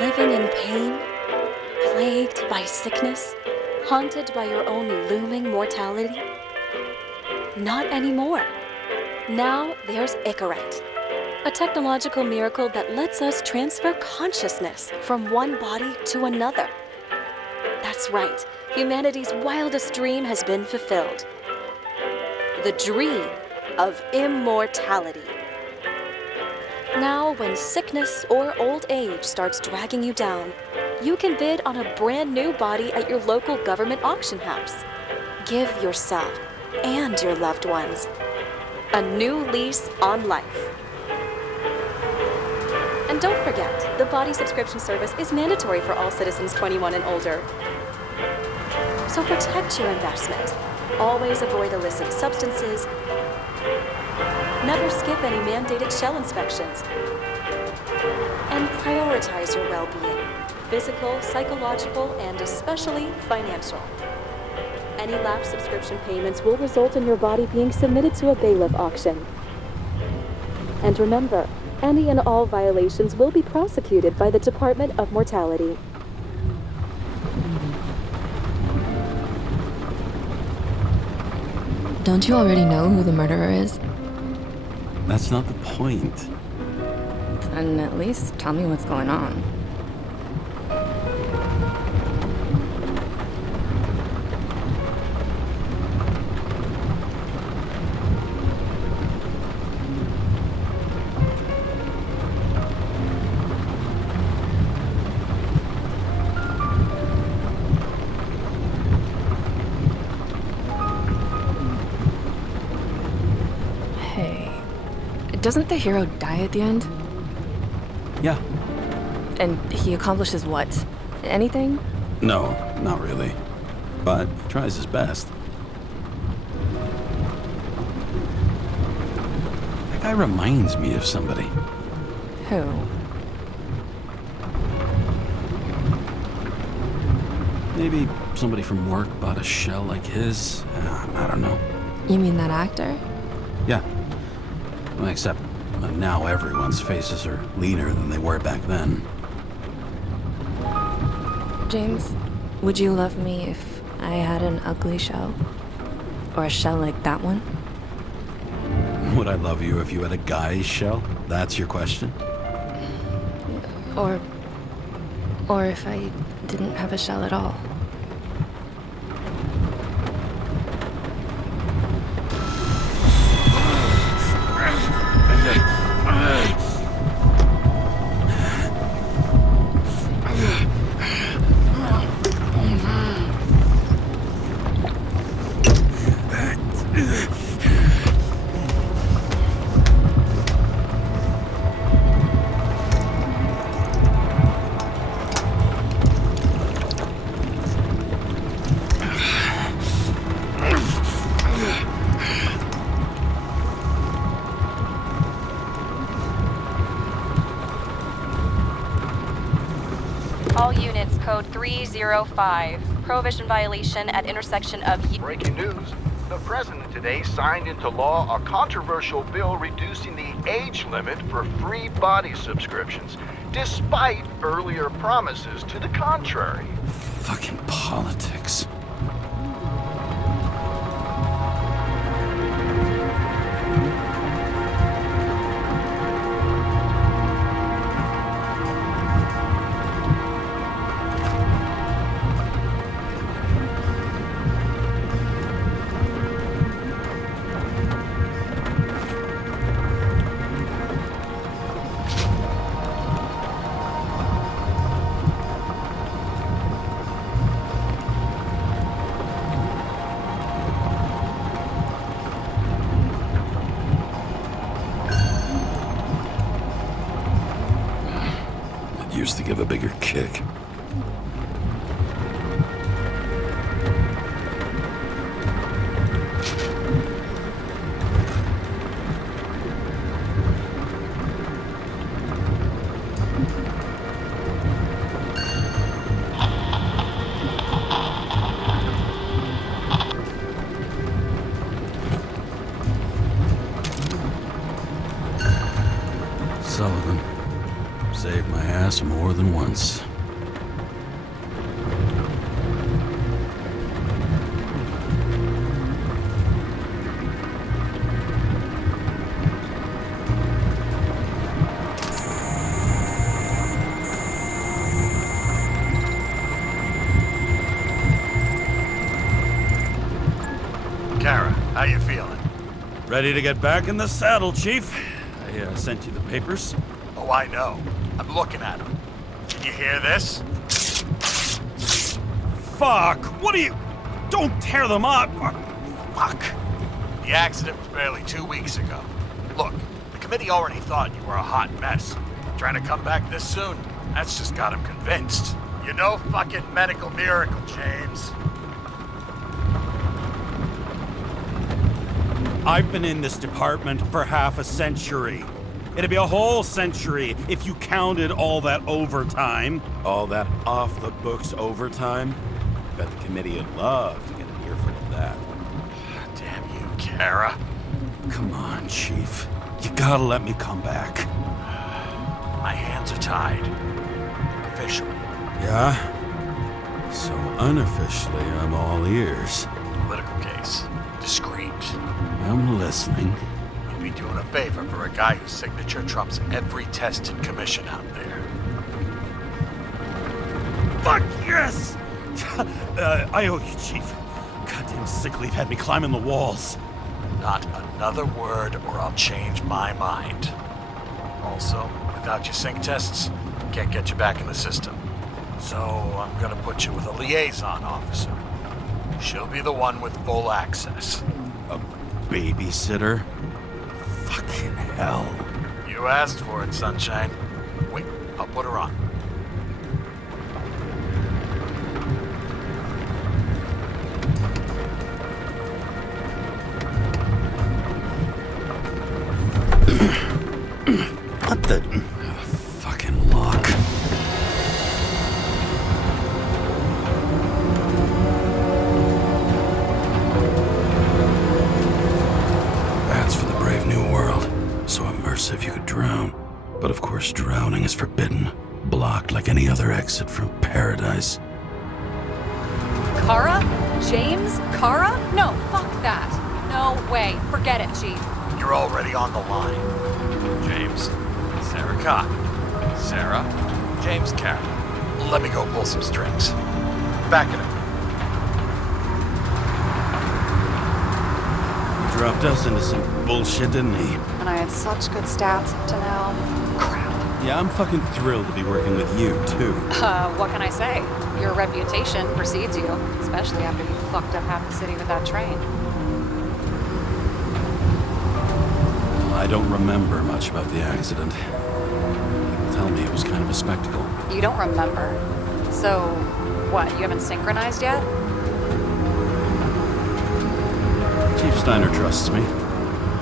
Living in pain, plagued by sickness, haunted by your own looming mortality? Not anymore. Now there's Icarus, a technological miracle that lets us transfer consciousness from one body to another. That's right, humanity's wildest dream has been fulfilled. The dream of immortality. Now, when sickness or old age starts dragging you down, you can bid on a brand new body at your local government auction house. Give yourself and your loved ones a new lease on life. And don't forget, the body subscription service is mandatory for all citizens 21 and older. So protect your investment. Always avoid illicit substances. Never skip any mandated shell inspections. And prioritize your well-being, physical, psychological, and especially financial. Any lapsed subscription payments will result in your body being submitted to a bailiff auction. And remember, any and all violations will be prosecuted by the Department of Mortality. Don't you already know who the murderer is? That's not the point. And at least tell me what's going on. Doesn't the hero die at the end? Yeah. And he accomplishes what? Anything? No, not really. But he tries his best. That guy reminds me of somebody. Who? Maybe somebody from work bought a shell like his. I don't know. You mean that actor? Yeah. Well, except now everyone's faces are leaner than they were back then. James, would you love me if I had an ugly shell? Or a shell like that one? Would I love you if you had a guy's shell? That's your question? Or if I didn't have a shell at all? All units, code 305. Prohibition violation at intersection of... Breaking news. The president today signed into law a controversial bill reducing the age limit for free body subscriptions, despite earlier promises to the contrary. Fucking politics. Used to give a bigger kick. Sullivan. Saved my ass more than once. Sara, how you feeling? Ready to get back in the saddle, Chief. I sent you the papers. Oh, I know. I'm looking at them. Can you hear this? Fuck! What are you... Don't tear them up! Fuck! The accident was barely 2 weeks ago. Look, the committee already thought you were a hot mess. Trying to come back this soon, that's just got them convinced. You're no fucking medical miracle, James. I've been in this department for half a century. It'd be a whole century if you counted all that overtime. All that off-the-books overtime. Bet the committee would love to get an earful of that. Damn you, Sara. Come on, Chief. You gotta let me come back. My hands are tied. Officially. Yeah? So unofficially, I'm all ears. Political case. Discreet. I'm listening. You'd be doing a favor for a guy whose signature trumps every test and commission out there. Fuck yes! I owe you, Chief. Goddamn sick leave had me climbing the walls. Not another word or I'll change my mind. Also, without your sync tests, can't get you back in the system. So I'm gonna put you with a liaison officer. She'll be the one with full access. A babysitter? Fucking hell. You asked for it, Sunshine. Wait, I'll put her on. What the... fucking lock. That's for the brave new world. So immersive you could drown. But of course drowning is forbidden. Blocked like any other exit from paradise. Kara? James? Kara? No, fuck that. No way. Forget it, Chief. You're already on the line. James, Sara Cott. Sara, James Carroll. Let me go pull some strings. Back it up. He dropped us into some bullshit, didn't he? And I had such good stats up to now. Crap. Yeah, I'm fucking thrilled to be working with you, too. What can I say? Your reputation precedes you, especially after you fucked up half the city with that train. I don't remember much about the accident. People tell me it was kind of a spectacle. You don't remember. So, what, you haven't synchronized yet? Chief Steiner trusts me.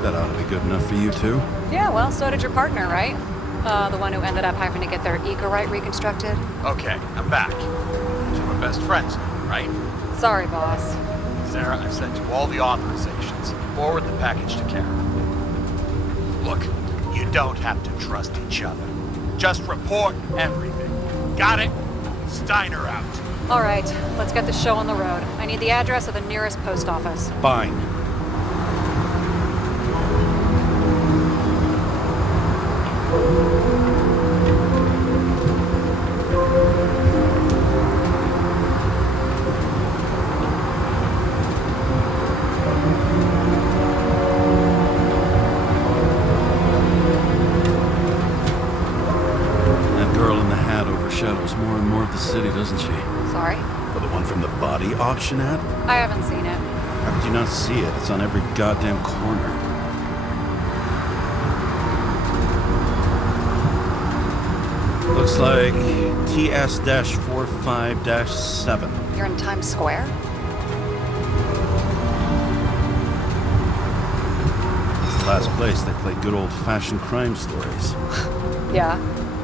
That ought to be good enough for you, too. Yeah, well, so did your partner, right? The one who ended up having to get their Icarus reconstructed. Okay, I'm back. So we're best friends now, right? Sorry, boss. Sara, I've sent you all the authorizations. Forward the package to Kara. Look, you don't have to trust each other. Just report everything. Got it? Steiner out. All right, let's get the show on the road. I need the address of the nearest post office. Fine. Shadows more and more of the city, doesn't she? Sorry? For the one from the body auction ad? I haven't seen it. How could you not see it? It's on every goddamn corner. Looks like TS-45-7. You're in Times Square? It's the last place they play good old-fashioned crime stories. Yeah.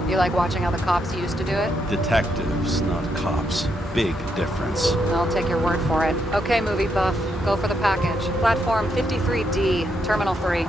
You like watching how the cops used to do it? Detectives, not cops. Big difference. I'll take your word for it. Okay, movie buff. Go for the package. Platform 53D, Terminal 3.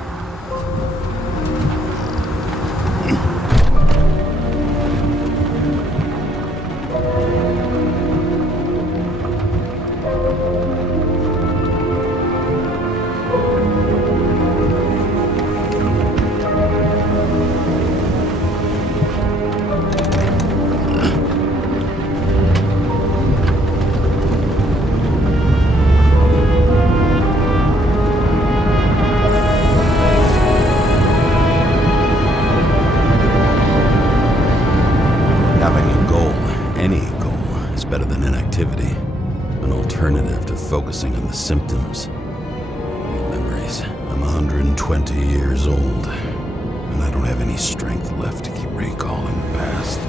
focusing on the symptoms and the memories. I'm 120 years old, and I don't have any strength left to keep recalling the past.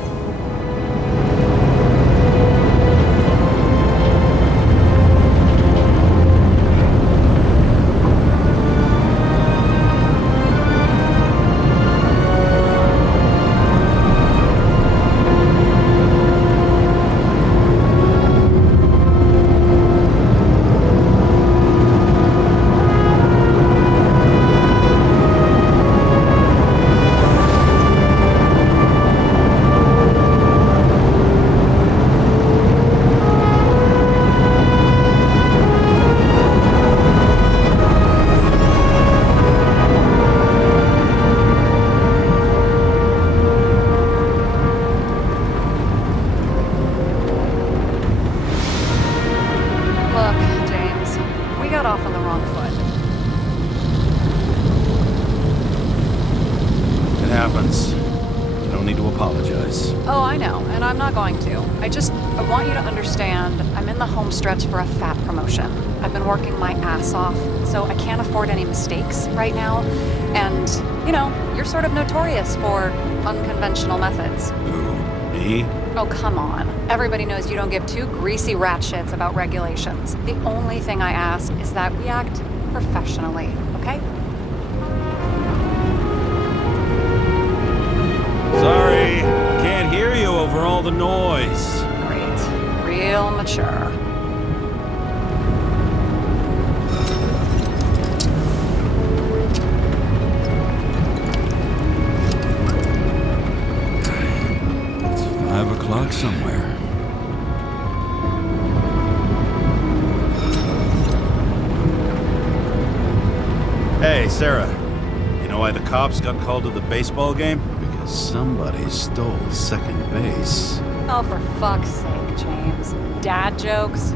I want you to understand, I'm in the home stretch for a fat promotion. I've been working my ass off, so I can't afford any mistakes right now. And, you know, you're sort of notorious for unconventional methods. Who, me? Oh, come on. Everybody knows you don't give two greasy rat shits about regulations. The only thing I ask is that we act professionally, okay? Sorry, can't hear you over all the noise. Real mature. It's 5 o'clock somewhere. Hey, Sara. You know why the cops got called to the baseball game? Because somebody stole second base. Oh, for fuck's sake, James. Dad jokes?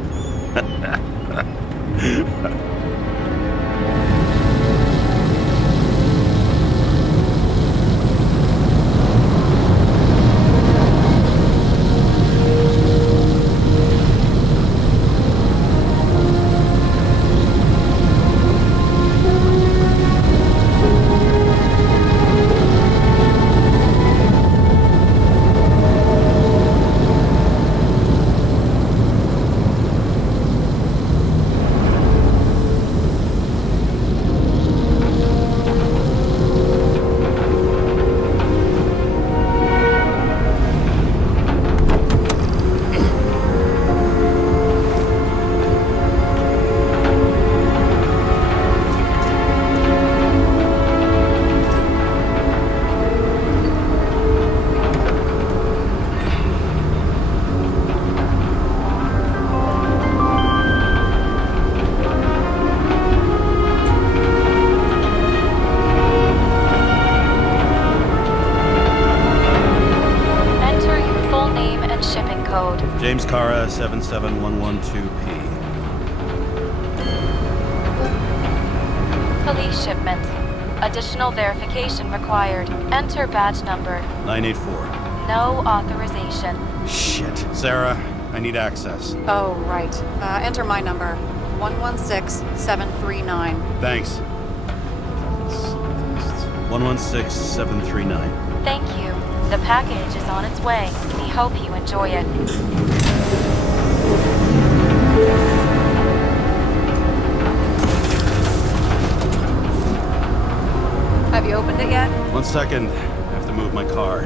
James Kara, 77112P. Police shipment. Additional verification required. Enter badge number. 984. No authorization. Shit. Sara, I need access. Oh, right. Enter my number. 116739. Thanks. 116739. Thank you. The package is on its way. We hope you enjoy it. Have you opened it yet? 1 second. I have to move my car.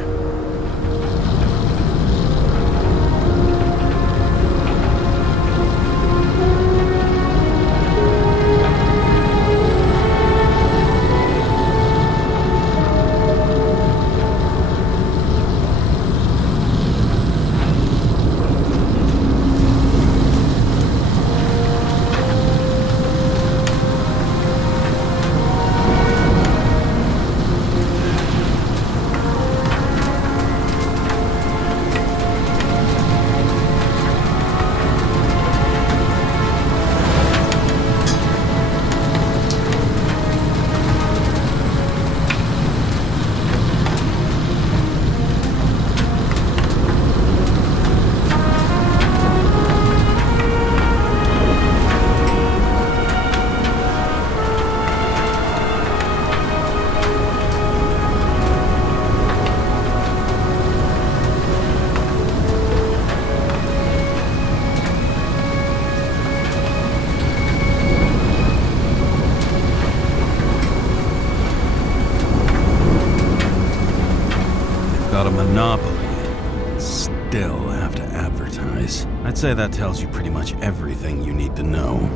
got a monopoly, and still have to advertise. I'd say that tells you pretty much everything you need to know.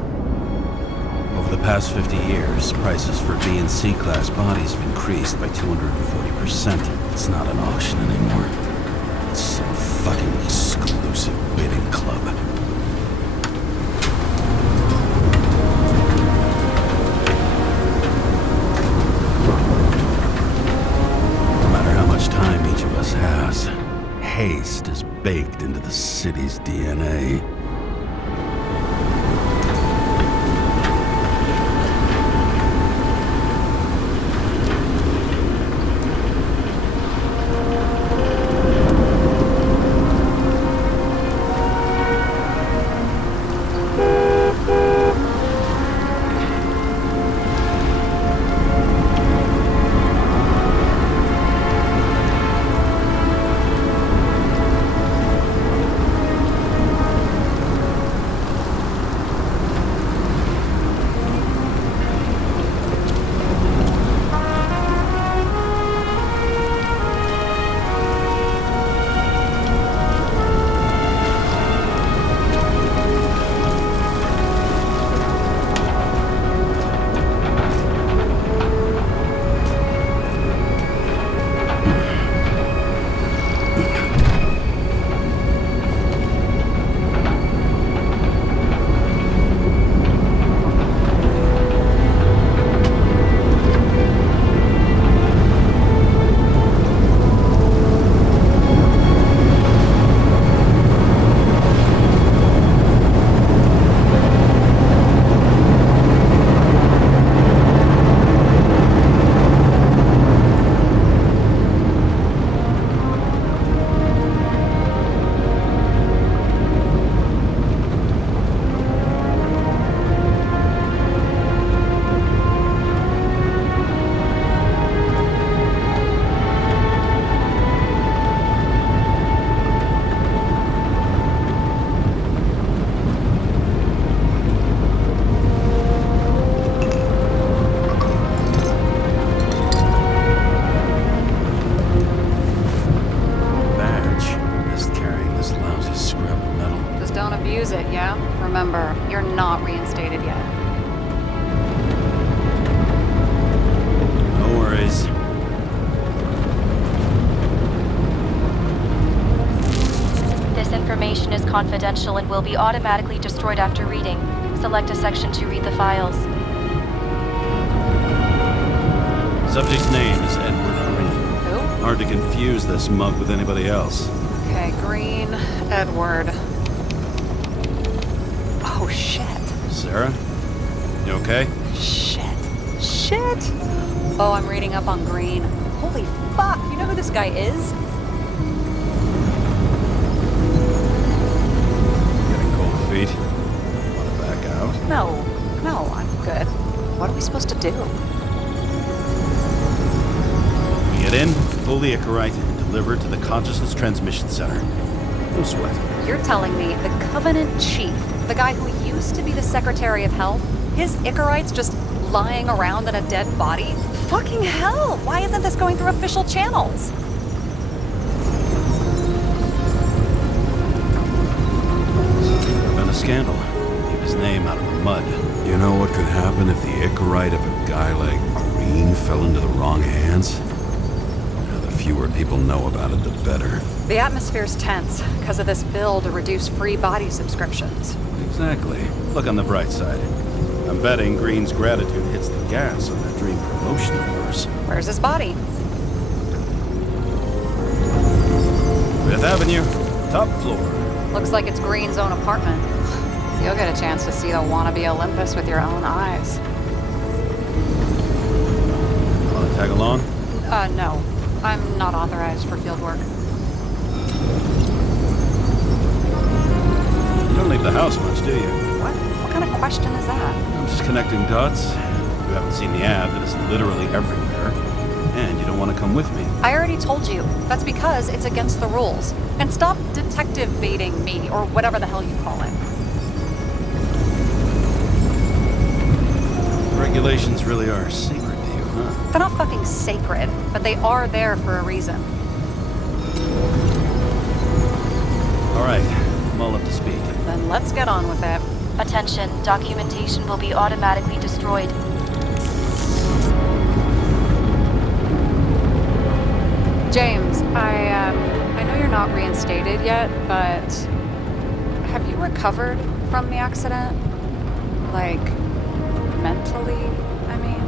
Over the past 50 years, prices for B and C class bodies have increased by 240%. It's not an auction anymore. It's some fucking exclusive bidding club. No matter how much time each of us has, haste is baked into the city's DNA. Remember, you're not reinstated yet. No worries. This information is confidential and will be automatically destroyed after reading. Select a section to read the files. Subject's name is Edward Green. Who? Hard to confuse this mug with anybody else. Okay, Green, Edward. Oh, shit. Sara? You okay? Shit. Oh, I'm reading up on Green. Holy fuck, you know who this guy is? Getting cold feet? Want to back out? No, I'm good. What are we supposed to do? We get in, pull the Icarus, and deliver it to the Consciousness Transmission Center. No sweat. You're telling me the Covenant Chief, the guy who used to be the Secretary of Health, his Icarite's just lying around in a dead body? Fucking hell! Why isn't this going through official channels? Could have been a scandal. Keep his name out of the mud. You know what could happen if the Icarite of a guy like Green fell into the wrong hands? The fewer people know about it, the better. The atmosphere's tense because of this bill to reduce free body subscriptions. Exactly. Look on the bright side. I'm betting Green's gratitude hits the gas on that dream promotion of yours. Where's his body? 5th Avenue, top floor. Looks like it's Green's own apartment. You'll get a chance to see the wannabe Olympus with your own eyes. Want to tag along? No. I'm not authorized for field work. You don't leave the house much, do you? What? What kind of question is that? I'm just connecting dots. You haven't seen the ad that is literally everywhere. And you don't want to come with me. I already told you. That's because it's against the rules. And stop detective-baiting me, or whatever the hell you call it. Regulations really are sacred to you, huh? They're not fucking sacred, but they are there for a reason. All right, I'm all up to speed. Then let's get on with it. Attention, documentation will be automatically destroyed. James, I know you're not reinstated yet, but have you recovered from the accident? Like, mentally, I mean?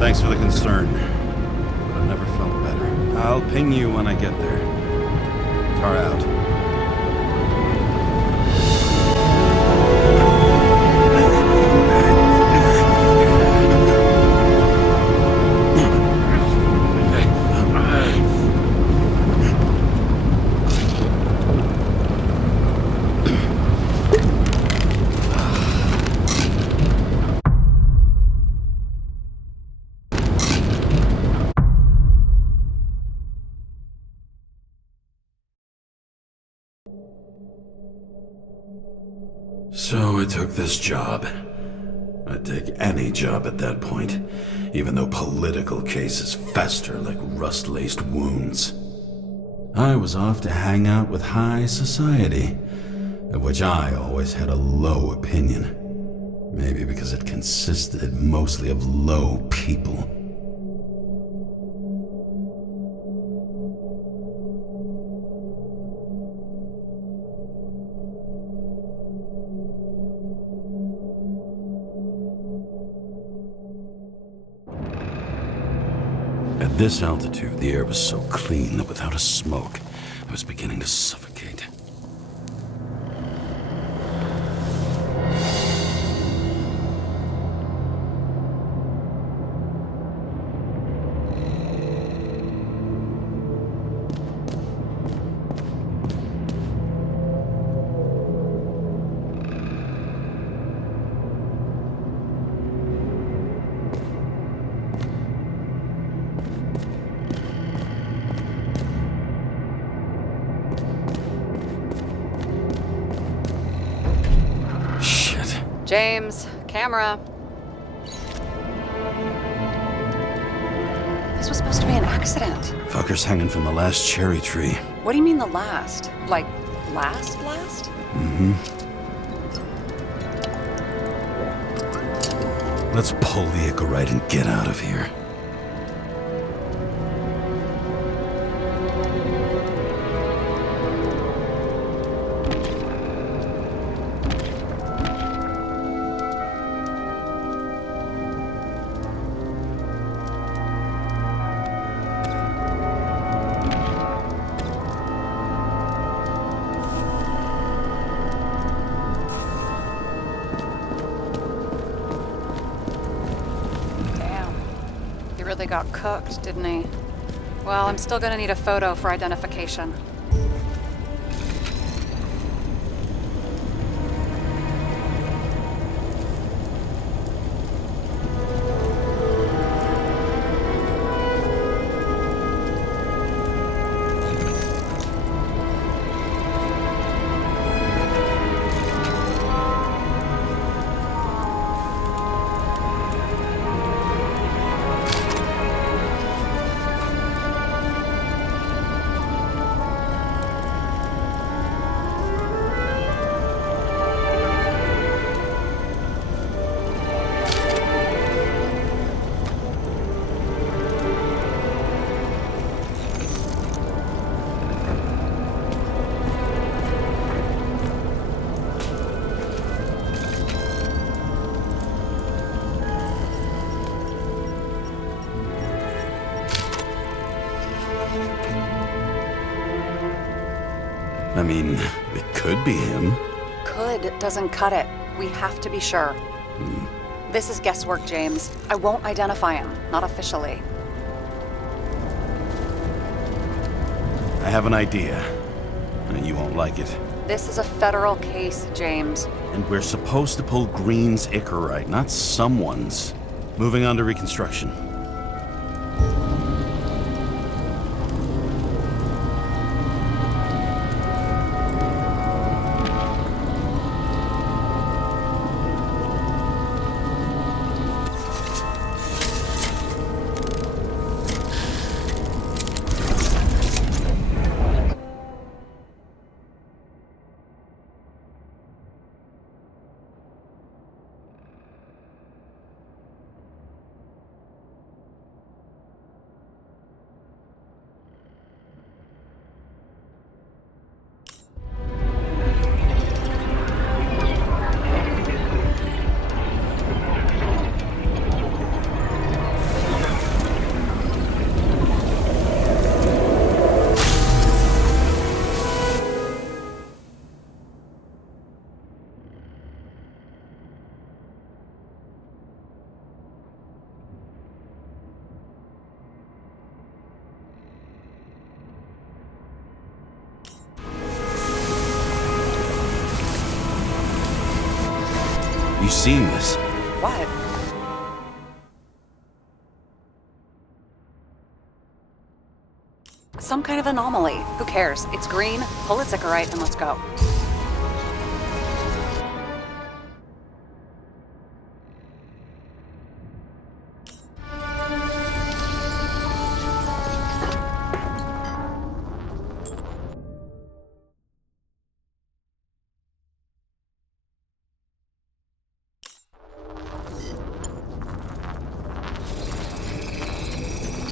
Thanks for the concern, but I've never felt better. I'll ping you when I get there. Sara out. So I took this job. I'd take any job at that point, even though political cases fester like rust-laced wounds. I was off to hang out with high society, of which I always had a low opinion. Maybe because it consisted mostly of low people. At this altitude, the air was so clean that without a smoke, I was beginning to suffocate. James, camera. This was supposed to be an accident. Fucker's hanging from the last cherry tree. What do you mean the last? Like, last? Mm-hmm. Let's pull the Icarus and get out of here. Really got cooked, didn't he? Well, I'm still gonna need a photo for identification. I mean, it could be him. Could doesn't cut it. We have to be sure. This is guesswork, James. I won't identify him. Not officially. I have an idea. You won't like it. This is a federal case, James. And we're supposed to pull Green's Icarus, not someone's. Moving on to reconstruction. You seen this? What? Some kind of anomaly. Who cares? It's green, pull its Icarite, and let's go.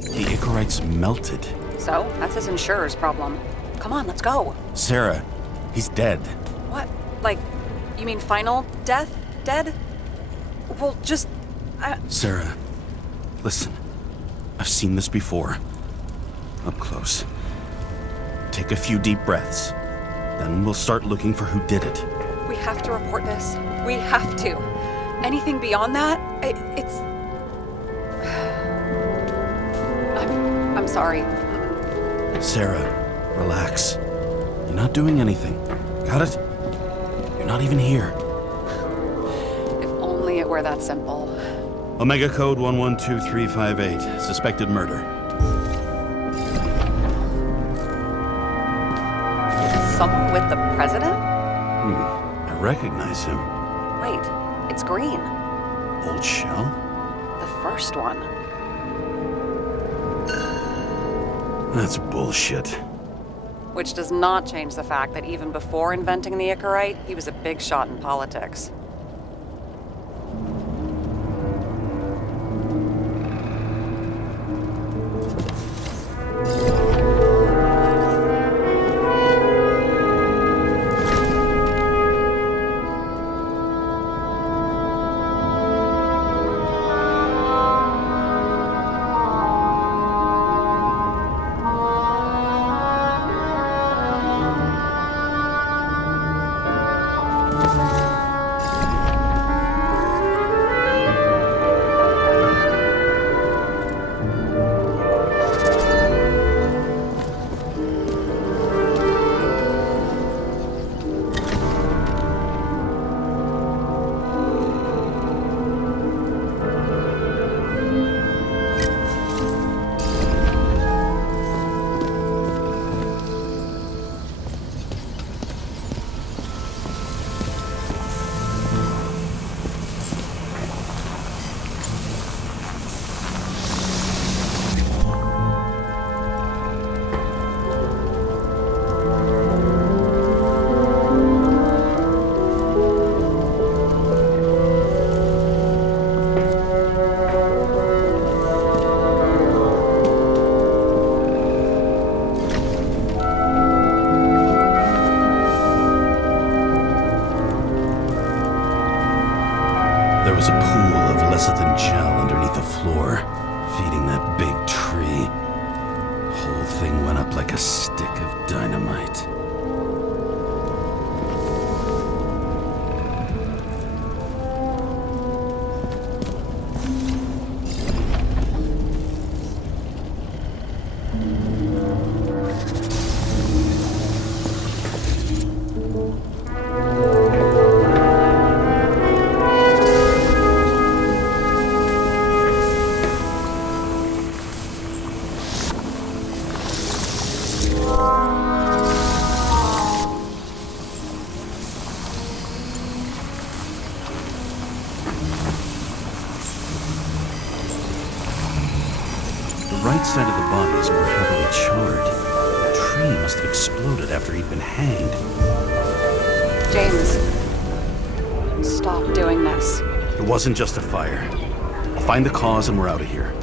The Icarite's melted. So, that's his insurer's problem. Come on, let's go. Sara, he's dead. What? Like, you mean final death? Dead? Well, just... Sara, listen. I've seen this before. Up close. Take a few deep breaths. Then we'll start looking for who did it. We have to report this. We have to. Anything beyond that, it's... I'm sorry. Sara, relax. You're not doing anything. Got it? You're not even here. If only it were that simple. Omega code 112358. Suspected murder. Someone with the president? I recognize him. Wait, it's green. Old shell? The first one. That's bullshit. Which does not change the fact that even before inventing the Icarite, he was a big shot in politics. There was a pool of lecithin gel underneath the floor, feeding that big tree. Whole thing went up like a stick of dynamite. The right side of the body is more heavily charred. The tree must have exploded after he'd been hanged. James, stop doing this. It wasn't just a fire. I'll find the cause and we're out of here.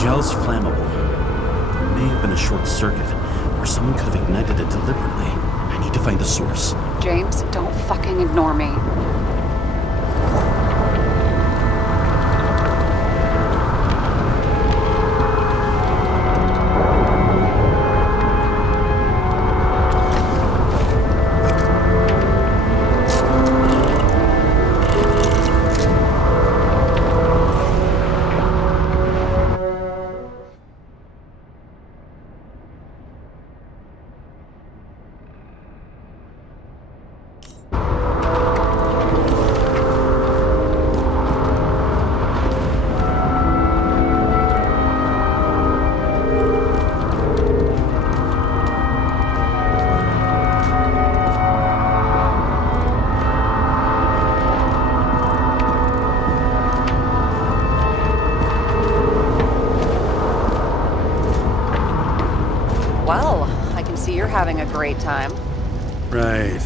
gel's flammable. It may have been a short circuit, or someone could have ignited it deliberately. I need to find the source. James, don't fucking ignore me. Well, I can see you're having a great time. Right.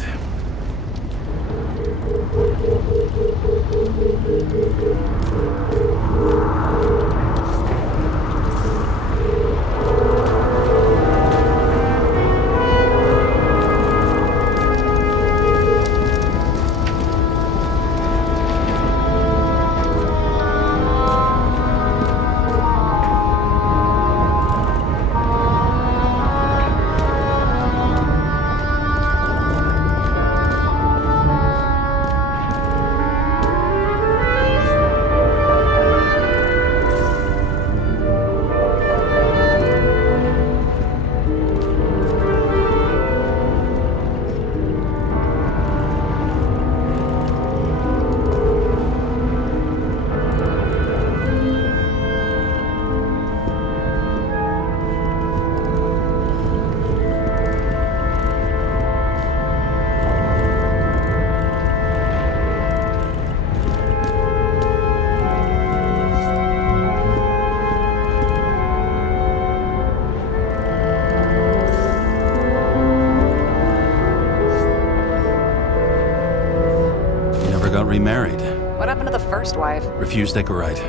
Got remarried. What happened to the first wife? Refused Icarus.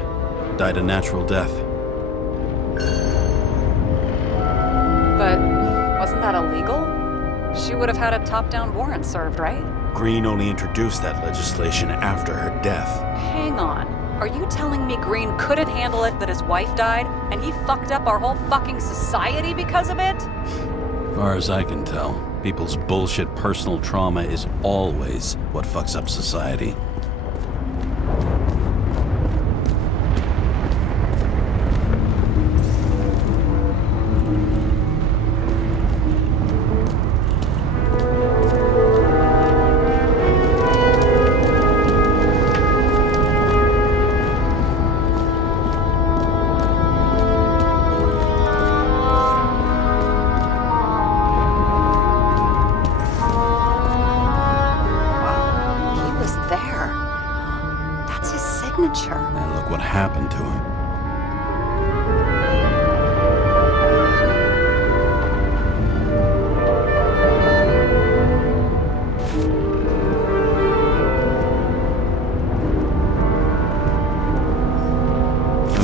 Died a natural death. But wasn't that illegal? She would have had a top-down warrant served, right? Green only introduced that legislation after her death. Hang on. Are you telling me Green couldn't handle it that his wife died, and he fucked up our whole fucking society because of it? As far as I can tell, people's bullshit personal trauma is always what fucks up society. And look what happened to him.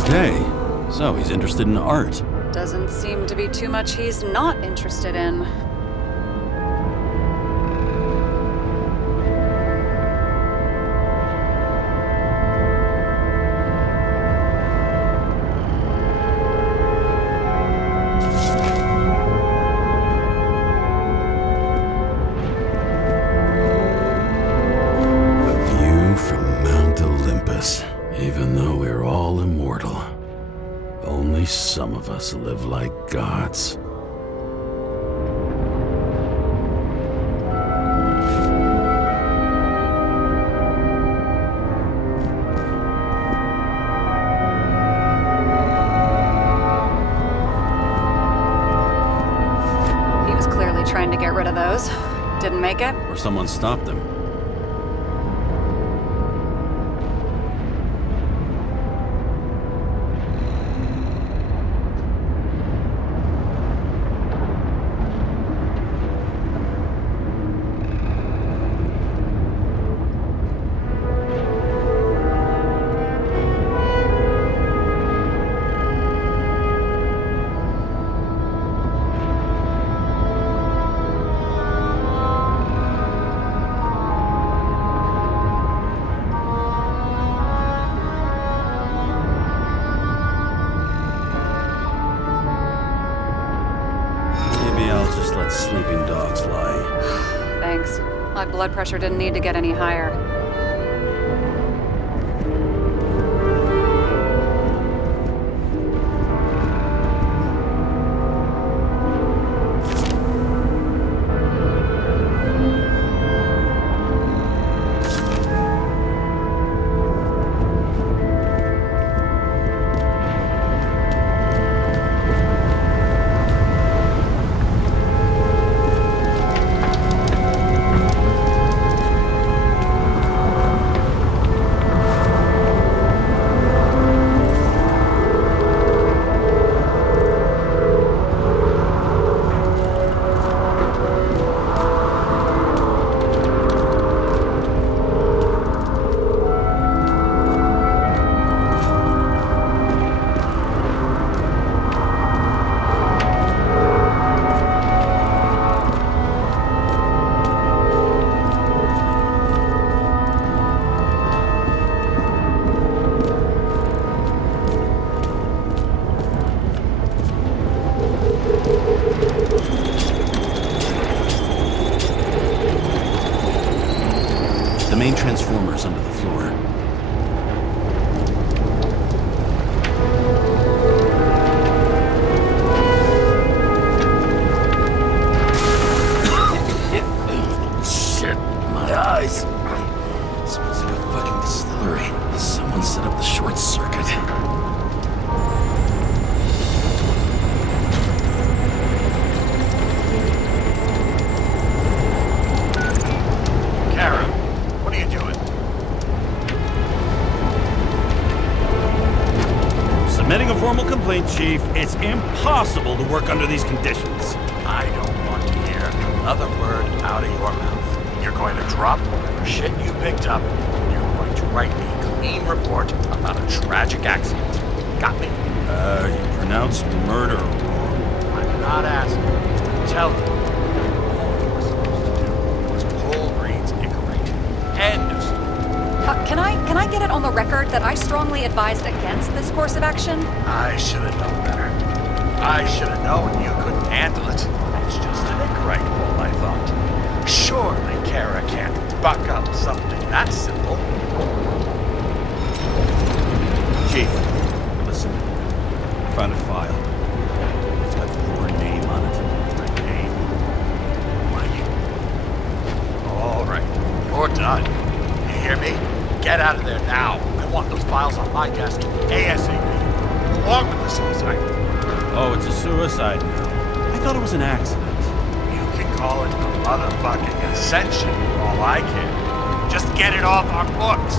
Okay, so he's interested in art. Doesn't seem to be too much he's not interested in. Even though we're all immortal, only some of us live like gods. He was clearly trying to get rid of those. Didn't make it? Or someone stopped him. I'll just let sleeping dogs lie. Thanks. My blood pressure didn't need to get any higher. The main transformer's under the floor. Shit, my eyes. Smells like a fucking distillery. Someone set up the short circuit. Kara, what are you doing? Submitting a formal complaint, Chief. It's impossible to work under these conditions. I don't want to hear another word out of your mouth. You're going to drop whatever shit you picked up. You're going to write me a clean report about a tragic accident. Got me? You pronounced murder wrong. I'm not asking. Tell me. All you were supposed to do was pull Green's Icarus. End of story. Can I get it on the record that I strongly advised against this course of action? I should have known better. I should have known you couldn't handle it. It's just an Icarus ball, I thought. Surely Kara can't buck up something that simple. Chief, listen. I found a file. It's got your name on it. My name? Why? All right, you're done. You hear me? Get out of there now. I want those files on my desk ASAP, along with the suicide. Oh, it's a suicide now. I thought it was an accident. You can call it a motherfucking ascension for all I care. Just get it off our books.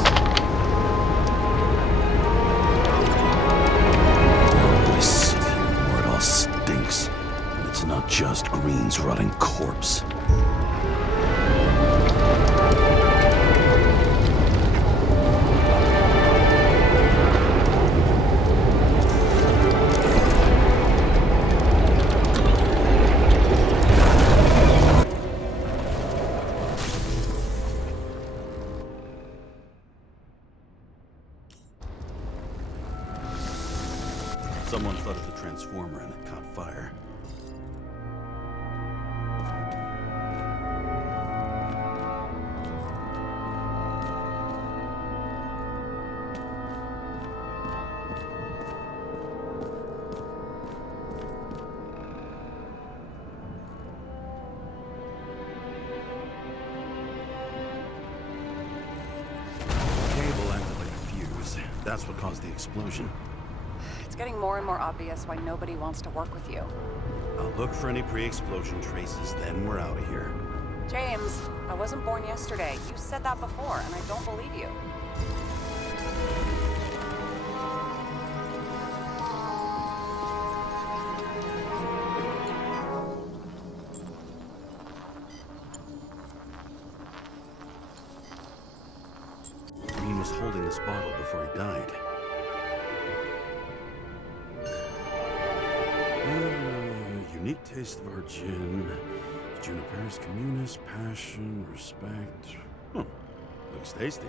I sit here where it all stinks. And it's not just Green's rotting corpse. Someone flooded the transformer and it caught fire. The cable acted like a fuse. That's what caused the explosion. It's getting more and more obvious why nobody wants to work with you. I'll look for any pre-explosion traces, then we're out of here. James, I wasn't born yesterday. You said that before, and I don't believe you. Green was holding this bottle before he died. Unique taste of our gin. Juniper's communis, passion, respect. Looks tasty.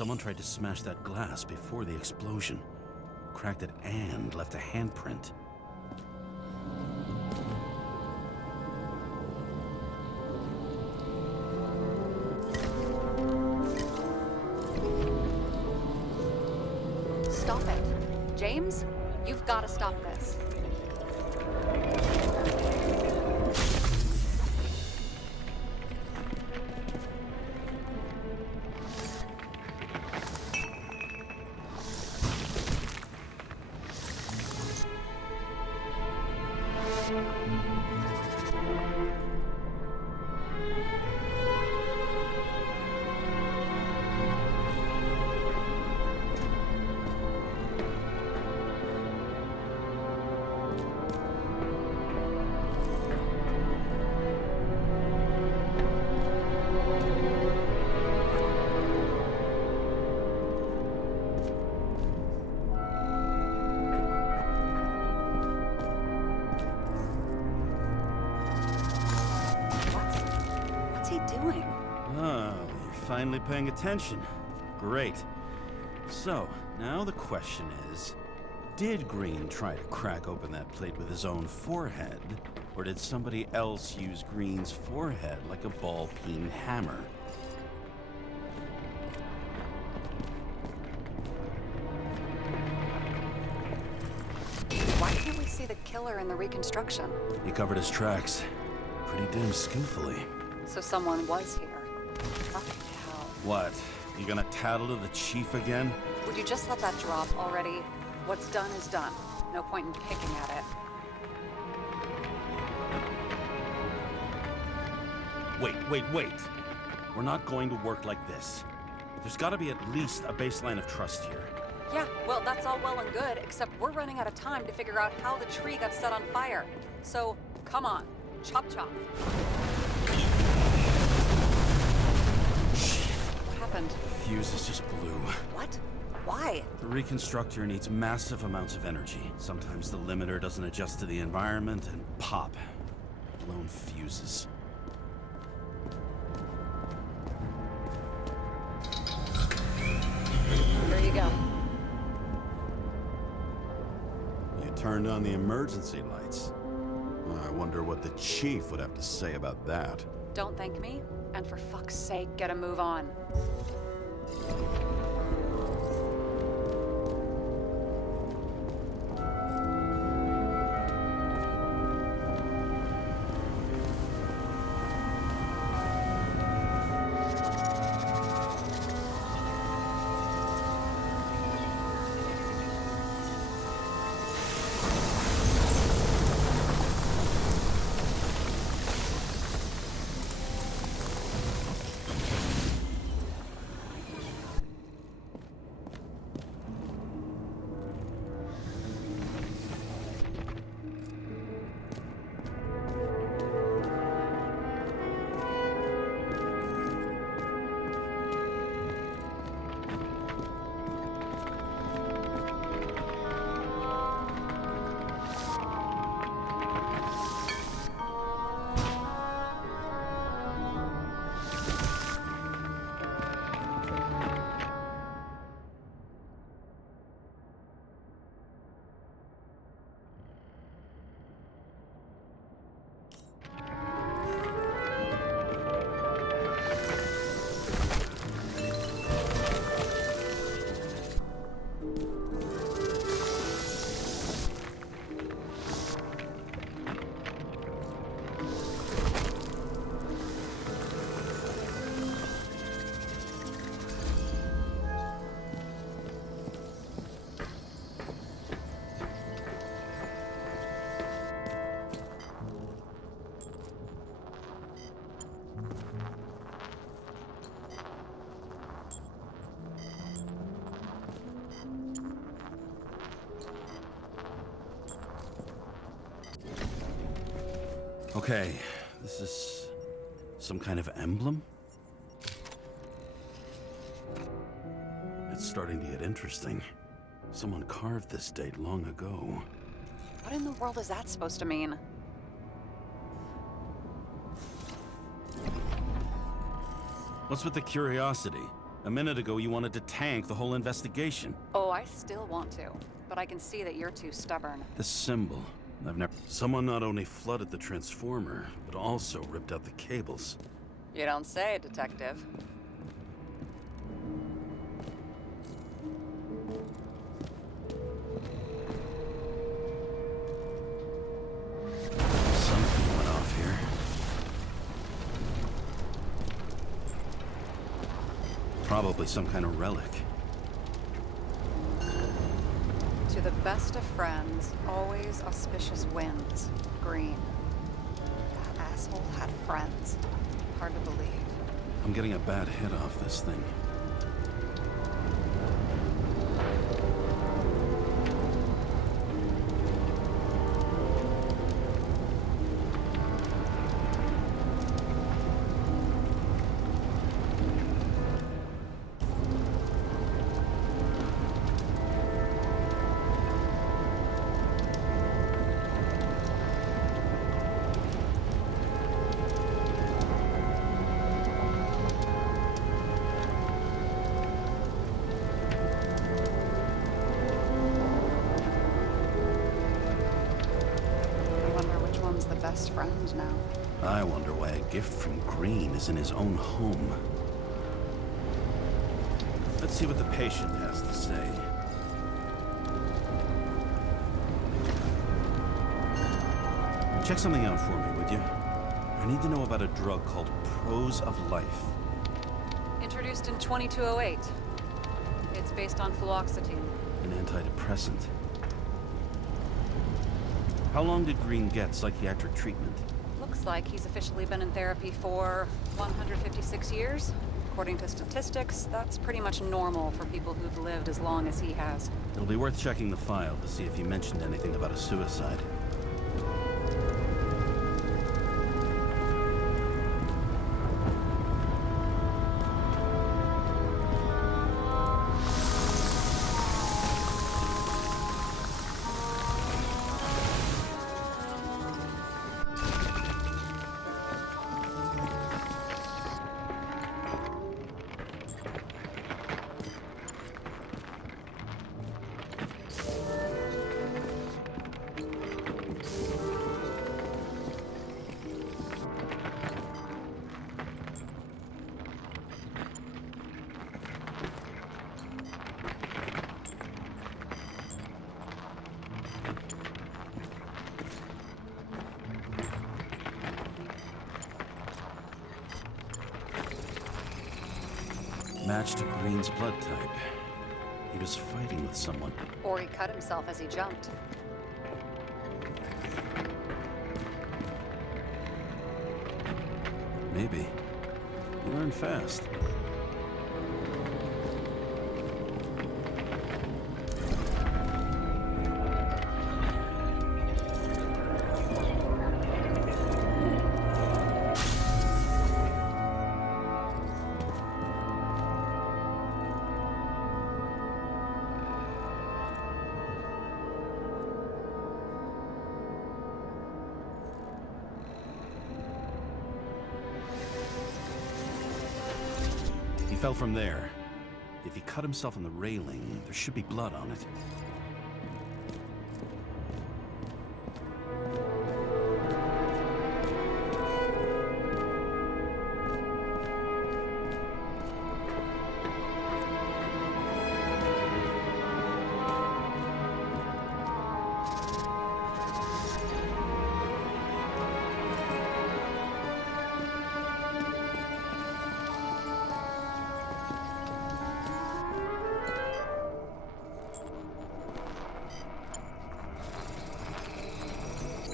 Someone tried to smash that glass before the explosion. Cracked it and left a handprint. Stop it. James, you've got to stop this. Finally paying attention. Great. So, now the question is, did Green try to crack open that plate with his own forehead, or did somebody else use Green's forehead like a ball-peen hammer? Why can't we see the killer in the reconstruction? He covered his tracks pretty damn skillfully. So someone was here. Fucking hell. What? You gonna tattle to the chief again? Would you just let that drop already? What's done is done. No point in picking at it. Wait. We're not going to work like this. There's gotta be at least a baseline of trust here. Yeah, well, that's all well and good, except we're running out of time to figure out how the tree got set on fire. So, come on. Chop chop. Happened? Fuses just blew. What? Why? The reconstructor needs massive amounts of energy. Sometimes the limiter doesn't adjust to the environment and pop. Blown fuses. There you go. You turned on the emergency lights. I wonder what the chief would have to say about that. Don't thank me, and for fuck's sake, get a move on. Okay, this is some kind of emblem? It's starting to get interesting. Someone carved this date long ago. What in the world is that supposed to mean? What's with the curiosity? A minute ago, you wanted to tank the whole investigation. Oh, I still want to, but I can see that you're too stubborn. The symbol. I've never... Someone not only flooded the transformer, but also ripped out the cables. You don't say, Detective. Something went off here. Probably some kind of relic. To the best of friends, always auspicious winds. Green. That asshole had friends. Hard to believe. I'm getting a bad hit off this thing. Best friend now. I wonder why a gift from Green is in his own home. Let's see what the patient has to say. Check something out for me, would you? I need to know about a drug called Prose of Life. Introduced in 2208. It's based on fluoxetine. An antidepressant. How long did Green get psychiatric treatment? Looks like he's officially been in therapy for 156 years. According to statistics, that's pretty much normal for people who've lived as long as he has. It'll be worth checking the file to see if he mentioned anything about a suicide. Matched to Green's blood type. He was fighting with someone. Or he cut himself as he jumped. Maybe. You learn fast. He fell from there. If he cut himself on the railing, there should be blood on it.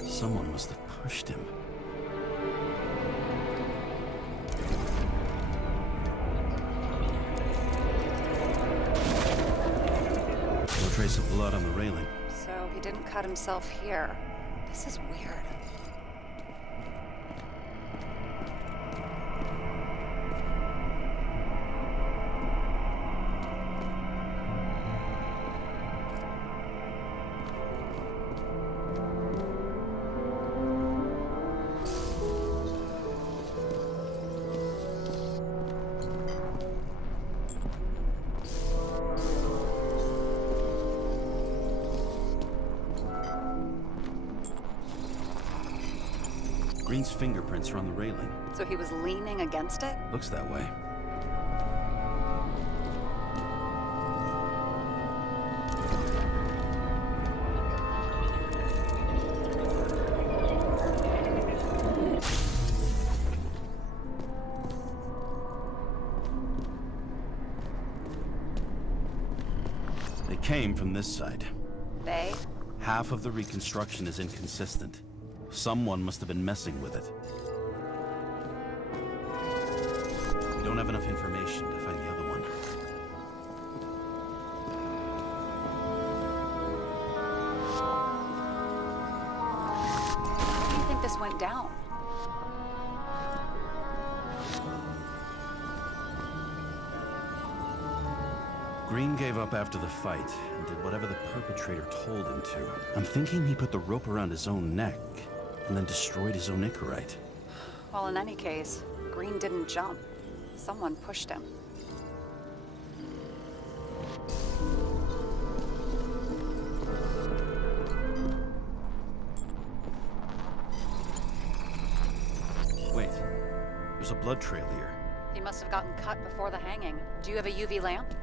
Someone must have pushed him. No trace of blood on the railing. So he didn't cut himself here. This is weird. Green's fingerprints are on the railing. So he was leaning against it? Looks that way. They came from this side. They? Half of the reconstruction is inconsistent. Someone must have been messing with it. We don't have enough information to find the other one. How do you think this went down? Green gave up after the fight and did whatever the perpetrator told him to. I'm thinking he put the rope around his own neck and then destroyed his own Icarite. Well, in any case, Green didn't jump. Someone pushed him. Wait, there's a blood trail here. He must have gotten cut before the hanging. Do you have a UV lamp?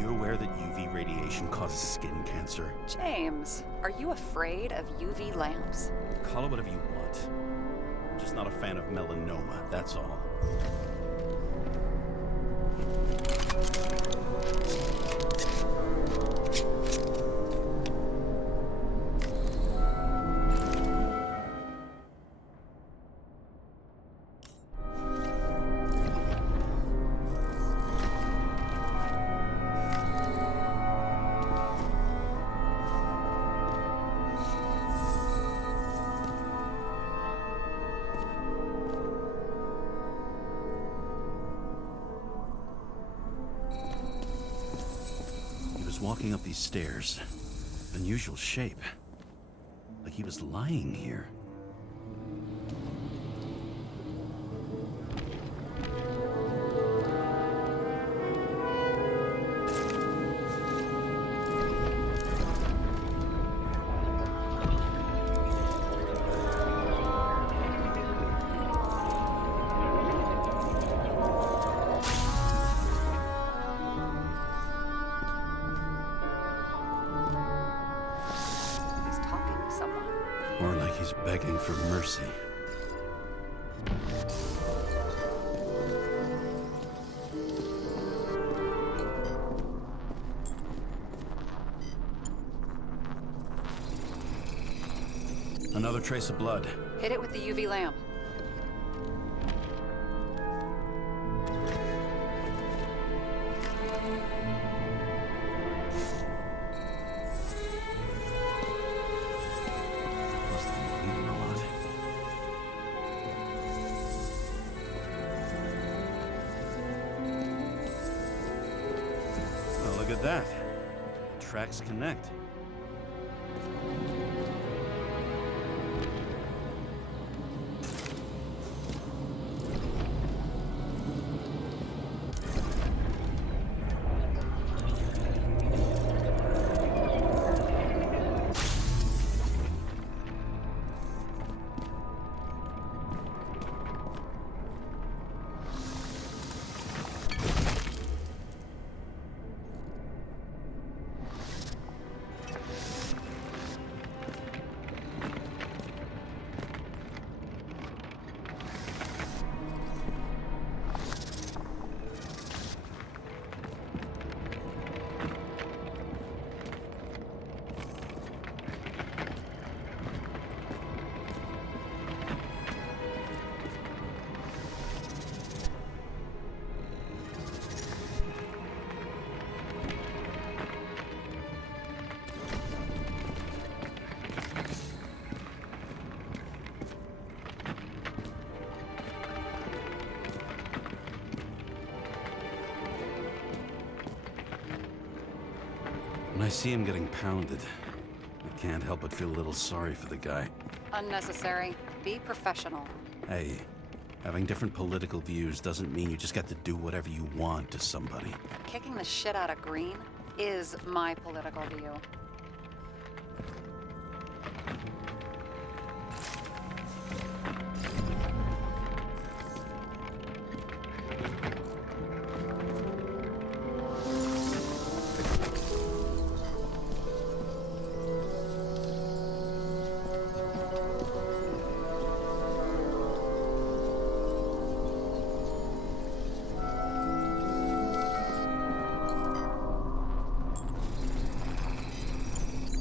You aware that UV radiation causes skin cancer? James, are you afraid of UV lamps? Call it whatever you want. I'm just not a fan of melanoma, that's all. Walking up these stairs. Unusual shape. Like he was lying here. More like he's begging for mercy. Another trace of blood. Hit it with the UV lamp. Look at that. Tracks connect. When I see him getting pounded, I can't help but feel a little sorry for the guy. Unnecessary. Be professional. Hey, having different political views doesn't mean you just get to do whatever you want to somebody. Kicking the shit out of Green is my political view.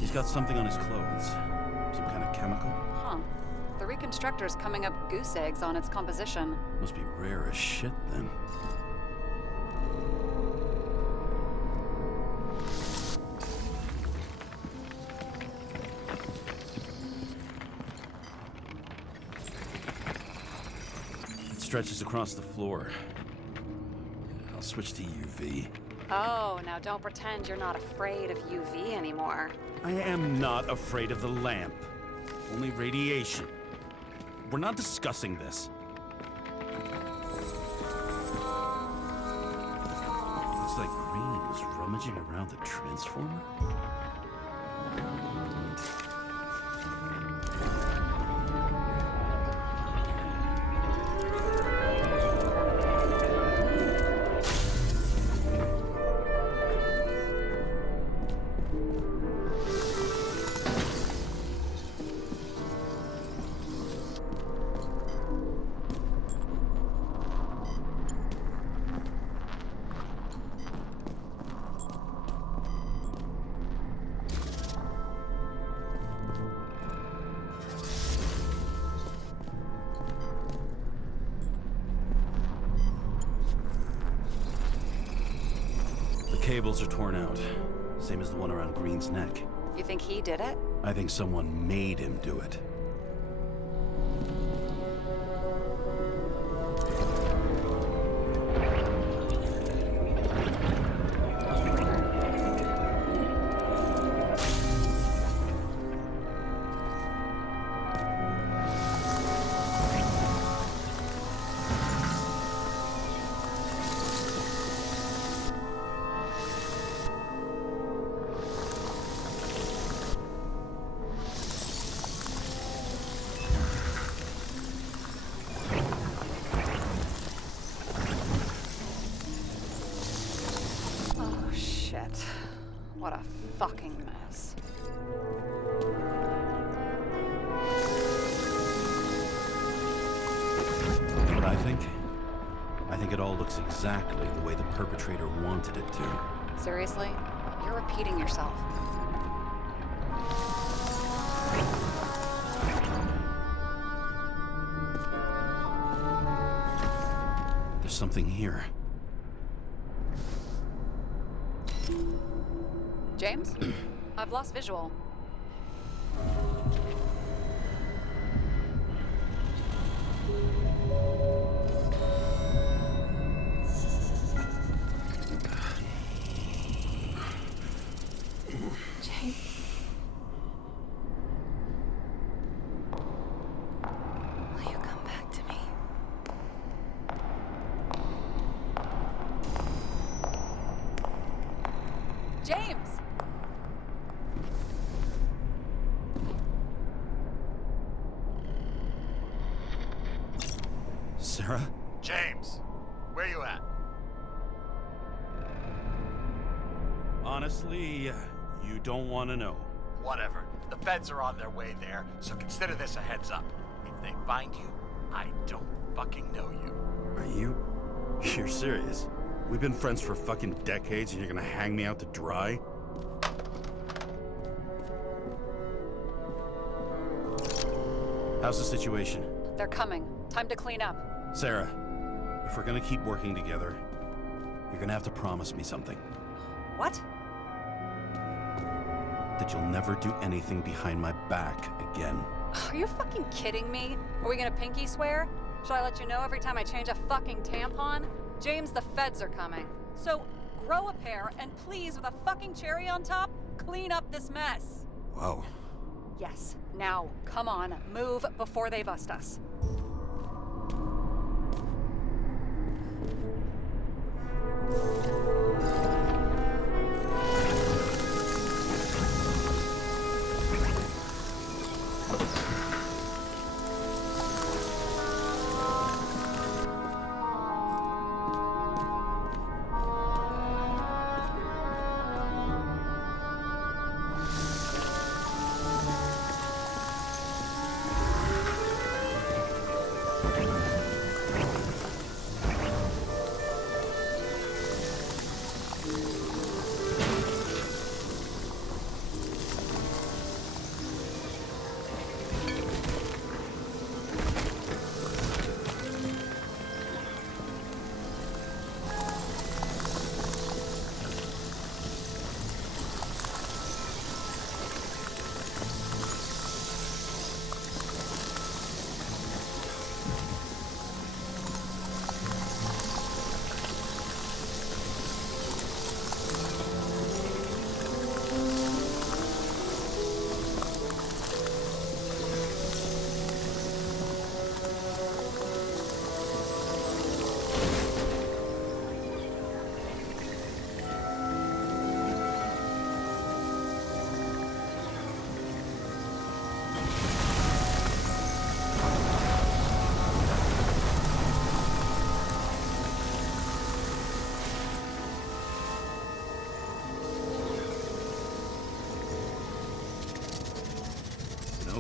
He's got something on his clothes. Some kind of chemical? Huh. The reconstructor's coming up goose eggs on its composition. Must be rare as shit, then. It stretches across the floor. I'll switch to UV. Oh, now don't pretend you're not afraid of UV anymore. I am not afraid of the lamp. Only radiation. We're not discussing this. Looks like Green was rummaging around the transformer. Cables are torn out, same as the one around Green's neck. You think he did it? I think someone made him do it. What a fucking mess. What I think? I think it all looks exactly the way the perpetrator wanted it to. Seriously? You're repeating yourself. There's something here. James? I've lost visual. James. Will you come back to me? James! Sara? James, where you at? Honestly, you don't want to know. Whatever. The feds are on their way there, so consider this a heads up. If they find you, I don't fucking know you. Are you? You're serious? We've been friends for fucking decades and you're gonna hang me out to dry? How's the situation? They're coming. Time to clean up. Sara, if we're gonna keep working together, you're gonna have to promise me something. What? That you'll never do anything behind my back again. Are you fucking kidding me? Are we gonna pinky swear? Should I let you know every time I change a fucking tampon? James, the feds are coming. So grow a pair and please, with a fucking cherry on top, clean up this mess. Whoa. Yes. Now, come on, move before they bust us.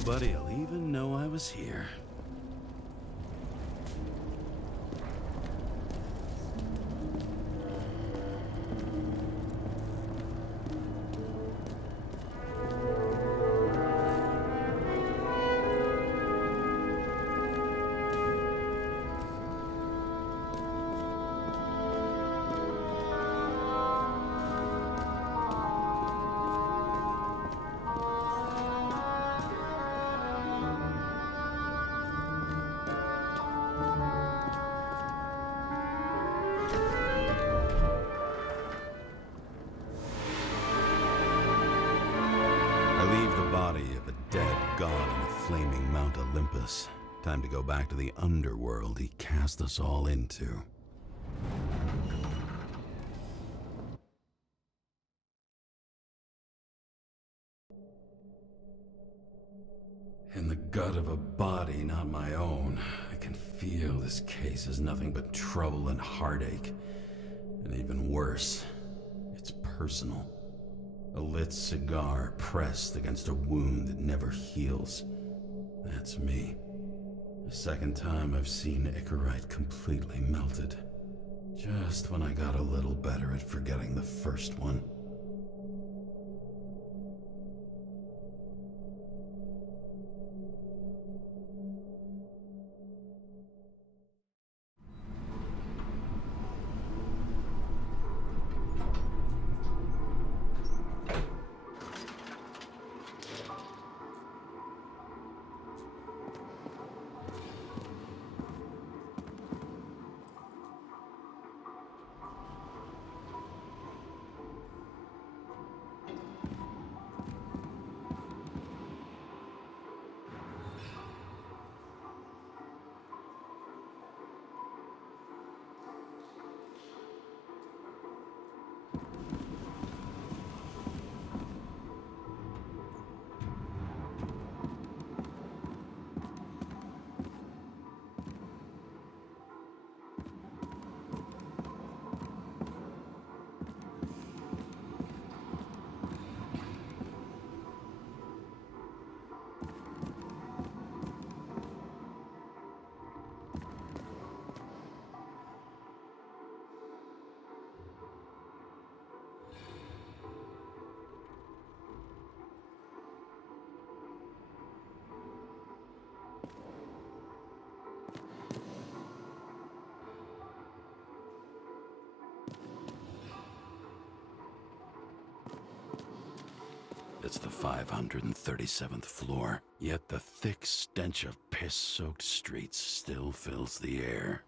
Nobody'll even know I was here. Flaming Mount Olympus. Time to go back to the underworld he cast us all into. In the gut of a body not my own, I can feel this case is nothing but trouble and heartache. And even worse, it's personal. A lit cigar pressed against a wound that never heals. That's me. The second time I've seen Icarus completely melted. Just when I got a little better at forgetting the first one. It's the 537th floor, yet the thick stench of piss-soaked streets still fills the air.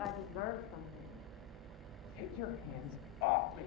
I deserve something. Take your hands off me!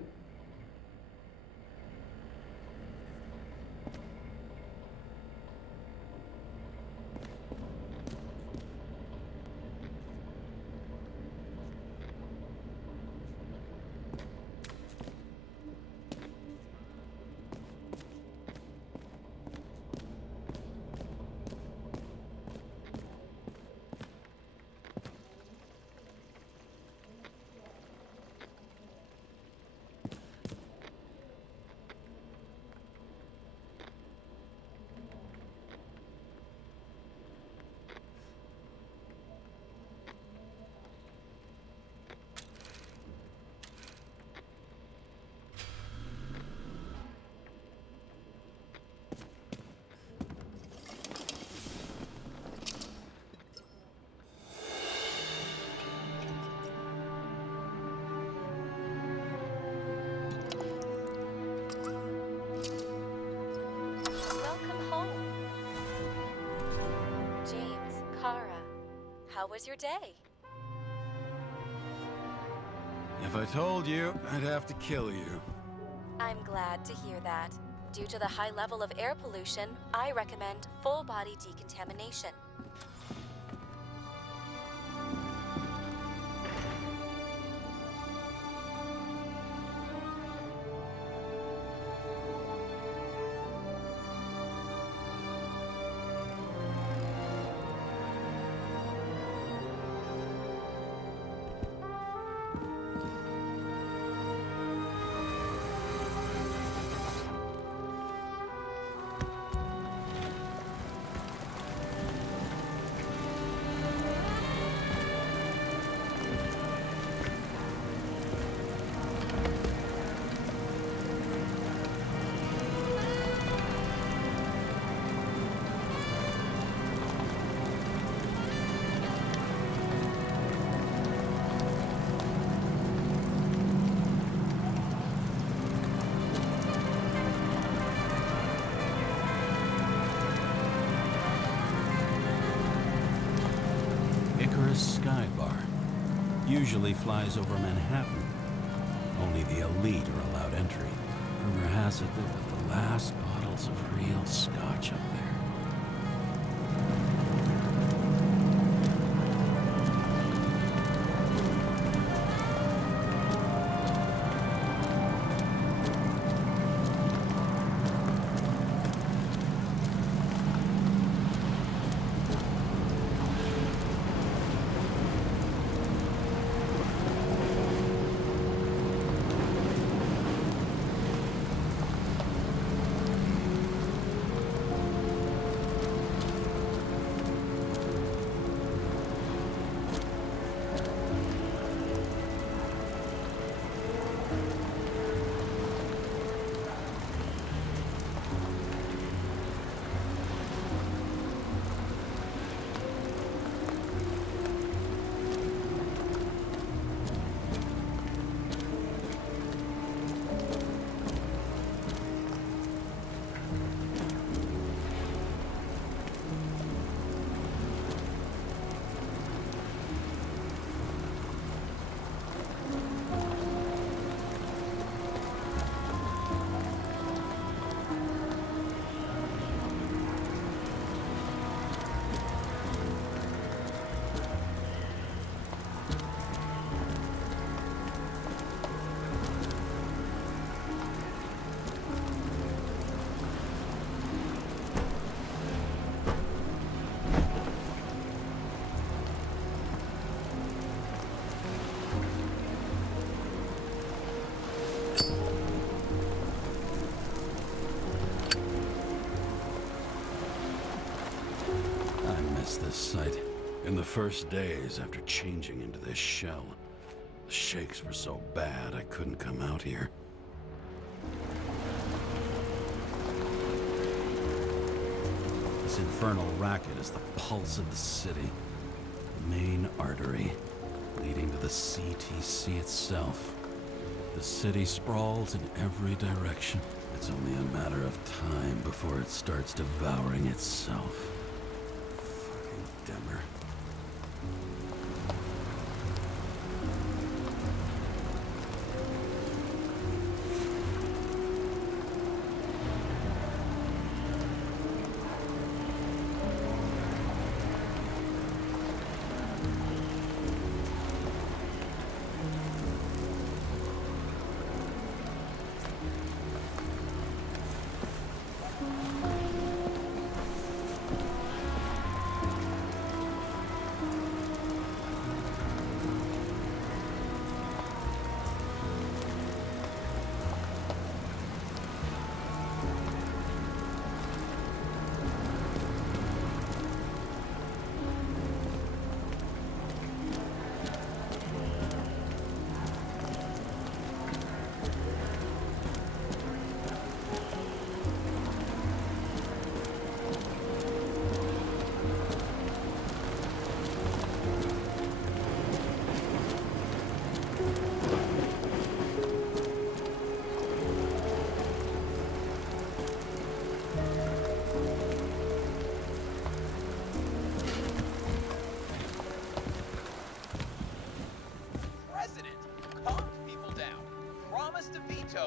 How was your day? If I told you, I'd have to kill you. I'm glad to hear that. Due to the high level of air pollution, I recommend full body decontamination. Icarus Skybar usually flies over Manhattan. Only the elite are allowed entry. Rumor has it they've got the last bottles of real scotch up there. This site. In the first days after changing into this shell, the shakes were so bad I couldn't come out here. This infernal racket is the pulse of the city, the main artery leading to the CTC itself. The city sprawls in every direction. It's only a matter of time before it starts devouring itself. Dimmer.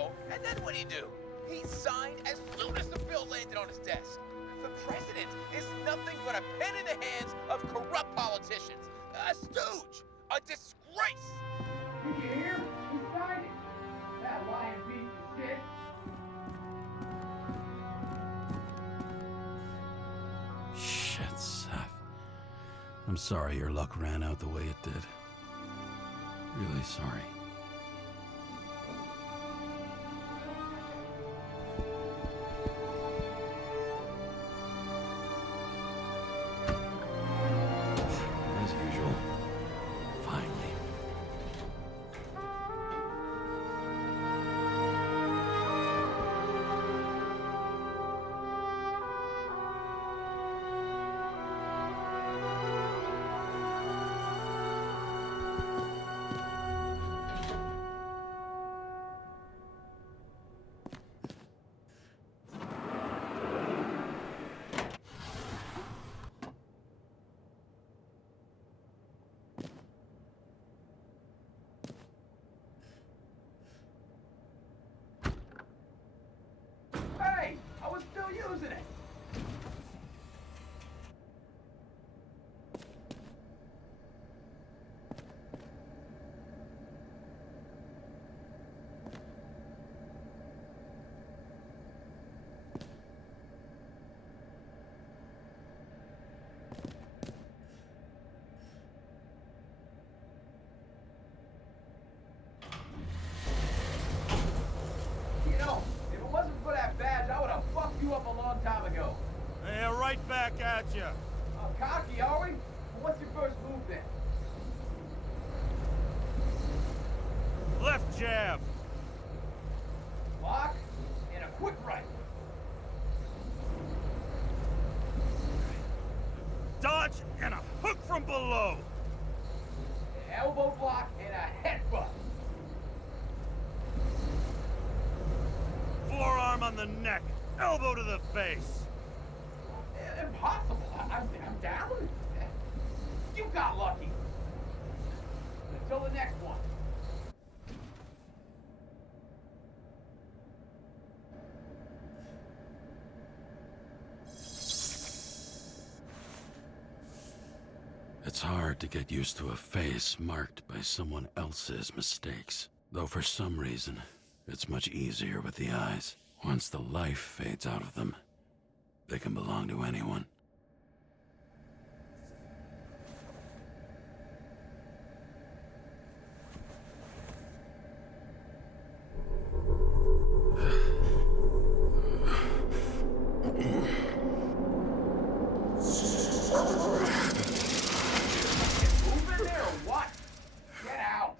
know, and then what do? He signed as soon as the bill landed on his desk. The president is nothing but a pen in the hands of corrupt politicians. A stooge. A disgrace. Did you hear? He signed it. That lying piece of shit. Shit, Seth. I'm sorry your luck ran out the way it did. Really sorry. As usual. Finally. Hey, I was still using it. You know, if it wasn't for that badge, I would have fucked you up a long time ago. Yeah, right back at you. Cocky, are we? Well, what's your first move then? Left jab. Block and a quick right. Dodge and a hook from below. Elbow block and a headbutt. Forearm on the neck. Elbow to the face. Impossible. I'm down. You got lucky. Until the next one. It's hard to get used to a face marked by someone else's mistakes. Though for some reason, it's much easier with the eyes. Once the life fades out of them, they can belong to anyone. Move in there or what? Get out.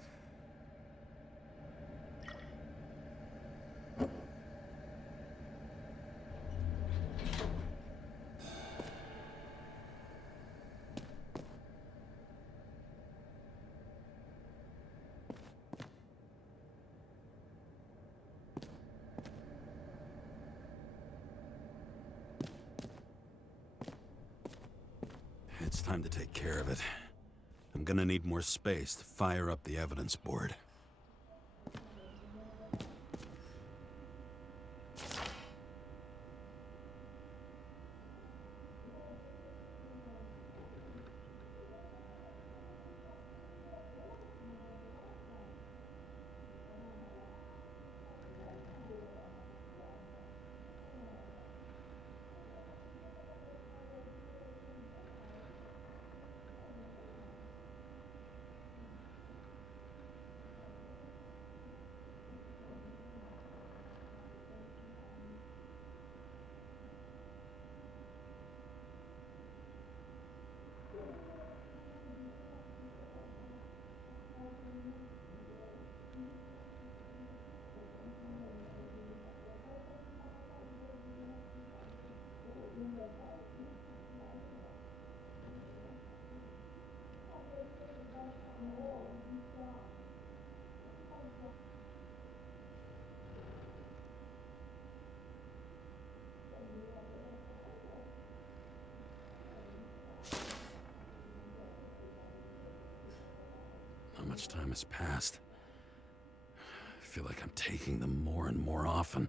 It's time to take care of it. I'm gonna need more space to fire up the evidence board. Not much time has passed. feel like I'm taking them more and more often.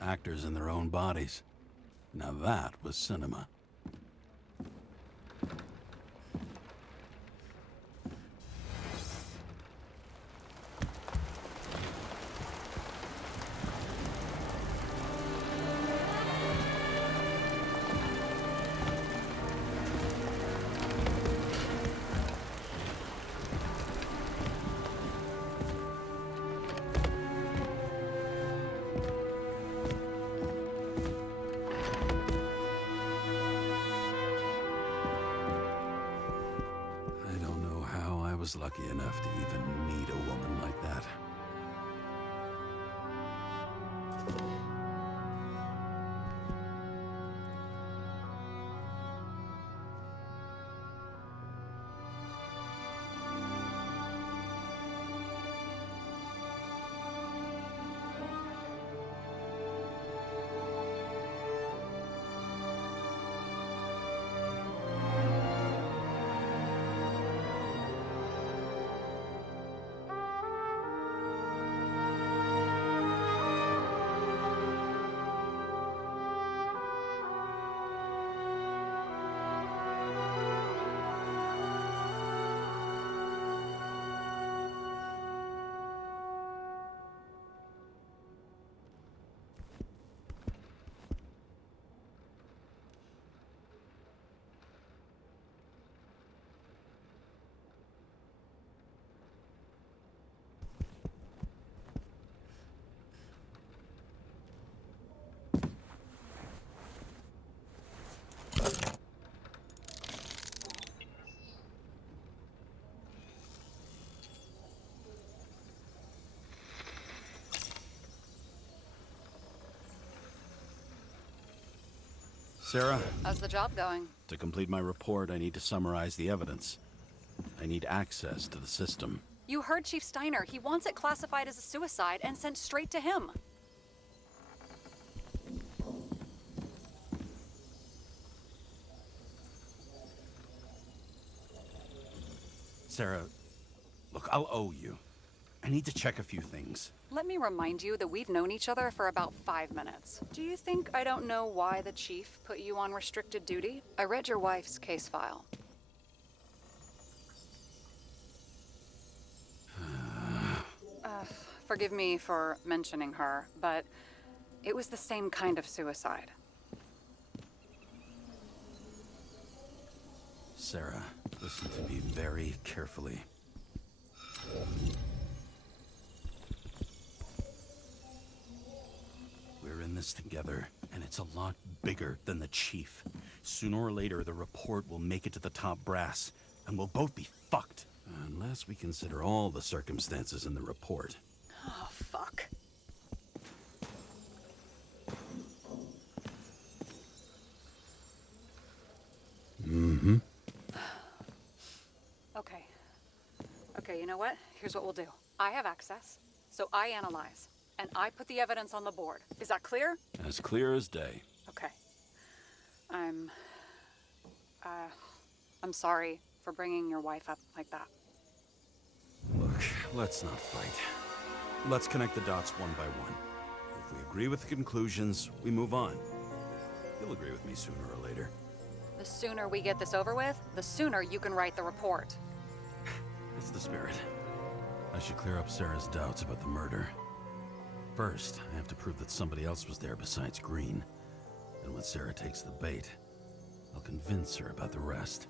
Actors in their own bodies. Now that was cinema. I was lucky enough to even meet a woman like that. Sara? How's the job going? To complete my report, I need to summarize the evidence. I need access to the system. You heard Chief Steiner. He wants it classified as a suicide and sent straight to him. Sara, look, I'll owe you. I need to check a few things. Let me remind you that we've known each other for about 5 minutes. Do you think I don't know why the chief put you on restricted duty? I read your wife's case file. Forgive me for mentioning her, but it was the same kind of suicide. Sara, listen to me very carefully. We're in this together, and it's a lot bigger than the chief. Sooner or later, the report will make it to the top brass, and we'll both be fucked. Unless we consider all the circumstances in the report. Oh, fuck. Mm-hmm. Okay, you know what? Here's what we'll do. I have access, so I analyze, and I put the evidence on the board. Is that clear? As clear as day. Okay. I'm sorry for bringing your wife up like that. Look, let's not fight. Let's connect the dots one by one. If we agree with the conclusions, we move on. You'll agree with me sooner or later. The sooner we get this over with, the sooner you can write the report. It's the spirit. I should clear up Sara's doubts about the murder. First, I have to prove that somebody else was there besides Green. And when Sara takes the bait, I'll convince her about the rest.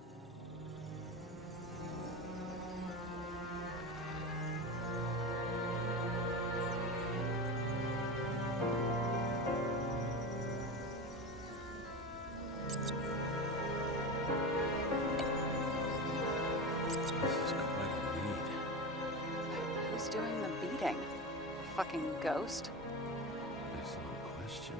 Who's doing the beating? fucking ghost? Excellent question.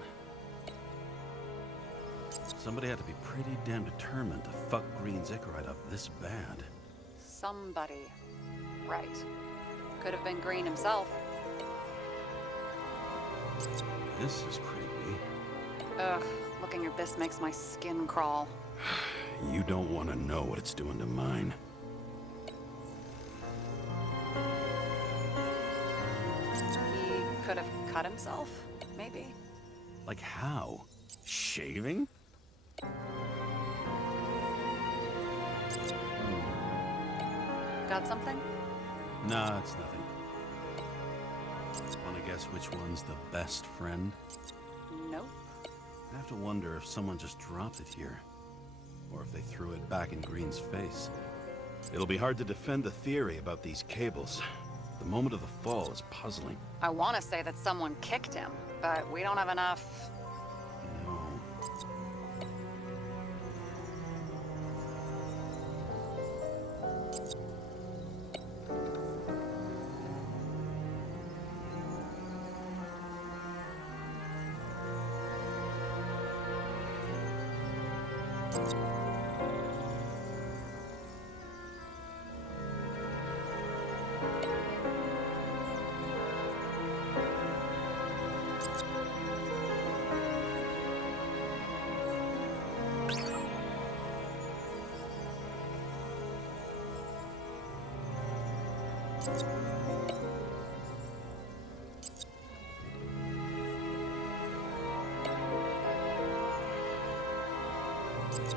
Somebody had to be pretty damn determined to fuck Green's Icarus up this bad. Somebody. Right. Could have been Green himself. This is creepy. Ugh, looking at this makes my skin crawl. You don't want to know what it's doing to mine. He could have cut himself, maybe? Like how? Shaving? Got something? Nah, it's nothing. Wanna guess which one's the best friend? Nope. I have to wonder if someone just dropped it here. Or if they threw it back in Green's face. It'll be hard to defend the theory about these cables. The moment of the fall is puzzling. I want to say that someone kicked him, but we don't have enough. No.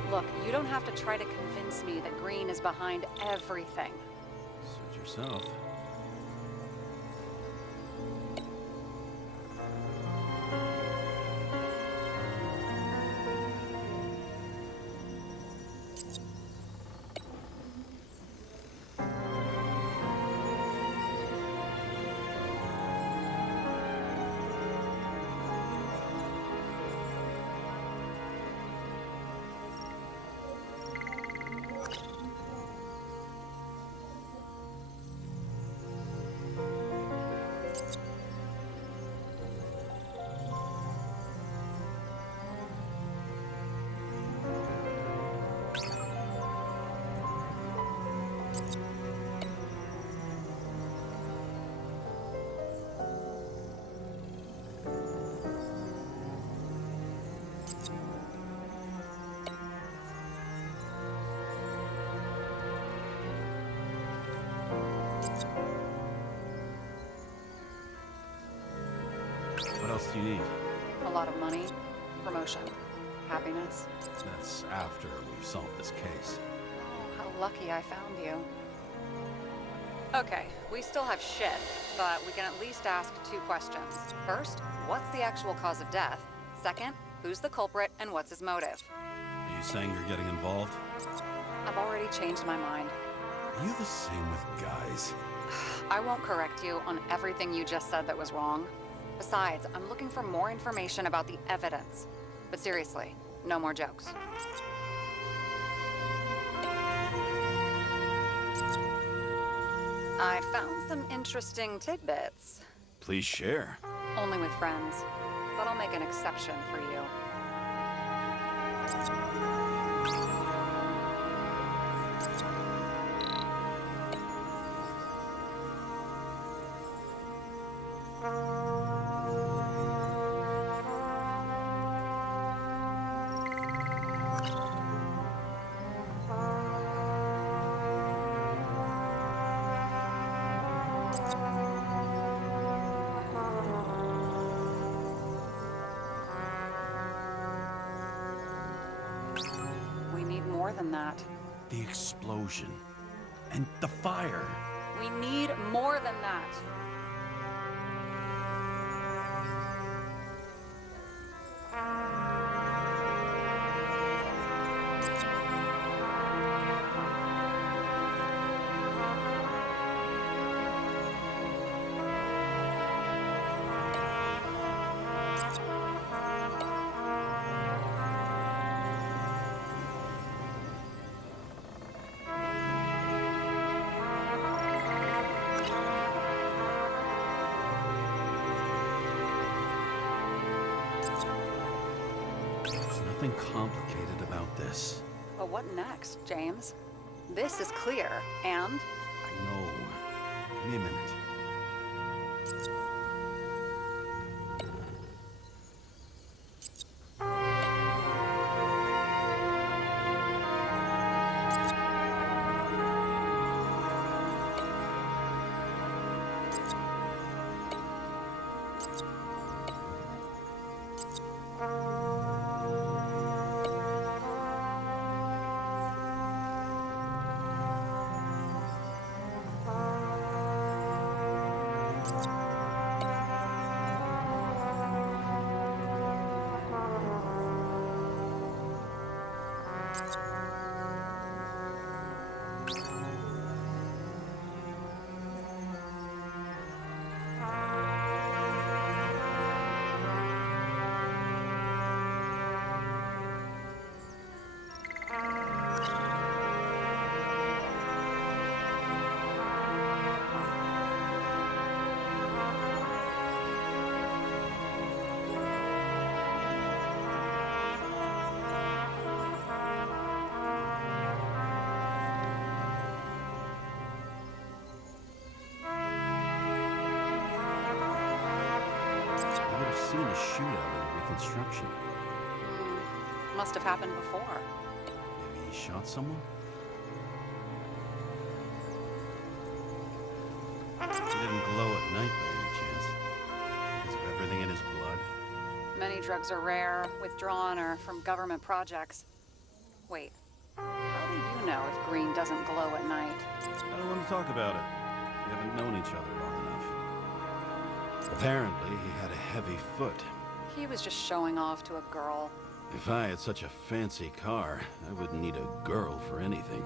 Look, you don't have to try to convince me that Green is behind everything. Suit yourself. What else do you need? A lot of money, promotion, happiness. That's after we've solved this case. Oh, how lucky I found you. Okay, we still have shit, but we can at least ask 2 questions. First, what's the actual cause of death? Second, who's the culprit and what's his motive? Are you saying you're getting involved? I've already changed my mind. Are you the same with guys? I won't correct you on everything you just said that was wrong. Besides, I'm looking for more information about the evidence. But seriously, no more jokes. I found some interesting tidbits. Please share. Only with friends. But I'll make an exception for you. More than that. The explosion. And the fire. We need more than that. nothing complicated about this. But what next, James? This is clear, and I know. Give me a minute. Seen a shootout in the reconstruction. must have happened before. Maybe he shot someone? He didn't glow at night by any chance. Because of everything in his blood. Many drugs are rare, withdrawn, or from government projects. Wait, how do you know if green doesn't glow at night? I don't want to talk about it. We haven't known each other long enough. Apparently, he had a heavy foot. He was just showing off to a girl. If I had such a fancy car, I wouldn't need a girl for anything.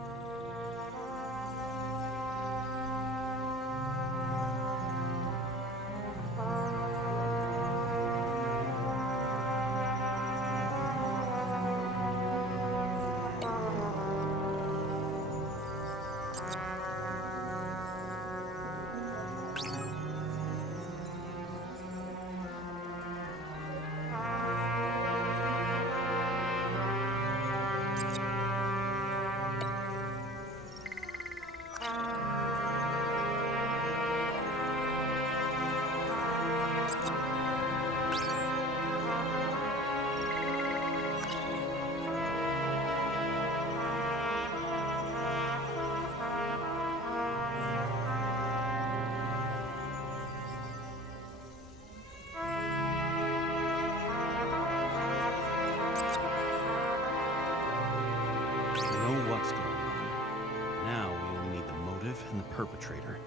And the perpetrator.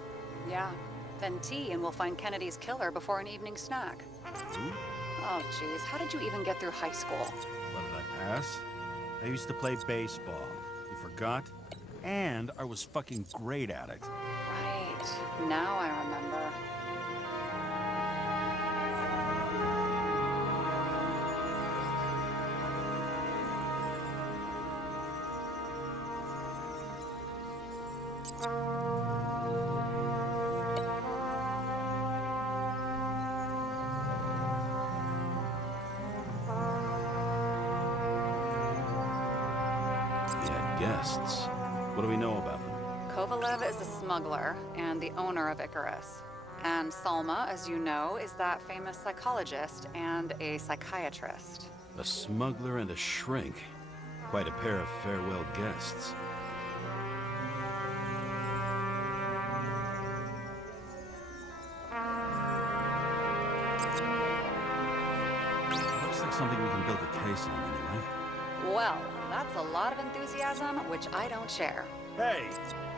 Yeah. Then tea and we'll find Kennedy's killer before an evening snack. Who? Oh, jeez. How did you even get through high school? What did I pass? I used to play baseball. You forgot? And I was fucking great at it. Right. Now I remember. Guests. What do we know about them? Kovalev is a smuggler and the owner of Icarus. And Salma, as you know, is that famous psychologist and a psychiatrist. A smuggler and a shrink. Quite a pair of farewell guests. Looks like something we can build a case on anyway. Well, that's a lot of enthusiasm, which I don't share. Hey,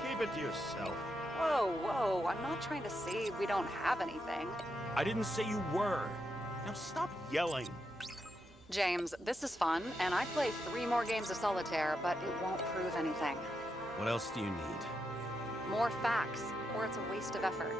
keep it to yourself. Whoa, whoa, I'm not trying to say we don't have anything. I didn't say you were. Now stop yelling. James, this is fun, and I play 3 more games of solitaire, but it won't prove anything. What else do you need? More facts, or it's a waste of effort.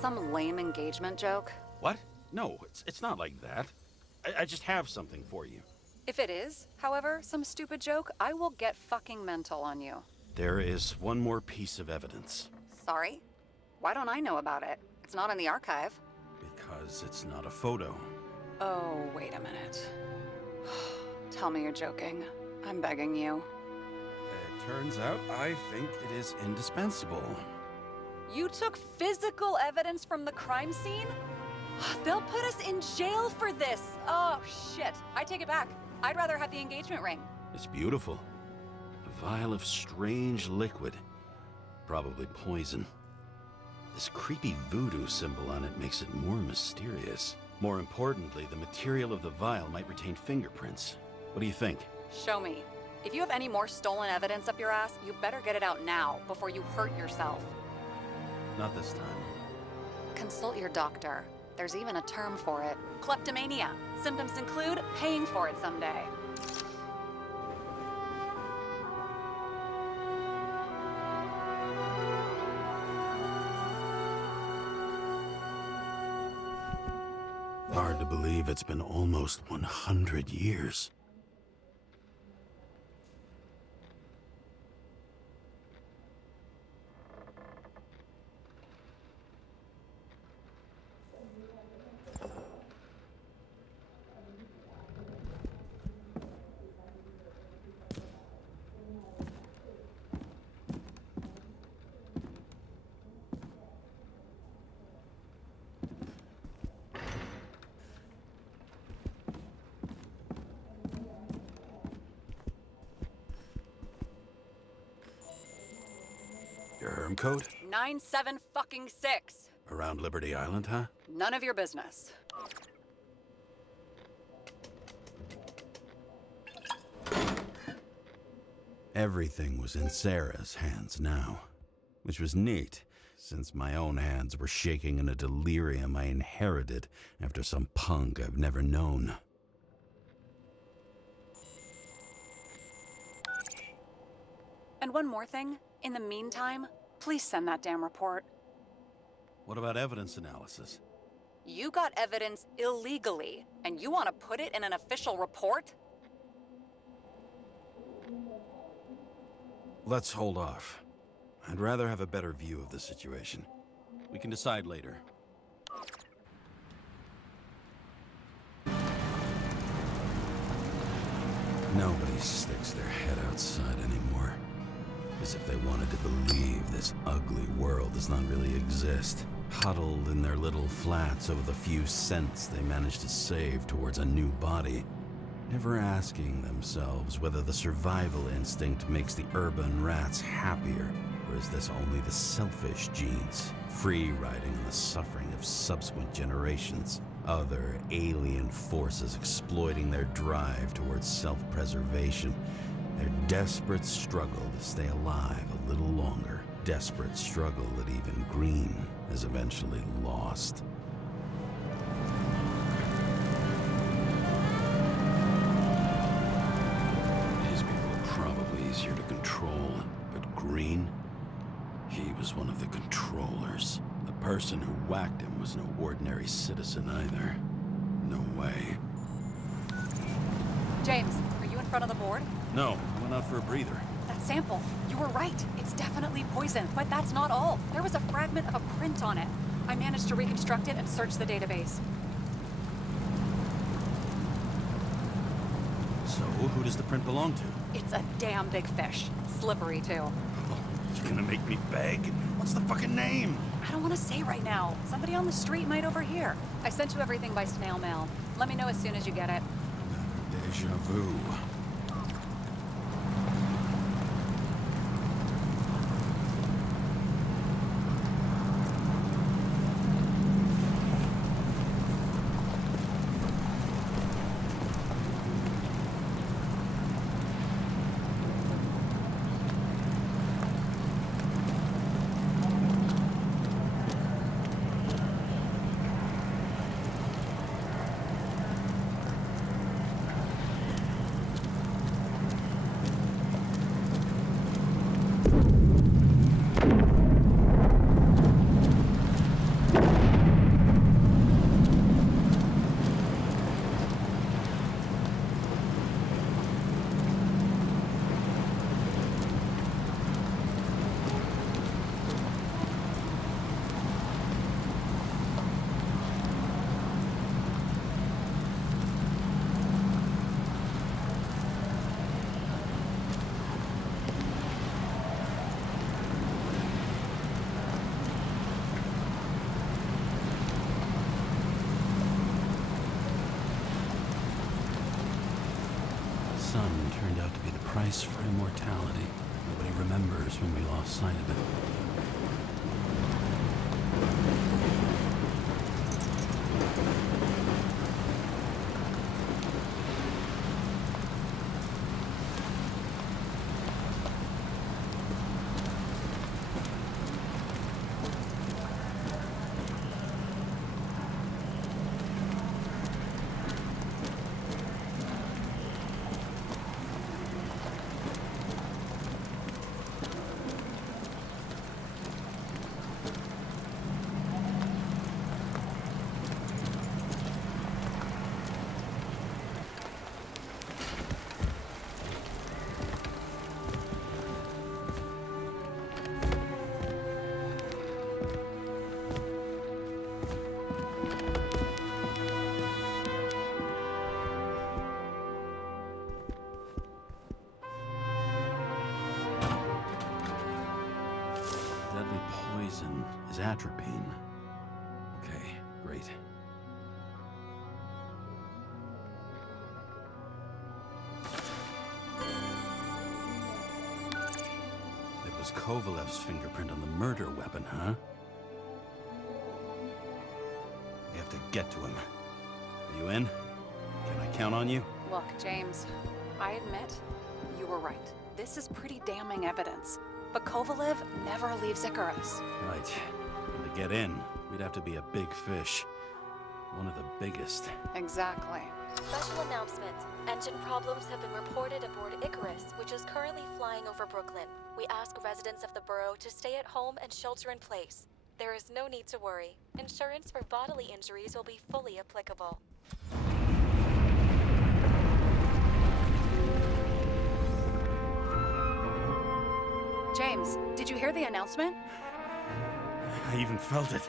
some lame engagement joke? What? No, it's not like that. I just have something for you. If it is, however, some stupid joke, I will get fucking mental on you. There is one more piece of evidence. Sorry? Why don't I know about it? It's not in the archive. Because it's not a photo. Oh, wait a minute. Tell me you're joking. I'm begging you. It turns out I think it is indispensable. You took physical evidence from the crime scene? They'll put us in jail for this. Oh, shit. I take it back. I'd rather have the engagement ring. It's beautiful. A vial of strange liquid. Probably poison. This creepy voodoo symbol on it makes it more mysterious. More importantly, the material of the vial might retain fingerprints. What do you think? Show me. If you have any more stolen evidence up your ass, you better get it out now before you hurt yourself. Not this time. Consult your doctor. There's even a term for it. Kleptomania. Symptoms include paying for it someday. Hard to believe it's been almost 100 years. Your Herm code? 97-fucking-6. Around Liberty Island, huh? None of your business. Everything was in Sara's hands now, which was neat, since my own hands were shaking in a delirium I inherited after some punk I've never known. And one more thing. In the meantime, please send that damn report. What about evidence analysis? You got evidence illegally, and you want to put it in an official report? Let's hold off. I'd rather have a better view of the situation. We can decide later. Nobody sticks their head outside anymore. As if they wanted to believe this ugly world does not really exist. Huddled in their little flats over the few cents they managed to save towards a new body. Never asking themselves whether the survival instinct makes the urban rats happier, or is this only the selfish genes, free riding on the suffering of subsequent generations? Other alien forces exploiting their drive towards self-preservation. Their desperate struggle to stay alive a little longer. Desperate struggle that even Green has eventually lost. These people are probably easier to control, but Green, he was one of the controllers. The person who whacked him was no ordinary citizen either. No way. James, are you in front of the board? No, I went out for a breather. That sample. You were right. It's definitely poison, but that's not all. There was a fragment of a print on it. I managed to reconstruct it and search the database. So, who does the print belong to? It's a damn big fish. Slippery, too. Oh, you're gonna make me beg? What's the fucking name? I don't want to say right now. Somebody on the street might overhear. I sent you everything by snail mail. Let me know as soon as you get it. Deja vu. sun turned out to be the price for immortality. Nobody remembers when we lost sight of it. Deadly poison is atropine. Okay, great. It was Kovalev's fingerprint on the murder weapon, huh? We have to get to him. Are you in? Can I count on you? Look, James, I admit, you were right. This is pretty damning evidence. But Kovalev never leaves Icarus. Right. And to get in, we'd have to be a big fish. One of the biggest. Exactly. Special announcement. Engine problems have been reported aboard Icarus, which is currently flying over Brooklyn. We ask residents of the borough to stay at home and shelter in place. There is no need to worry. Insurance for bodily injuries will be fully applicable. James, did you hear the announcement? I even felt it.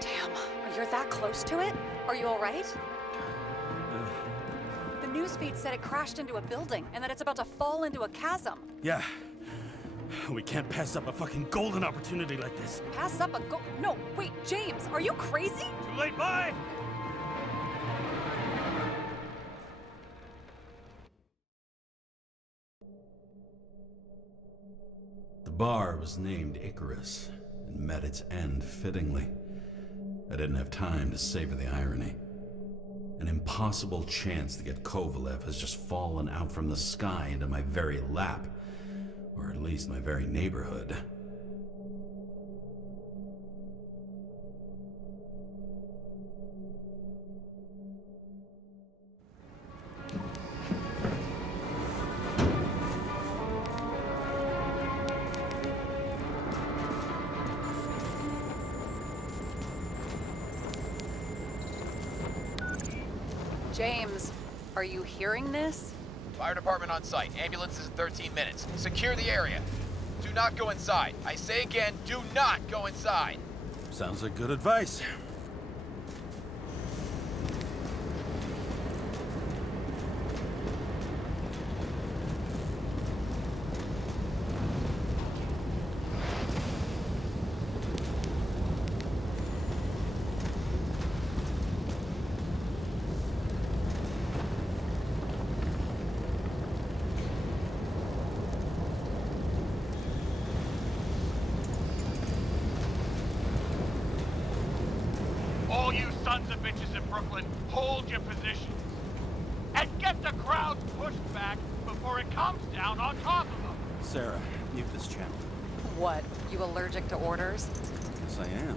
Damn, you're that close to it? Are you all right? The newsfeed said it crashed into a building and that it's about to fall into a chasm. Yeah. We can't pass up a fucking golden opportunity like this. Pass up a No, wait, James, are you crazy? Too late, bye! The bar was named Icarus and met its end fittingly. I didn't have time to savor the irony. An impossible chance to get Kovalev has just fallen out from the sky into my very lap. Or at least my very neighborhood. James, are you hearing this? Fire department on site. Ambulances in 13 minutes. Secure the area. Do not go inside. I say again, do not go inside. Sounds like good advice. All you sons of bitches in Brooklyn, hold your positions. And get the crowd pushed back before it comes down on top of them. Sara, mute this channel. What, you allergic to orders? Yes, I am.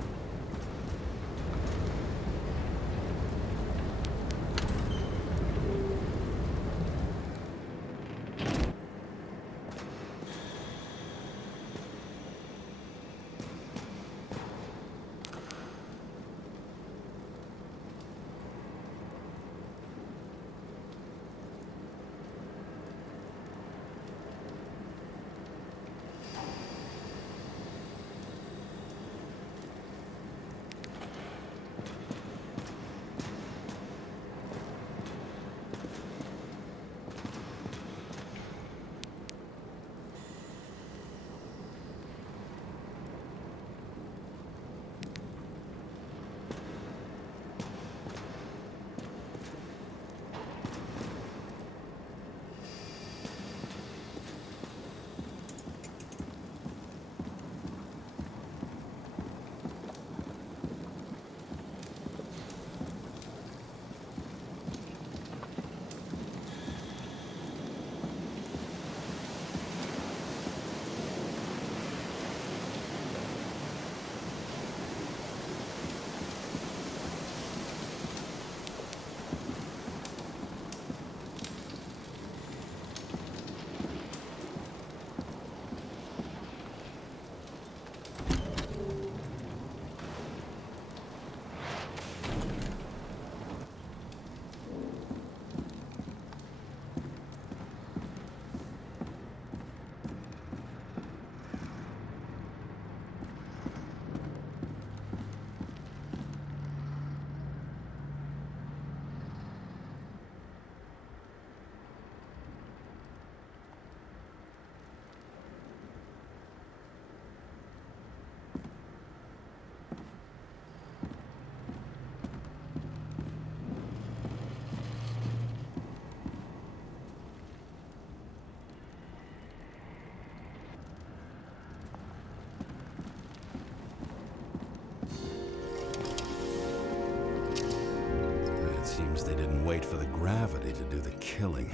Seems they didn't wait for the gravity to do the killing.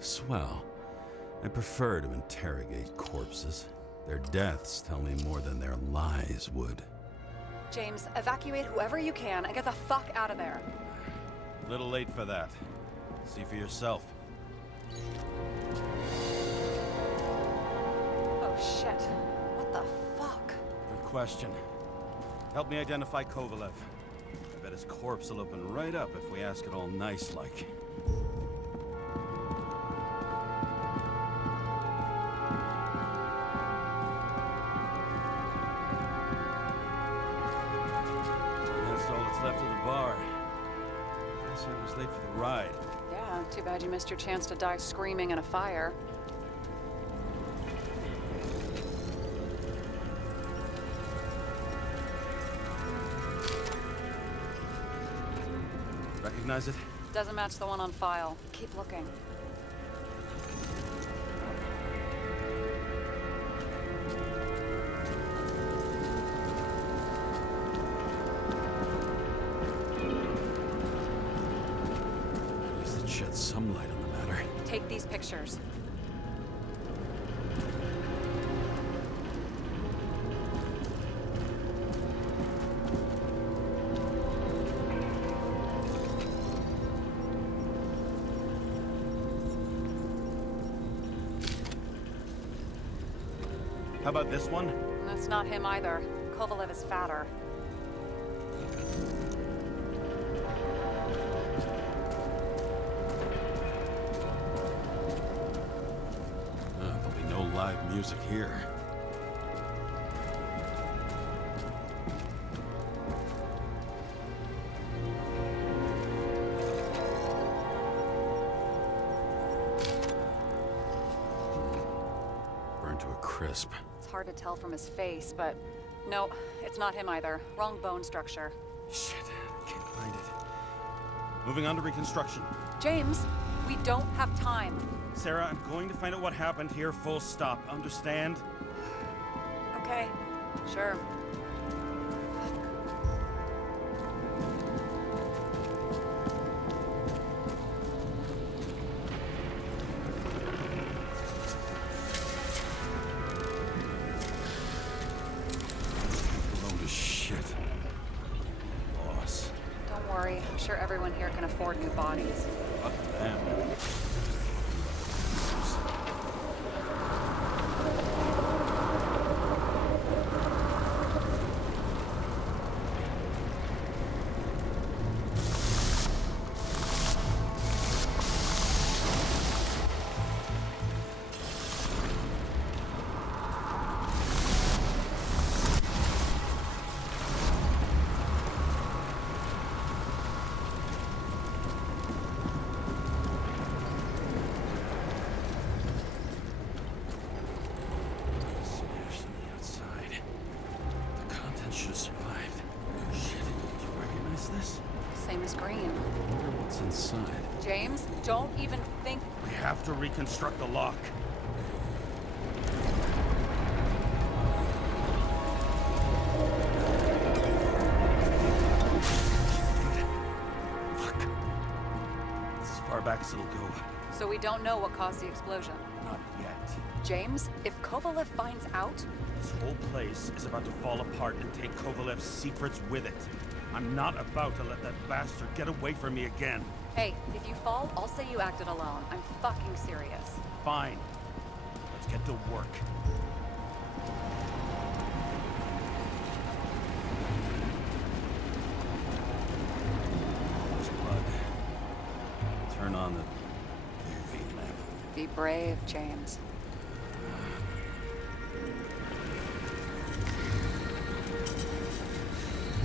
Swell. I prefer to interrogate corpses. Their deaths tell me more than their lies would. James, evacuate whoever you can and get the fuck out of there. A little late for that. See for yourself. Oh shit. What the fuck? Good question. Help me identify Kovalev. I bet his corpse will open right up if we ask it all nice-like. That's all that's left of the bar. Guess I was late for the ride. Yeah, too bad you missed your chance to die screaming in a fire. Recognize it? Doesn't match the one on file. Keep looking. At least it sheds some light on the matter. Take these pictures. How about this one? That's not him either. Kovalev is fatter. There'll be no live music here. Burned to a crisp. It's hard to tell from his face, but no, it's not him either. Wrong bone structure. Shit, I can't find it. Moving on to reconstruction. James, we don't have time. Sara, I'm going to find out what happened here, full stop. Understand? Okay, sure. Load of shit. Loss. Don't worry, I'm sure everyone here can afford new bodies. Fuck them. Smashed on the outside. The contents should have survived. Shit, do you recognize this? Same as green. I wonder what's inside. James, don't even think. We have to reconstruct the lock. Fuck. It's as far back as it'll go. So we don't know what caused the explosion. Not yet. James, if Kovalev finds out, This whole place is about to fall apart and take Kovalev's secrets with it. I'm not about to let that bastard get away from me again. hey, if you fall, I'll say you acted alone. I'm fucking serious. Fine. Let's get to work. There's blood. Turn on the UV lamp. Be brave, James.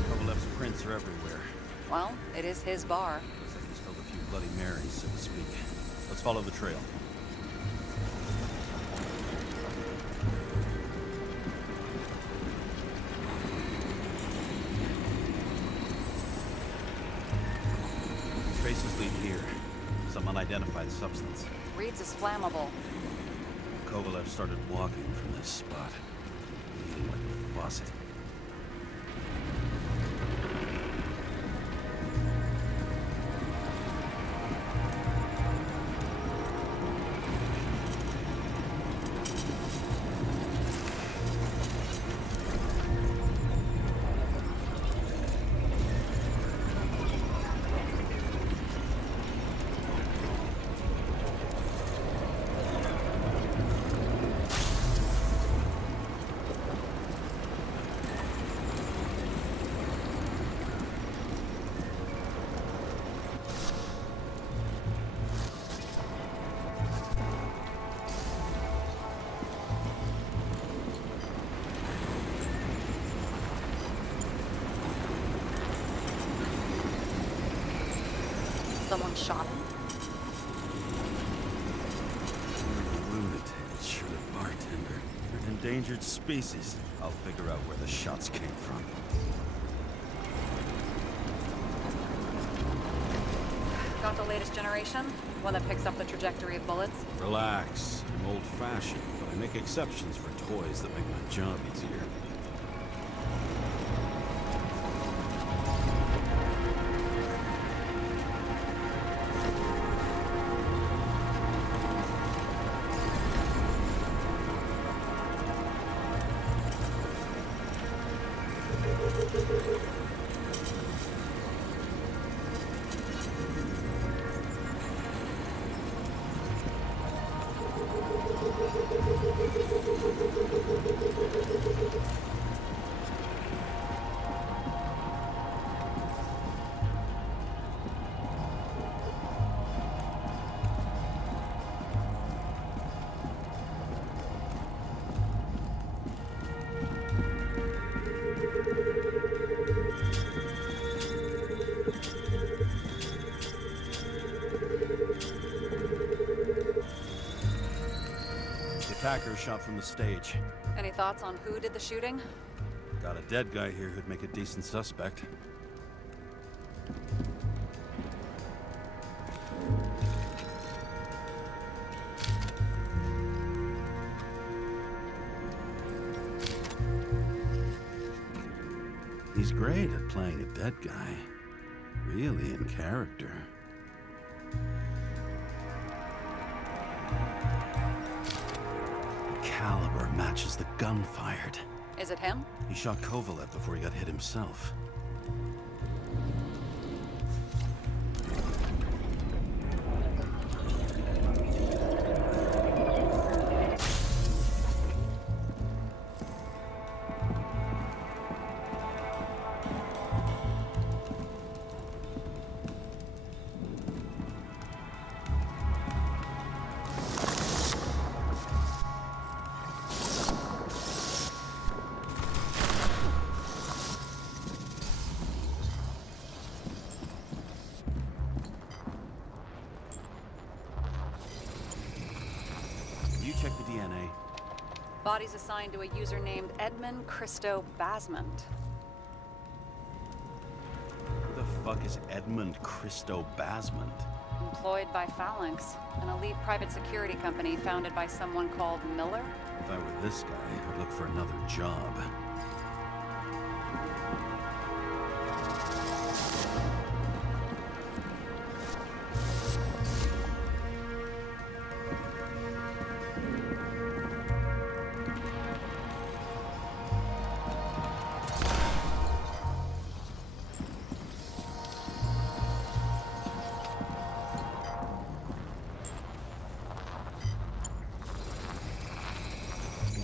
Kovalev's prints are everywhere. Well, it is his bar. Looks like he's filled a few Bloody Marys, so to speak. Let's follow the trail. Traces lead here. Some unidentified substance. Reads as flammable. Kovalev started walking from this spot. Bleeding like a faucet. Someone shot him? Lunatic, sure the bartender. You're an endangered species. I'll figure out where the shots came from. Got the latest generation? One that picks up the trajectory of bullets? Relax. I'm old-fashioned, but I make exceptions for toys that make my job easier. Attacker shot from the stage. Any thoughts on who did the shooting? Got a dead guy here who'd make a decent suspect. He's great at playing a dead guy. Really in character. Caliber matches the gun fired. Is it him? He shot Kovalev before he got hit himself. Check the DNA. Body's assigned to a user named Edmund Christo Basmond. Who the fuck is Edmund Christo Basmond? Employed by Phalanx, an elite private security company founded by someone called Miller. If I were this guy, I'd look for another job.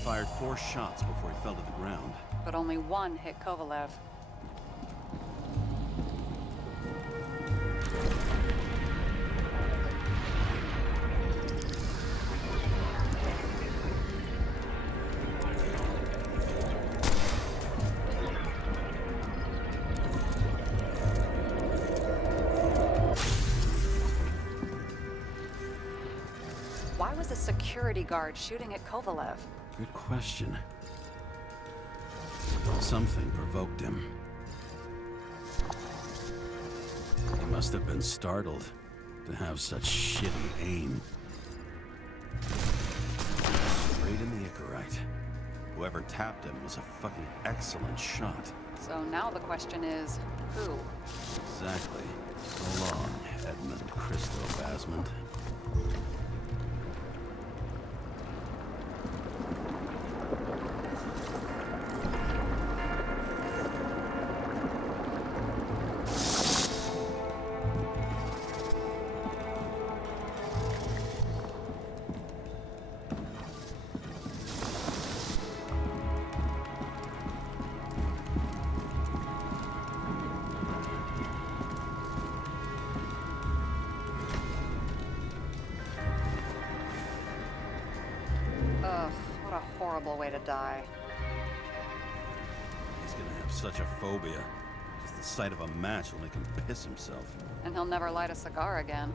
Fired 4 shots before he fell to the ground. But only one hit Kovalev. Why was a security guard shooting at Kovalev? Good question. Something provoked him. He must have been startled to have such shitty aim. Straight in the Icarus. Whoever tapped him was a fucking excellent shot. So now the question is, who? Exactly. So long, Edmund Christo Basmond. Ugh, what a horrible way to die. He's gonna have such a phobia. Because the sight of a match will make him piss himself. And he'll never light a cigar again.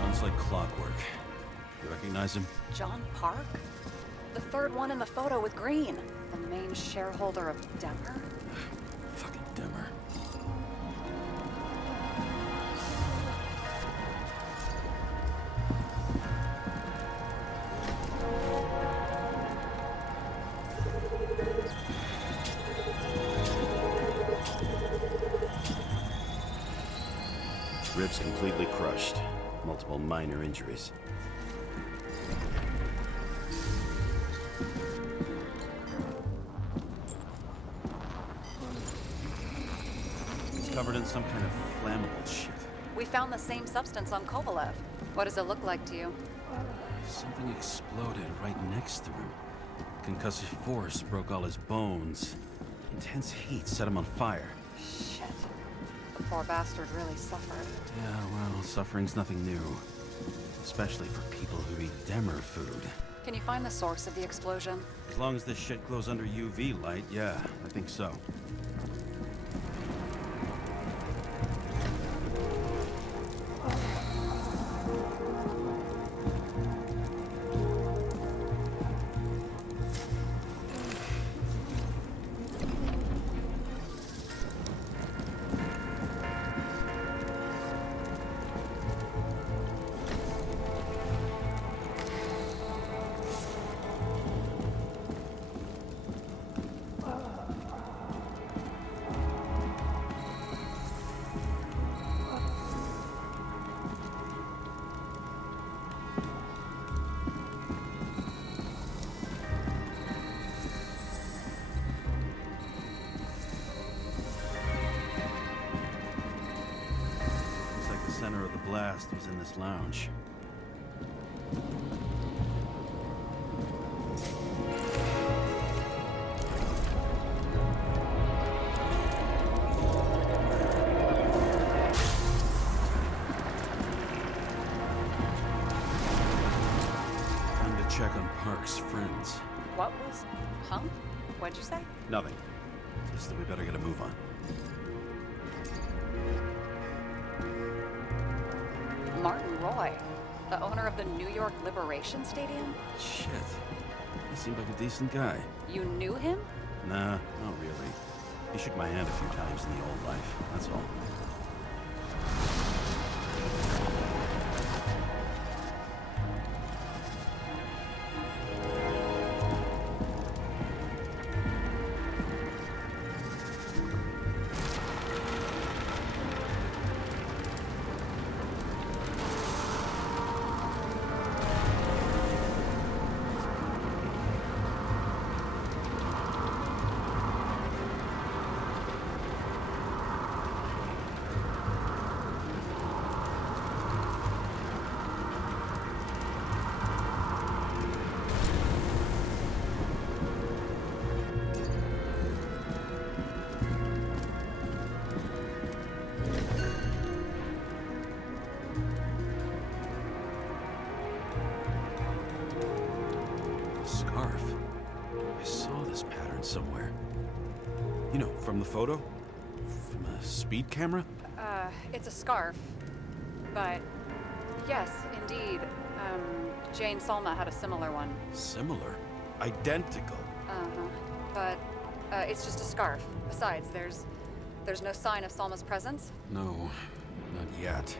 Runs like clockwork. You recognize him? John Park? The third one in the photo with Green. The main shareholder of Denver? Fucking Demmer. Ribs completely crushed. Multiple minor injuries. It's covered in some kind of flammable shit. We found the same substance on Kovalev. What does it look like to you? Something exploded right next to him. Concussive force broke all his bones. Intense heat set him on fire. Shit. The poor bastard really suffered. Yeah, well, suffering's nothing new. Especially for people who eat Demmer food. Can you find the source of the explosion? As long as this shit glows under UV light, yeah, I think so. Center of the blast was in this lounge. Time to check on Park's friends. What was... Huh? What'd you say? Nothing. Just that we better get a move on. Martin Roy, the owner of the New York Liberation Stadium? Shit. He seemed like a decent guy. You knew him? Nah, not really. He shook my hand a few times in the old life, that's all. Somewhere. You know, from the photo? From a speed camera? It's a scarf. But, yes, indeed. Jane Salma had a similar one. Similar? Identical? Uh-huh. But, it's just a scarf. Besides, there's no sign of Salma's presence? No, not yet.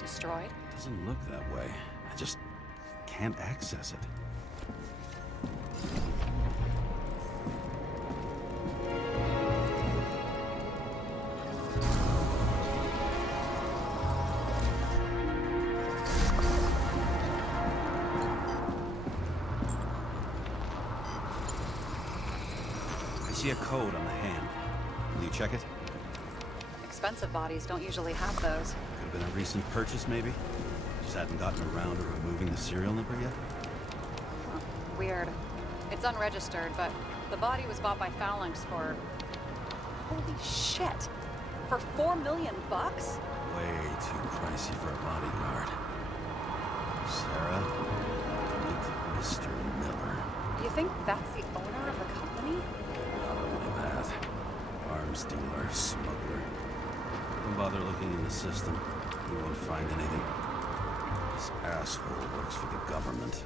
Destroyed? Doesn't look that way. I just can't access it. I see see a code on the hand. Will you check it? Expensive bodies don't usually have those. Could have been a recent purchase, maybe? Just hadn't gotten around to removing the serial number yet? Huh. Weird. It's unregistered, but the body was bought by Phalanx for... Holy shit! For $4 million bucks? Way too pricey for a bodyguard. Sarah, meet Mr. Miller. You think that's the owner of the company? Not only that, arms dealer, smuggler. Don't bother looking in the system. You won't find anything. This asshole works for the government.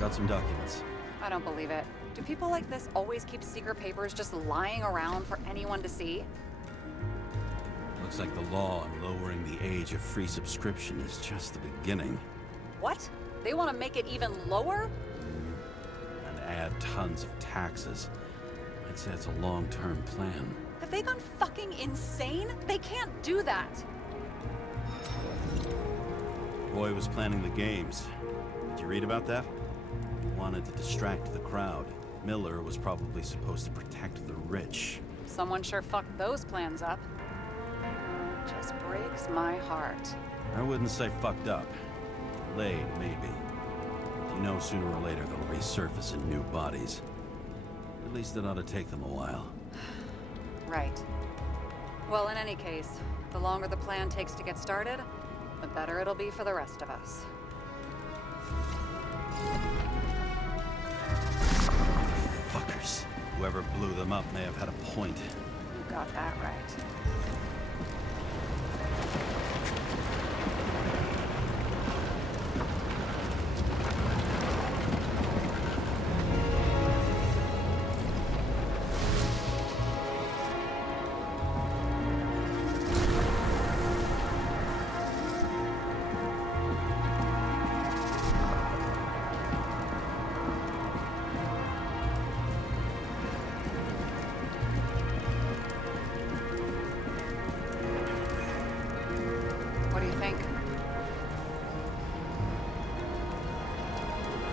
Got some documents. I don't believe it. Do people like this always keep secret papers just lying around for anyone to see? Looks like the law on lowering the age of free subscription is just the beginning. What? They want to make it even lower? And add tons of taxes. I'd say it's a long-term plan. Have they gone fucking insane? They can't do that! Roy was planning the games. Did you read about that? Wanted to distract the crowd. Miller was probably supposed to protect the rich. Someone sure fucked those plans up. Just breaks my heart. I wouldn't say fucked up. Delayed, maybe. But you know sooner or later they'll resurface in new bodies. At least it ought to take them a while. Right. Well, in any case, the longer the plan takes to get started, the better it'll be for the rest of us. Fuckers. Whoever blew them up may have had a point. You got that right. What do you think?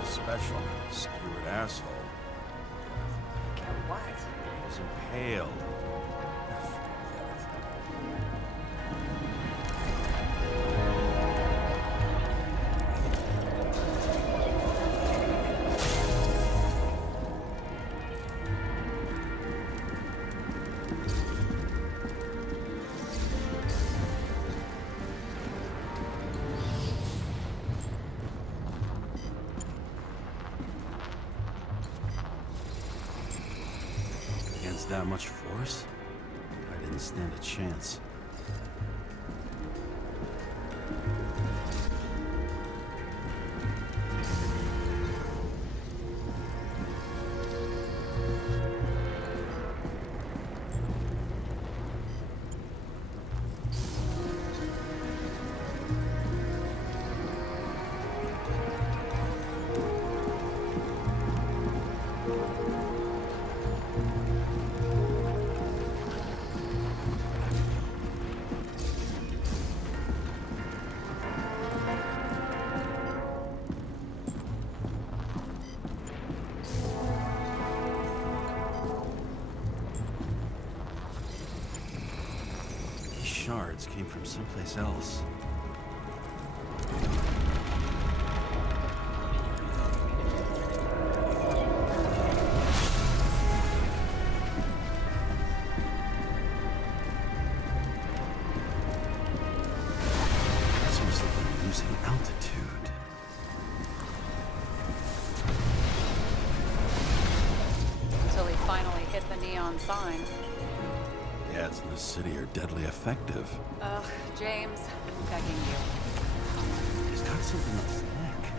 A special skewered asshole. Get what? He was impaled. Against that much force? I didn't stand a chance. Shards came from someplace else. Seems like I'm losing altitude. Until he finally hit the neon sign. The ads in this city are deadly effective. Ugh, James, I'm begging you. He's got something on his neck.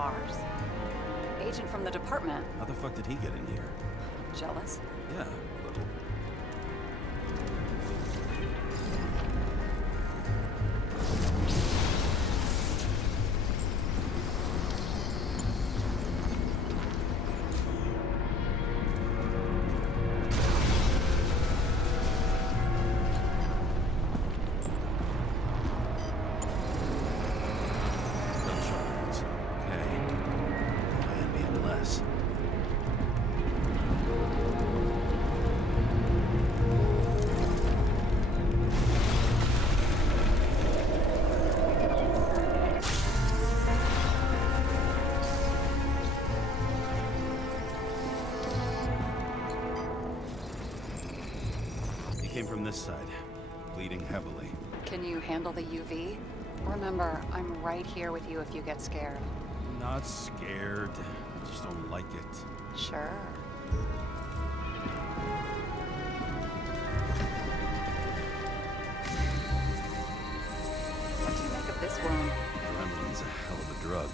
ours? Agent from the department. How the fuck did he get in here? Jealous? Yeah, a little. Came from this side, bleeding heavily. Can you handle the UV? Remember, I'm right here with you if you get scared. Not scared. I just don't like it. Sure. What do you make of this wound? Adrenaline's a hell of a drug.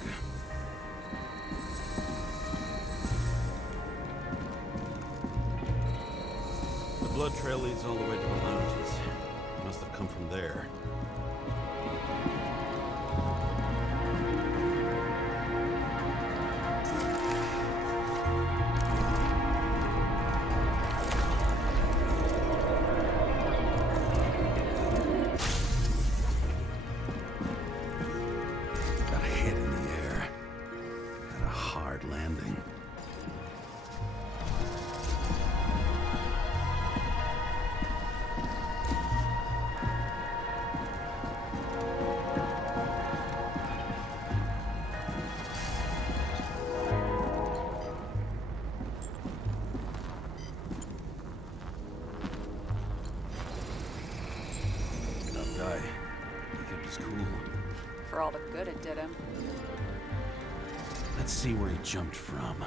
The blood trail leads all the way to the lounges. It must have come from there. Got a hit in the air. Had a hard landing. For all the good it did him. Let's see where he jumped from. The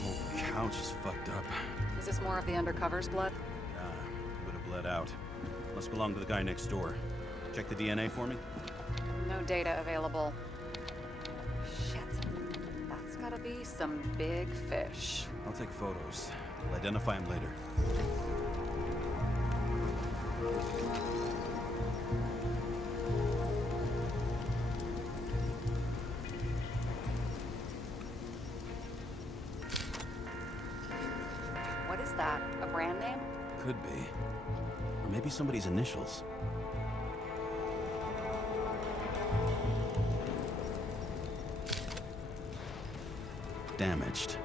whole couch is fucked up. Is this more of the undercover's blood? Yeah, it would have bled out. Must belong to the guy next door. Check the DNA for me. No data available. Shit. That's gotta be some big fish. I'll take photos. I'll identify him later. What is that? A brand name? Could be. Or maybe somebody's initials. Damaged.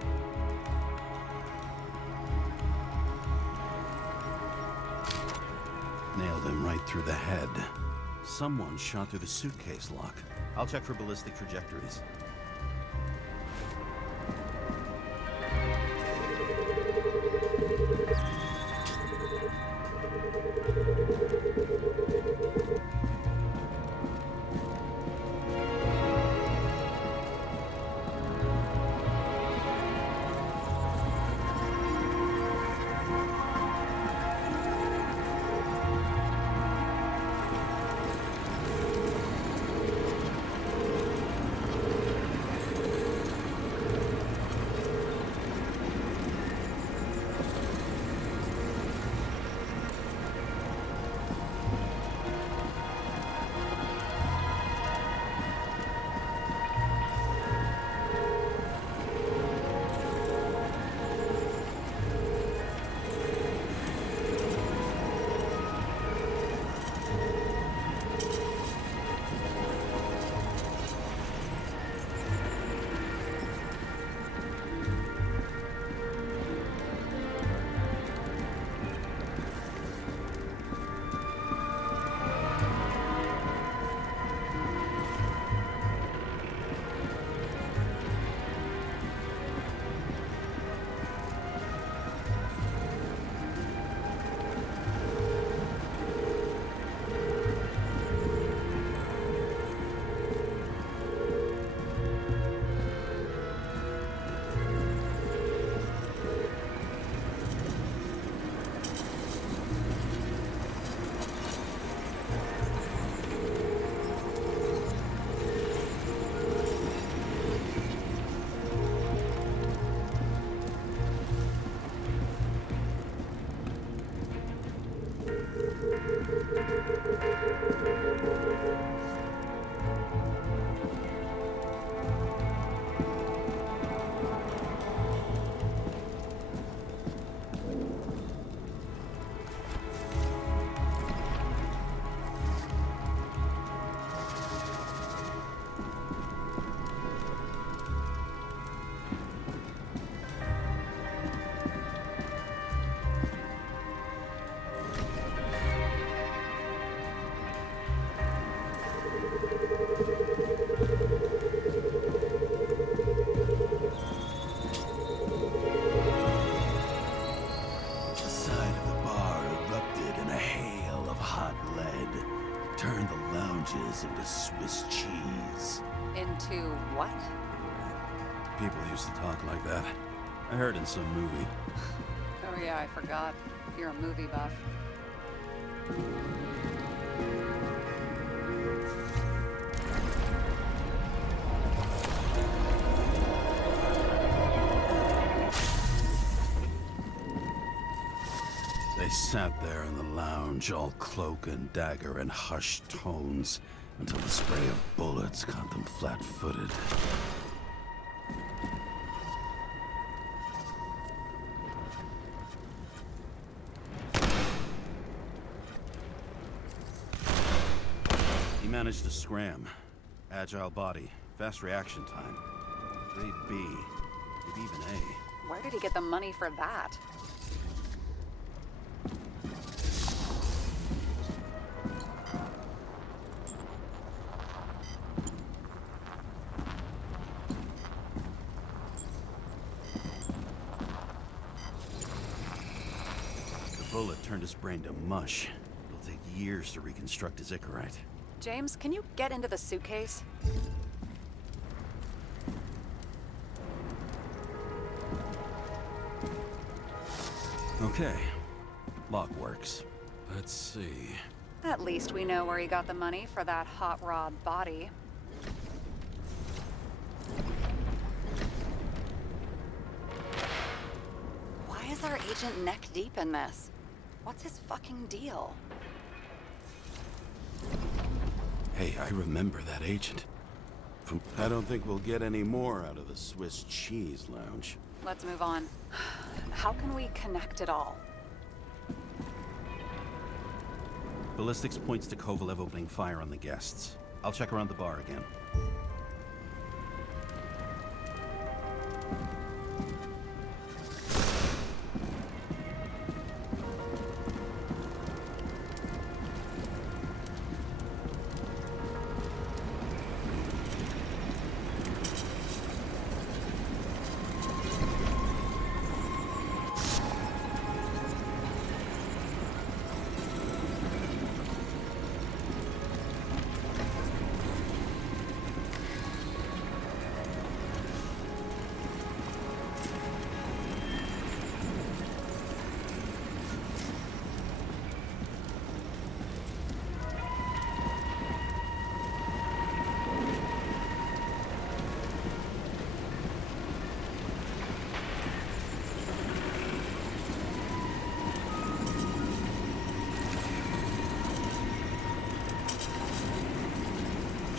Nailed him right through the head. Someone shot through the suitcase lock. I'll check for ballistic trajectories. What? People used to talk like that. I heard in some movie. Oh yeah, I forgot. You're a movie buff. They sat there in the lounge, all cloak and dagger and hushed tones, until the spray of bullets caught them flat-footed. He managed to scram. Agile body, fast reaction time. Grade B, maybe even A. Where did he get the money for that? The bullet turned his brain to mush. It'll take years to reconstruct his Icarite. James, can you get into the suitcase? Okay. Lock works. Let's see. At least we know where he got the money for that hot rod body. Why is our agent neck deep in this? What's his fucking deal? Hey, I remember that agent. I don't think we'll get any more out of the Swiss cheese lounge. Let's move on. How can we connect it all? Ballistics points to Kovalev opening fire on the guests. I'll check around the bar again.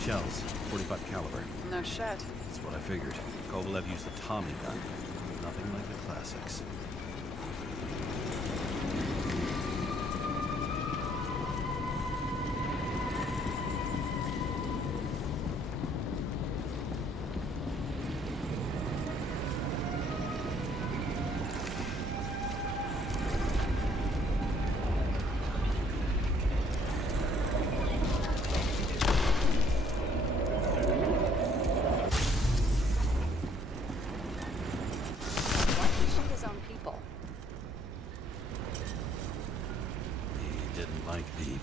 Shells, 45 caliber. No shit. That's what I figured. Kovalev used a Tommy gun. Nothing like the classics.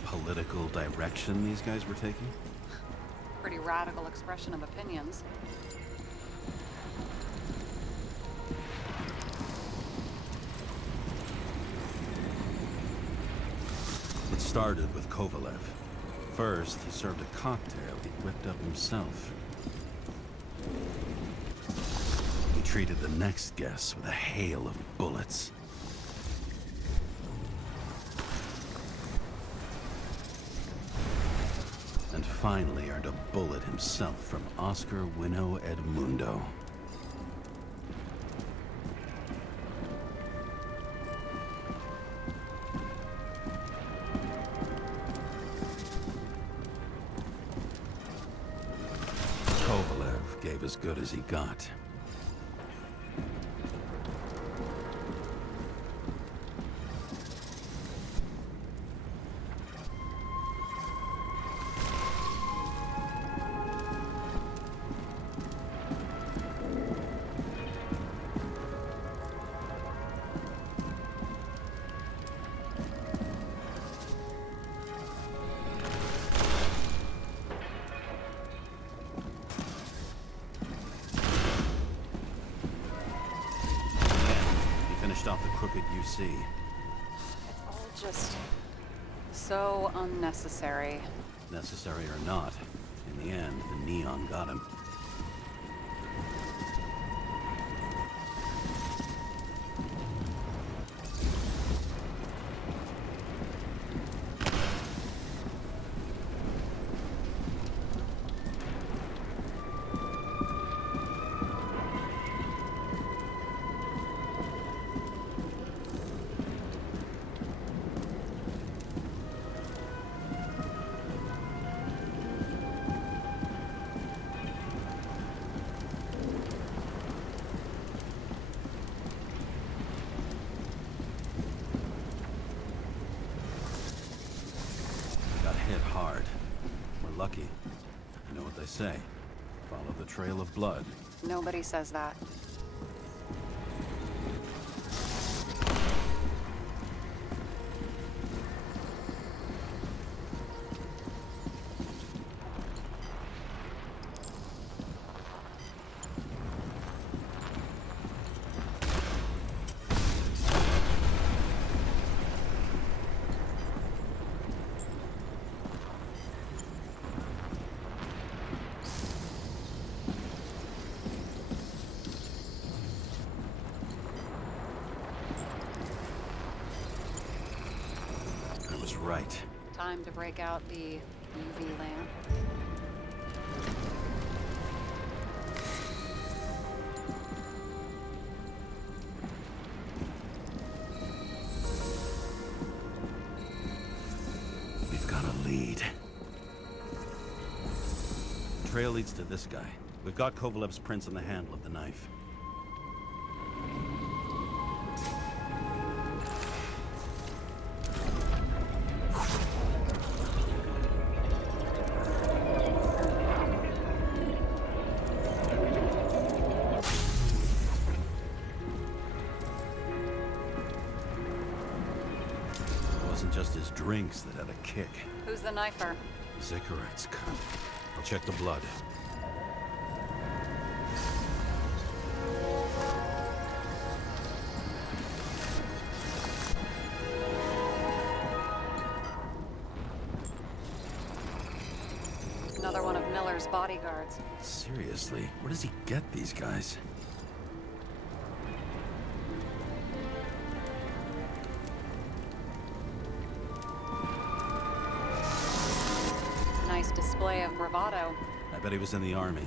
Political direction these guys were taking? Pretty radical expression of opinions. It started with Kovalev. First, he served a cocktail he whipped up himself. He treated the next guests with a hail of bullets. And finally earned a bullet himself from Oscar Winnow Edmundo. Kovalev gave as good as he got. finished off the crooked UC. It's all just so unnecessary. Necessary or not, in the end, the neon got him. Hard. We're lucky. You know what they say. Follow the trail of blood. Nobody says that. Right. Time to break out the UV lamp. We've got a lead. The trail leads to this guy. We've got Kovalev's prints on the handle of the knife. Just his drinks that had a kick. Who's the knifer? Icarus cut. I'll check the blood. Another one of Miller's bodyguards. Seriously, where does he get these guys? Display of bravado. I bet he was in the army.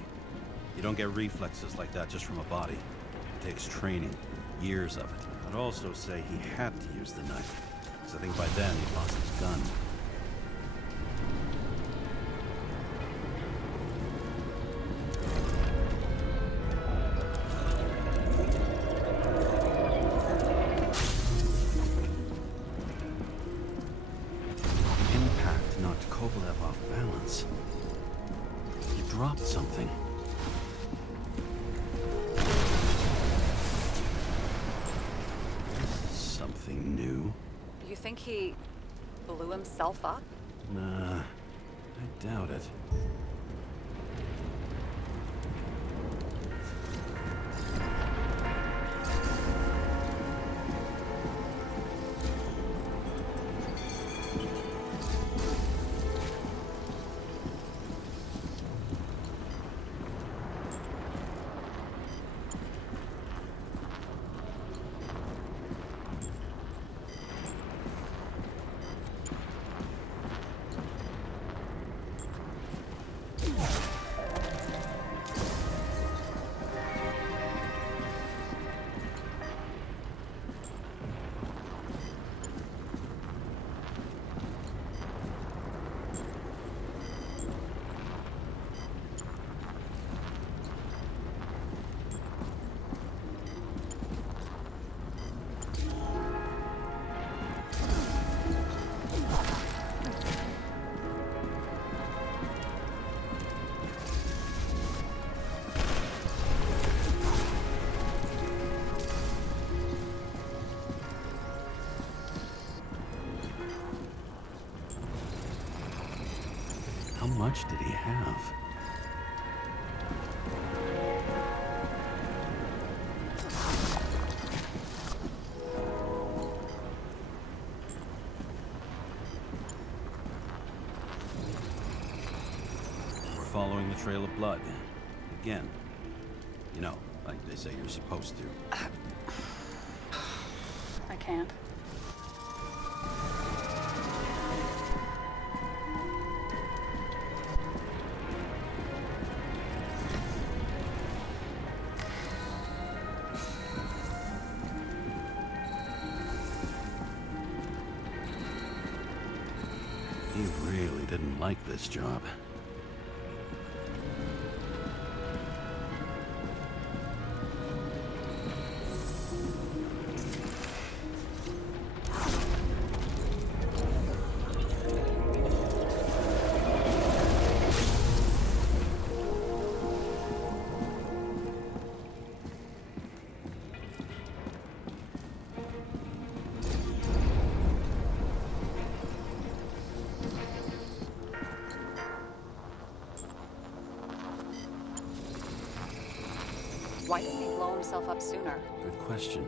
You don't get reflexes like that just from a body. It takes training, years of it. I'd also say he had to use the knife, because I think by then he lost his gun. Dropped something. This is something new. You think he blew himself up? Nah, I doubt it. How much did he have? trail of blood. Again. You know, like they say you're supposed to. I can't. He really didn't like this job. Why didn't he blow himself up sooner? Good question.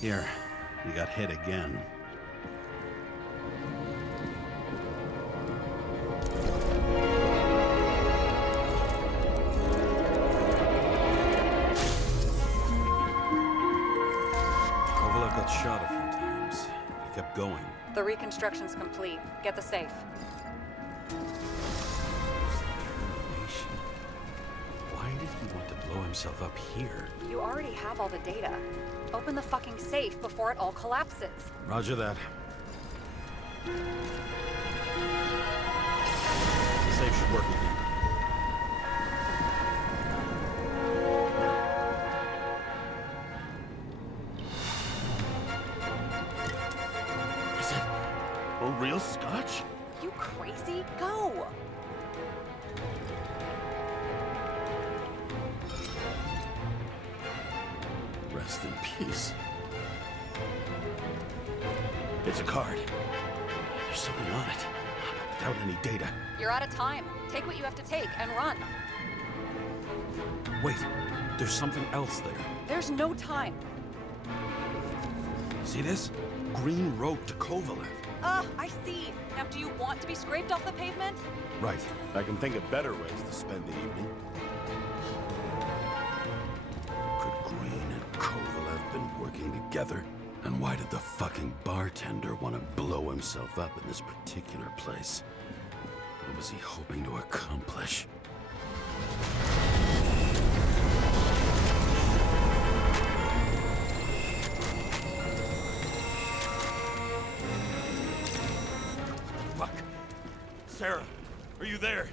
Here, you got hit again. Shot a few times. He kept going. The reconstruction's complete. Get the safe. Why did he want to blow himself up here? You already have all the data. Open the fucking safe before it all collapses. Roger that. The safe should work again. Real scotch? You crazy? Go! Rest in peace. It's a card. There's something on it. Without any data. You're out of time. Take what you have to take and run. Wait, there's something else there. There's no time. See this? Green rope to Kovalev. I see. Now, do you want to be scraped off the pavement? Right. I can think of better ways to spend the evening. Could Green and Kovalev been working together? And why did the fucking bartender want to blow himself up in this particular place? What was he hoping to accomplish? Sara, are you there?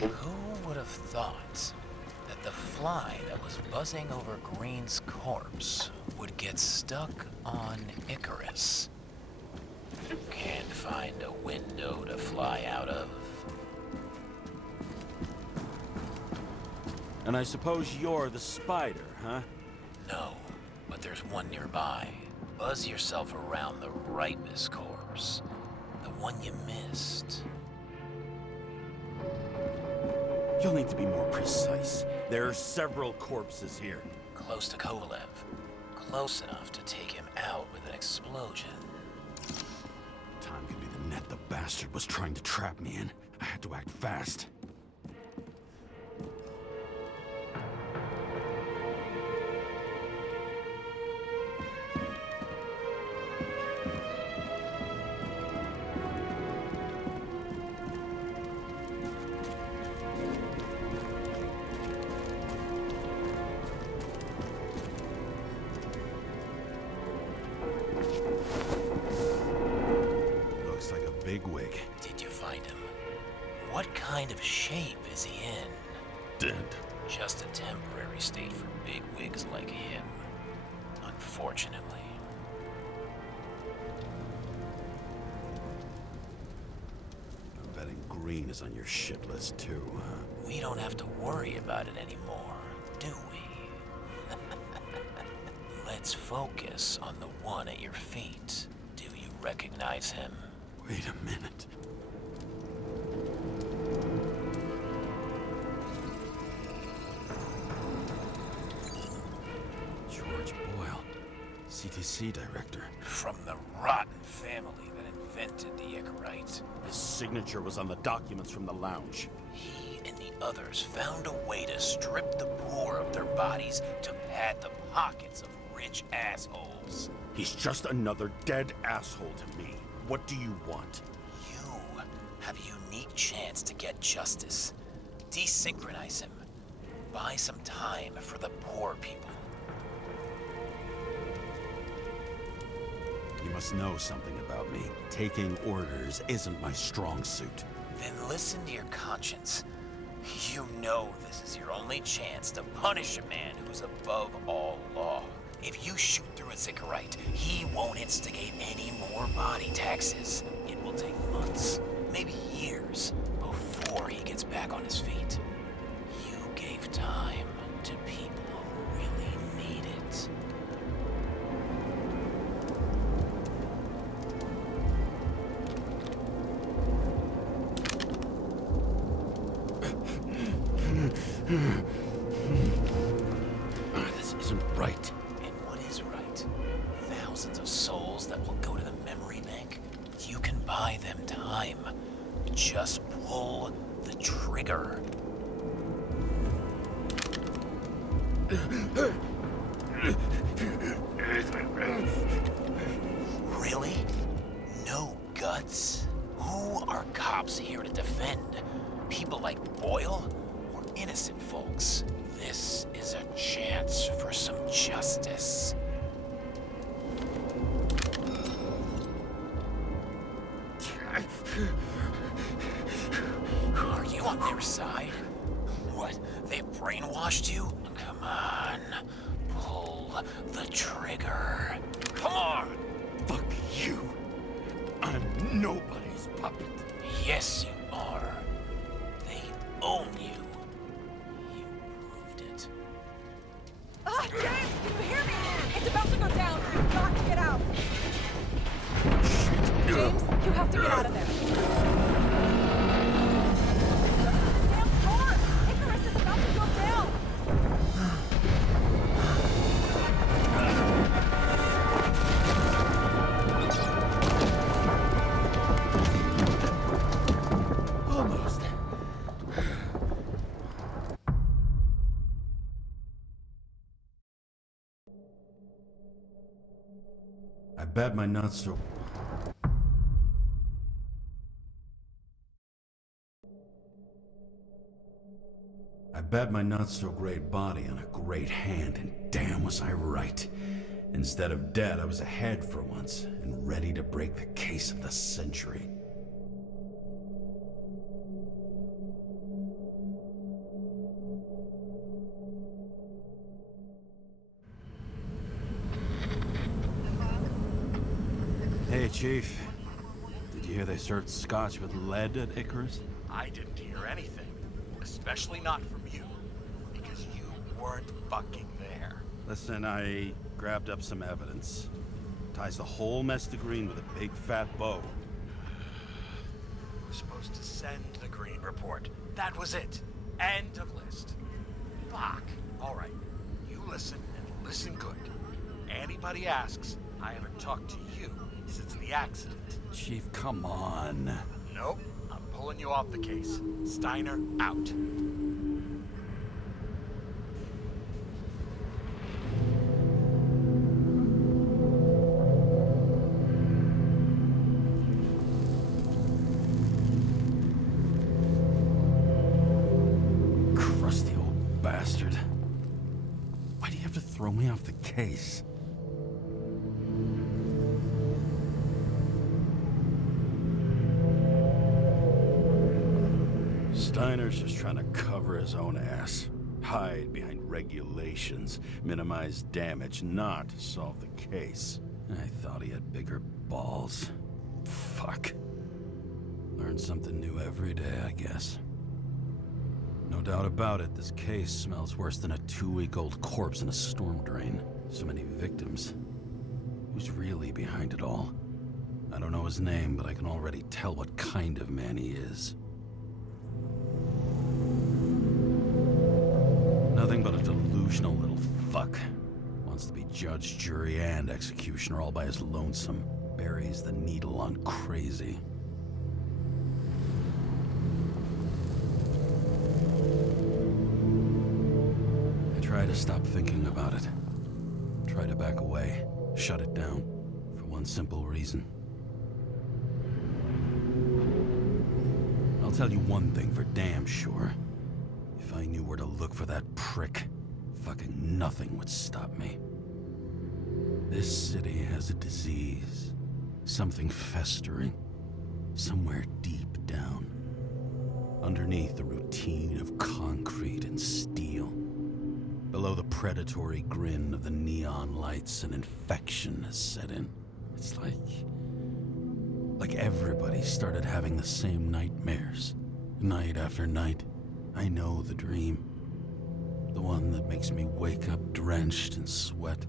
Who would have thought that the fly that was buzzing over Green's corpse would get stuck on Icarus? Can't find a window to fly out of. And I suppose you're the spider, huh? No, but there's one nearby. Buzz yourself around the Ripus corpse. The one you missed. You'll need to be more precise. There are several corpses here. Close to Kovalev. Close enough to take him out with an explosion. Time could be the net the bastard was trying to trap me in. I had to act fast. Bigwig. Did you find him? What kind of shape is he in? Dead. Just a temporary state for bigwigs like him. Unfortunately. I'm betting Green is on your shit list too, huh? We don't have to worry about it anymore, do we? Let's focus on the one at your feet. Do you recognize him? Wait a minute. George Boyle, CTC director. From the rotten family that invented the Icarus. His signature was on the documents from the lounge. He and the others found a way to strip the poor of their bodies to pad the pockets of rich assholes. He's just another dead asshole to me. What do you want? You have a unique chance to get justice. Desynchronize him. Buy some time for the poor people. You must know something about me. Taking orders isn't my strong suit. Then listen to your conscience. You know this is your only chance to punish a man who's above all law. If you shoot through a Icarus, he won't instigate any more body taxes. It will take months, maybe years, before he gets back on his feet. You gave time to people who really need it. This isn't right. And what is right? Thousands of souls that will go to the memory bank. You can buy them time. Just pull the trigger. Really? No guts? Who are cops here to defend? People like Boyle or innocent folks? This is a chance for some justice. Are you on their side? What? They brainwashed you? Come on. Pull the trigger. Come on! Fuck you. I'm nobody's puppet. Yes, you are. They own you. You proved it. Ah, James, can you hear me? It's about to go down. You've got to get out. James, you have to get out of there. Damn door! Icarus is about to go down. Almost. I bet my not so... I bet my not-so-great body on a great hand, and damn was I right. Instead of dead, I was ahead for once, and ready to break the case of the century. Hey, Chief. Did you hear they served scotch with lead at Icarus? I didn't hear anything. Especially not from you. Because you weren't fucking there. Listen, I grabbed up some evidence. Ties the whole mess to green with a big fat bow. We're supposed to send the green report. That was it. End of list. Fuck. Alright. You listen and listen good. Anybody asks, I haven't talked to you since the accident. Chief, come on. Nope. I'm pulling you off the case. Steiner, out. Crusty old bastard. Why do you have to throw me off the case? Steiner's just trying to cover his own ass. Hide behind regulations, minimize damage, not solve the case. I thought he had bigger balls. Fuck. Learn something new every day, I guess. No doubt about it, this case smells worse than a 2-week-old corpse in a storm drain. So many victims. Who's really behind it all? I don't know his name, but I can already tell what kind of man he is. Nothing but a delusional little fuck. Wants to be judge, jury, and executioner all by his lonesome. Buries the needle on crazy. I try to stop thinking about it. Try to back away, shut it down, for one simple reason. I'll tell you one thing for damn sure. If I knew where to look for that prick, fucking nothing would stop me. This city has a disease. Something festering. Somewhere deep down. Underneath the routine of concrete and steel. Below the predatory grin of the neon lights, an infection has set in. It's like everybody started having the same nightmares. Night after night. I know the dream. The one that makes me wake up drenched in sweat.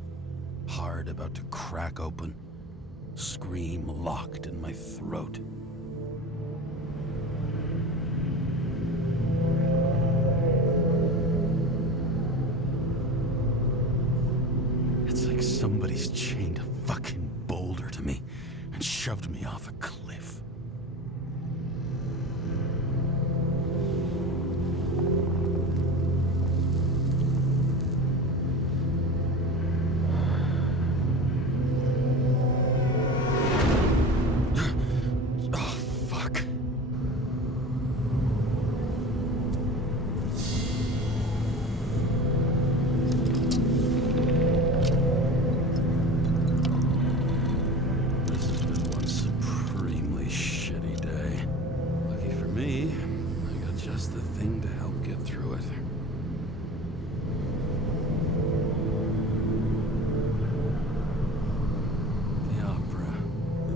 Heart about to crack open. Scream locked in my throat. It's like somebody's chained a fucking boulder to me and shoved me off a cliff.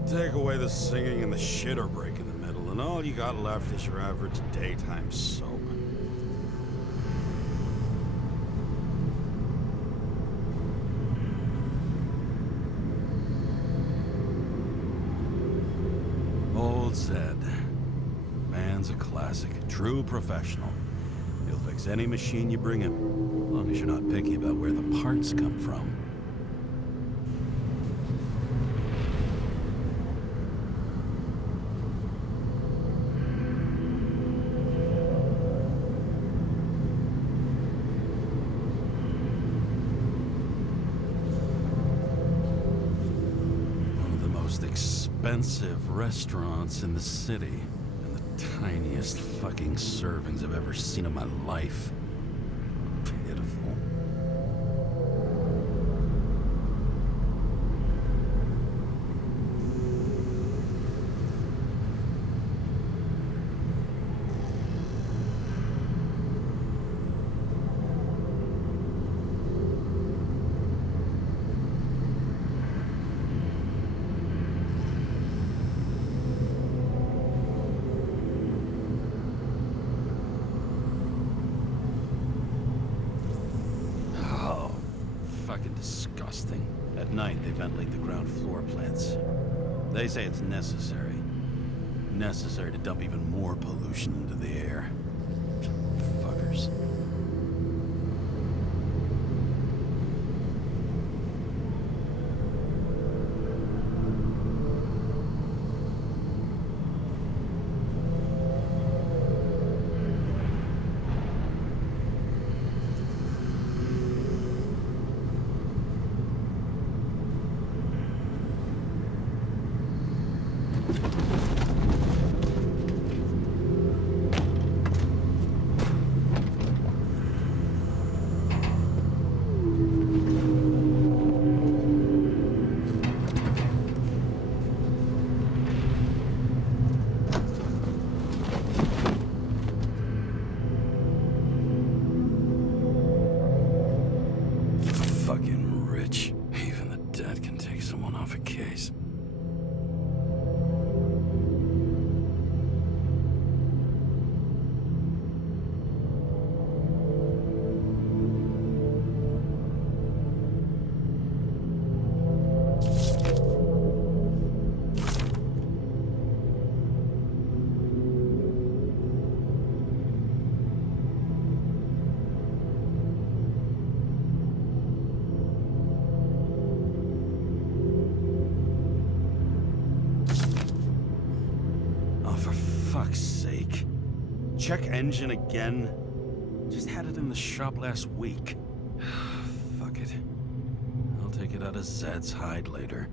Take away the singing and the shitter break in the middle, and all you got left is your average daytime soap. Old said, man's a classic, true professional. He'll fix any machine you bring him, as long as you're not picky about where the parts come from. Expensive restaurants in the city, and the tiniest fucking servings I've ever seen in my life. Pitiful. Disgusting. At night, they ventilate the ground floor plants. They say it's necessary. Necessary to dump even more pollution into the air. Fuckers. fuck's sake. Check engine again? Just had it in the shop last week. Fuck it. I'll take it out of Zed's hide later.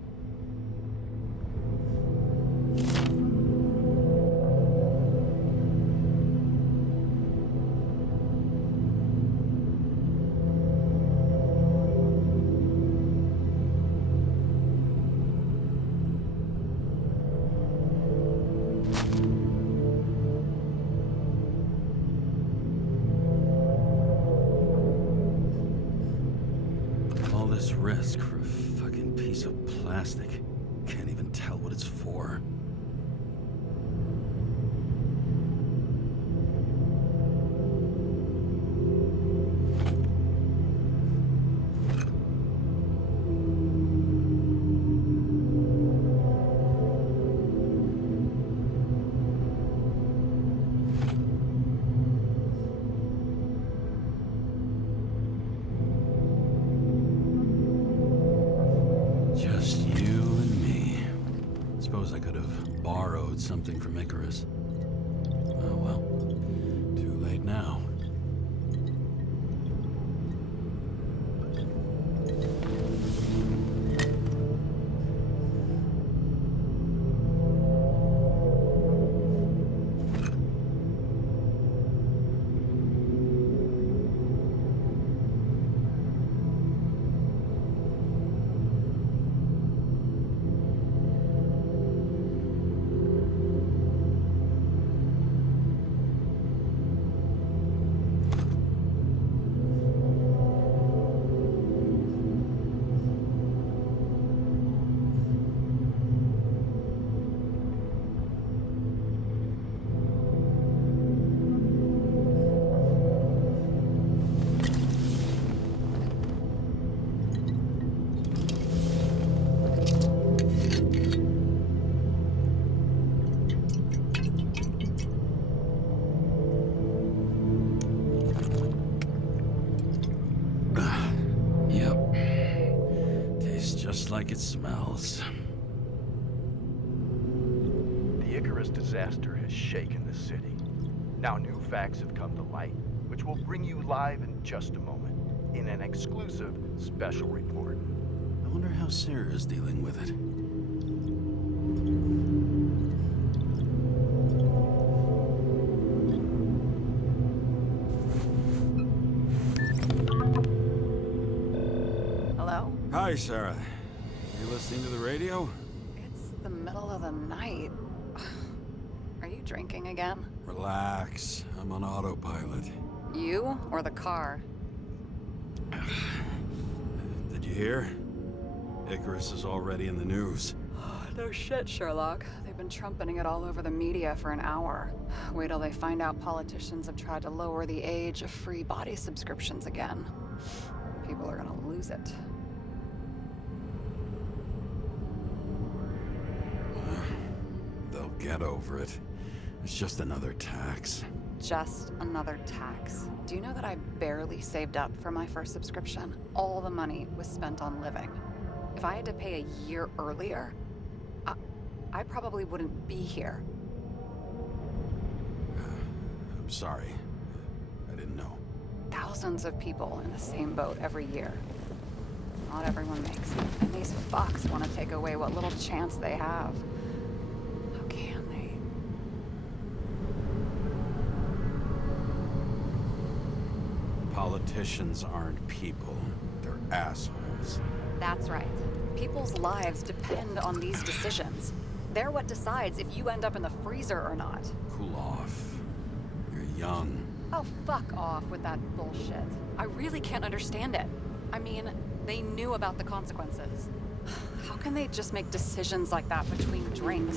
Risk for a fucking piece of plastic. Can't even tell what it's for. Something from Icarus. Oh well, too late now. Like it smells. The Icarus disaster has shaken the city. Now new facts have come to light, which we'll bring you live in just a moment, in an exclusive special report. I wonder how Sara is dealing with it. Hello? Hi, Sara. You listening to the radio? It's the middle of the night. Are you drinking again? Relax. I'm on autopilot. You or the car? Did you hear? Icarus is already in the news. No shit, Sherlock. They've been trumpeting it all over the media for an hour. Wait till they find out politicians have tried to lower the age of free body subscriptions again. People are gonna lose it. They'll get over it. It's just another tax. Just another tax. Do you know that I barely saved up for my first subscription? All the money was spent on living. If I had to pay a year earlier, I probably wouldn't be here. I'm sorry. I didn't know. Thousands of people in the same boat every year. Not everyone makes it. And these fucks want to take away what little chance they have. How can they? Politicians aren't people. They're assholes. That's right. People's lives depend on these decisions. They're what decides if you end up in the freezer or not. Cool off. You're young. Oh, fuck off with that bullshit. I really can't understand it. I mean, they knew about the consequences. How can they just make decisions like that between drinks?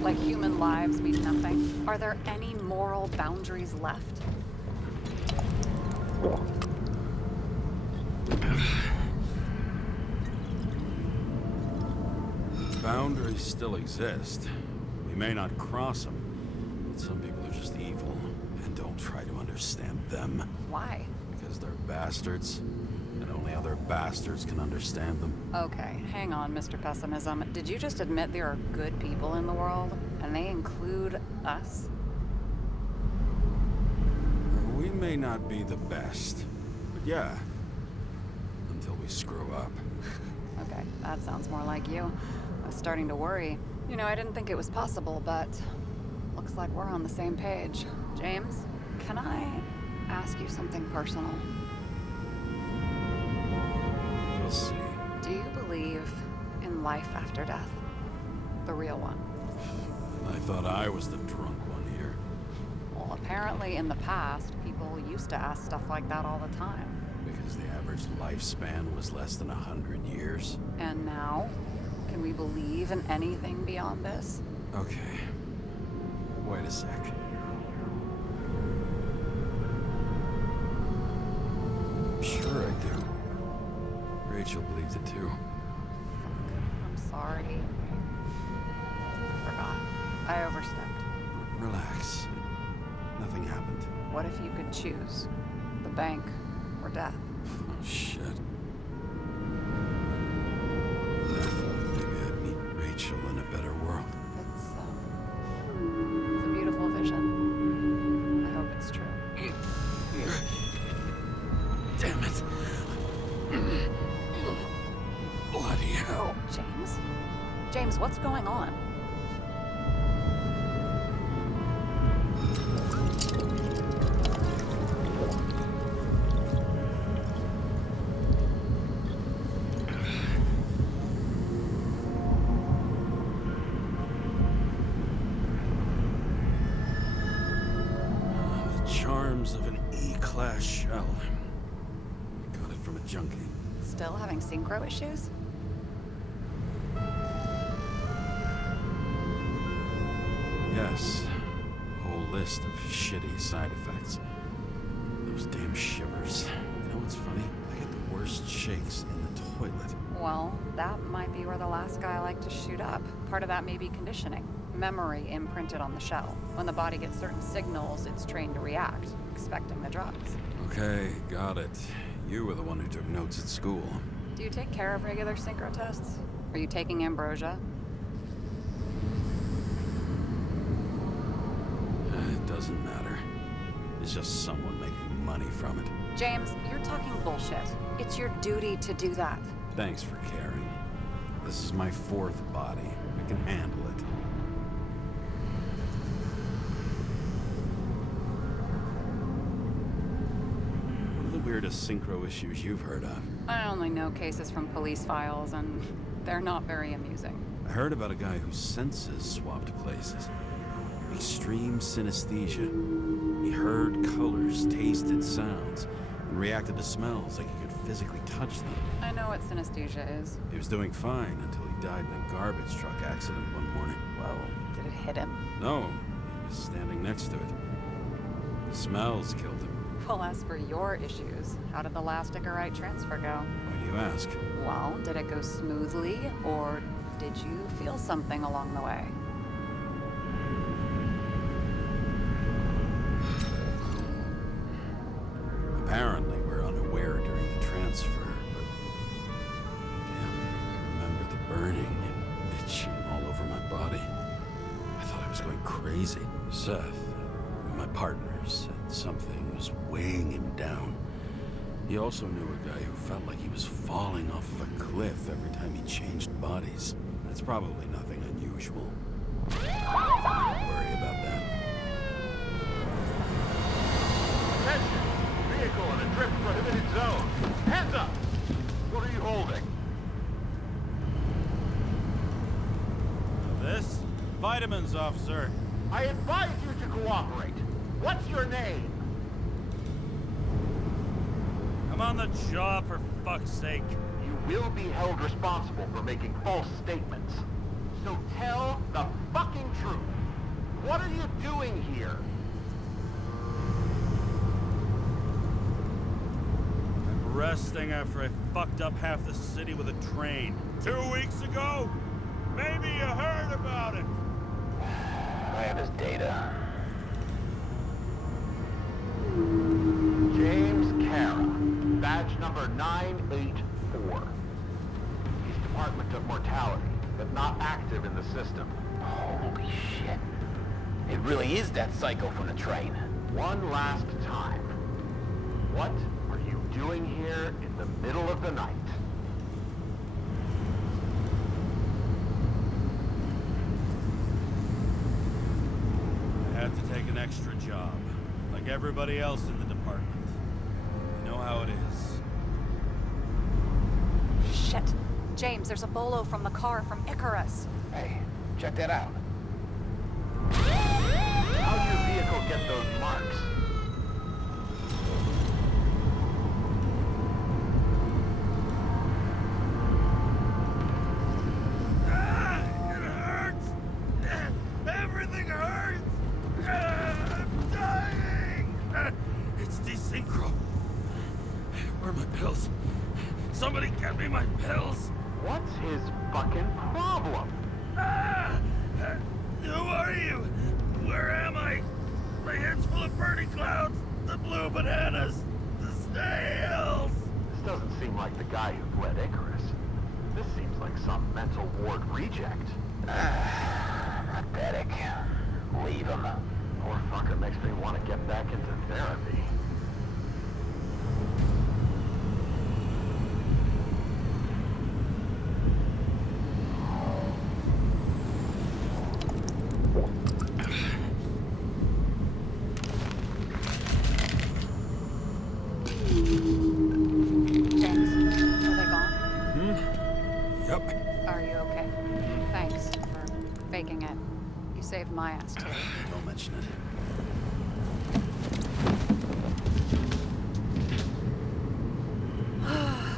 Like human lives mean nothing? Are there any moral boundaries left? Boundaries still exist. We may not cross them, but some people are just evil and don't try to understand them. Why? Because they're bastards and only only other bastards can understand them. Okay, hang on, Mr. Pessimism. Did you just admit there are good people in the world? And they include us? We may not be the best, but yeah. Until we screw up. Okay, that sounds more like you. I was starting to worry. You know, I didn't think it was possible, but looks like we're on the same page. James, can I ask you something personal? We'll see. Do you believe in life after death? The real one? I thought I was the drunk one here. Well, apparently in the past, people used to ask stuff like that all the time. Because the average lifespan was less than 100 years. And now? Can we believe in anything beyond this? Okay. Wait a sec. Sure I do. Rachel believes it too. I'm sorry. I forgot. I overstepped. Relax. Nothing happened. What if you could choose? The bank or death? Oh, shit. I thought maybe I'd meet Rachel in a better world. It's a beautiful vision. I hope it's true. Damn it. Bloody hell. James? James, what's going on? Of an E-class shell. Got it from a junkie. Still having synchro issues? Yes. A whole list of shitty side effects. Those damn shivers. You know what's funny? I get the worst shakes in the toilet. Well, that might be where the last guy liked to shoot up. Part of that may be conditioning. Memory imprinted on the shell. When the body gets certain signals, it's trained to react, expecting the drugs. Okay, got it. You were the one who took notes at school. Do you take care of regular synchrotests? Are you taking ambrosia? It doesn't matter. It's just someone making money from it. James, you're talking bullshit. It's your duty to do that. Thanks for caring. This is my fourth body. I can handle it. What are the weirdest synchro issues you've heard of? I only know cases from police files, and they're not very amusing. I heard about a guy whose senses swapped places. Extreme synesthesia. He heard colors, tasted sounds, and reacted to smells like he could physically touch them. I know what synesthesia is. He was doing fine until he died in a garbage truck accident one morning. Whoa, did it hit him? No, he was standing next to it. The smells killed him. Well, as for your issues, how did the last Icarus transfer go? Why do you ask? Well, did it go smoothly, or did you feel something along the way? Apparently, we're unaware during the transfer, but... Damn, I remember the burning and itching all over my body. I thought I was going crazy. Seth, my partner, said something was weighing him down. He also knew a guy who felt like he was falling off of a cliff every time he changed bodies. That's probably nothing unusual. Don't worry about that. Attention! Vehicle in a drift prohibited zone. Hands up! What are you holding? This? Vitamins, officer. I advise you to cooperate. What's your name? I'm on the job, for fuck's sake. You will be held responsible for making false statements. So tell the fucking truth. What are you doing here? I'm resting after I fucked up half the city with a train. 2 weeks ago? Maybe you heard about it. I have his data. James Sara, badge number 983. but not active in the system. Holy shit. It really is that psycho from the train. One last time. What are you doing here in the middle of the night? I had to take an extra job, like everybody else in the department. You know how it is. Shit. James, there's a bolo from the car from Icarus. Hey, check that out. How'd your vehicle get those marks? It hurts! Everything hurts! I'm dying! It's desynchro. Where are my pills? Somebody get me my pills! What's his fucking problem? Who are you? Where am I? My head's full of burning clouds, the blue bananas, the snails! This doesn't seem like the guy who fled Icarus. This seems like some mental ward reject. Pathetic. Leave him. Poor fucker makes me want to get back into therapy. Saved my ass, too. Don't mention it.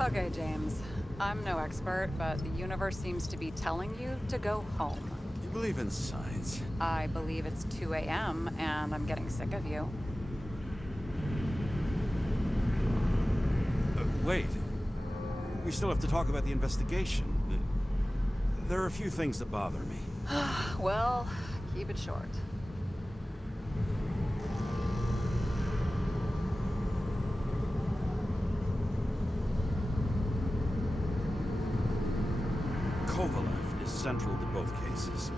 Okay, James. I'm no expert, but the universe seems to be telling you to go home. You believe in science? I believe it's 2 a.m., and I'm getting sick of you. Wait. We still have to talk about the investigation. There are a few things that bother me. Well, keep it short. Kovalev is central to both cases.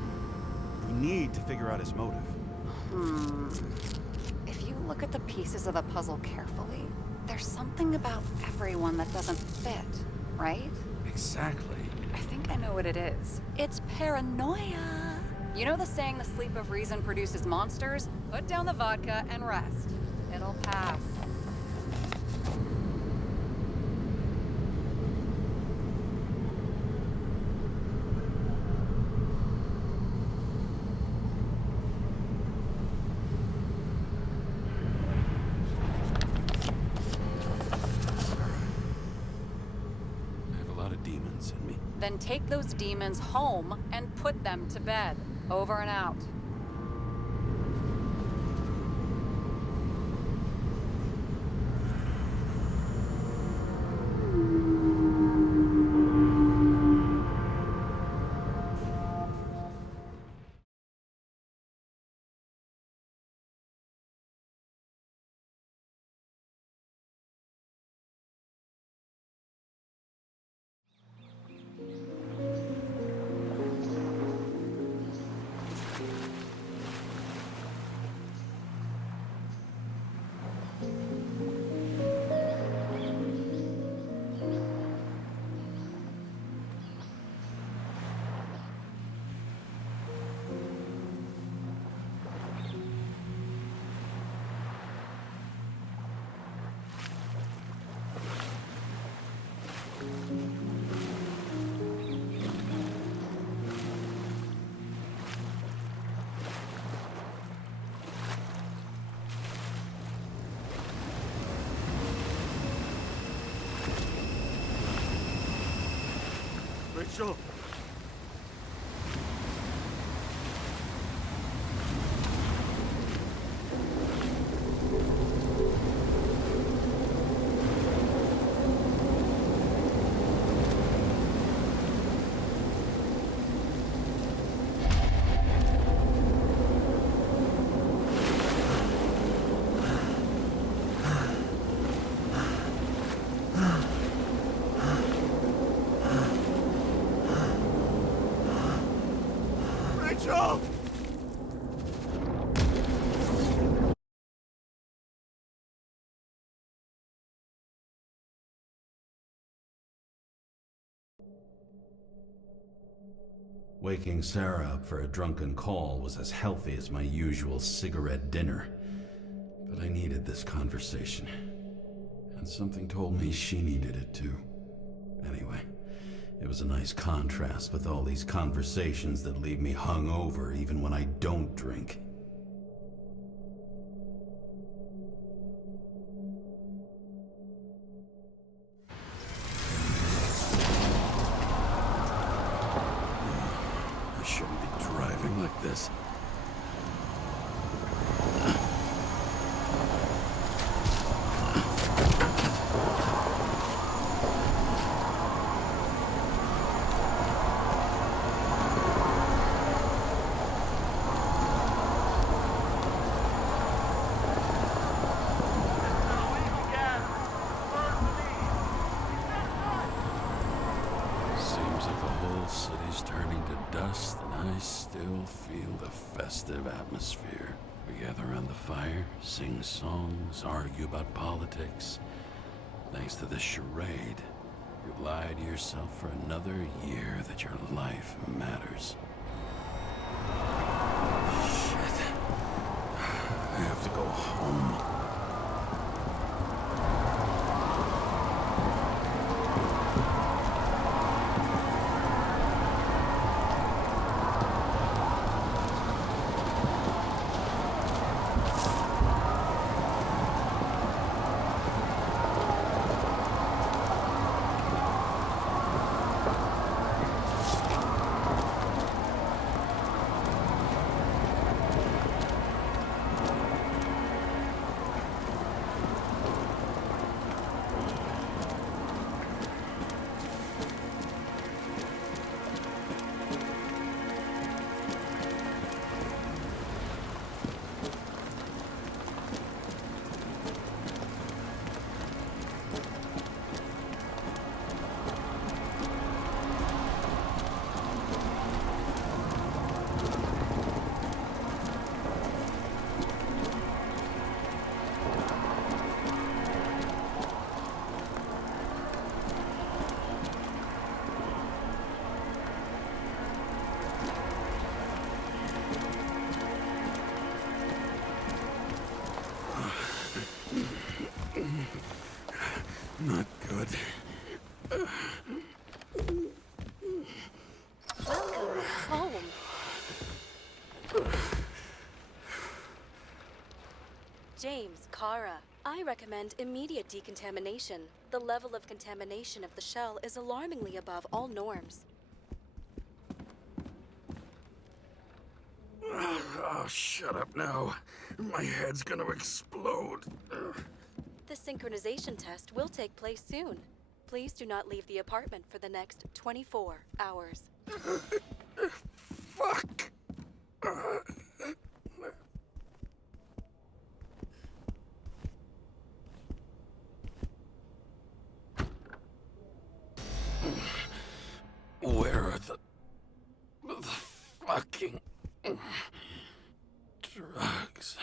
We need to figure out his motive. If you look at the pieces of the puzzle carefully, there's something about everyone that doesn't fit, right? Exactly. I think I know what it is. It's paranoia. You know the saying, the sleep of reason produces monsters? Put down the vodka and rest. It'll pass. Then take those demons home and put them to bed. Over and out. Rachel! Rachel! Waking Sara up for a drunken call was as healthy as my usual cigarette dinner. But I needed this conversation. And something told me she needed it too. Anyway, it was a nice contrast with all these conversations that leave me hungover even when I don't drink. I shouldn't be driving like this. I still feel the festive atmosphere. We gather around the fire, sing songs, argue about politics. Thanks to this charade, you lie to yourself for another year that your life matters. Shit. I have to go home. Not good. Welcome home. James, Kara, I recommend immediate decontamination. The level of contamination of the shell is alarmingly above all norms. Oh, shut up now. My head's gonna explode. The synchronization test will take place soon. Please do not leave the apartment for the next 24 hours. Fuck! Where are the fucking drugs?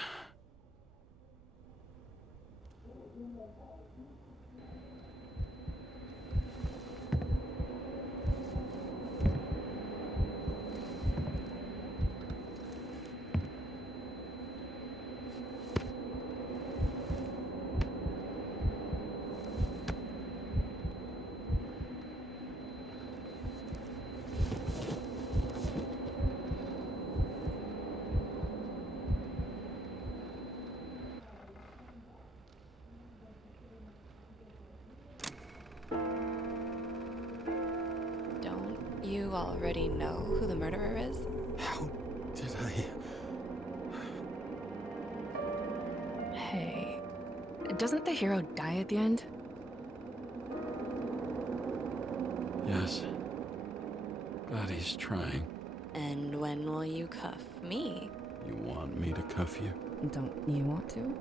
You already know who the murderer is? How did I... Hey, doesn't the hero die at the end? Yes. But he's trying. And when will you cuff me? You want me to cuff you? Don't you want to?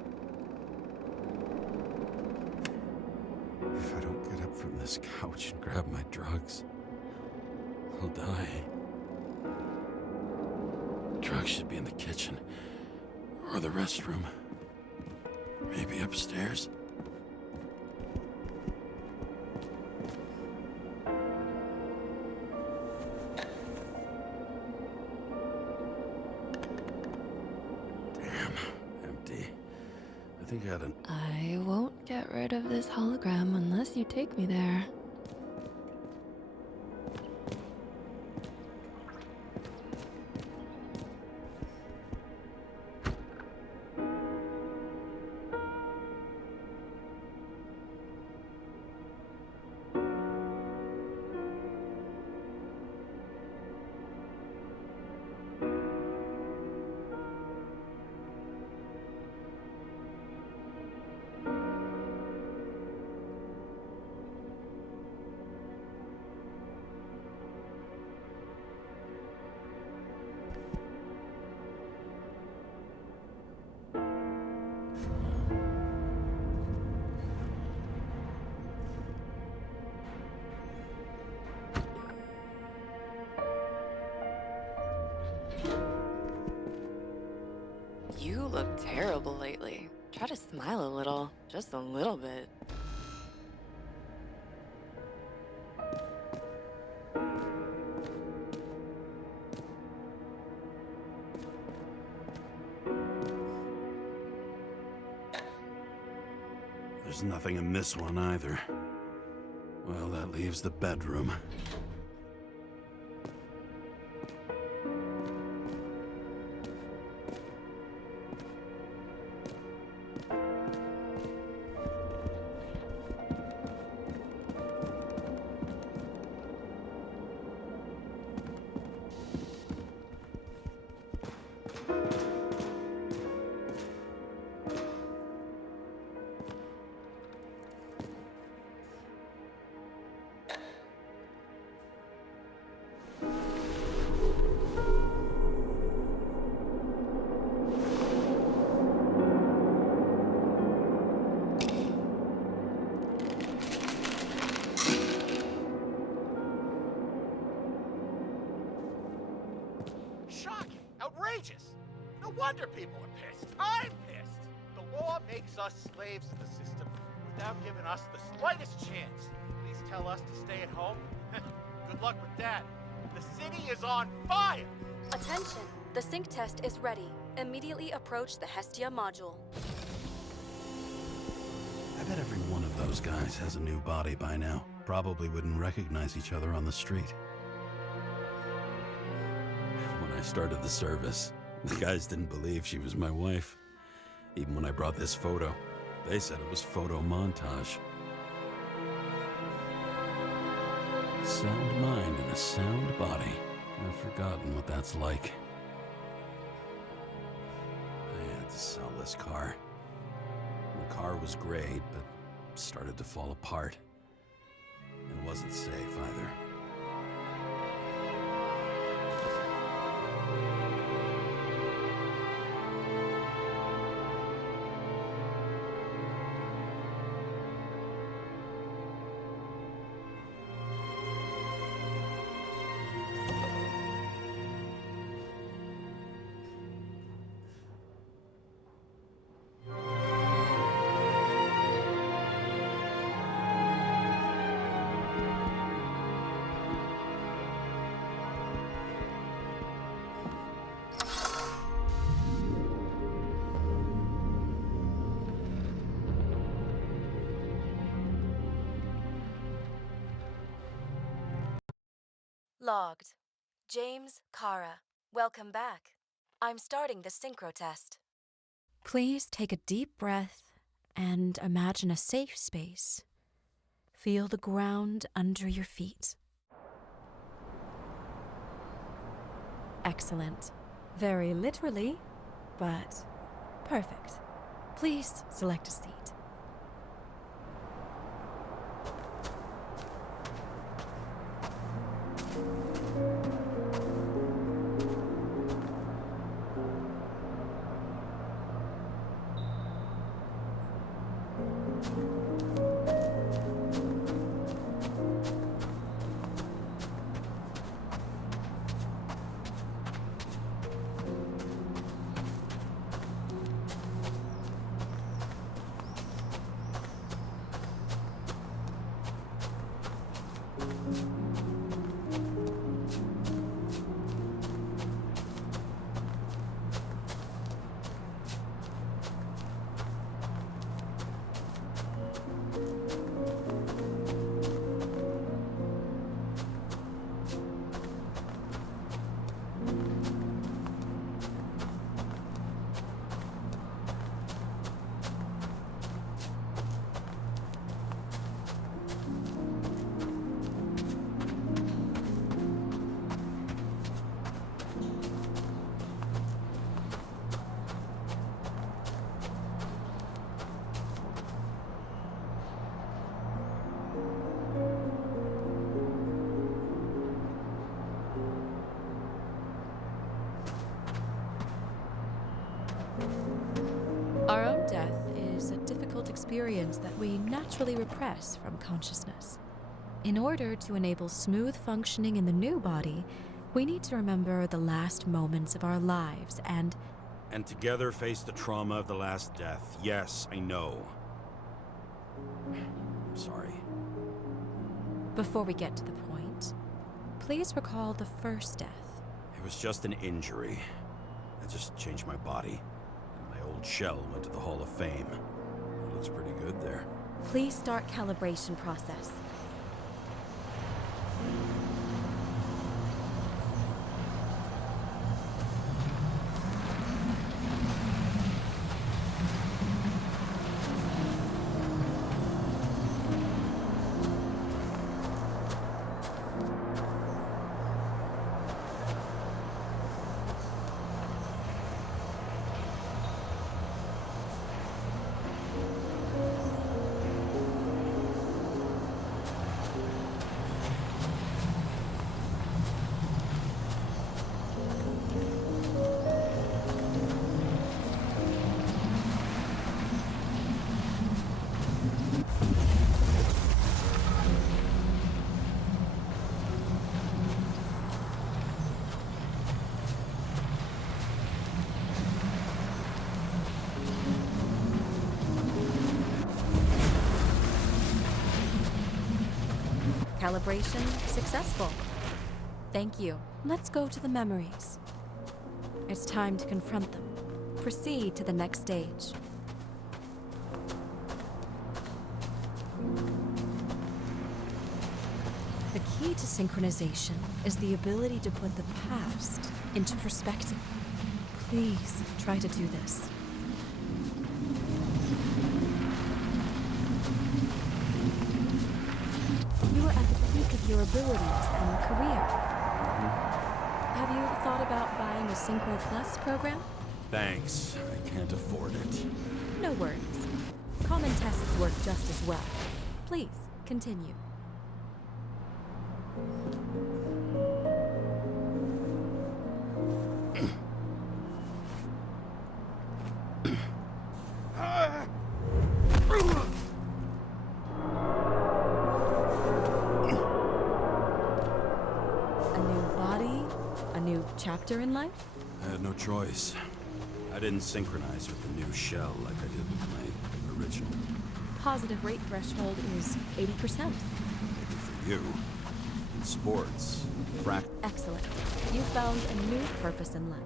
If I don't get up from this couch and grab my drugs, I'll die. truck should be in the kitchen. Or the restroom. Maybe upstairs? Damn, empty. I think I had an... I won't get rid of this hologram unless you take me there. You look terrible lately. Try to smile a little, just a little bit. There's nothing in this one either. Well, that leaves the bedroom. Shocking! Outrageous! No wonder people are pissed. I'm pissed! The law makes us slaves of the system without giving us the slightest chance. Please tell us to stay at home? Good luck with that. The city is on fire! Attention! The sync test is ready. Immediately approach the Hestia module. I bet every one of those guys has a new body by now. Probably wouldn't recognize each other on the street. When I started the service, the guys didn't believe she was my wife. Even when I brought this photo, they said it was photo montage. A sound mind and a sound body. I've forgotten what that's like. I had to sell this car. The car was great, but started to fall apart. And wasn't safe either. Logged. James, Kara, welcome back. I'm starting the Synchrotest. Please take a deep breath and imagine a safe space. Feel the ground under your feet. Excellent. Very literally, but perfect. Please select a seat. Our own death is a difficult experience that we naturally repress from consciousness. In order to enable smooth functioning in the new body, we need to remember the last moments of our lives and together face the trauma of the last death. Yes, I know. I'm sorry. Before we get to the point, please recall the first death. It was just an injury. I just changed my body. And my old shell went to the Hall of Fame. It looks pretty good there. Please start calibration process. Calibration successful. Thank you. Let's go to the memories. It's time to confront them. Proceed to the next stage. The key to synchronization is the ability to put the past into perspective. Please try to do this. You are at the peak of your abilities and career. Have you thought about buying a Synchro Plus program? Thanks. I can't afford it. No worries. Common tests work just as well. Please, continue. Chapter in life? I had no choice. I didn't synchronize with the new shell like I did with my original. Positive rate threshold is 80%. Maybe for you. In sports, Excellent. You found a new purpose in life.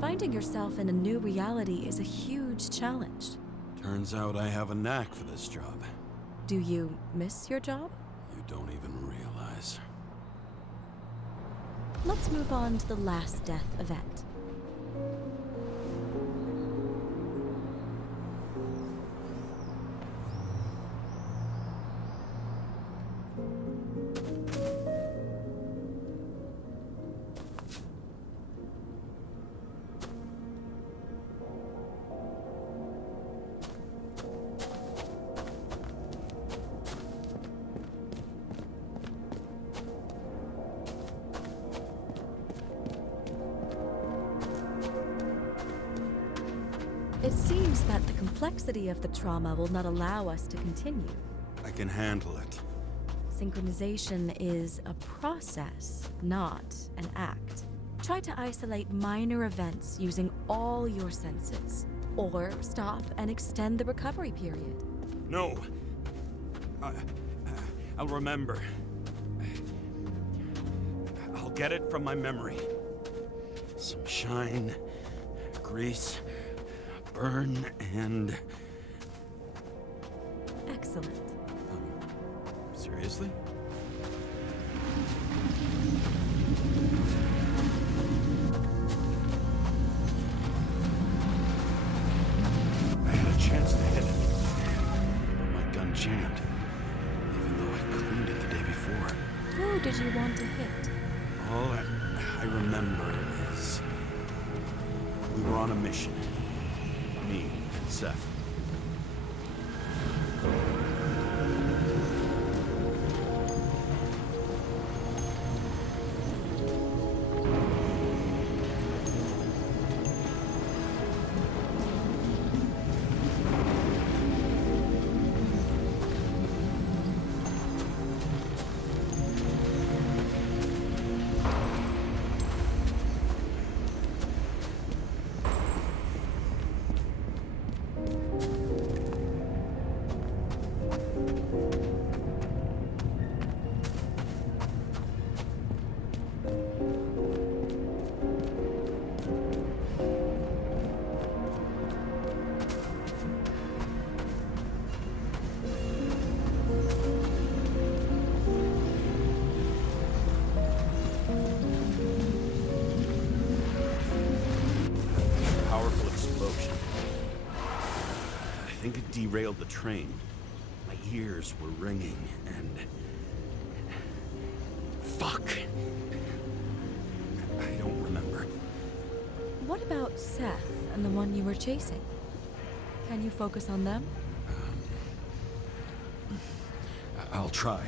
Finding yourself in a new reality is a huge challenge. Turns out I have a knack for this job. Do you miss your job? You don't even realize. Let's move on to the last death event. It seems that the complexity of the trauma will not allow us to continue. I can handle it. Synchronization is a process, not an act. Try to isolate minor events using all your senses, or stop and extend the recovery period. No. I'll remember. I'll get it from my memory. Some shine, grease, burn, and... Excellent. Seriously? I had a chance to hit it, but my gun jammed, even though I cleaned it the day before. Who did you want to hit? All I remember is we were on a mission. Me and Seth. explosion. I think it derailed the train. My ears were ringing, and... Fuck! I don't remember. What about Seth and the one you were chasing? Can you focus on them? I'll try.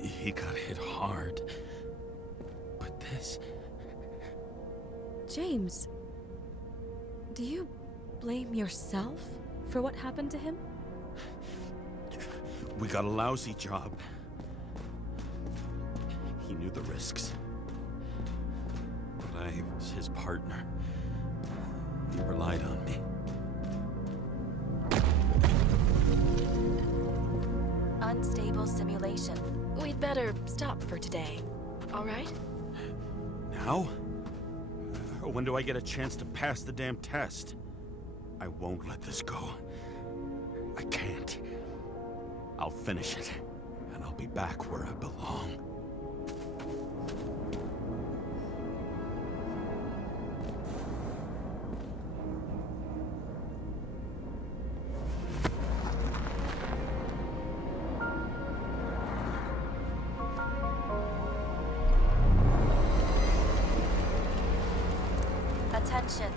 He got hit hard. But this... James, do you blame yourself for what happened to him? We got a lousy job. He knew the risks. But I was his partner. He relied on me. Unstable simulation. We'd better stop for today, all right? Now? When do I get a chance to pass the damn test? I won't let this go. I can't. I'll finish it, and I'll be back where I belong. Attention.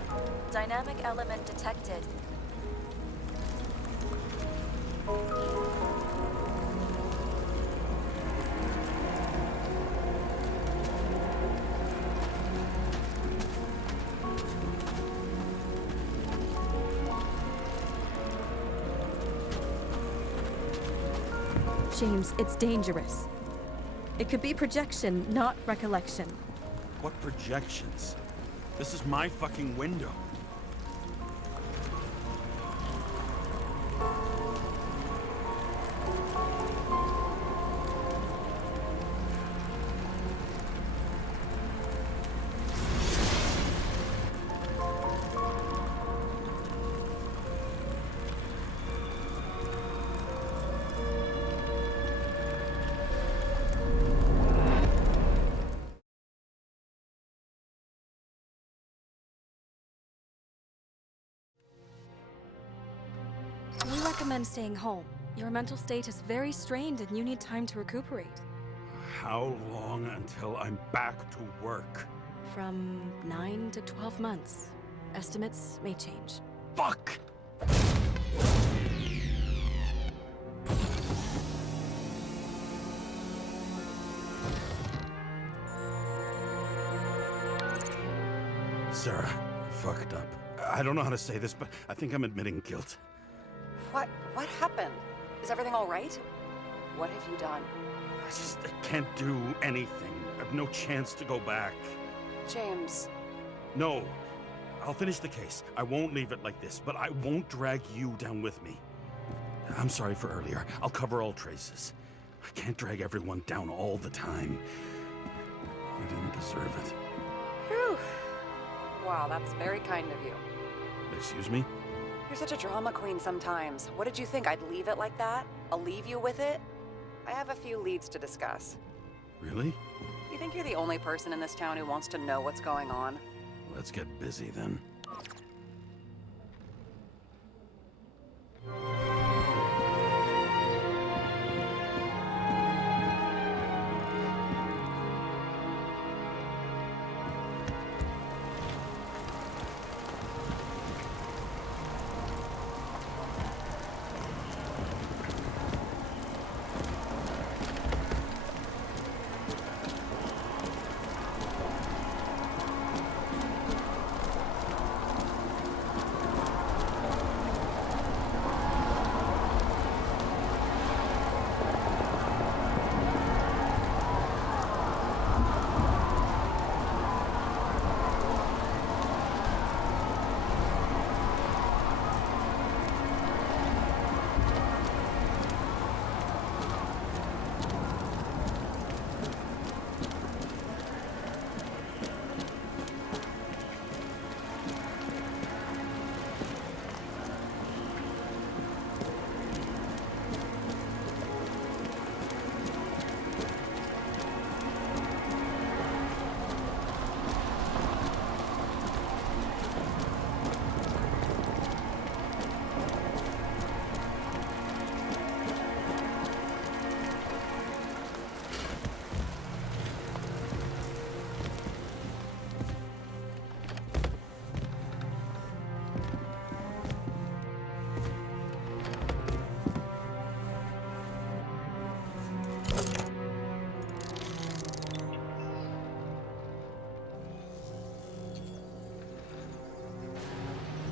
Dynamic element detected. James, it's dangerous. It could be projection, not recollection. What projections? This is my fucking window. We recommend staying home. Your mental state is very strained and you need time to recuperate. How long until I'm back to work? From 9 to 12 months. Estimates may change. Fuck! Sara, I fucked up. I don't know how to say this, but I think I'm admitting guilt. What happened? Is everything all right? What have you done? I can't do anything. I have no chance to go back. James. No. I'll finish the case. I won't leave it like this, but I won't drag you down with me. I'm sorry for earlier. I'll cover all traces. I can't drag everyone down all the time. I didn't deserve it. Whew. Wow, that's very kind of you. Excuse me? You're such a drama queen sometimes. What did you think? I'd leave it like that? I'll leave you with it? I have a few leads to discuss. Really? You think you're the only person in this town who wants to know what's going on? Let's get busy then.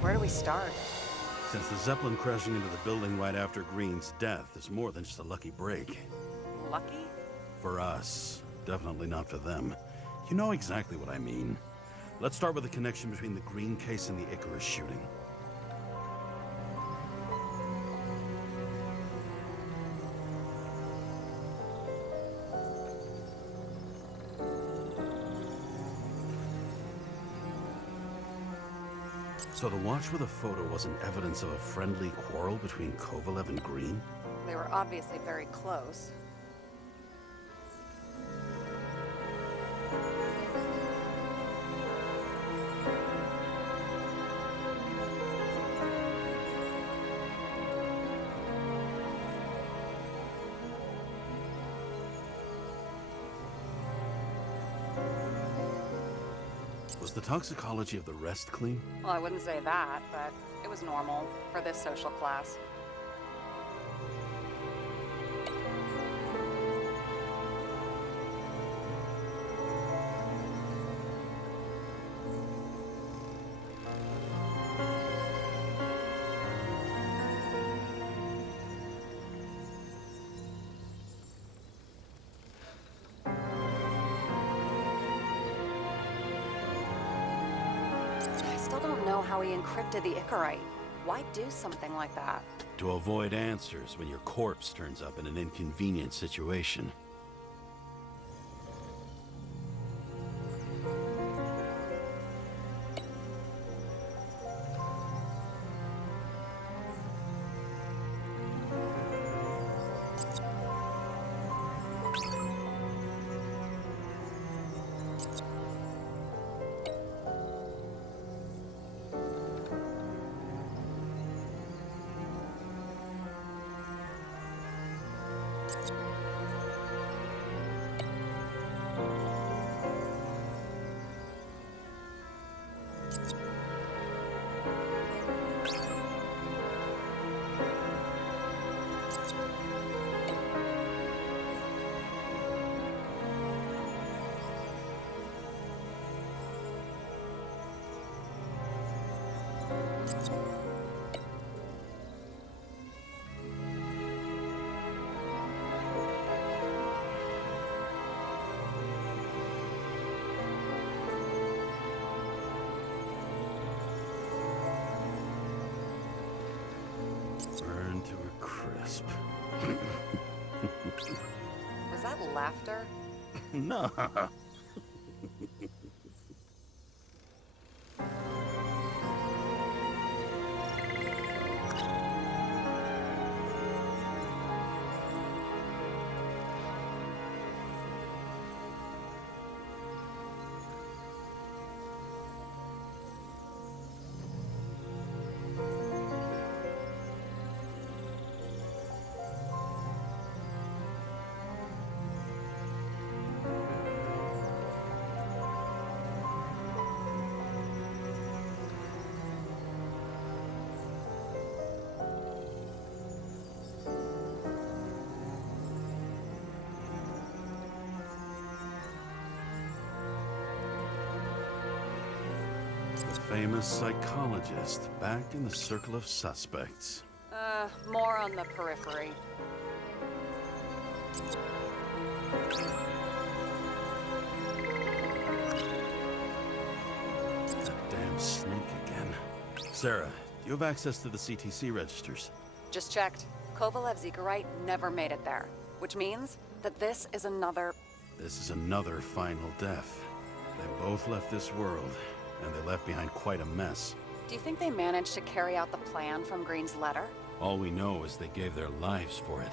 Where do we start? Since the Zeppelin crashing into the building right after Green's death is more than just a lucky break. Lucky? For us. Definitely not for them. You know exactly what I mean. Let's start with the connection between the Green case and the Icarus shooting. So the watch with a photo wasn't evidence of a friendly quarrel between Kovalev and Green? They were obviously very close. Was the toxicology of the rest clean? Well, I wouldn't say that, but it was normal for this social class. still don't know how he encrypted the Icarite. Why do something like that? To avoid answers when your corpse turns up in an inconvenient situation. Burn to a crisp. Was that laughter? No. Famous psychologist, back in the circle of suspects. More on the periphery. That damn snake again. Sara, do you have access to the CTC registers? Just checked. Kovalev's Icarite never made it there, which means that this is another... This is another final death. They both left this world, and they left behind quite a mess. Do you think they managed to carry out the plan from Green's letter? All we know is they gave their lives for it.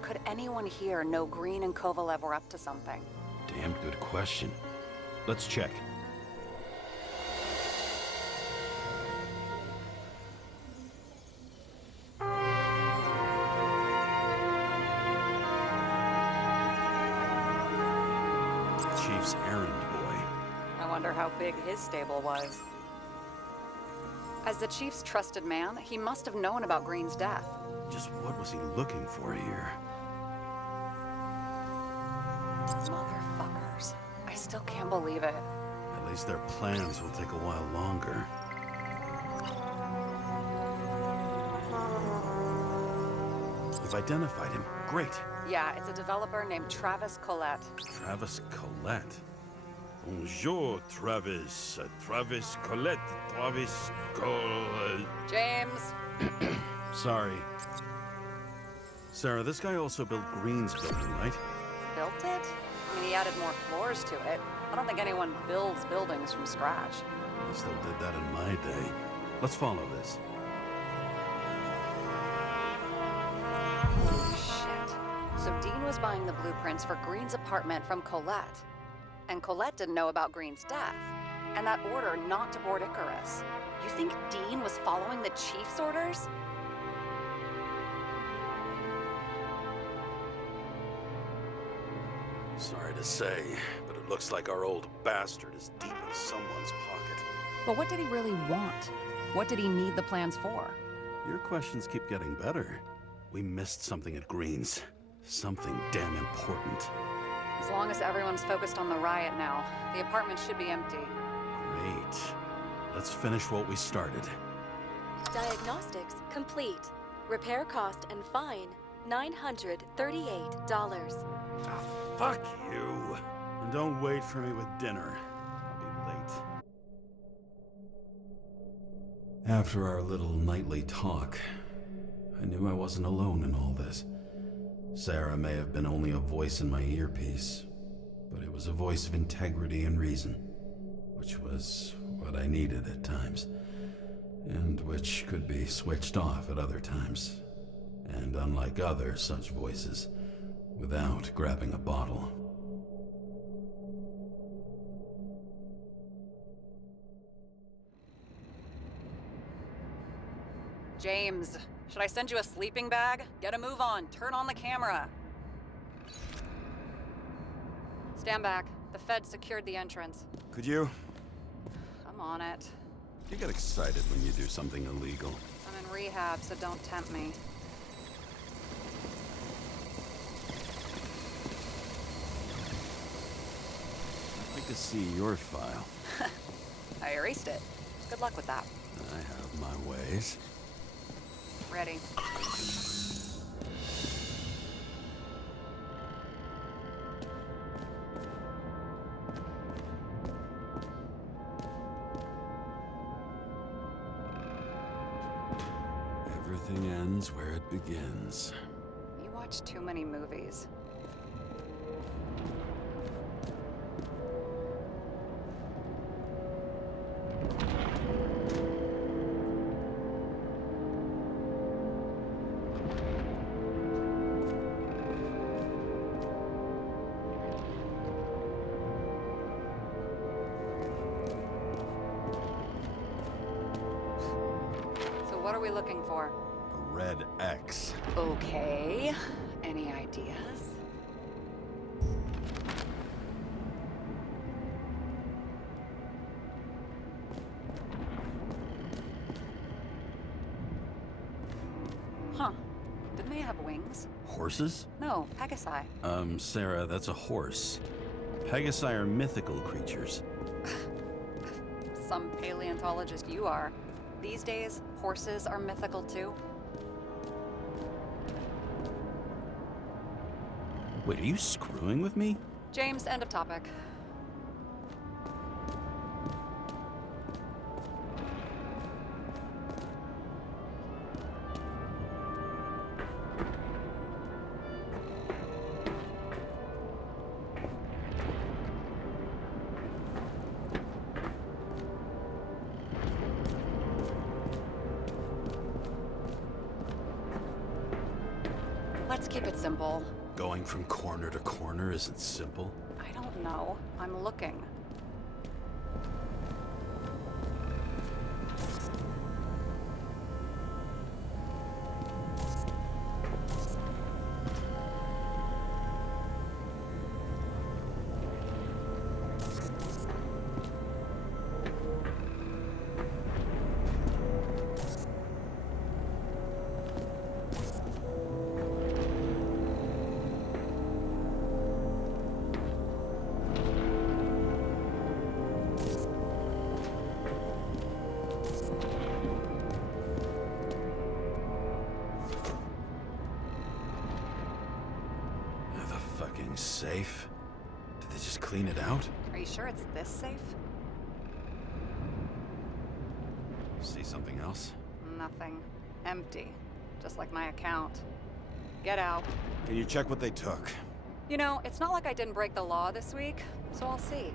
Could anyone here know Green and Kovalev were up to something? Damn good question. Let's check. Chief's errand boy. I wonder how big his stable was. As the Chief's trusted man, he must have known about Green's death. Just what was he looking for here? Motherfuckers. I still can't believe it. At least their plans will take a while longer. We've identified him. Great. Yeah, it's a developer named Travis Collette. Travis Collette. Bonjour, Travis. Travis Collette. Travis Collette. James! Sorry. Sara, this guy also built Green's building, right? Built it? I mean, he added more floors to it. I don't think anyone builds buildings from scratch. I still did that in my day. Let's follow this. Holy shit. So Dean was buying the blueprints for Green's apartment from Collette. And Collette didn't know about Green's death. And that order not to board Icarus. You think Dean was following the Chief's orders? Sorry to say, but it looks like our old bastard is deep in someone's pocket. But what did he really want? What did he need the plans for? Your questions keep getting better. We missed something at Green's. Something damn important. As long as everyone's focused on the riot now, the apartment should be empty. Great. Let's finish what we started. Diagnostics complete. Repair cost and fine, $938. Fuck you. And don't wait for me with dinner. I'll be late. After our little nightly talk, I knew I wasn't alone in all this. Sara may have been only a voice in my earpiece, but it was a voice of integrity and reason, which was what I needed at times, and which could be switched off at other times, and unlike other such voices, without grabbing a bottle. James, should I send you a sleeping bag? Get a move on. Turn on the camera. Stand back. The Fed secured the entrance. Could you? I'm on it. You get excited when you do something illegal. I'm in rehab, so don't tempt me. I'd like to see your file. I erased it. Good luck with that. I have my ways. Ready. Everything ends where it begins. You watch too many movies. What are we looking for? A red X. Okay. Any ideas? Huh. Didn't they have wings? Horses? No, Pegasi. Sara, that's a horse. Pegasi are mythical creatures. Some paleontologist you are. These days, horses are mythical too. Wait, are you screwing with me? James, end of topic. Let's keep it simple. Going from corner to corner isn't simple. I don't know. I'm looking. Safe? Did they just clean it out? Are you sure it's this safe? See something else? Nothing. Empty. Just like my account. Get out. Can you check what they took? You know, it's not like I didn't break the law this week, so I'll see.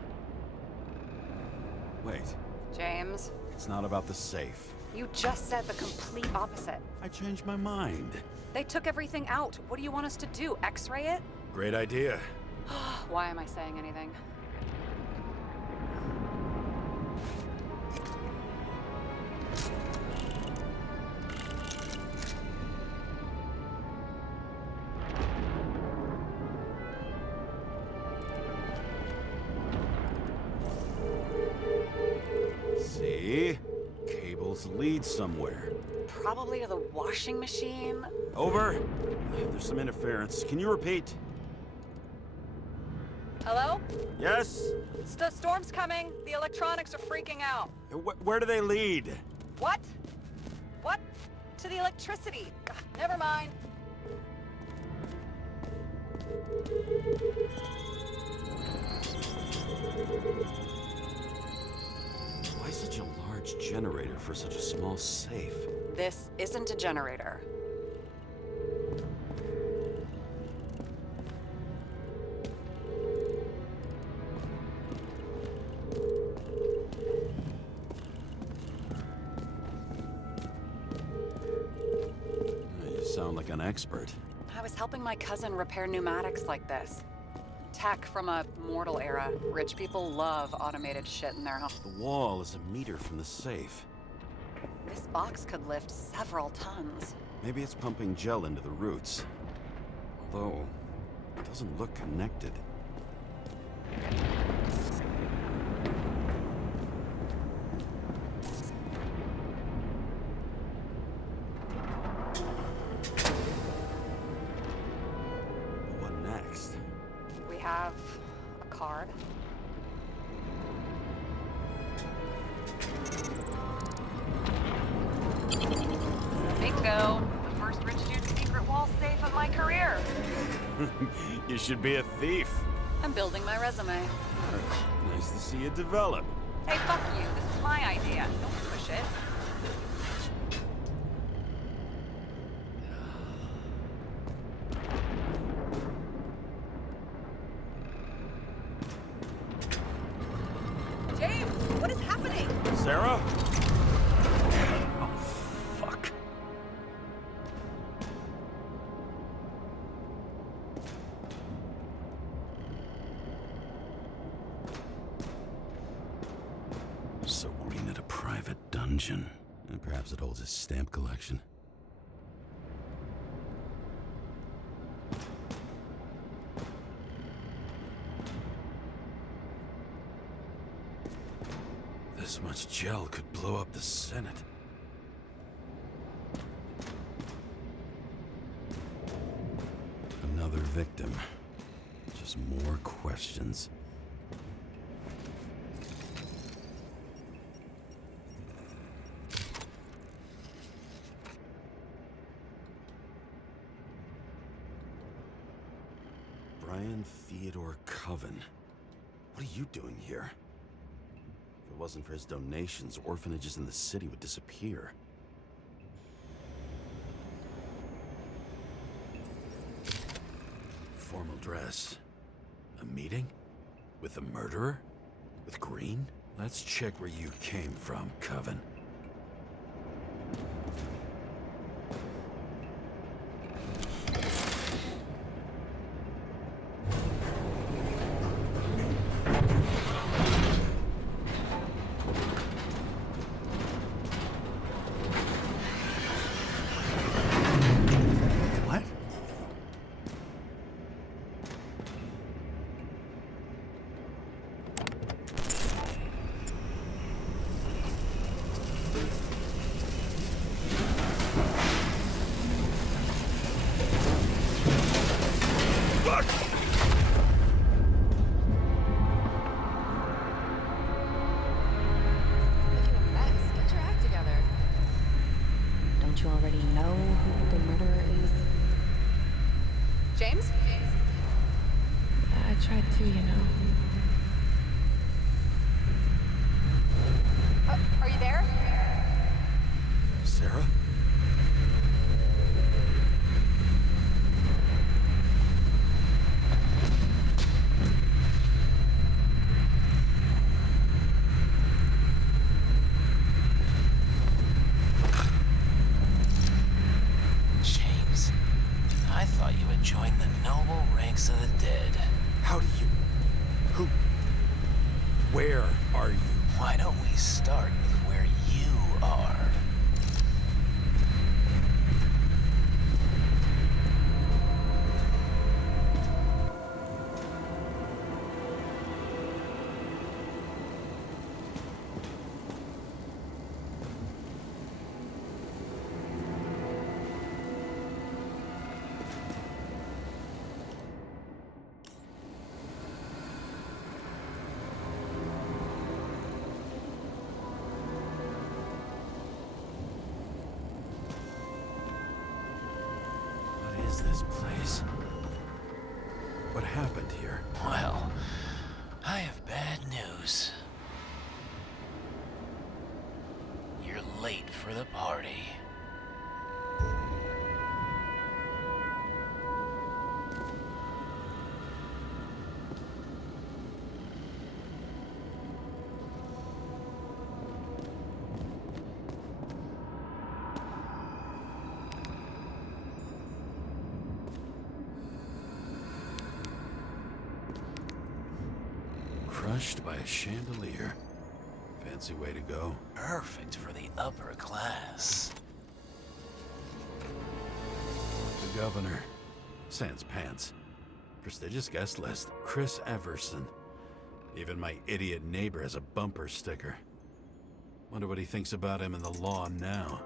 Wait. James. It's not about the safe. You just said the complete opposite. I changed my mind. They took everything out. What do you want us to do? X-ray it? Great idea. Why am I saying anything? See? Cables lead somewhere. Probably to the washing machine. Over. There's some interference. Can you repeat? Hello? Yes? Storm's coming. The electronics are freaking out. Where do they lead? What? What? To the electricity. Ugh, never mind. Why such alarm? large generator for such a small safe? This isn't a generator. You sound like an expert. I was helping my cousin repair pneumatics like this. Tech from a mortal era. Rich people love automated shit in their home. The wall is a meter from the safe. This box could lift several tons. Maybe it's pumping gel into the roots. Although, it doesn't look connected. What next? We have a card. Bingo! The first rich dude's secret wall safe of my career. You should be a thief. I'm building my resume. Nice to see you develop. Hey, fuck you. This is my idea. Don't push it. James, what is happening? Sara? So green at a private dungeon. And perhaps it holds his stamp collection. This much gel could blow up the Senate. Another victim. Just more questions. Brian Theodore Coven. What are you doing here? If it wasn't for his donations, orphanages in the city would disappear. Formal dress. A meeting? With the murderer? With Green? Let's check where you came from, Coven. You already know who the murderer is? James? I tried to, you know. Are you there? Sara? Join the noble ranks of the dead. How do you... Who... Where are you? Why don't we start with where you are? This place? What happened here? Well, I have bad news. for the party. Crushed by a chandelier. Fancy way to go. Perfect for the upper class. The governor. Sans pants. Prestigious guest list. Chris Everson. Even my idiot neighbor has a bumper sticker. Wonder what he thinks about him and the law now.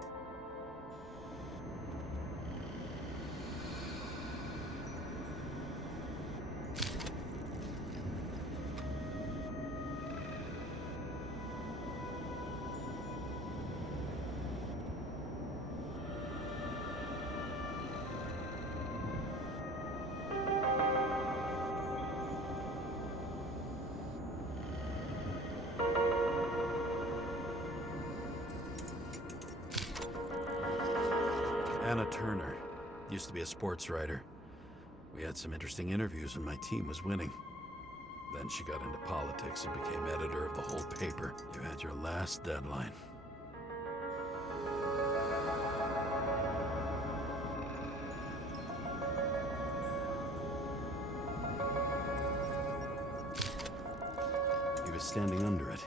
Turner. Used to be a sports writer. We had some interesting interviews when my team was winning. Then she got into politics and became editor of the whole paper. You had your last deadline. He was standing under it.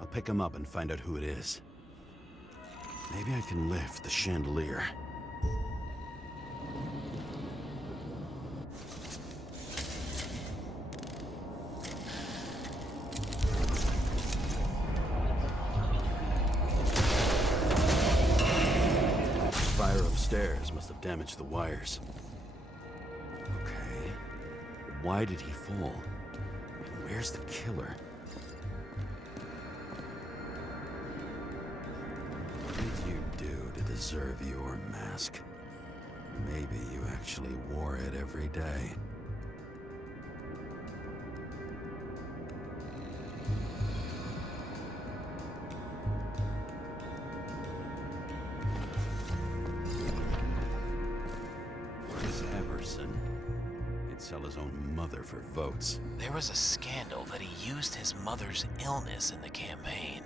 I'll pick him up and find out who it is. Maybe I can lift the chandelier. Stairs must have damaged the wires. Okay. Why did he fall? And where's the killer? What did you do to deserve your mask? Maybe you actually wore it every day. He'd sell his own mother for votes. There was a scandal that he used his mother's illness in the campaign.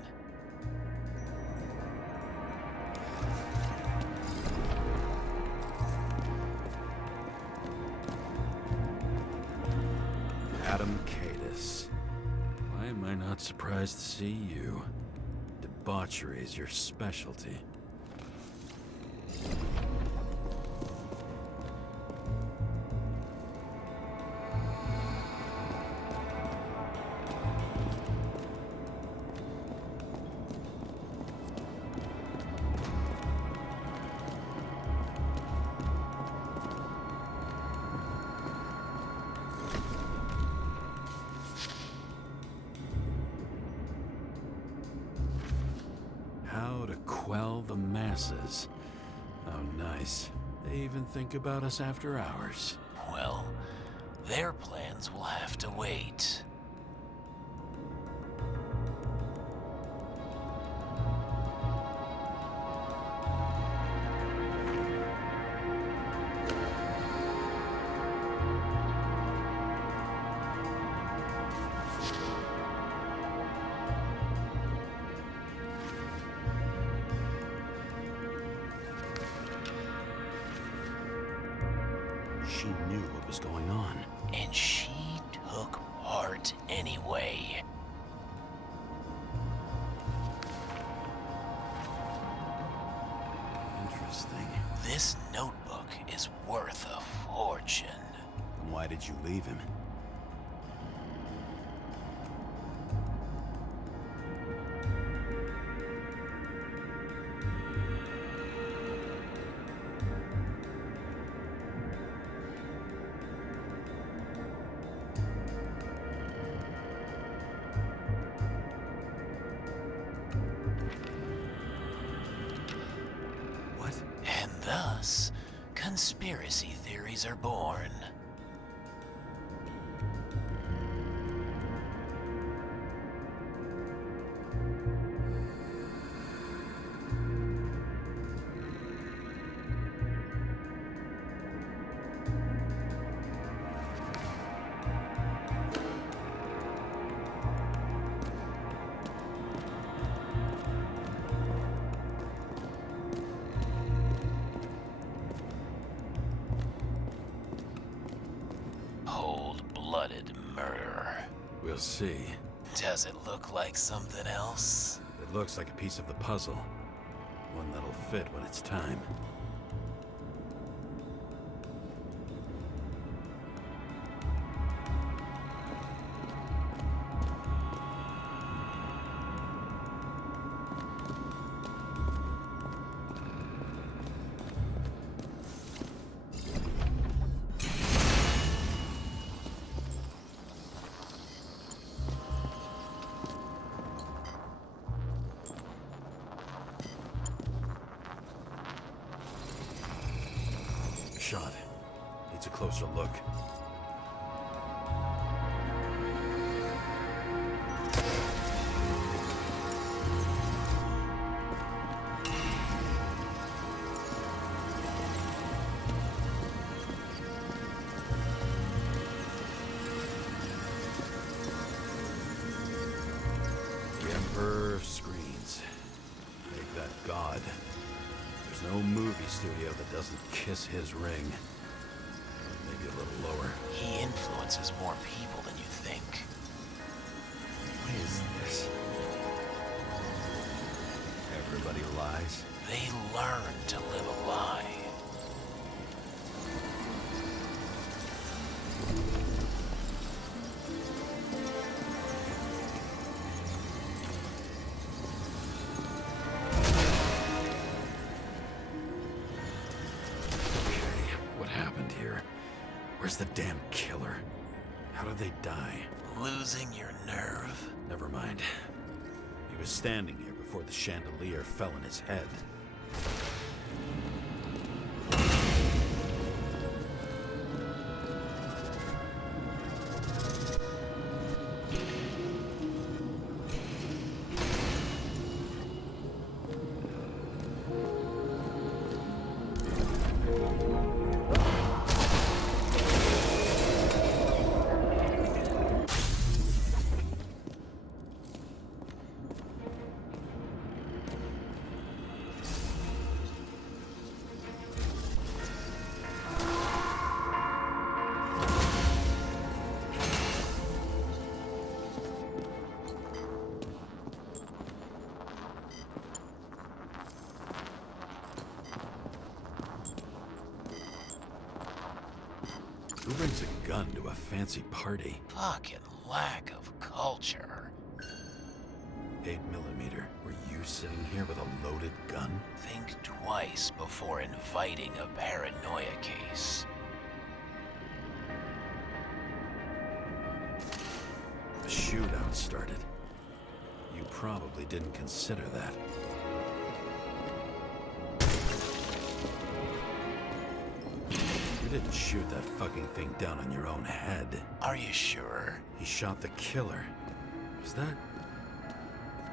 Adam Cadis. Why am I not surprised to see you? Debauchery is your specialty. How to quell the masses. Oh, nice. They even think about us after hours. Well, their plans will have to wait. She knew what was going on. And she took part anyway. Interesting. This notebook is worth a fortune. Then why did you leave him? And thus, conspiracy theories are born. cold-blooded murderer. We'll see. Does it look like something else? It looks like a piece of the puzzle. One that'll fit when it's time. Shot. Needs a closer look. The Emperor of Screens. Make that god. There's no movie studio that doesn't kiss his ring. Maybe a little lower. He influences more people than you think. What is this? Everybody lies? They learn to live a lie. Where's the damn killer? How did they die? Losing your nerve? Never mind. He was standing here before the chandelier fell on his head. Who brings a gun to a fancy party? Fucking lack of culture. 8mm. Were you sitting here with a loaded gun? Think twice before inviting a paranoia case. A shootout started. You probably didn't consider that. You didn't shoot that fucking thing down on your own head. Are you sure? He shot the killer. Was that...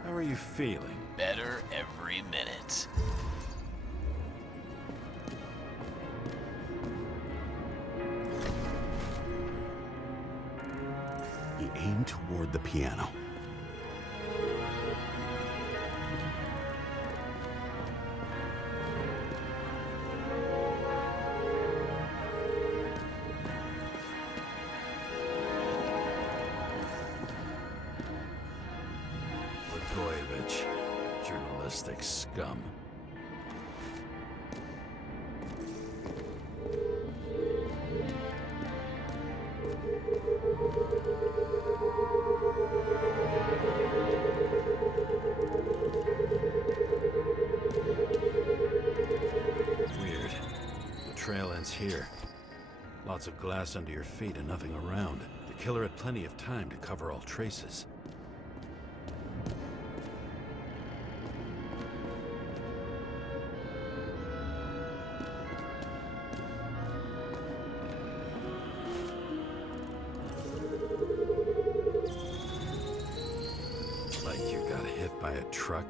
How are you feeling? Better every minute. He aimed toward the piano. Journalistic scum. Weird. The trail ends here. Lots of glass under your feet and nothing around. The killer had plenty of time to cover all traces. Like you got hit by a truck.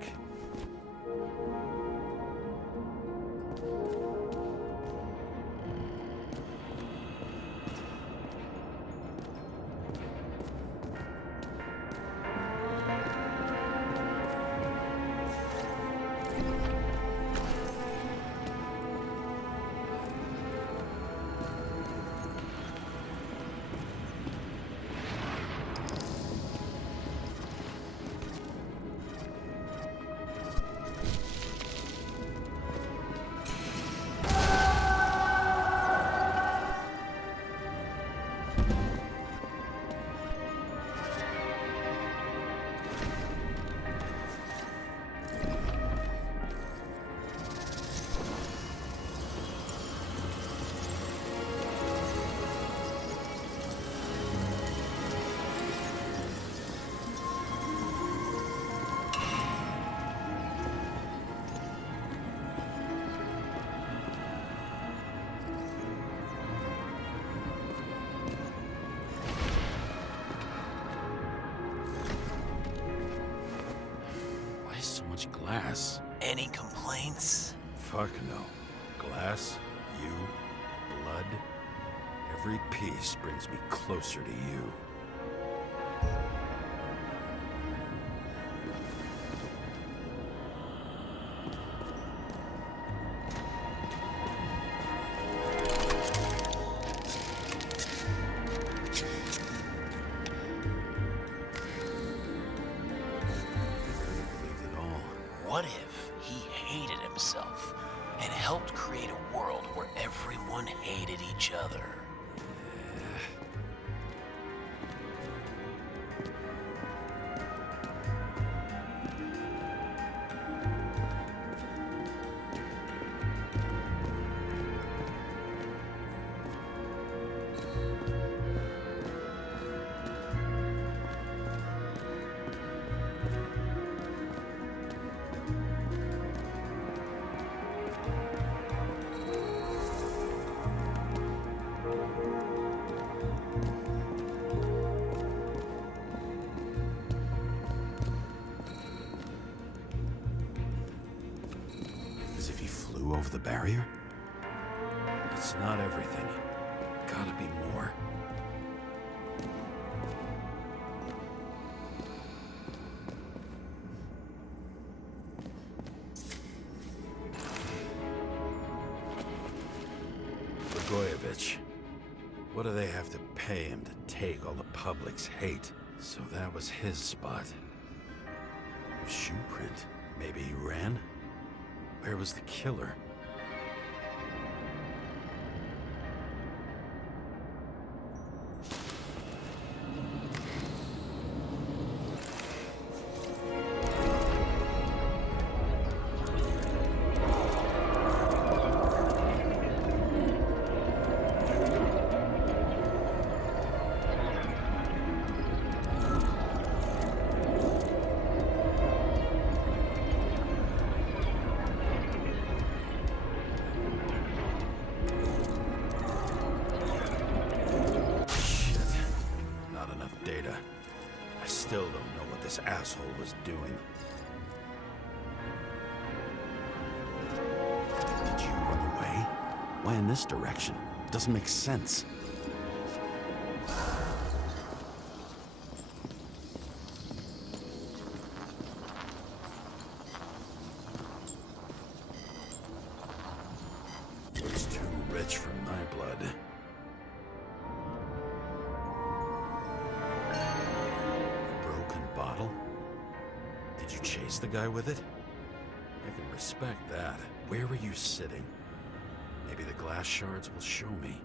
glass. Any complaints? Fuck no. Glass, you, blood. Every piece brings me closer to you. What if he hated himself and helped create a world where everyone hated each other? Over the barrier? It's not everything. Gotta be more. Blagojevich. What do they have to pay him to take all the public's hate? So that was his spot. Shoe print. Maybe he ran? Where was the killer? Still don't know what this asshole was doing. Did you run away? Why in this direction? Doesn't make sense. It's too rich for my blood. Did you chase the guy with it? I can respect that. Where were you sitting? Maybe the glass shards will show me.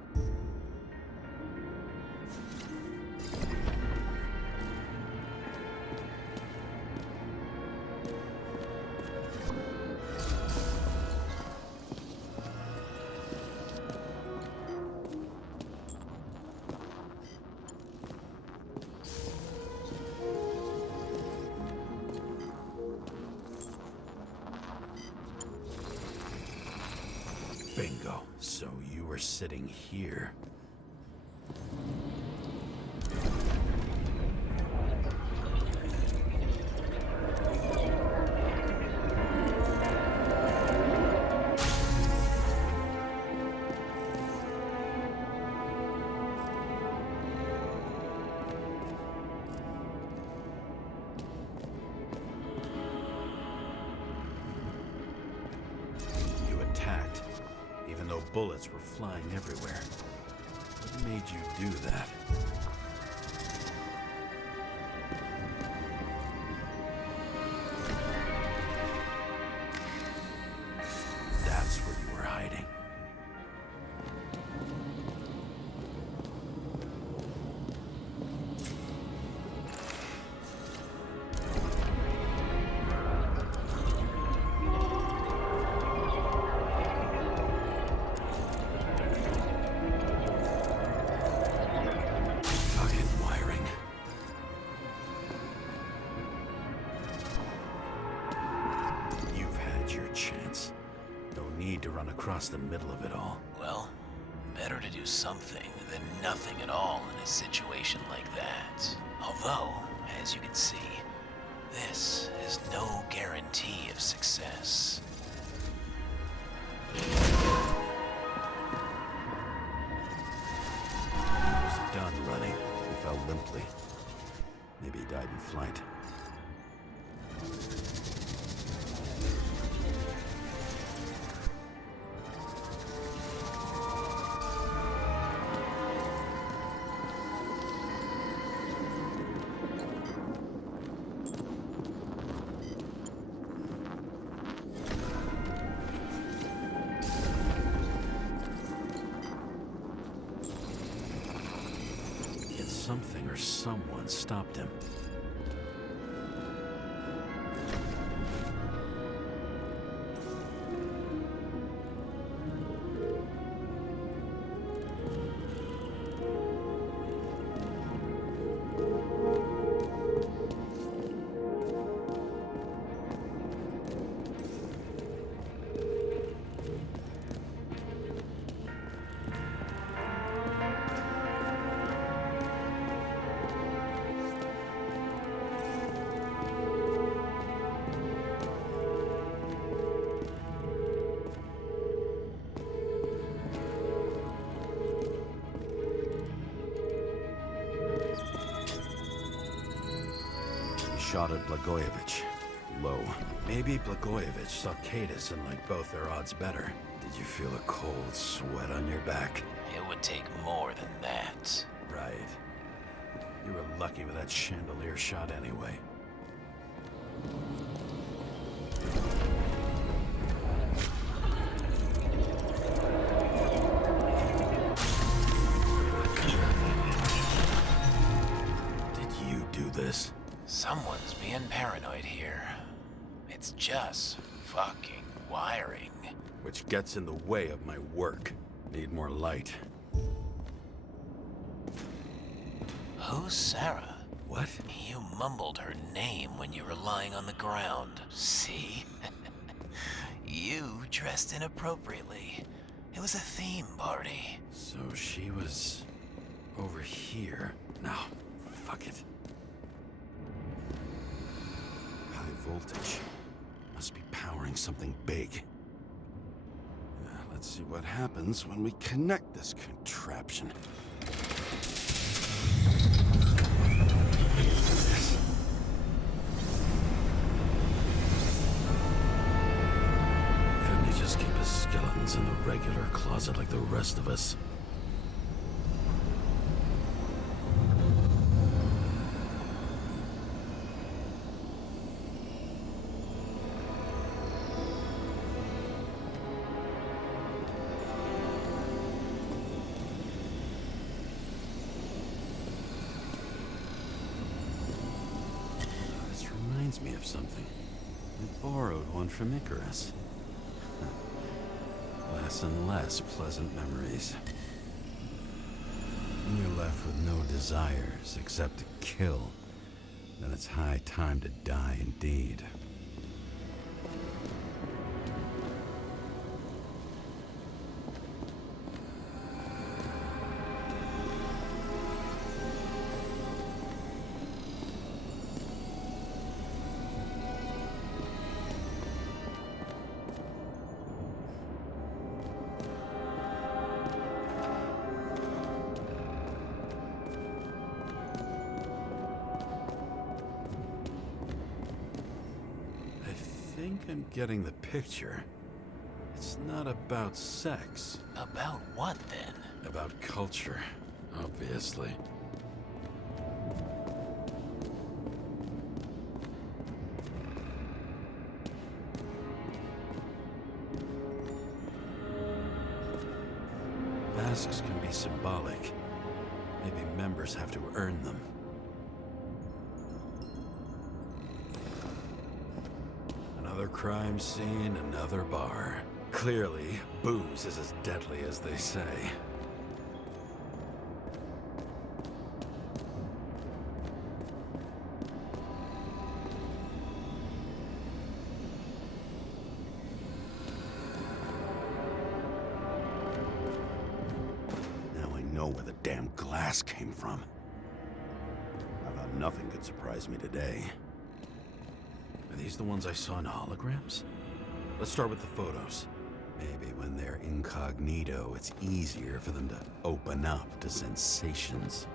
Bingo. So you were sitting here. You attacked. Even though bullets were flying everywhere. What made you do that? That's where you were hiding. To run across the middle of it all. Well, better to do something than nothing at all in a situation like that. Although, as you can see, This is no guarantee of success. He was done running. He fell limply. Maybe he died in flight. Something or someone stopped him. Shot at Blagojevich. Low. Maybe Blagojevich saw Cadus and liked both their odds better. Did you feel a cold sweat on your back? It would take more than that. Right. You were lucky with that chandelier shot anyway. Did you do this? Someone's being paranoid here. It's just fucking wiring. Which gets in the way of my work. Need more light. Who's Sara? What? You mumbled her name when you were lying on the ground. See? You dressed inappropriately. It was a theme party. So she was over here. No, fuck it. High voltage. Must be powering something big. Let's see what happens when we connect this contraption. Couldn't he just keep his skeletons in the regular closet like the rest of us? Me of something. I borrowed one from Icarus. Less and less pleasant memories. When you're left with no desires except to kill, then it's high time to die indeed. I think I'm getting the picture. It's not about sex. About what, then? About culture, obviously. Masks can be symbolic. Maybe members have to earn them. Another crime scene, another bar. Clearly, booze is as deadly as they say. Now I know where the damn glass came from. I thought nothing could surprise me today. Are these the ones I saw in holograms? Let's start with the photos. Maybe when they're incognito, it's easier for them to open up to sensations.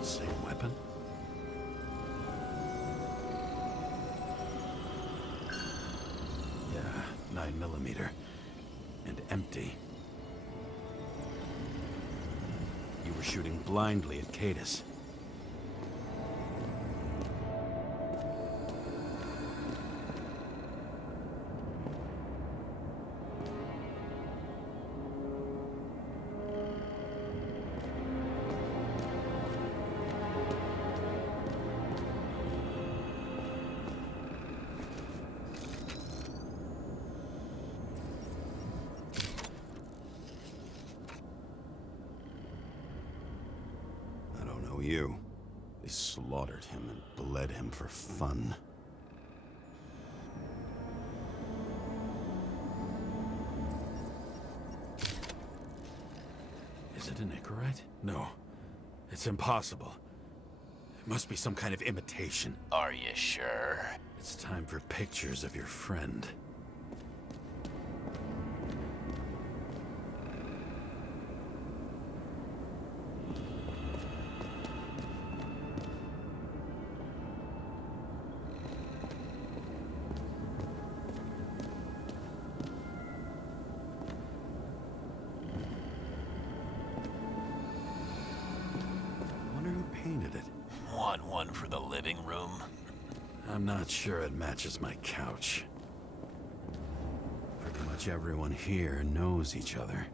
Same weapon? Yeah, 9mm. And empty. You were shooting blindly at Cadus. You. They slaughtered him and bled him for fun. Is it an Icarite? No. It's impossible. It must be some kind of imitation. Are you sure? It's time for pictures of your friend. Painted it. Want one for the living room? I'm not sure it matches my couch. Pretty much everyone here knows each other.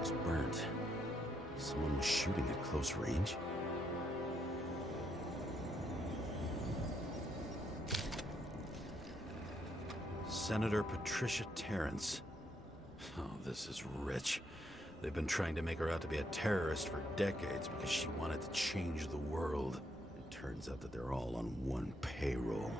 It's burnt. Someone was shooting at close range. Senator Patricia Terrence. Oh, this is rich. They've been trying to make her out to be a terrorist for decades because she wanted to change the world. It turns out that they're all on one payroll.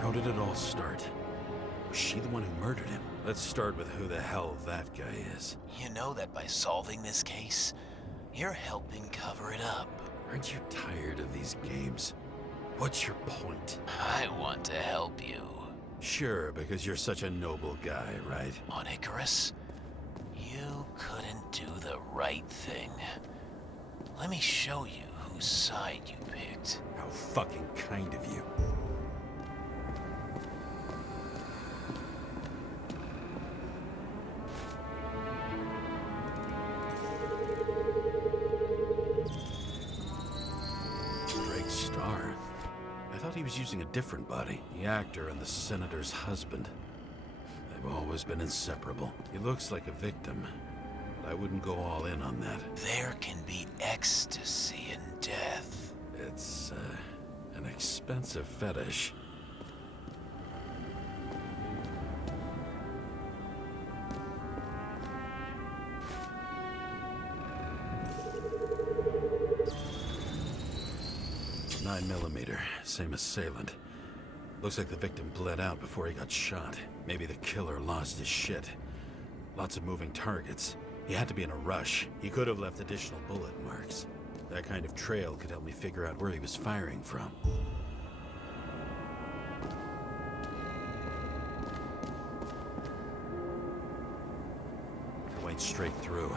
How did it all start? Was she the one who murdered him? Let's start with who the hell that guy is. You know that by solving this case, you're helping cover it up. Aren't you tired of these games? What's your point? I want to help you. Sure, because you're such a noble guy, right? On Icarus, you couldn't do the right thing. Let me show you whose side you picked. How fucking kind of you. He was using a different body. The actor and the senator's husband. They've always been inseparable. He looks like a victim, but I wouldn't go all in on that. There can be ecstasy in death. It's, an expensive fetish. 9mm, same assailant. Looks like the victim bled out before he got shot. Maybe the killer lost his shit. Lots of moving targets. He had to be in a rush. He could have left additional bullet marks. That kind of trail could help me figure out where he was firing from. I went straight through.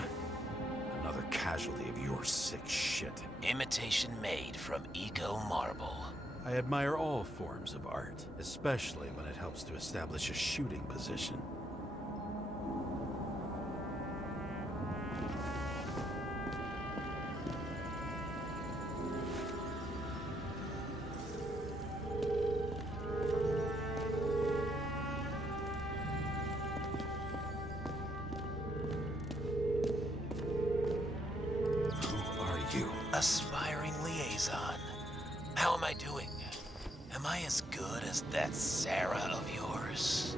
Another casualty of your sick shit. Imitation made from eco marble. I admire all forms of art, especially when it helps to establish a shooting position. Aspiring liaison. How am I doing? Am I as good as that Sara of yours?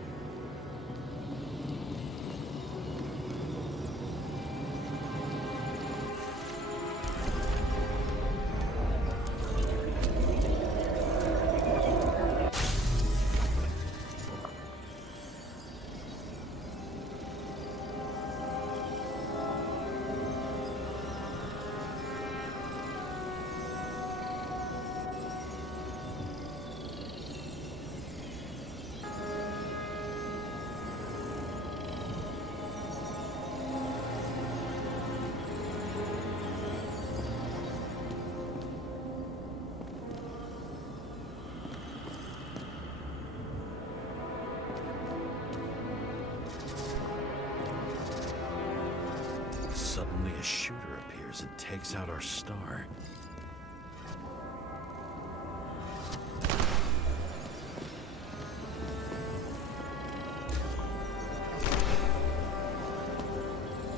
Suddenly a shooter appears and takes out our star.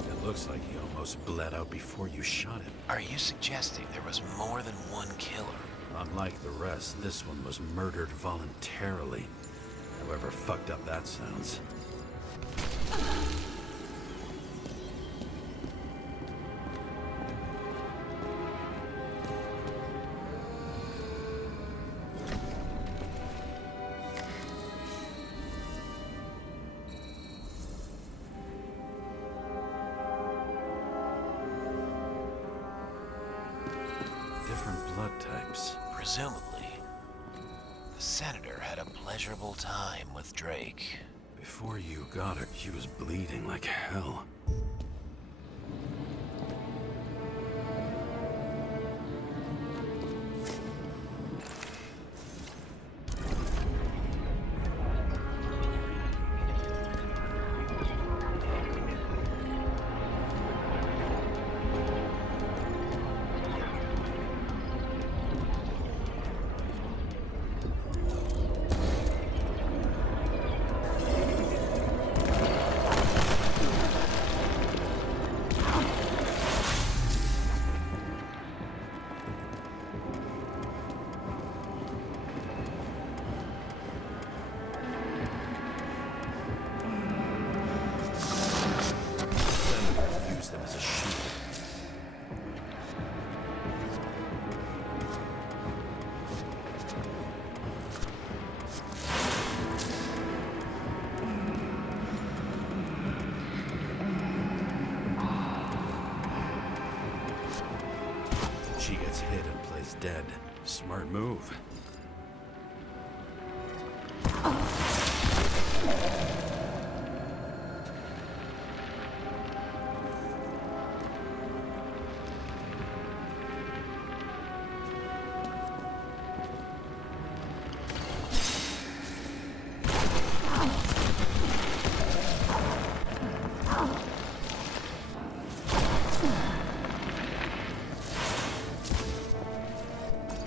It looks like he almost bled out before you shot him. Are you suggesting there was more than one killer? Unlike the rest, this one was murdered voluntarily. However fucked up that sounds. Different blood types. Presumably, the senator had a pleasurable time with Drake. Before you got her, she was bleeding like hell. Them as a shield. She gets hit and plays dead. Smart move.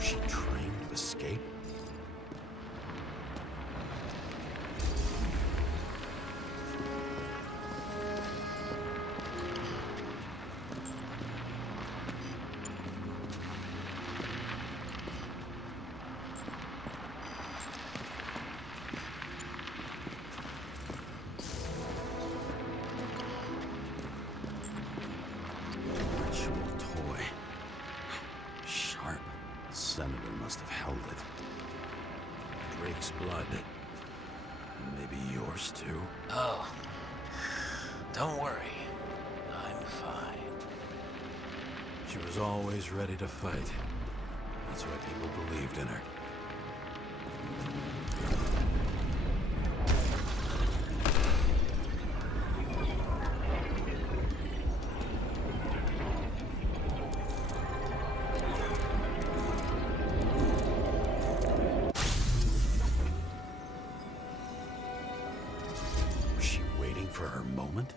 She trained to escape. blood. And maybe yours too. Oh, don't worry. I'm fine. She was always ready to fight. That's why people believed in her. Was she waiting for her moment?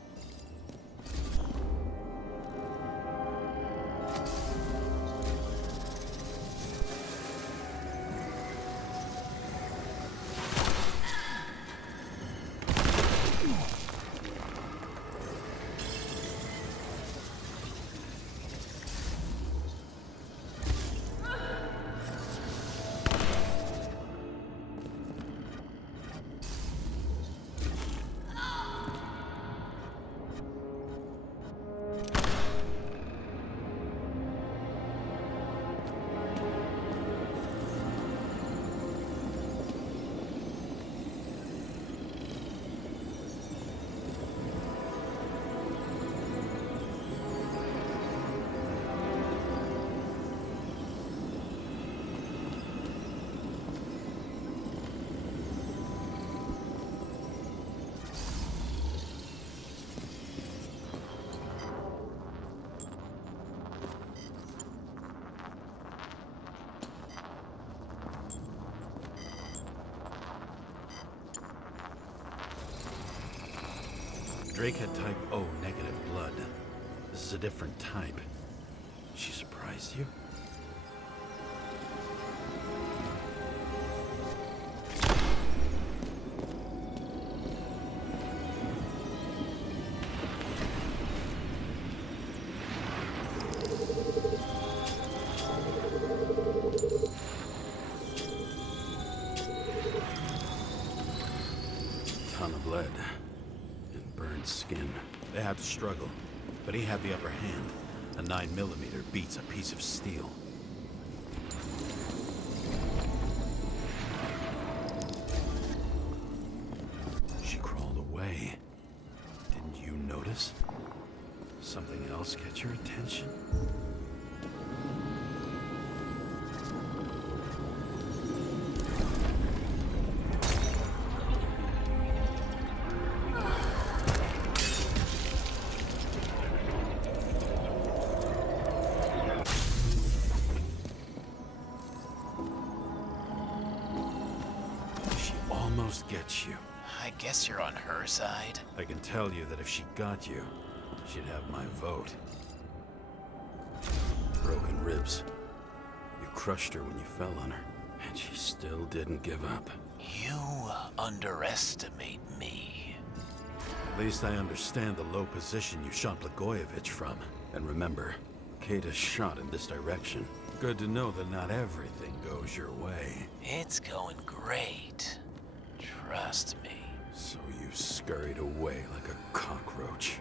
Drake had type O negative blood. This is a different type. She surprised you? Ton of lead. Burned skin. They had to struggle, but he had the upper hand. A 9mm beats a piece of steel. She crawled away. Didn't you notice? Something else get your attention? Get you. I guess you're on her side. I can tell you that if she got you, she'd have my vote. Broken ribs. You crushed her when you fell on her, and she still didn't give up. You underestimate me. At least I understand the low position you shot Blagojevich from. And remember, Kate is shot in this direction. Good to know that not everything goes your way. It's going great. Trust me. So you scurried away like a cockroach.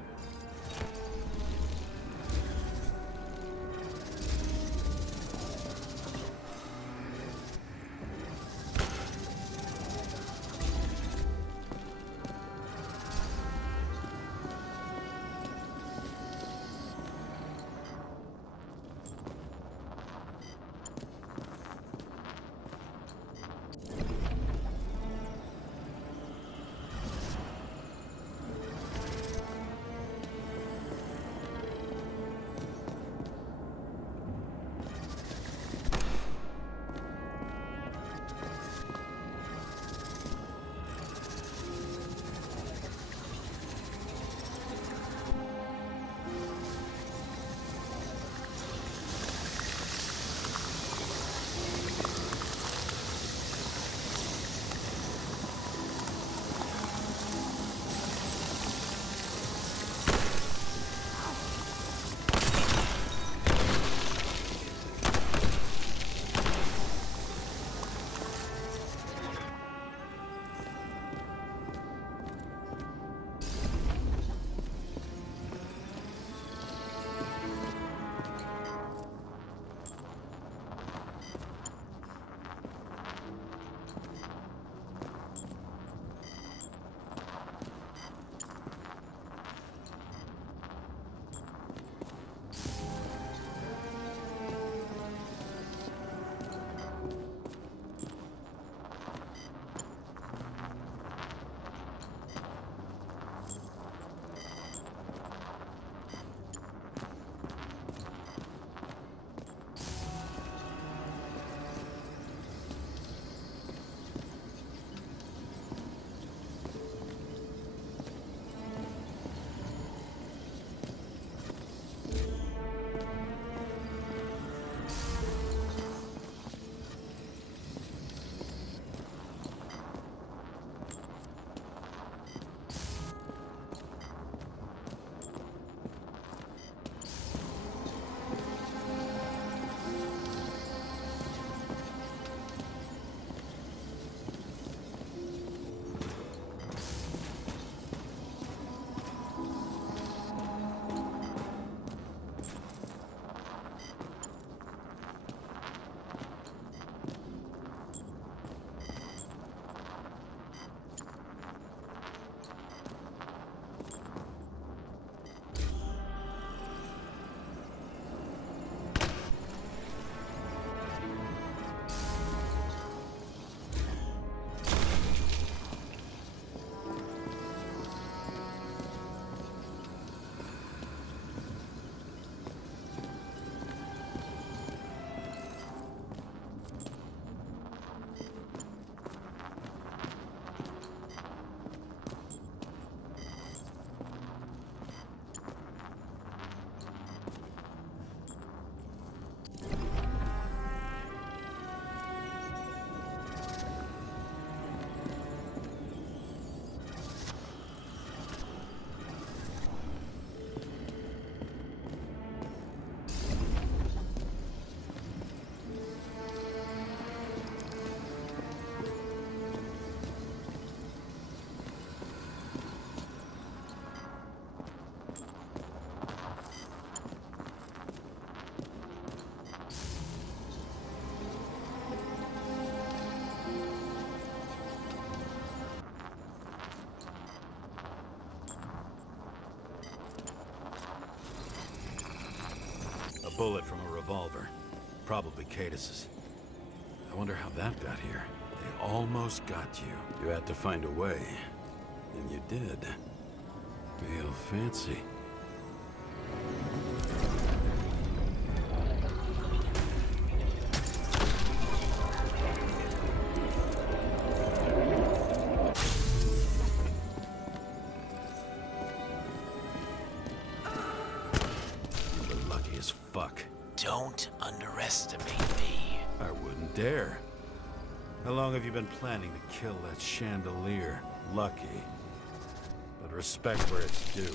bullet from a revolver. Probably Cadus's. I wonder how that got here. They almost got you. You had to find a way. And you did. Real fancy. You're lucky as fuck. Don't underestimate me. I wouldn't dare. How long have you been planning to kill that chandelier? Lucky. But respect where it's due.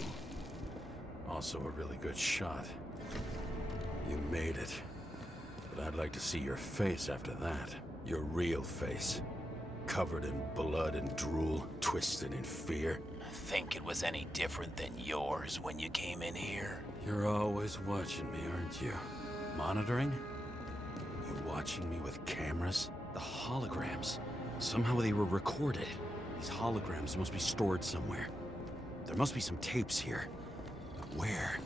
Also a really good shot. You made it. But I'd like to see your face after that. Your real face. Covered in blood and drool, twisted in fear. Think it was any different than yours when you came in here? You're always watching me, aren't you? Monitoring? You watching me with cameras? The holograms. Somehow they were recorded. These holograms must be stored somewhere. There must be some tapes here. But where?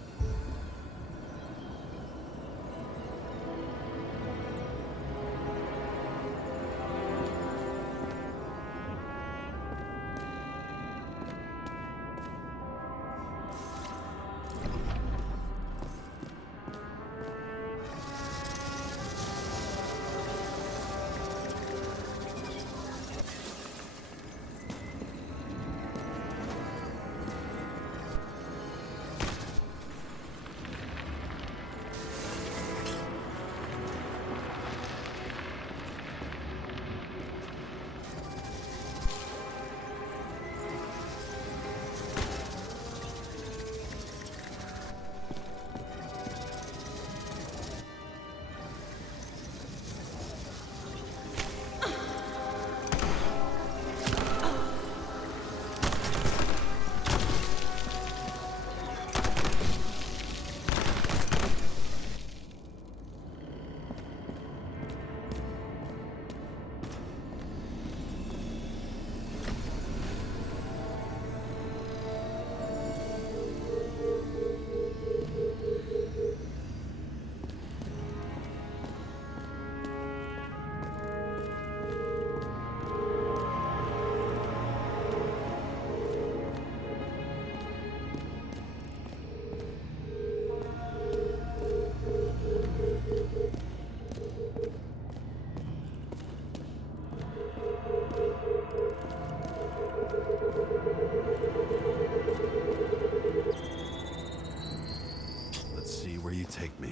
Take me.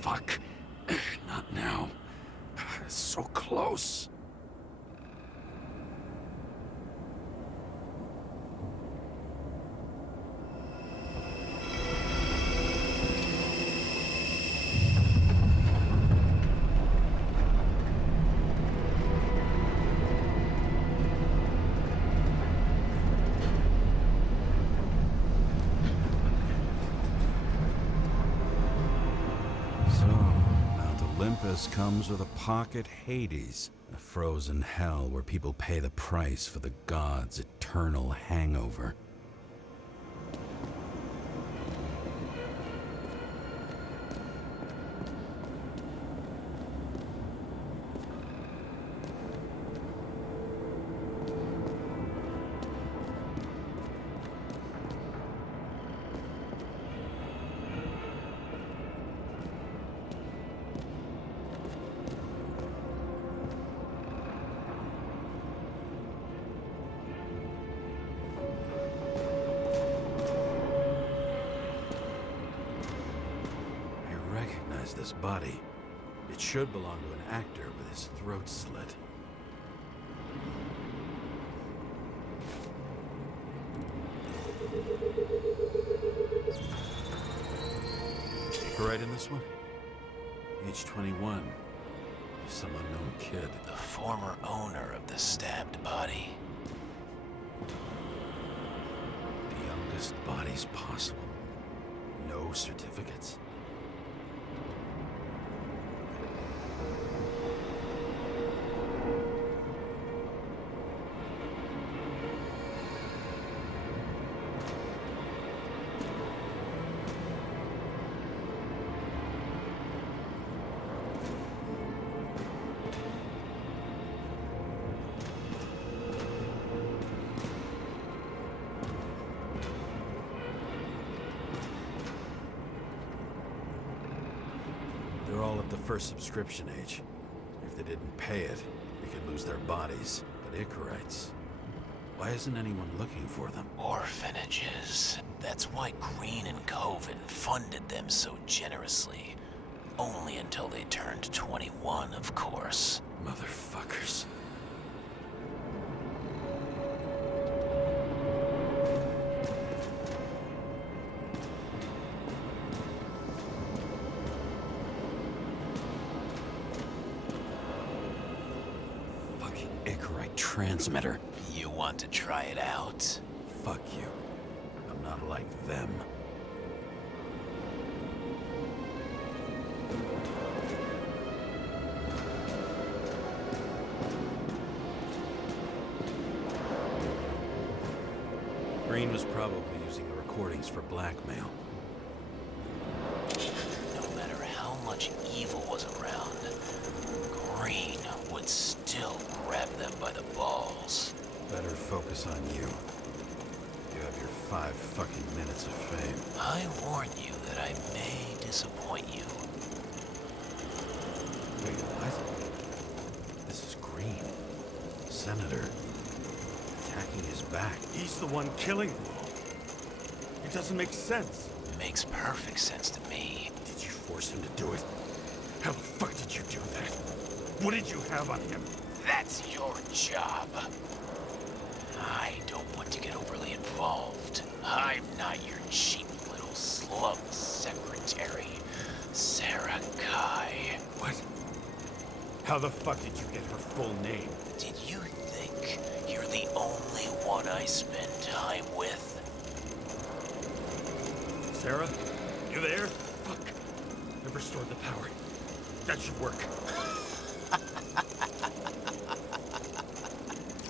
Fuck. Not now. It's so close. So, Mount Olympus comes with a pocket Hades, a frozen hell where people pay the price for the gods' eternal hangover. This body. It should belong to an actor with his throat slit. Right in this one? Age 21. Some unknown kid. The former owner of the stabbed body. The youngest bodies possible. No certificates. They're all at the first subscription age. If they didn't pay it, they could lose their bodies. But Icarites, why isn't anyone looking for them? Orphanages. That's why Green and Coven funded them so generously. Only until they turned 21, of course. Motherfuckers. Transmitter. You want to try it out? Fuck you. I'm not like them. Green was probably using the recordings for blackmail. No matter how much evil was around, Green would still grab them by the balls. Better focus on you. You have your 5 fucking minutes of fame. I warn you that I may disappoint you. Wait, what? This is Green. Senator. Attacking his back. He's the one killing them all. It doesn't make sense. It makes perfect sense to me. Did you force him to do it? How the fuck did you do that? What did you have on him? That's your job. I don't want to get overly involved. I'm not your cheap little SLUM secretary, Sara Kai. What? How the fuck did you get her full name? Did you think you're the only one I spend time with? Sara? You there? Fuck. I've restored the power. That should work.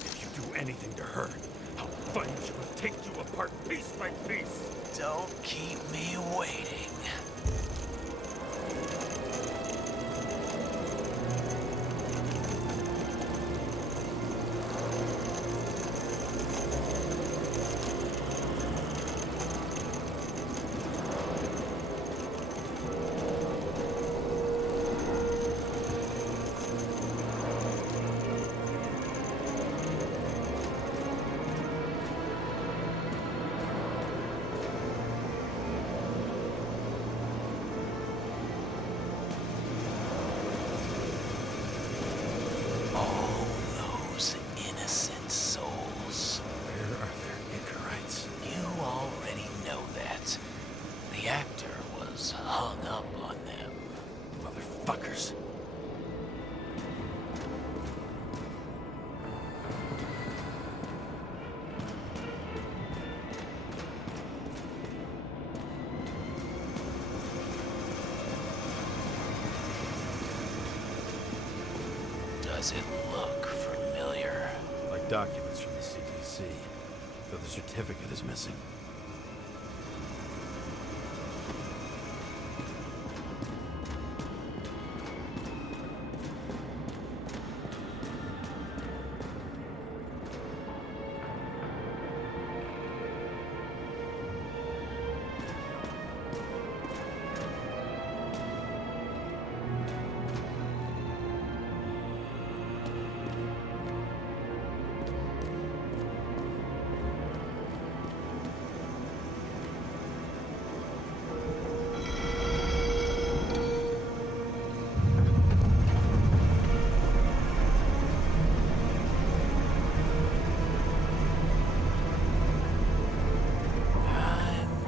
If you do anything to her, I'll find you and take you apart piece by piece. Don't keep me waiting. Does it look familiar? Like documents from the CTC, though the certificate is missing.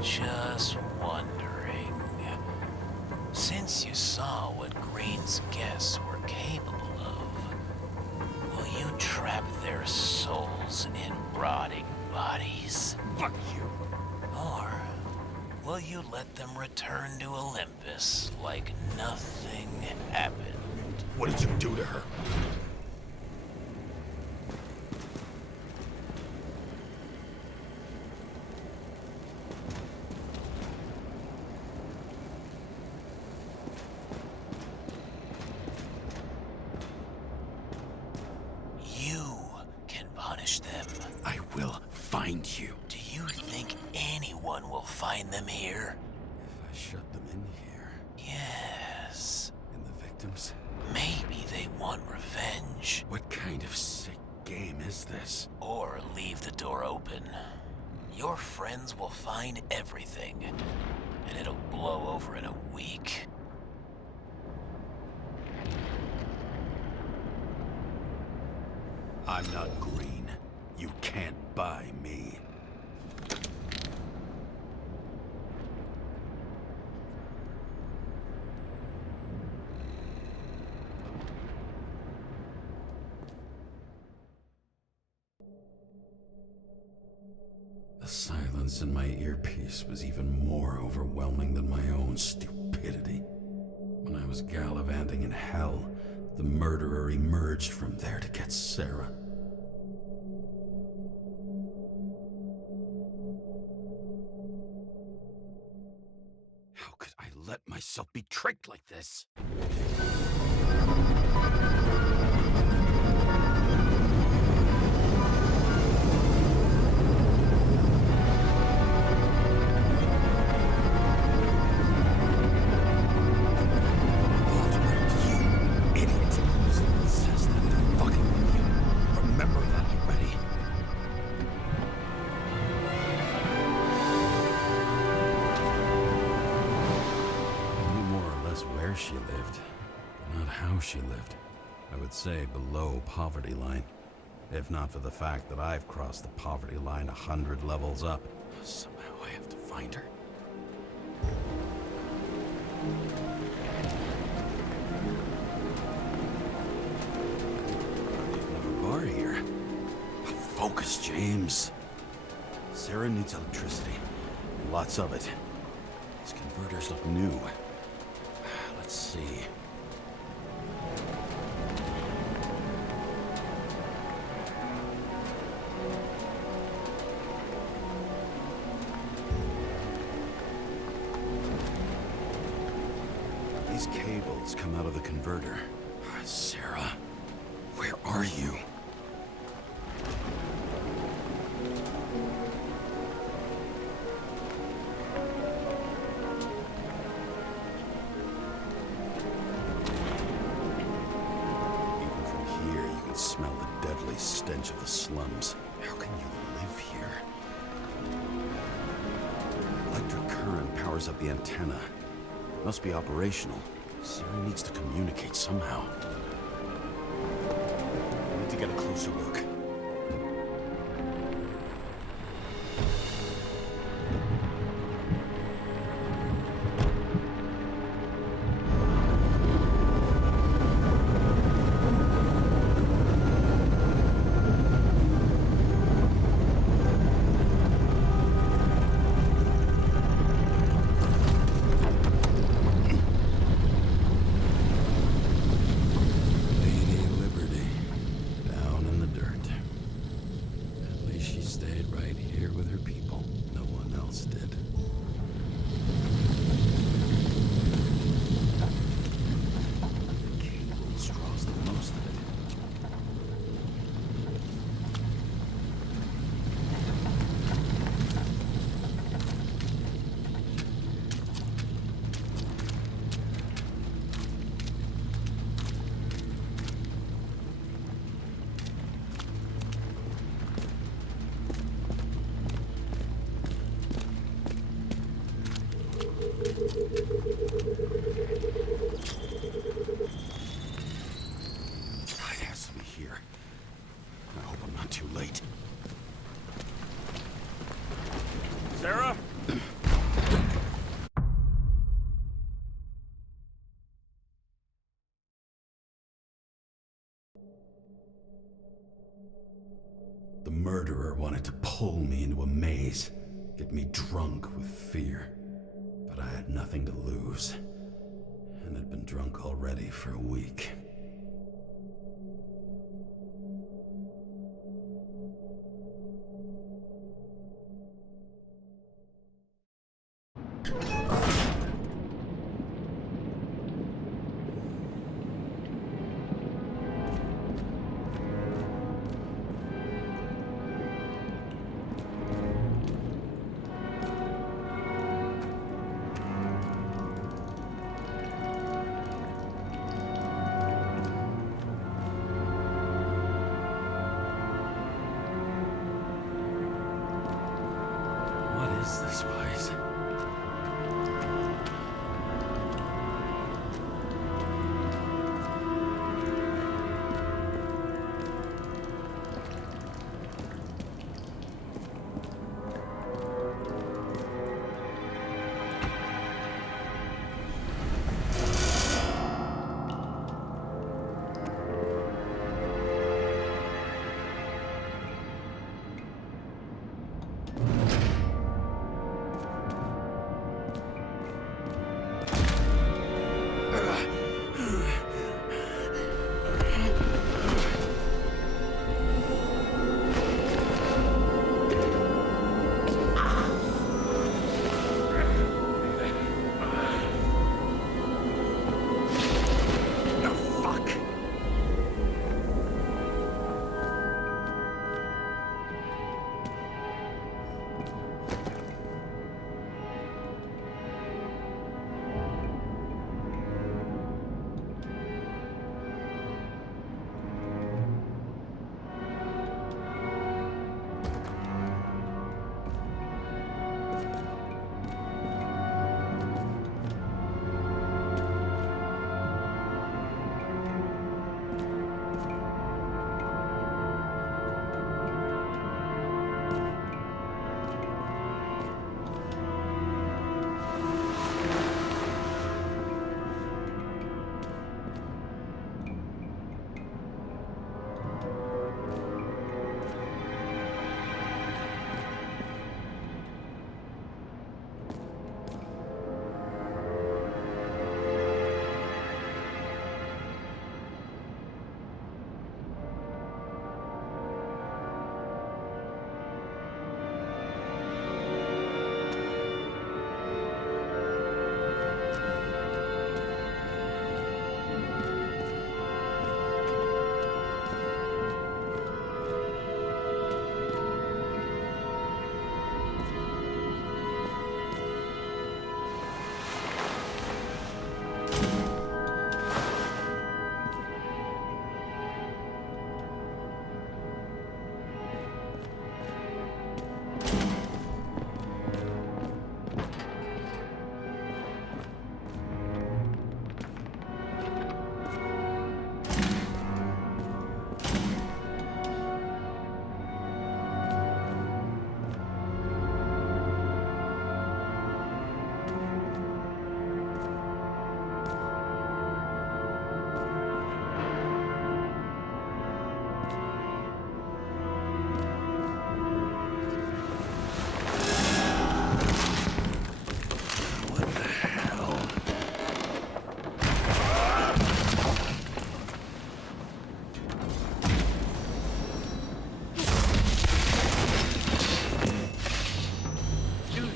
Just wondering, since you saw what Green's guests were capable of, will you trap their souls in rotting bodies? Fuck you! Or will you let them return to Olympus like nothing happened? What did you do to her? I will find you. Do you think anyone will find them here? If I shut them in here... Yes. And the victims? Maybe they want revenge. What kind of sick game is this? Or leave the door open. Your friends will find everything, and it'll blow over in a week. I'm not green. You can't buy me. The silence in my earpiece was even more overwhelming than my own stupidity. When I was gallivanting in hell, the murderer emerged from there to get Sara. How could I let myself be tricked like this? She lived, but not how she lived. I would say below poverty line, if not for the fact that I've crossed the poverty line 100 levels up. Somehow I have to find her. Another bar here. Focus, James. Sara needs electricity. Lots of it. These converters look new. Let's see. These cables come out of the converter. Sara, where are you? Smell the deadly stench of the slums. How can you live here? Electric current powers up the antenna. Must be operational. Sara needs to communicate somehow. I need to get a closer look. Lady Liberty. murderer wanted to pull me into a maze, get me drunk with fear. But I had nothing to lose, and had been drunk already for a week. This place.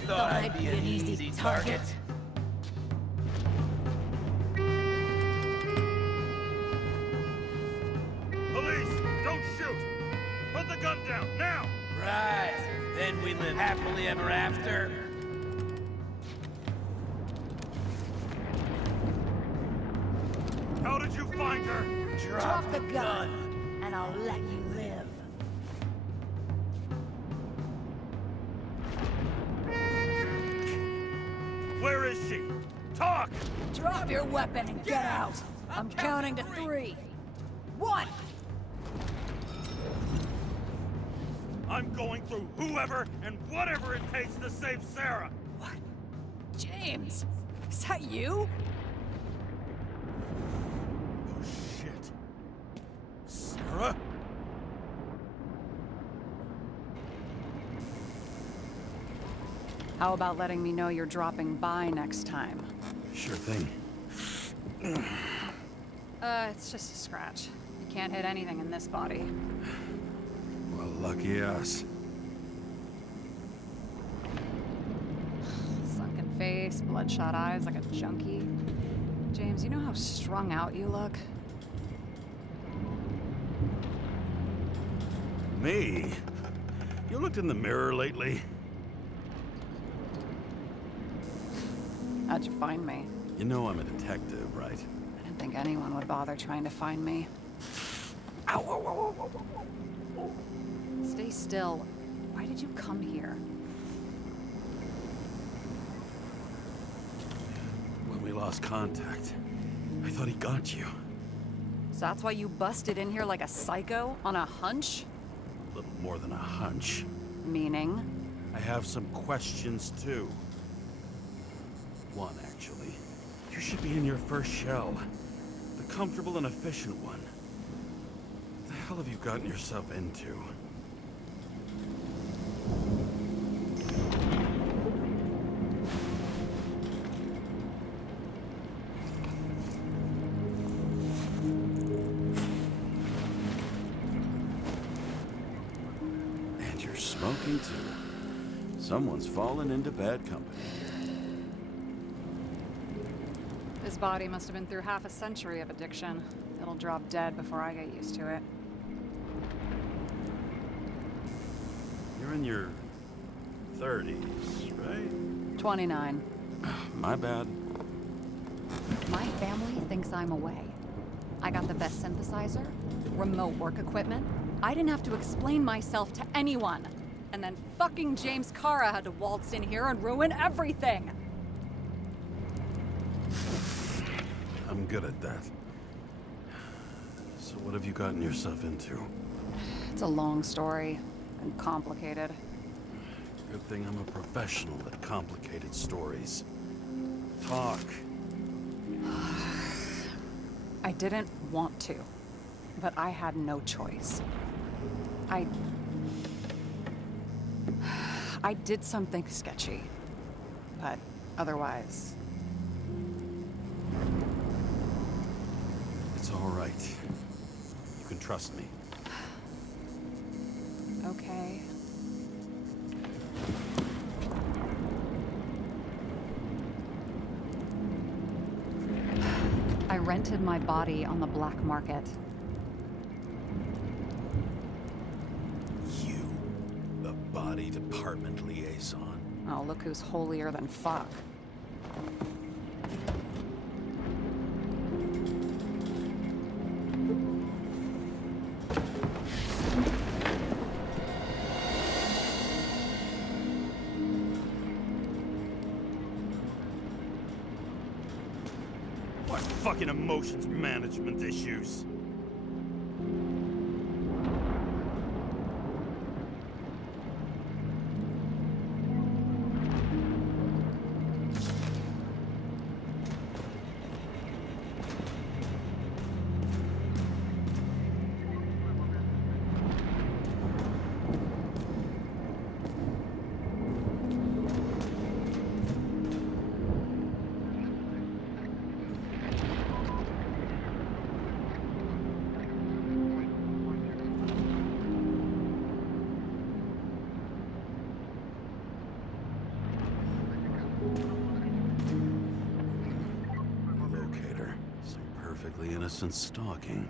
I'd be an easy target. Police, don't shoot! Put the gun down, now! Right. Then we live happily ever after. How did you find her? Drop the gun, and I'll let you live. Where is she? Talk! Drop your weapon and get out. I'm counting to 3. 1! I'm going through whoever and whatever it takes to save Sara! What? James? Is that you? Oh, shit. Sara? How about letting me know you're dropping by next time? Sure thing. It's just a scratch. You can't hit anything in this body. Well, lucky us. Sunken face, bloodshot eyes like a junkie. James, you know how strung out you look? Me? You looked in the mirror lately? How'd you find me? You know I'm a detective, right? I didn't think anyone would bother trying to find me. Ow, ow, ow, ow, ow, ow. Stay still. Why did you come here? When we lost contact, I thought he got you. So that's why you busted in here like a psycho on a hunch? A little more than a hunch. Meaning? I have some questions, too. One, actually. You should be in your first shell. The comfortable and efficient one. What the hell have you gotten yourself into? And you're smoking, too. Someone's fallen into bad company. His body must have been through half a century of addiction. It'll drop dead before I get used to it. You're in your 30s, right? 29. My bad. My family thinks I'm away. I got the best synthesizer, remote work equipment. I didn't have to explain myself to anyone. And then fucking James Kara had to waltz in here and ruin everything. I'm good at that. So what have you gotten yourself into? It's a long story and complicated. Good thing I'm a professional at complicated stories. Talk. I didn't want to, but I had no choice. I did something sketchy, but otherwise... It's all right. You can trust me. Okay. I rented my body on the black market. You, the body department liaison. Oh, look who's holier than fuck. What fucking emotions management issues? Innocent stalking.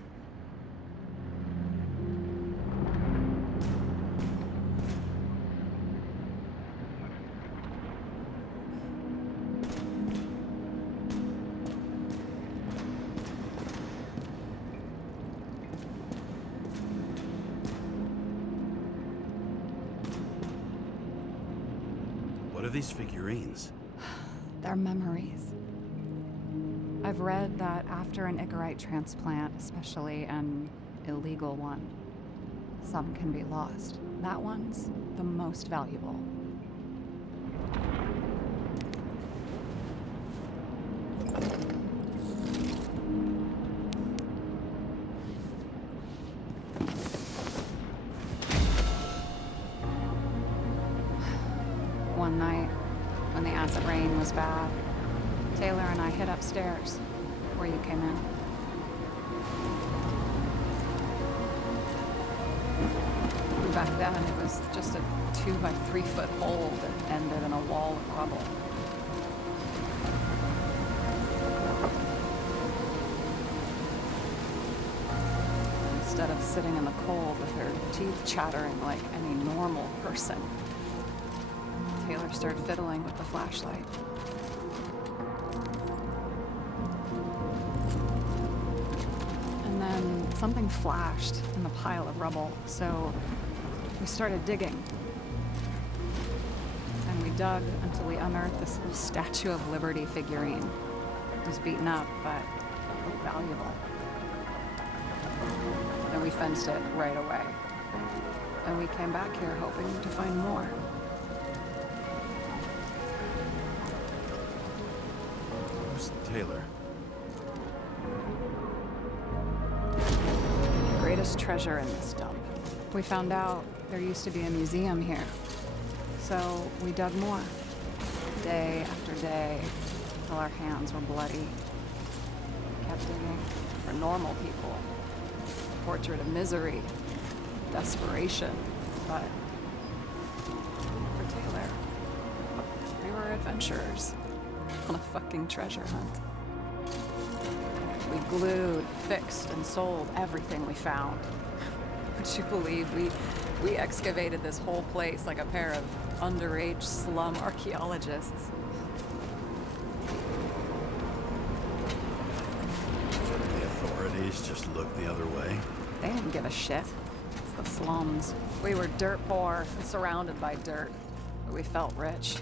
What are these figurines? They're memories. I've read that after an Icarite transplant, especially an illegal one, some can be lost. That one's the most valuable. One night, Acid rain was bad. Taylor and I hid upstairs, where you came in. Back then, it was just a 2 by 3 foot hole that ended in a wall of rubble. Instead of sitting in the cold with her teeth chattering like any normal person, Taylor started fiddling with the flashlight. And then something flashed in the pile of rubble, so we started digging. And we dug until we unearthed this little Statue of Liberty figurine. It was beaten up, but it looked valuable. And we fenced it right away. And we came back here hoping to find more. Who's Taylor? The greatest treasure in this dump. We found out there used to be a museum here. So we dug more. Day after day, till our hands were bloody. We kept digging for normal people. A portrait of misery, desperation, but for Taylor, we were adventurers on a fucking treasure hunt. We glued, fixed, and sold everything we found. Would you believe we excavated this whole place like a pair of underage slum archaeologists? The authorities just looked the other way. They didn't give a shit. It's the slums. We were dirt poor and surrounded by dirt, but we felt rich.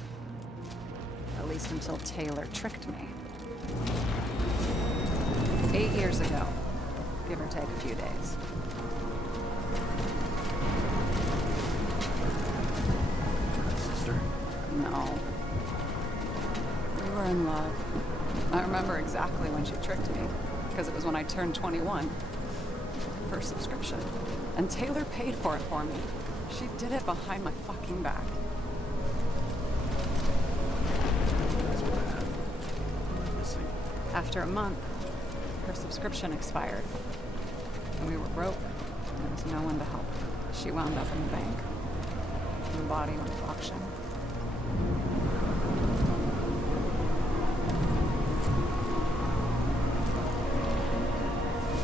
At least until Taylor tricked me. 8 years ago, give or take a few days. Sister? No. We were in love. I remember exactly when she tricked me, because it was when I turned 21. First subscription. And Taylor paid for it for me. She did it behind my fucking back. That's bad. What am I missing? After a month, her subscription expired. And we were broke. There was no one to help. She wound up in the bank. And the body went to auction.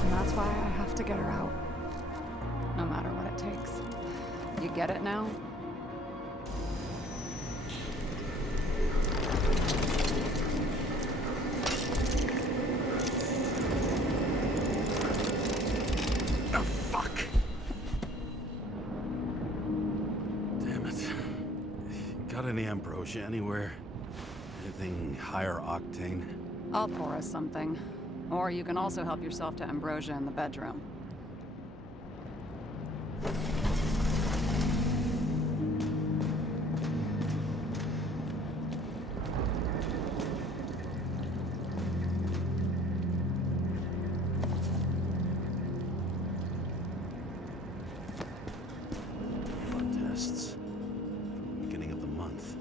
And that's why I have to get her out. No matter what it takes. You get it now? Oh, fuck! Damn it. Got any ambrosia anywhere? Anything higher octane? I'll pour us something. Or you can also help yourself to ambrosia in the bedroom. Blood tests. From the beginning of the month.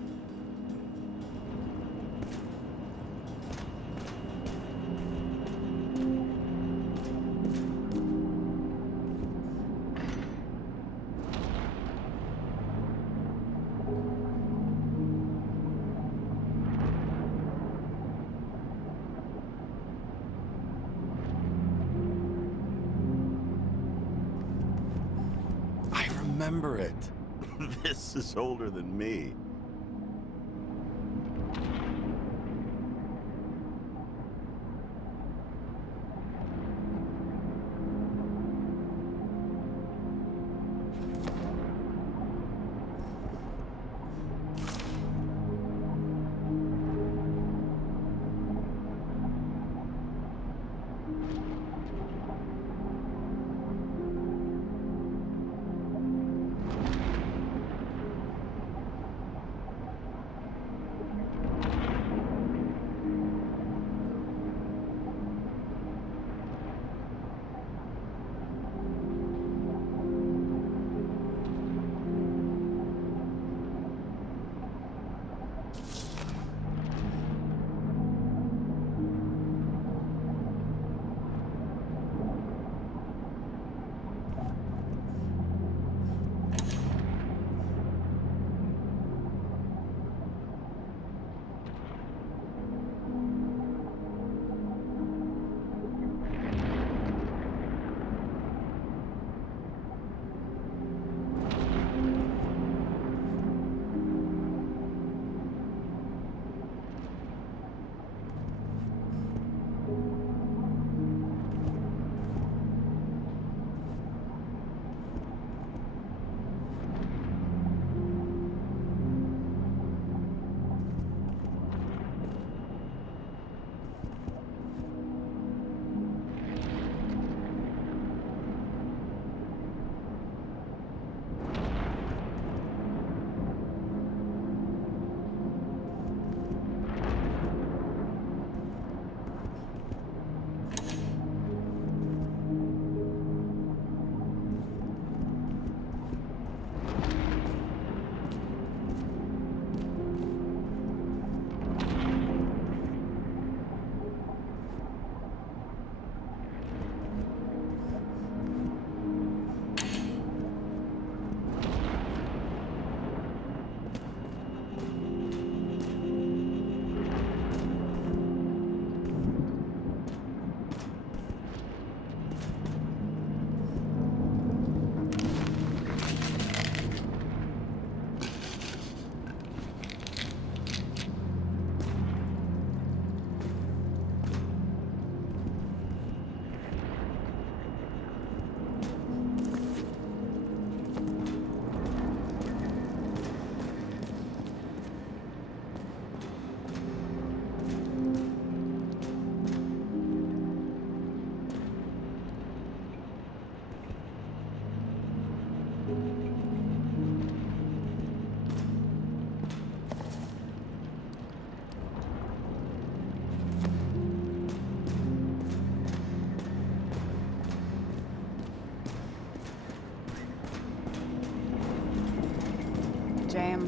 Remember it. This is older than me.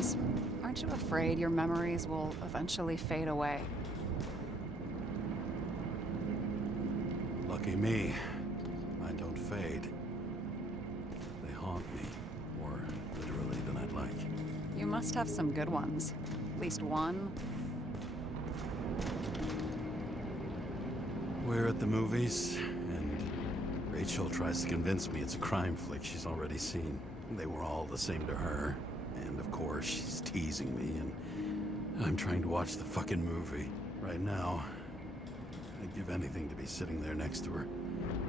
sometimes. Aren't you afraid your memories will eventually fade away? Lucky me. I don't fade. They haunt me, more literally than I'd like. You must have some good ones. At least one. We're at the movies, and Rachel tries to convince me it's a crime flick she's already seen. They were all the same to her. And of course, she's teasing me, and I'm trying to watch the fucking movie. Right now, I'd give anything to be sitting there next to her.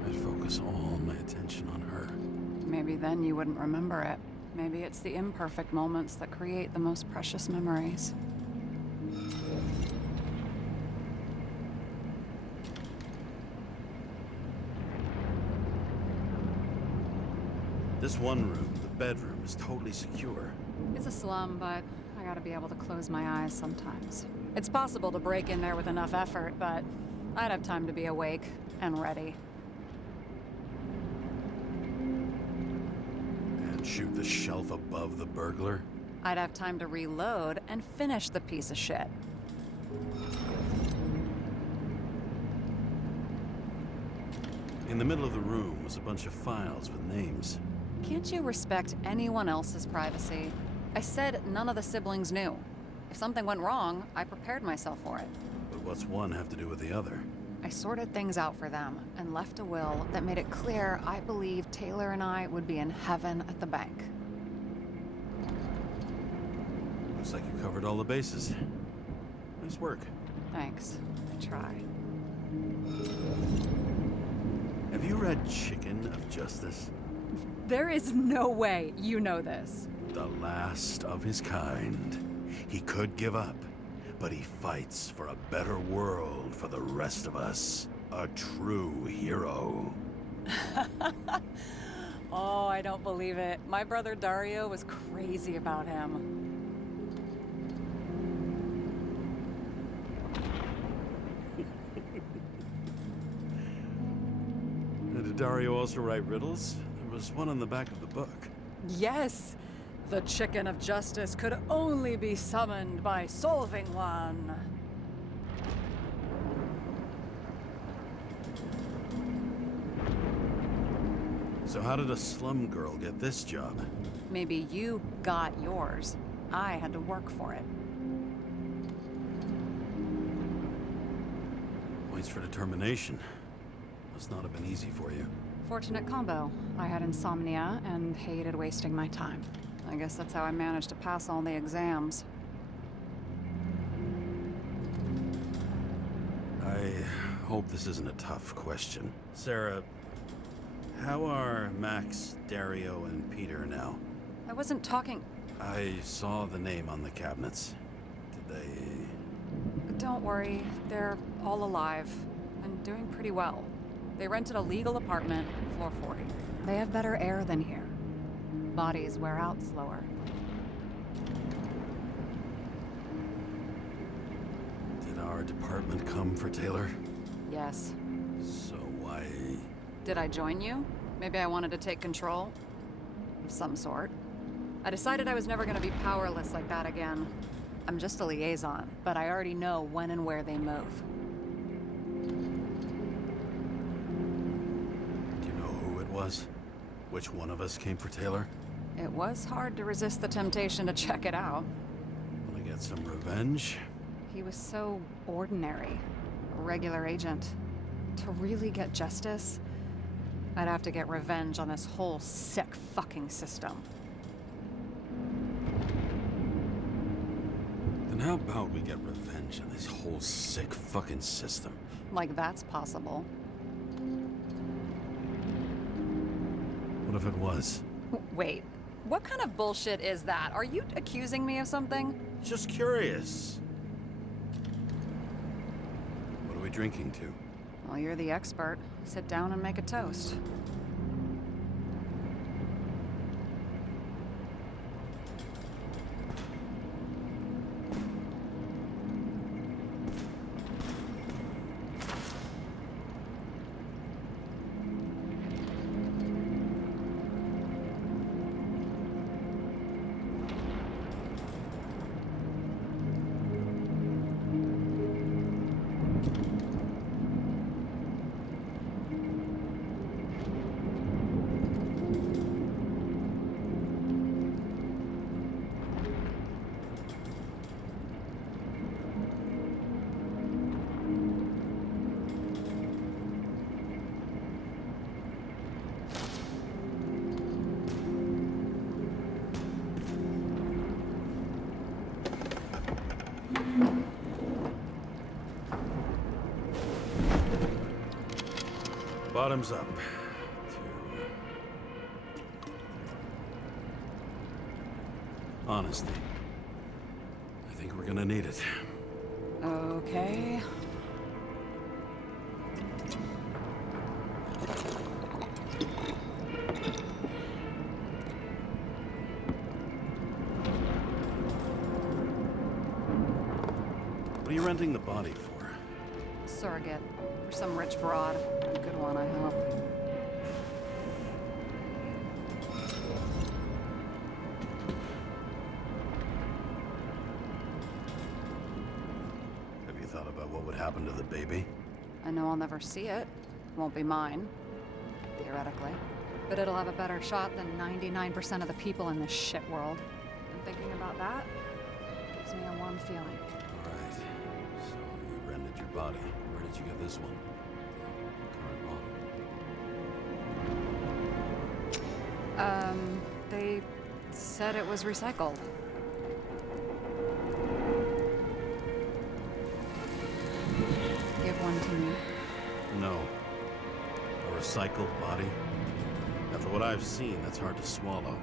I'd focus all my attention on her. Maybe then you wouldn't remember it. Maybe it's the imperfect moments that create the most precious memories. This one room, the bedroom, is totally secure. It's a slum, but I gotta be able to close my eyes sometimes. It's possible to break in there with enough effort, but I'd have time to be awake and ready. And shoot the shelf above the burglar? I'd have time to reload and finish the piece of shit. In the middle of the room was a bunch of files with names. Can't you respect anyone else's privacy? I said none of the siblings knew. If something went wrong, I prepared myself for it. But what's one have to do with the other? I sorted things out for them and left a will that made it clear I believed Taylor and I would be in heaven at the bank. Looks like you covered all the bases. Nice work. Thanks. I try. Have you read Chicken of Justice? There is no way you know this. The last of his kind. He could give up, but he fights for a better world for the rest of us. A true hero. Oh, I don't believe it. My brother Dario was crazy about him. Did Dario also write riddles? There was one on the back of the book. Yes! The Chicken of Justice could only be summoned by solving one. So how did a slum girl get this job? Maybe you got yours. I had to work for it. Points for determination. Must not have been easy for you. Fortunate combo. I had insomnia and hated wasting my time. I guess that's how I managed to pass all the exams. I hope this isn't a tough question. Sara, how are Max, Dario, and Peter now? I wasn't talking... I saw the name on the cabinets. Did they... Don't worry, they're all alive and doing pretty well. They rented a legal apartment, floor 40. They have better air than here. Bodies wear out slower. Did our department come for Taylor? Yes. So why... Did I join you? Maybe I wanted to take control? Of some sort. I decided I was never gonna be powerless like that again. I'm just a liaison, but I already know when and where they move. Do you know who it was? Which one of us came for Taylor? It was hard to resist the temptation to check it out. Wanna get some revenge? He was so ordinary. A regular agent. To really get justice, I'd have to get revenge on this whole sick fucking system. Then how about we get revenge on this whole sick fucking system? Like that's possible. What if it was? Wait, what kind of bullshit is that? Are you accusing me of something? Just curious. What are we drinking to? Well, you're the expert. Sit down and make a toast. Bottoms up. Honestly, I think we're gonna need it. Okay. What are you renting the body for? Surrogate. For some rich broad. A good one, I hope. Have you thought about what would happen to the baby? I know I'll never see it. Won't be mine. Theoretically. But it'll have a better shot than 99% of the people in this shit world. And thinking about that gives me a warm feeling. Alright. So you rented your body. Where did you get this one? Current model. They said it was recycled. Give one to me. No. A recycled body? After what I've seen, that's hard to swallow.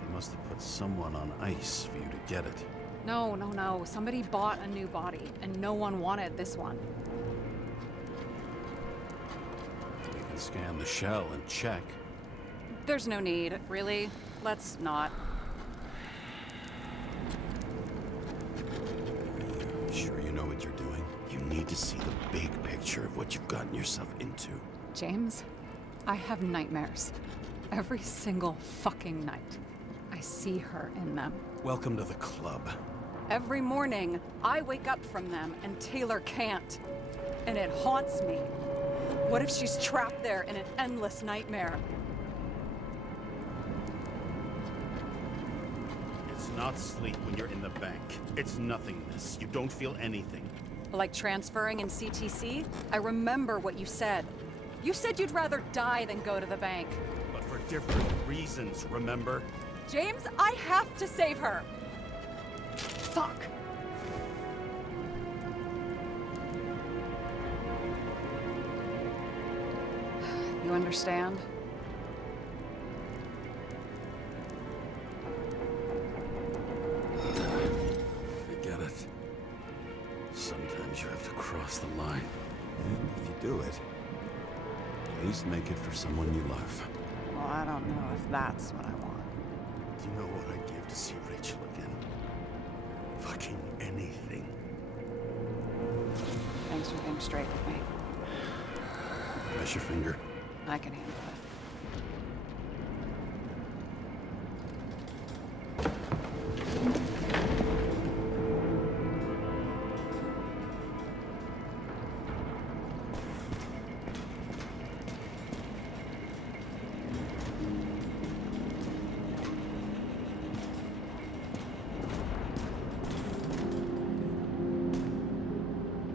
They must have put someone on ice for you to get it. No. Somebody bought a new body, and no one wanted this one. We can scan the shell and check. There's no need, really. Let's not. Sure you know what you're doing? You need to see the big picture of what you've gotten yourself into. James, I have nightmares. Every single fucking night. I see her in them. Welcome to the club. Every morning, I wake up from them and Taylor can't. And it haunts me. What if she's trapped there in an endless nightmare? It's not sleep when you're in the bank. It's nothingness. You don't feel anything. Like transferring in CTC? I remember what you said. You said you'd rather die than go to the bank. But for different reasons, remember? James, I have to save her! Fuck! You understand? I get it. Sometimes you have to cross the line. And if you do it, at least make it for someone you love. Well, I don't know if that's what I want. Do you know what I'd give to see Rachel again? Fucking anything. Thanks for being straight with me. Press your finger. I can handle it.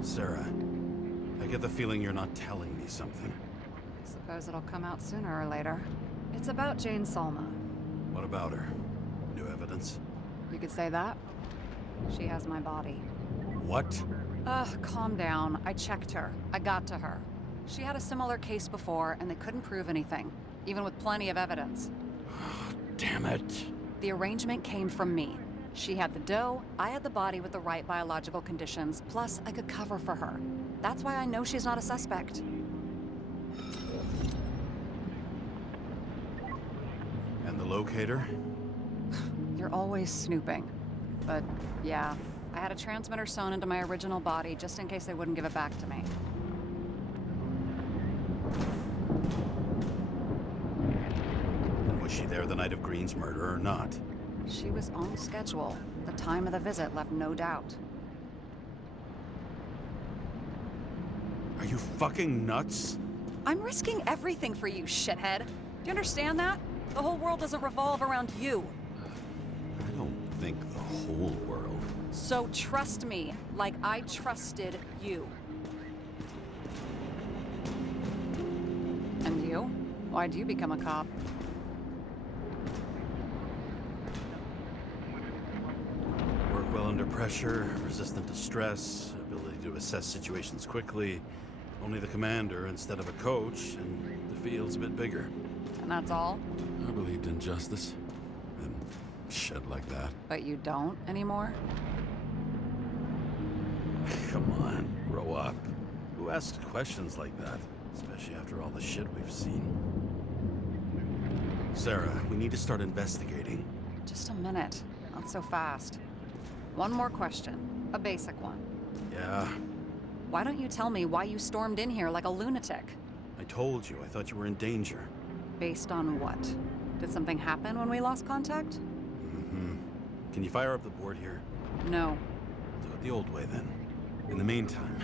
Sara, I get the feeling you're not telling me something. I suppose it'll come out sooner or later. It's about Jane Salma. What about her? New evidence? You could say that. She has my body. What? Ugh, calm down. I checked her. I got to her. She had a similar case before, and they couldn't prove anything, even with plenty of evidence. Damn it. The arrangement came from me. She had the dough, I had the body with the right biological conditions, plus I could cover for her. That's why I know she's not a suspect. And the locator? You're always snooping. But yeah, I had a transmitter sewn into my original body just in case they wouldn't give it back to me. And was she there the night of Green's murder or not? She was on schedule. The time of the visit left no doubt. Are you fucking nuts? I'm risking everything for you, shithead. Do you understand that? The whole world doesn't revolve around you. I don't think the whole world. So trust me, like I trusted you. And you? Why'd you become a cop? Work well under pressure, resistant to stress, ability to assess situations quickly, Only the commander instead of a coach, and the field's a bit bigger. And that's all? I believed in justice. And shit like that. But you don't anymore? Come on, grow up. Who asks questions like that? Especially after all the shit we've seen. Sara, we need to start investigating. Just a minute. Not so fast. One more question. A basic one. Yeah? Why don't you tell me why you stormed in here like a lunatic? I told you, I thought you were in danger. Based on what? Did something happen when we lost contact? Mm-hmm. Can you fire up the board here? No. We'll do it the old way then. In the meantime,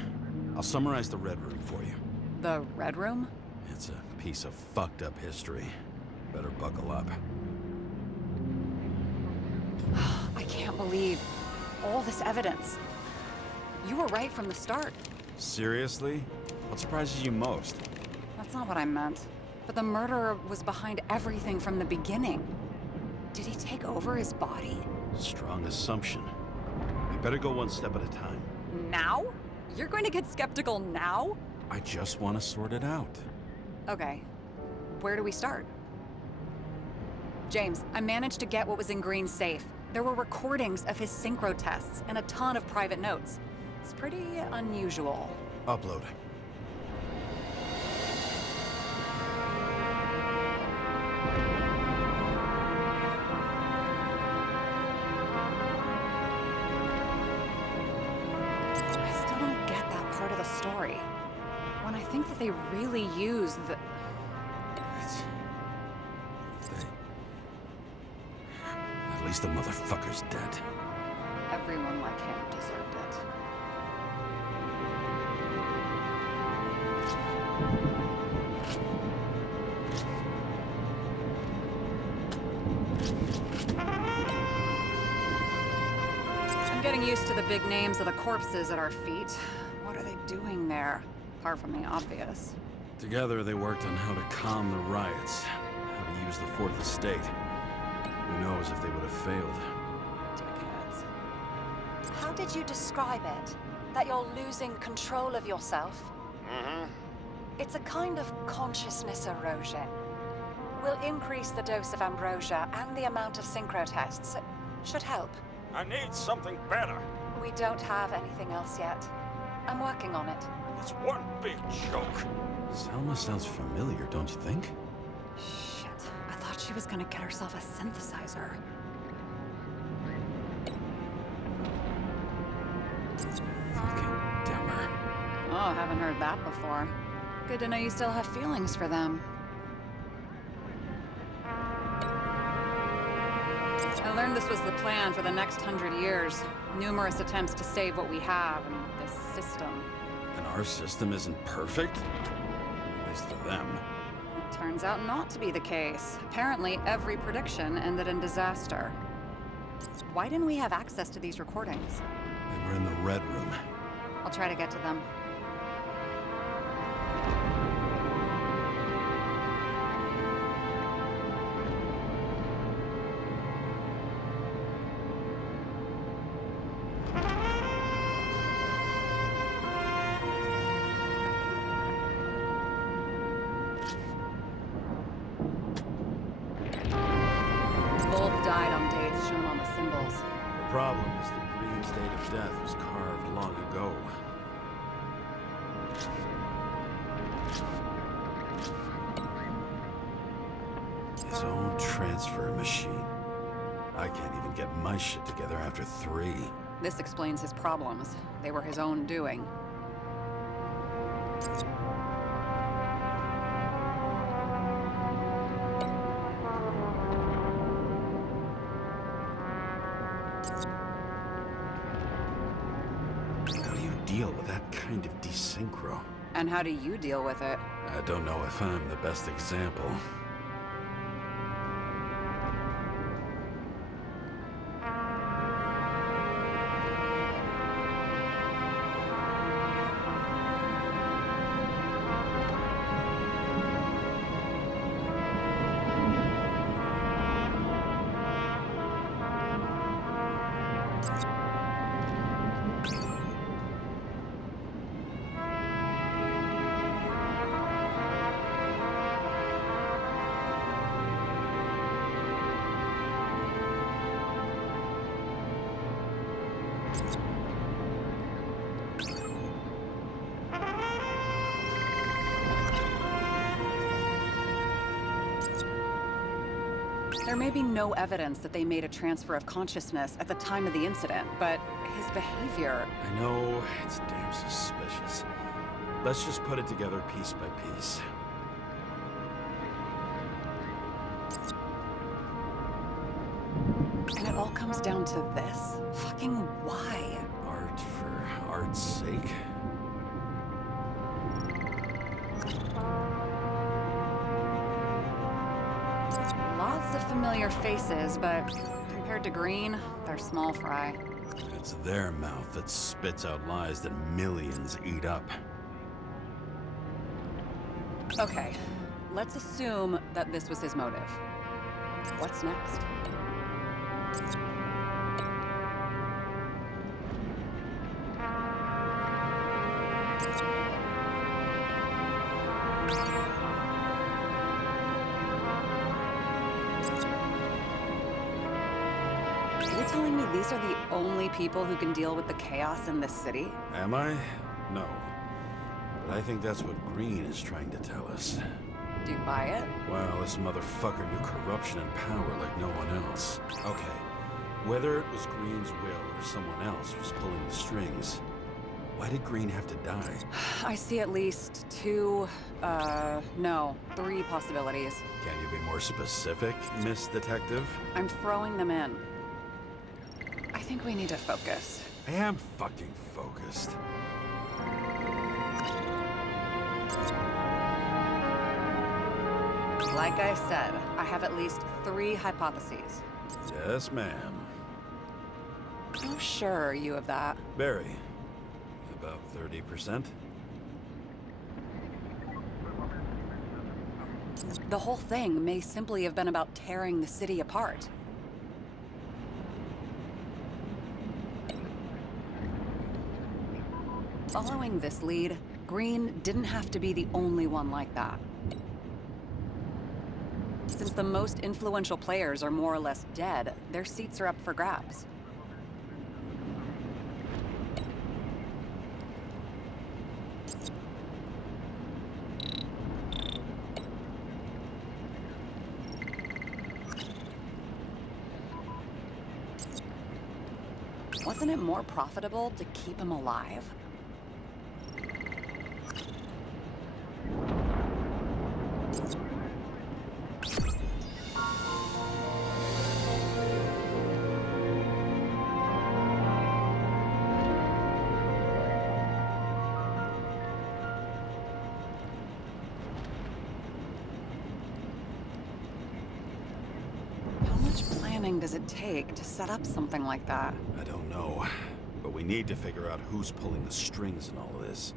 I'll summarize the Red Room for you. The Red Room? It's a piece of fucked up history. Better buckle up. I can't believe all this evidence. You were right from the start. Seriously? What surprises you most? That's not what I meant. But the murderer was behind everything from the beginning. Did he take over his body? Strong assumption. We better go one step at a time. Now? You're going to get skeptical now? I just want to sort it out. Okay. Where do we start? James, I managed to get what was in Green's safe. There were recordings of his synchrotests and a ton of private notes. It's pretty unusual. Upload. I still don't get that part of the story. When I think that they really use the... At least the motherfucker's dead. Everyone like him deserved it. I'm getting used to the big names of the corpses at our feet. What are they doing there? Apart from the obvious. Together, they worked on how to calm the riots, how to use the Fourth Estate. Who knows if they would have failed. Dickheads. How did you describe it? That you're losing control of yourself? Mm-hmm. It's a kind of consciousness erosion. We'll increase the dose of ambrosia and the amount of synchrotests. It should help. I need something better. We don't have anything else yet. I'm working on it. It's one big joke. Selma sounds familiar, don't you think? Shit. I thought she was gonna get herself a synthesizer. Fucking dimmer. Oh, haven't heard that before. Good to know you still have feelings for them. I learned this was the plan for the next 100 years. Numerous attempts to save what we have in this system. And our system isn't perfect? At least for them. It turns out not to be the case. Apparently, every prediction ended in disaster. Why didn't we have access to these recordings? They were in the Red Room. I'll try to get to them. Both died on dates shown on the symbols. The problem is the Green's date of death was carved long ago. His own transfer machine. I can't even get my shit together after 3. This explains his problems. They were his own doing. How do you deal with that kind of desynchro? And how do you deal with it? I don't know if I'm the best example. There may be no evidence that they made a transfer of consciousness at the time of the incident, but his behavior... I know, it's damn suspicious. Let's just put it together piece by piece. And it all comes down to this? Fucking why? Art for art's sake? Lots of familiar faces, but compared to Green, they're small fry. It's their mouth that spits out lies that millions eat up. Okay, let's assume that this was his motive. What's next? You're telling me these are the only people who can deal with the chaos in this city? Am I? No. But I think that's what Green is trying to tell us. Do you buy it? Well, this motherfucker knew corruption and power like no one else. Okay, whether it was Green's will or someone else was pulling the strings, why did Green have to die? I see at least three possibilities. Can you be more specific, Miss Detective? I'm throwing them in. I think we need to focus. I am fucking focused. Like I said, I have at least 3 hypotheses. Yes, ma'am. How sure are you of that? Very. About 30%. The whole thing may simply have been about tearing the city apart. Following this lead, Green didn't have to be the only one like that. Since the most influential players are more or less dead, their seats are up for grabs. Wasn't it more profitable to keep him alive? Does it take to set up something like that? I don't know, but we need to figure out who's pulling the strings in all of this.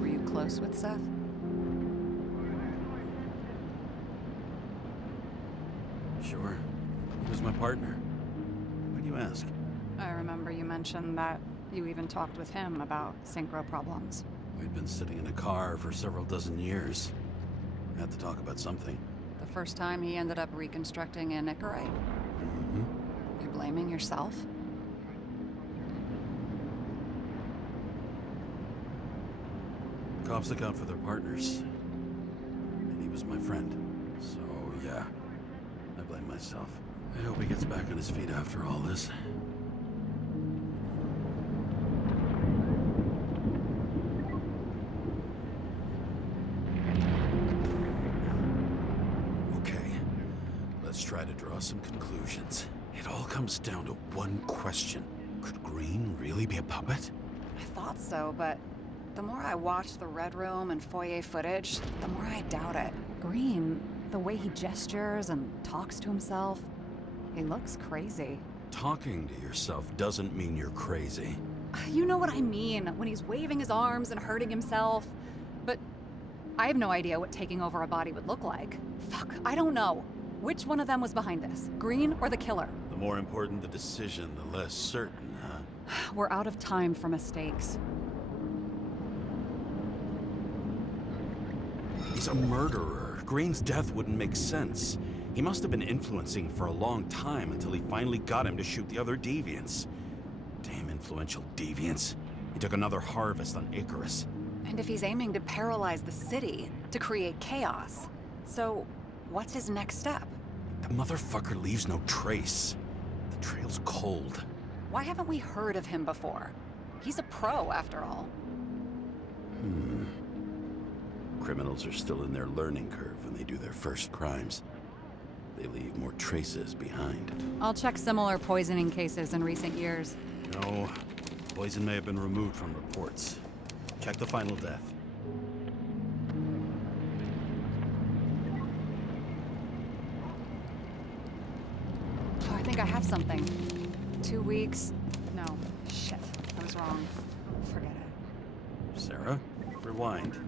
Were you close with Seth? Sure. He was my partner. Why do you ask? I remember you mentioned that you even talked with him about synchro problems. We'd been sitting in a car for several dozen years. Had to talk about something. The first time he ended up reconstructing an Icarus? Mm-hmm. You blaming yourself? Cops look out for their partners. And he was my friend. So, yeah. I blame myself. I hope he gets back on his feet after all this. Let's try to draw some conclusions. It all comes down to one question. Could Green really be a puppet? I thought so, but the more I watch the Red Room and foyer footage, the more I doubt it. Green, the way he gestures and talks to himself, he looks crazy. Talking to yourself doesn't mean you're crazy. You know what I mean, when he's waving his arms and hurting himself. But I have no idea what taking over a body would look like. Fuck, I don't know. Which one of them was behind this? Green or the killer? The more important the decision, the less certain, huh? We're out of time for mistakes. He's a murderer. Green's death wouldn't make sense. He must have been influencing for a long time until he finally got him to shoot the other deviants. Damn influential deviants. He took another harvest on Icarus. And if he's aiming to paralyze the city, to create chaos, so what's his next step? The motherfucker leaves no trace. The trail's cold. Why haven't we heard of him before? He's a pro, after all. Criminals are still in their learning curve when they do their first crimes. They leave more traces behind. I'll check similar poisoning cases in recent years. No, poison may have been removed from reports. Check the final death. Oh, I think I have something. 2 weeks. No, shit. I was wrong. Forget it. Sara, rewind.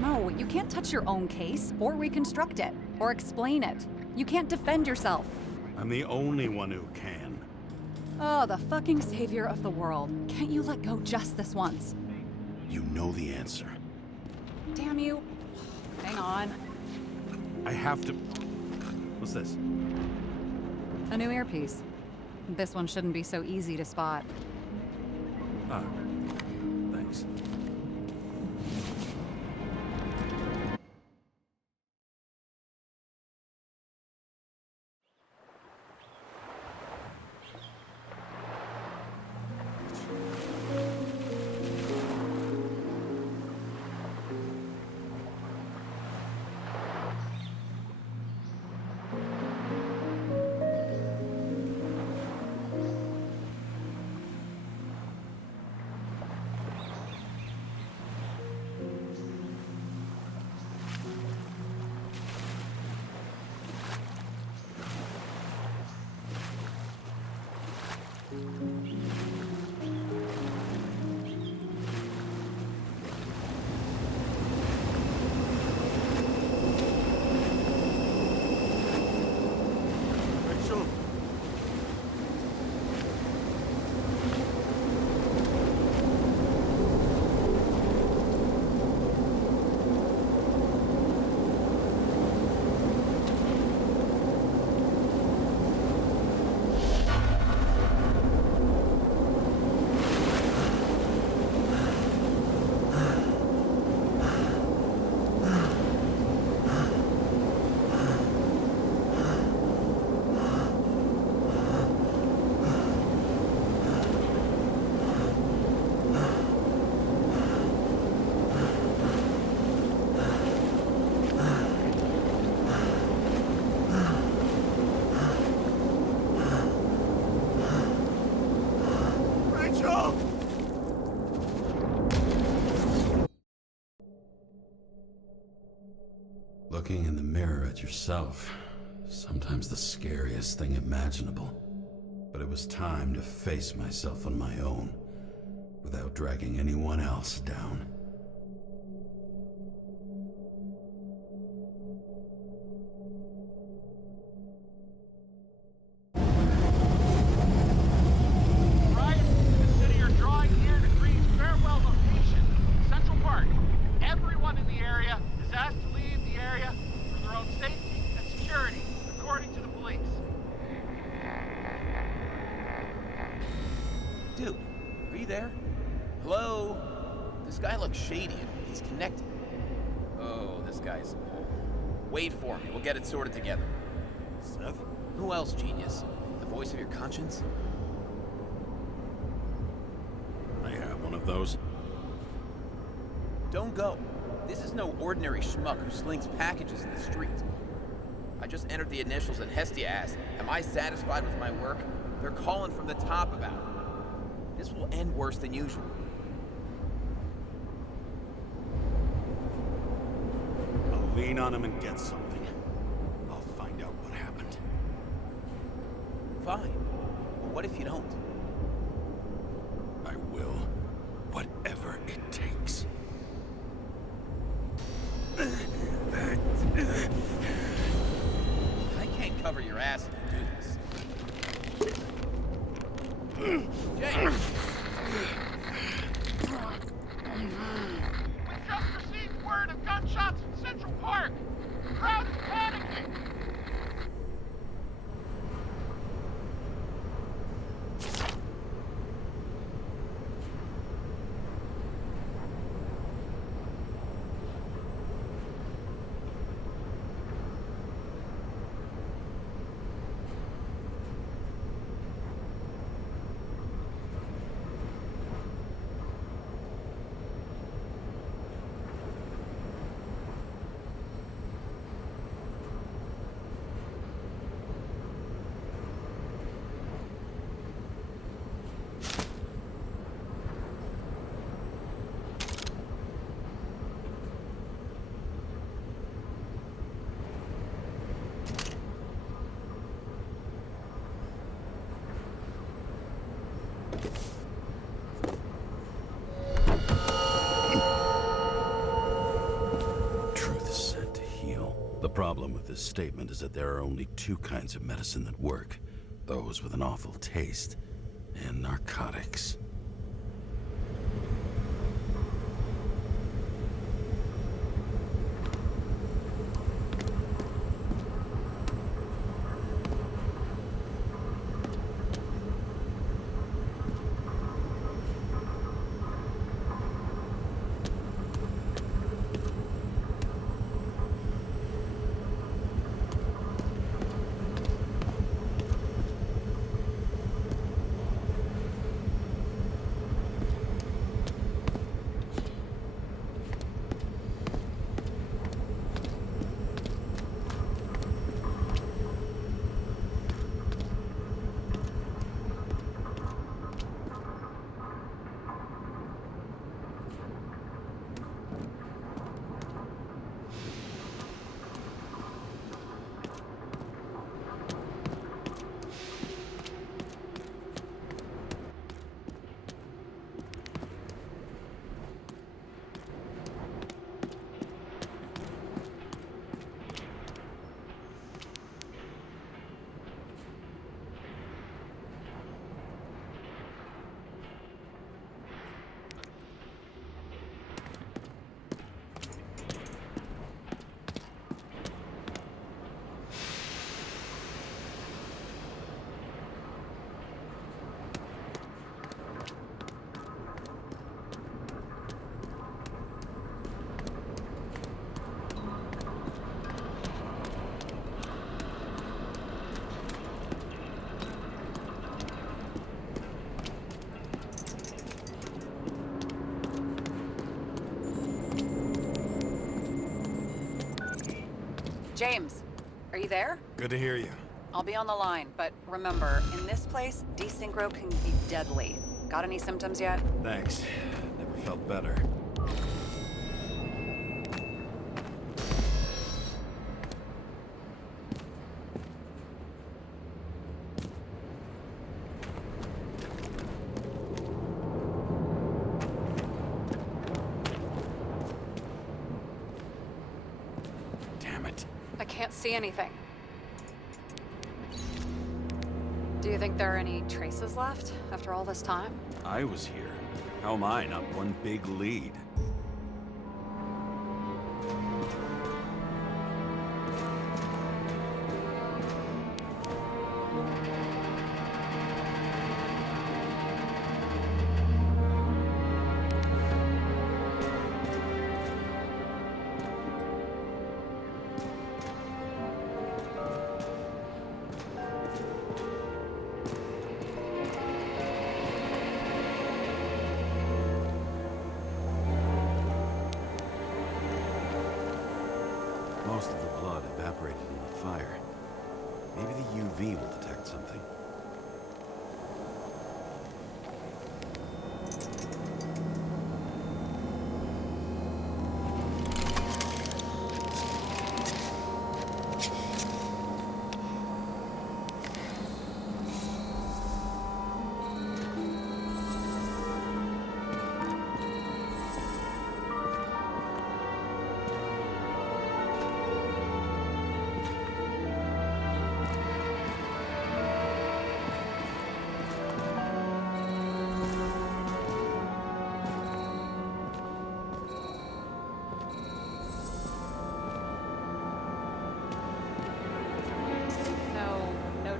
No, you can't touch your own case, or reconstruct it, or explain it. You can't defend yourself. I'm the only one who can. Oh, the fucking savior of the world. Can't you let go just this once? You know the answer. Damn you. Hang on. I have to... What's this? A new earpiece. This one shouldn't be so easy to spot. Ah, thanks. Looking in the mirror at yourself, sometimes the scariest thing imaginable. But it was time to face myself on my own, without dragging anyone else down. Right? The city are drawing here to Green Stairwell location, Central Park. Everyone in the area is asked to leave the area for their own safety and security, according to the police. Dude, are you there? Hello? This guy looks shady. He's connected. Oh, this guy's... Wait for me. We'll get it sorted together. Seth? Who else, genius? The voice of your conscience? I have one of those. Don't go. This is no ordinary schmuck who slings packages in the street. I just entered the initials and Hestia asked, am I satisfied with my work? They're calling from the top about it. This will end worse than usual. I'll lean on him and get something. I'll find out what happened. Fine. But what if you don't? I will. Whatever it takes. I can't cover your ass if you do this. Jay! We just received word of gunshots in Central Park. The crowd is panicking. The problem with this statement is that there are only two kinds of medicine that work. Those with an awful taste, and narcotics. James, are you there? Good to hear you. I'll be on the line, but remember, in this place, desynchro can be deadly. Got any symptoms yet? Thanks. Never felt better. I can't see anything. Do you think there are any traces left after all this time? I was here. How am I not one big lead? Most of the blood evaporated in the fire. Maybe the UV will detect something.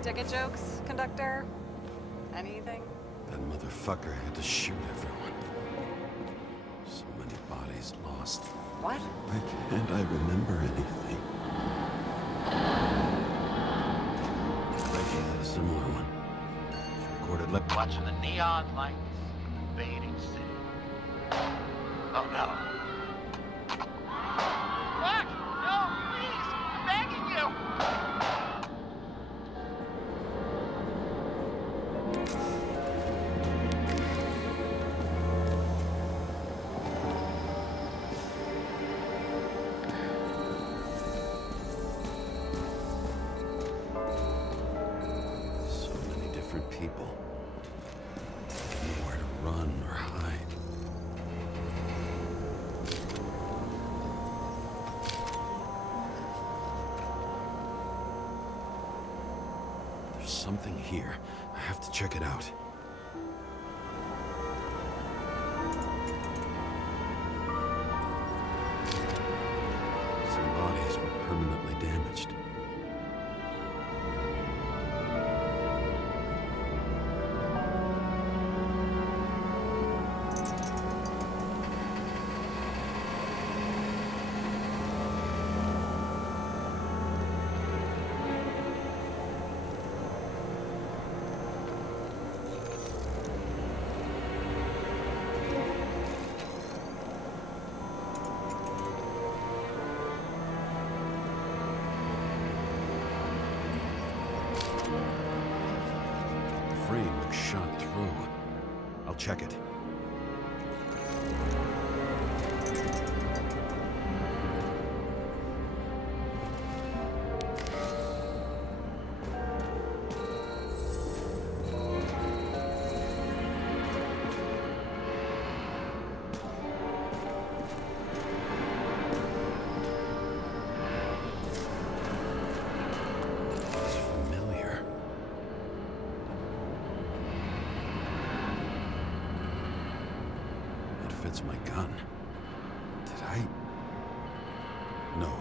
Ticket jokes, conductor? Anything? That motherfucker had to shoot everyone. So many bodies lost. What? Why can't I remember anything? She had a similar one. She recorded watching the neon lights invading city. Oh no. Fuck! No, please! I'm begging you! People. Nowhere to run or hide. something here. I have to check it out. Some bodies were permanently damaged. Frame looks shot through. I'll check it. It's my gun. Did I? No.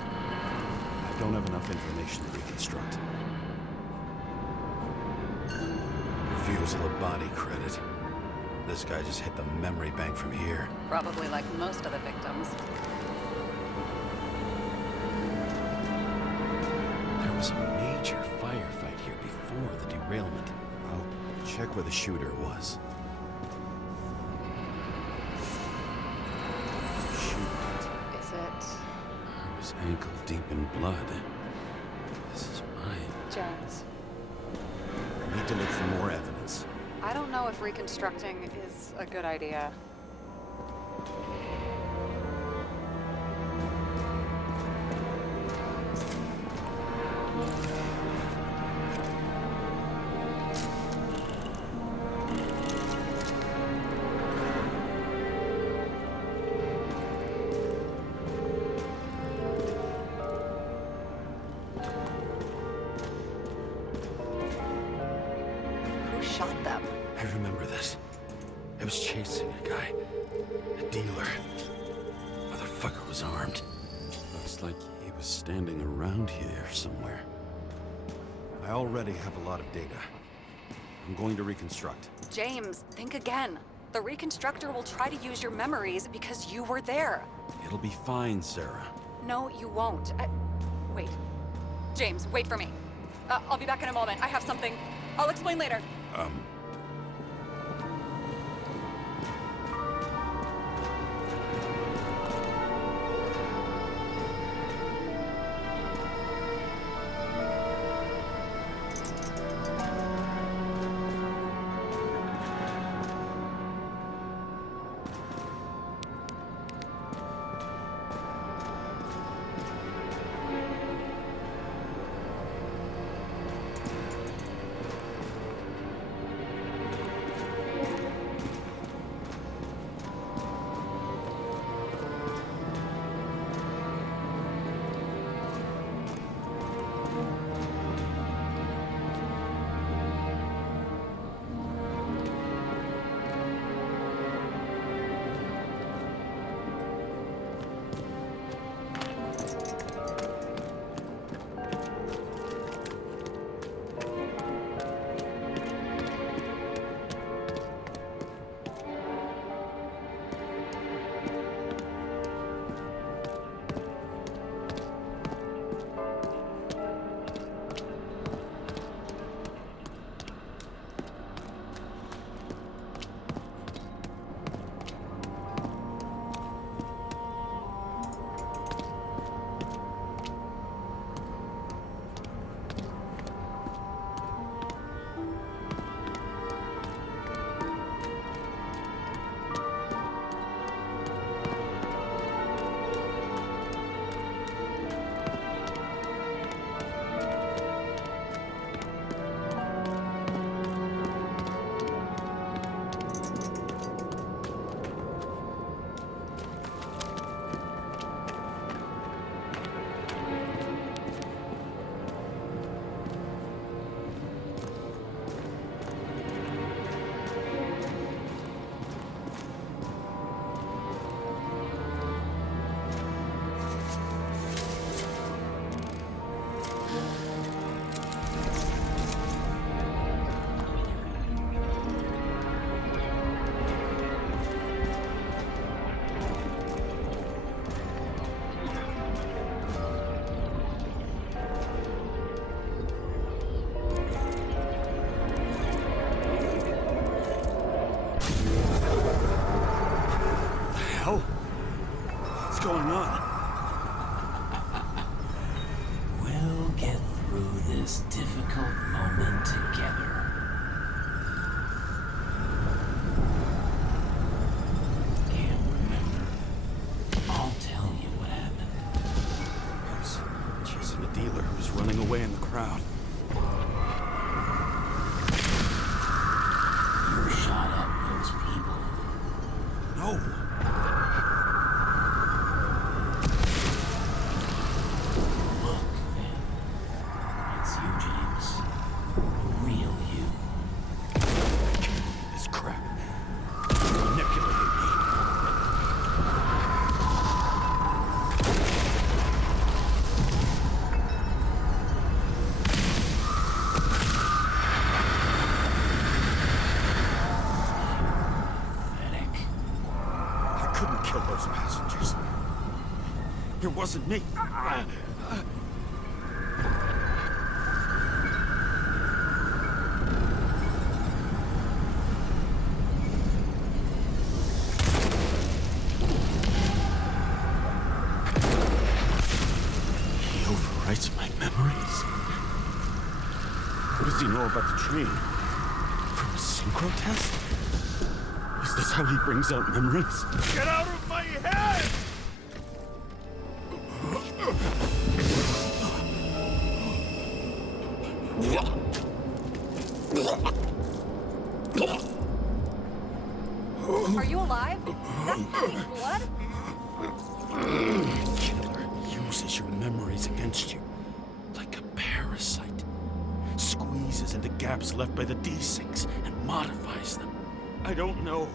I don't have enough information to reconstruct. Refusal of body credit. This guy just hit the memory bank from here. Probably like most of the victims. There was a major firefight here before the derailment. I'll check where the shooter was. I was ankle deep in blood. This is mine. James. I need to look for more evidence. I don't know if reconstructing is a good idea. Shot them. I remember this. I was chasing a guy. A dealer. Motherfucker was armed. Looks like he was standing around here somewhere. I already have a lot of data. I'm going to reconstruct. James, think again. The reconstructor will try to use your memories because you were there. It'll be fine, Sara. No, you won't. Wait. James, wait for me. I'll be back in a moment. I have something. I'll explain later. hell? What's going on? We'll get through this difficult moment together. Can't remember. I'll tell you what happened. I was chasing a dealer who was running away in the crowd. You shot up those people. No. Look, then. It's you, James. The real you. This crap. Manipulating me. Pathetic. I couldn't kill those passengers. It wasn't me. He overwrites my memories. What does he know about the train? From a synchrotest? Is this how he brings out memories? Get out of my head! Are you alive? Is that bleeding blood? Killer uses your memories against you like a parasite. Squeezes into gaps left by the desyncs and modifies them. I don't know.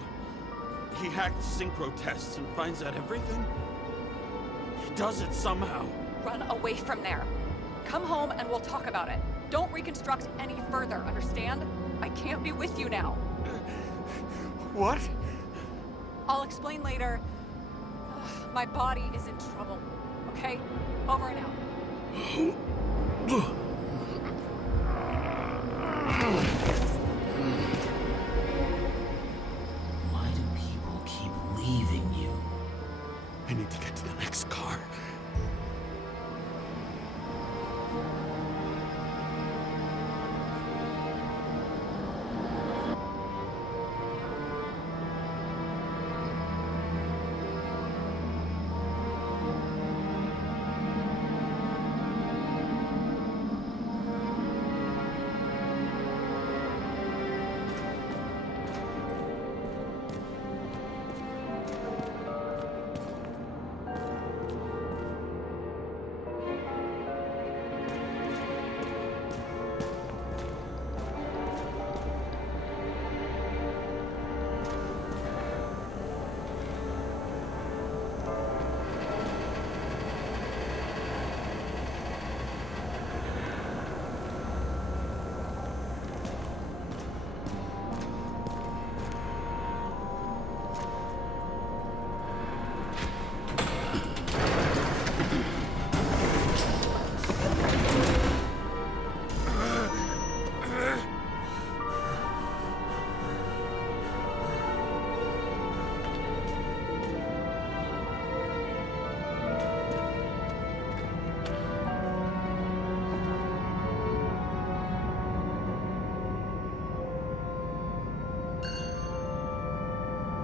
He hacked synchrotests and finds out everything. He does it somehow. Run away from there. Come home and we'll talk about it. Don't reconstruct any further, understand? I can't be with you now. What? I'll explain later. My body is in trouble. Okay? Over and out. Why do people keep leaving you? I need to get to the next car.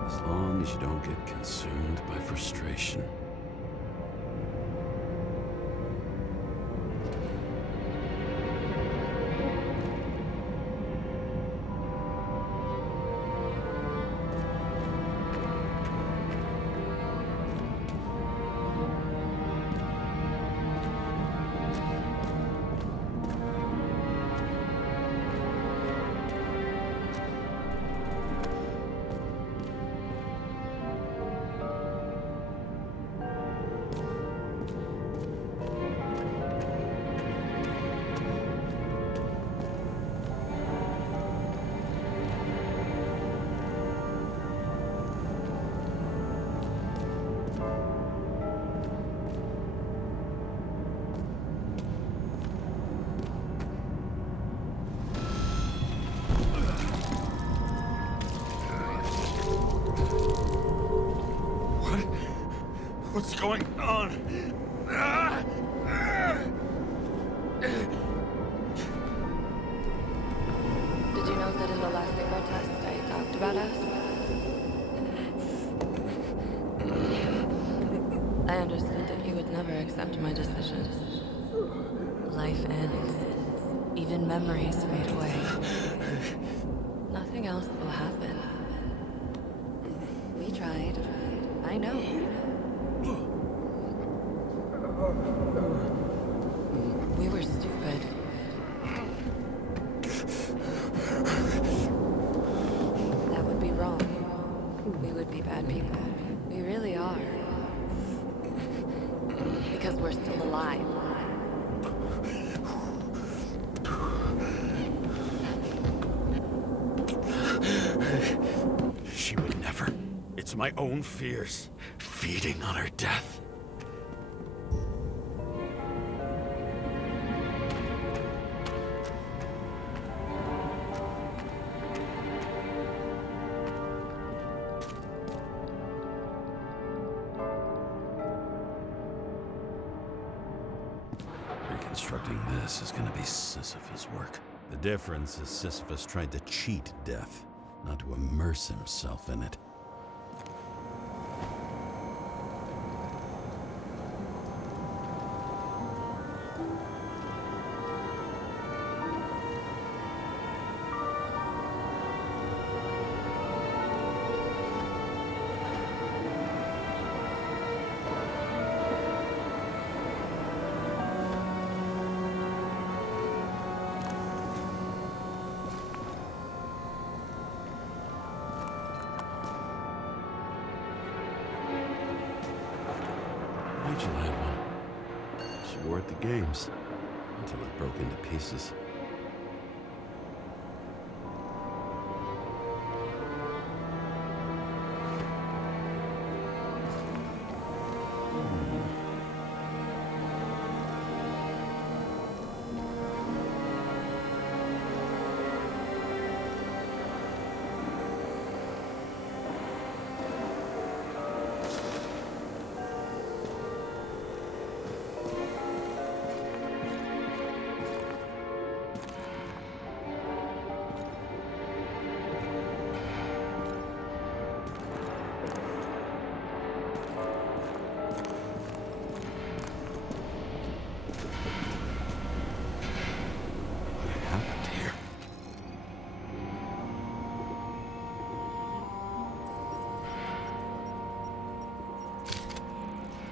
As long as you don't get consumed by frustration. What's going on? Did you know that in the last Synchrotest I talked about us? I understood that you would never accept my decisions. Life ends. Even memories fade away. Nothing else will happen. We tried. I know. We were stupid. That would be wrong. We would be bad people. We really are. Because we're still alive. She would never. It's my own fears, feeding on her death. Reconstructing this is gonna be Sisyphus' work. The difference is Sisyphus tried to cheat death, not to immerse himself in it. Rachel had one. She wore it to games, until it broke into pieces.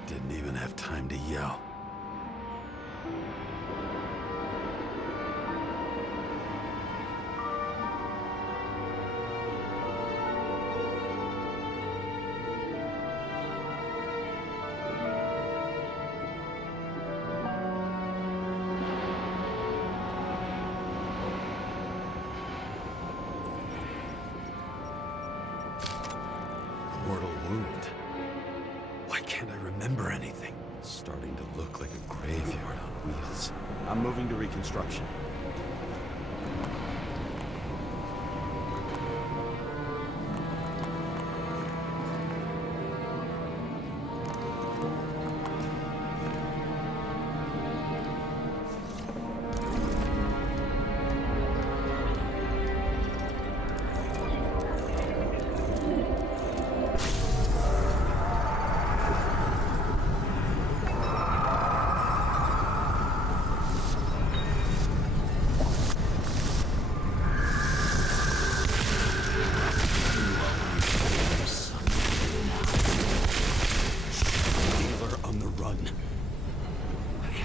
Didn't even have time to yell. Mortal wound. Why can't I remember anything? It's starting to look like a graveyard on wheels. I'm moving to reconstruction.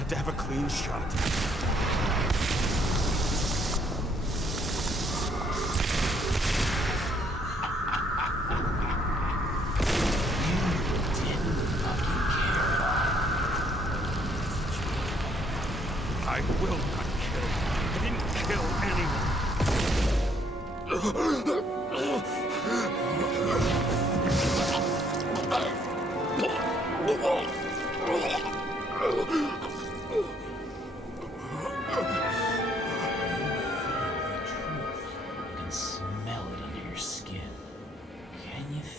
To have a clean shot. I will not kill. I didn't kill anyone.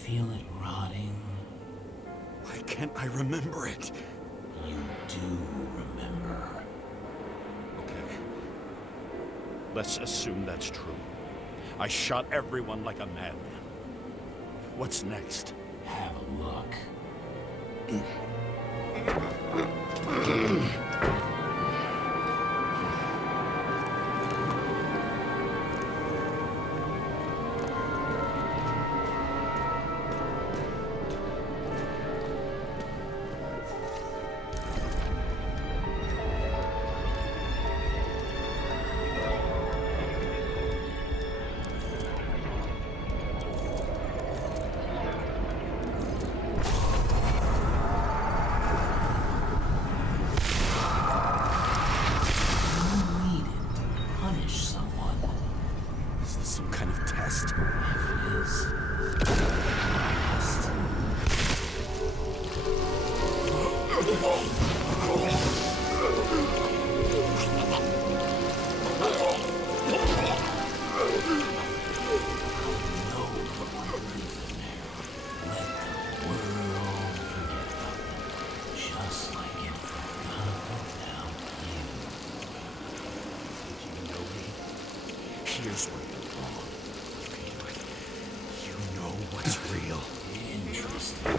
Feel it rotting. Why can't I remember it? You do remember. Okay. Let's assume that's true. I shot everyone like a madman. What's next? Have a look. Here's where you're wrong. You know what's real. Interesting.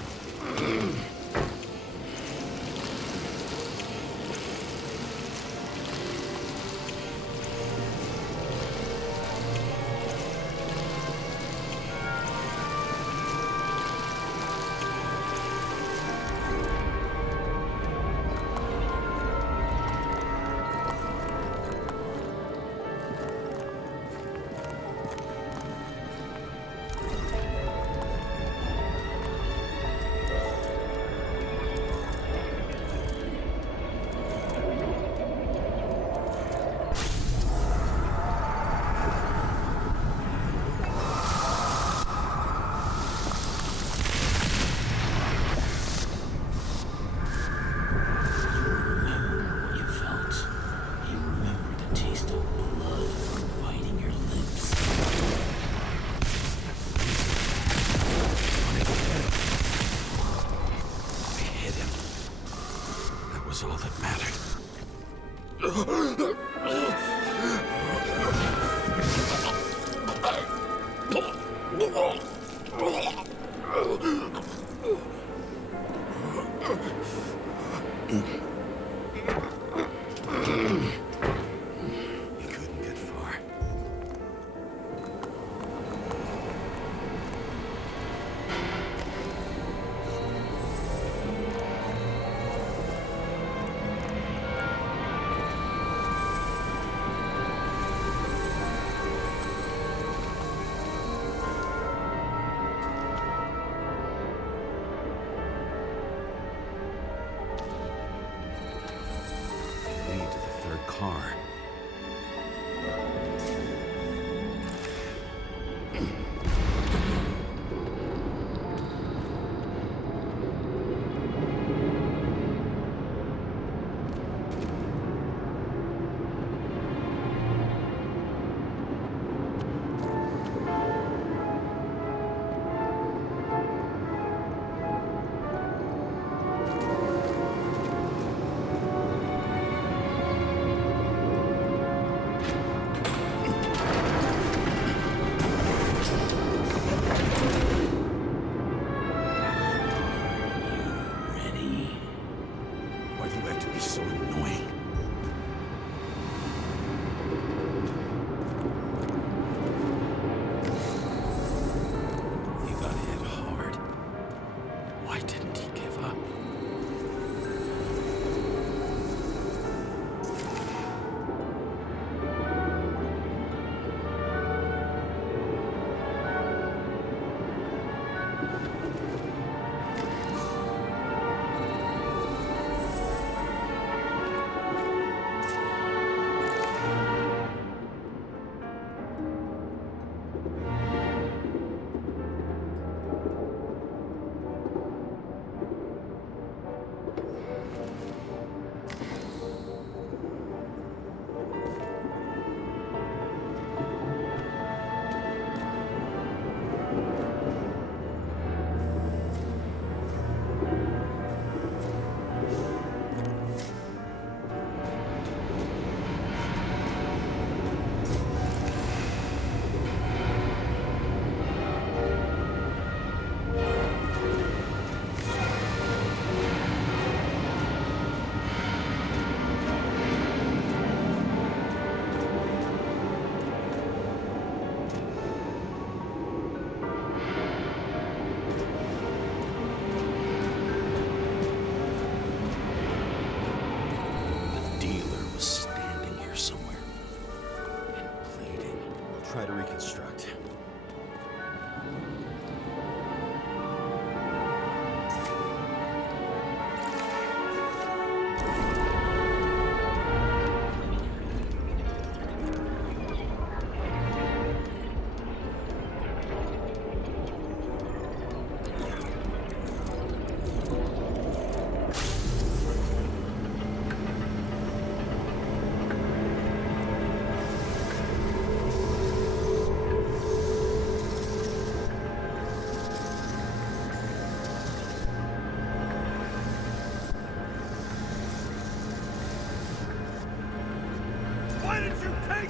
All that mattered. You couldn't get far.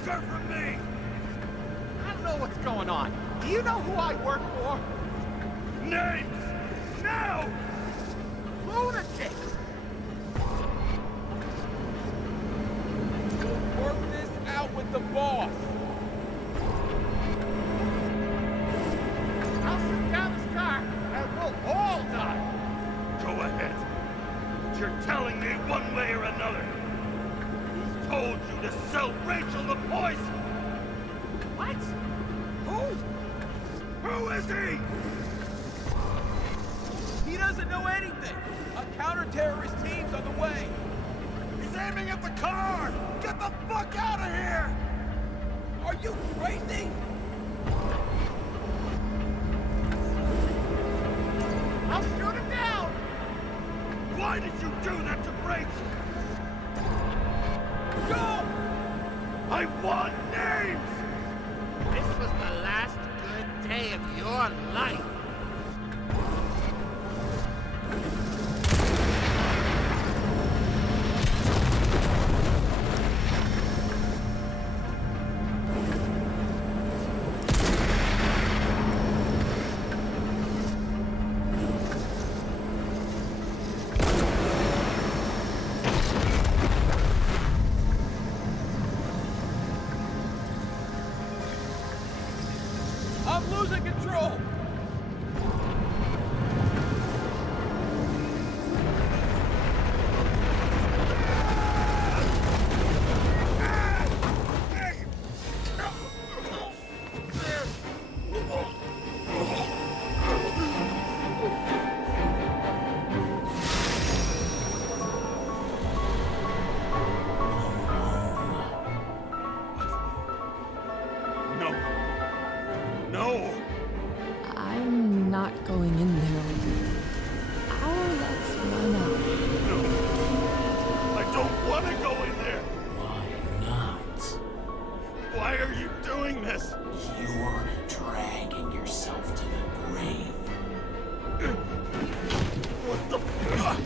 answer from me! I don't know what's going on. Do you know who I work for? Names! Now! Lunatic! Work this out with the boss. I'll sit down this car and we'll all die. Go ahead. But you're telling me one way or another. Who's told you to sell Rachel the poison? What? Who? Who is he? He doesn't know anything. A counter-terrorist team's on the way. He's aiming at the car! Get the fuck out of here! Are you crazy? I'll shoot him down! Why did you do that to Rachel? Go! I want names! This was the last good day of your life. I'm losing control! No. No! I'm not going in there with you. Let's run out. No. I don't want to go in there! Why not? Why are you doing this? You're dragging yourself to the grave. What the fuck?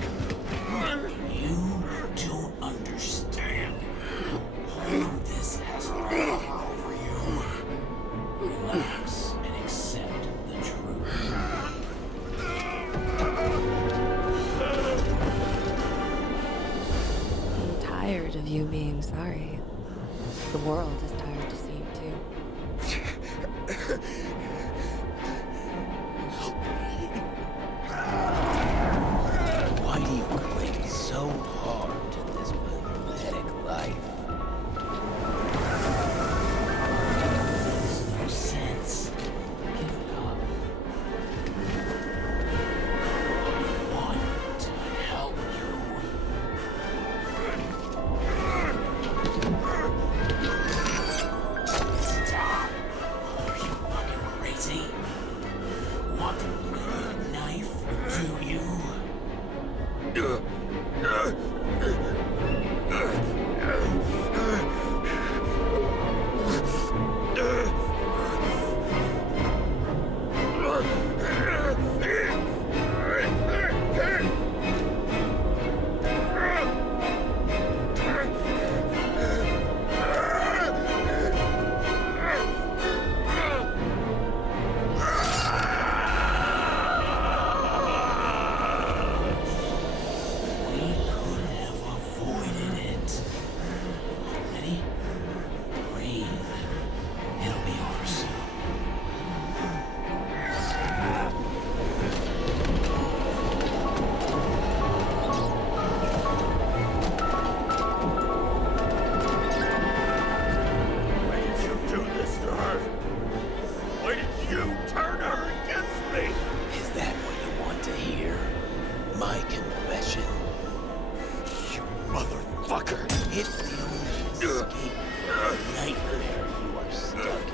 You don't understand. All of this has power over you. Relax and accept the truth. I'm tired of you being sorry. The world is tired to see you too. Why do you cling so hard to this pathetic life? Makes no sense. Give it up. I want to help you. Stop. Are you fucking crazy? Want to play a knife, do you? It's the only escape from the nightmare you are stuck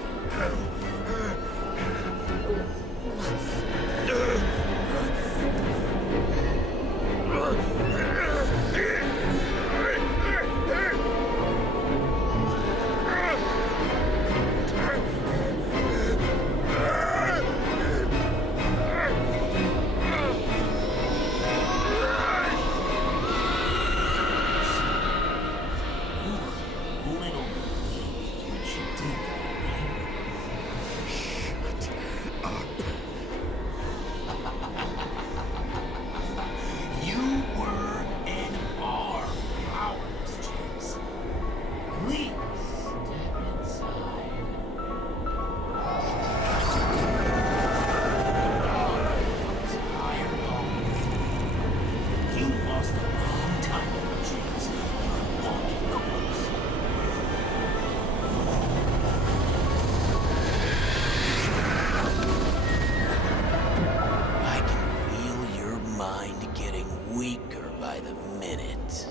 weaker by the minute.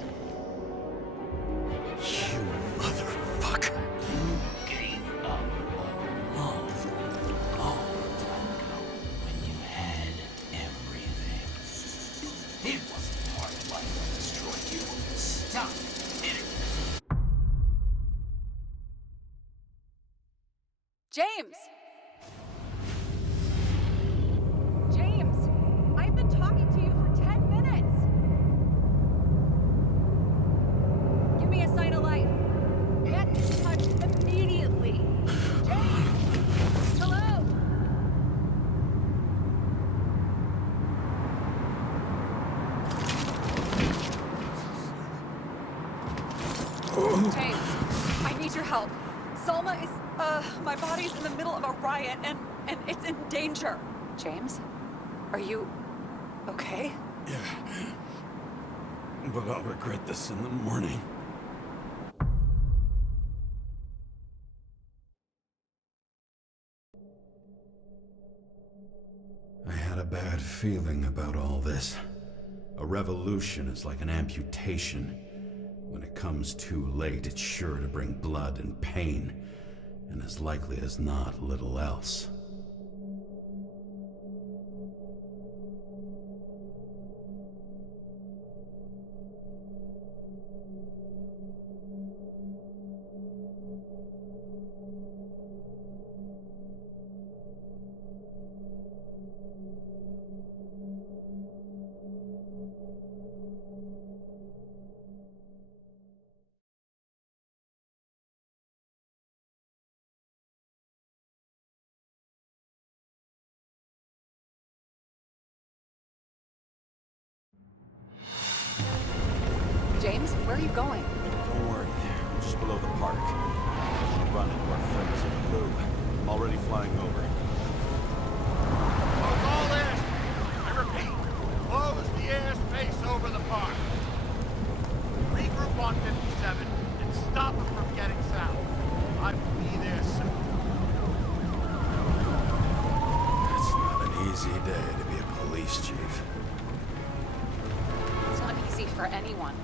You motherfucker. You gave up a long time ago when you had everything. It wasn't part of life that destroyed you. Stop it. James! James! I've been talking to you for 10 minutes! Give me a sign of life. Get in touch immediately. James! Hello? James, I need your help. Salma is, my body's in the middle of a riot and it's in danger. James? Are you okay? Yeah. But I'll regret this in the morning. I had a bad feeling about all this. A revolution is like an amputation. When it comes too late, it's sure to bring blood and pain, and as likely as not, little else. James, where are you going? Don't worry. I'm just below the park. I should run into our friends in blue. I'm already flying over. Close all airspace. I repeat, close the airspace over the park. Regroup on 57 and stop them from getting south. I will be there soon. It's not an easy day to be a police chief. It's not easy for anyone.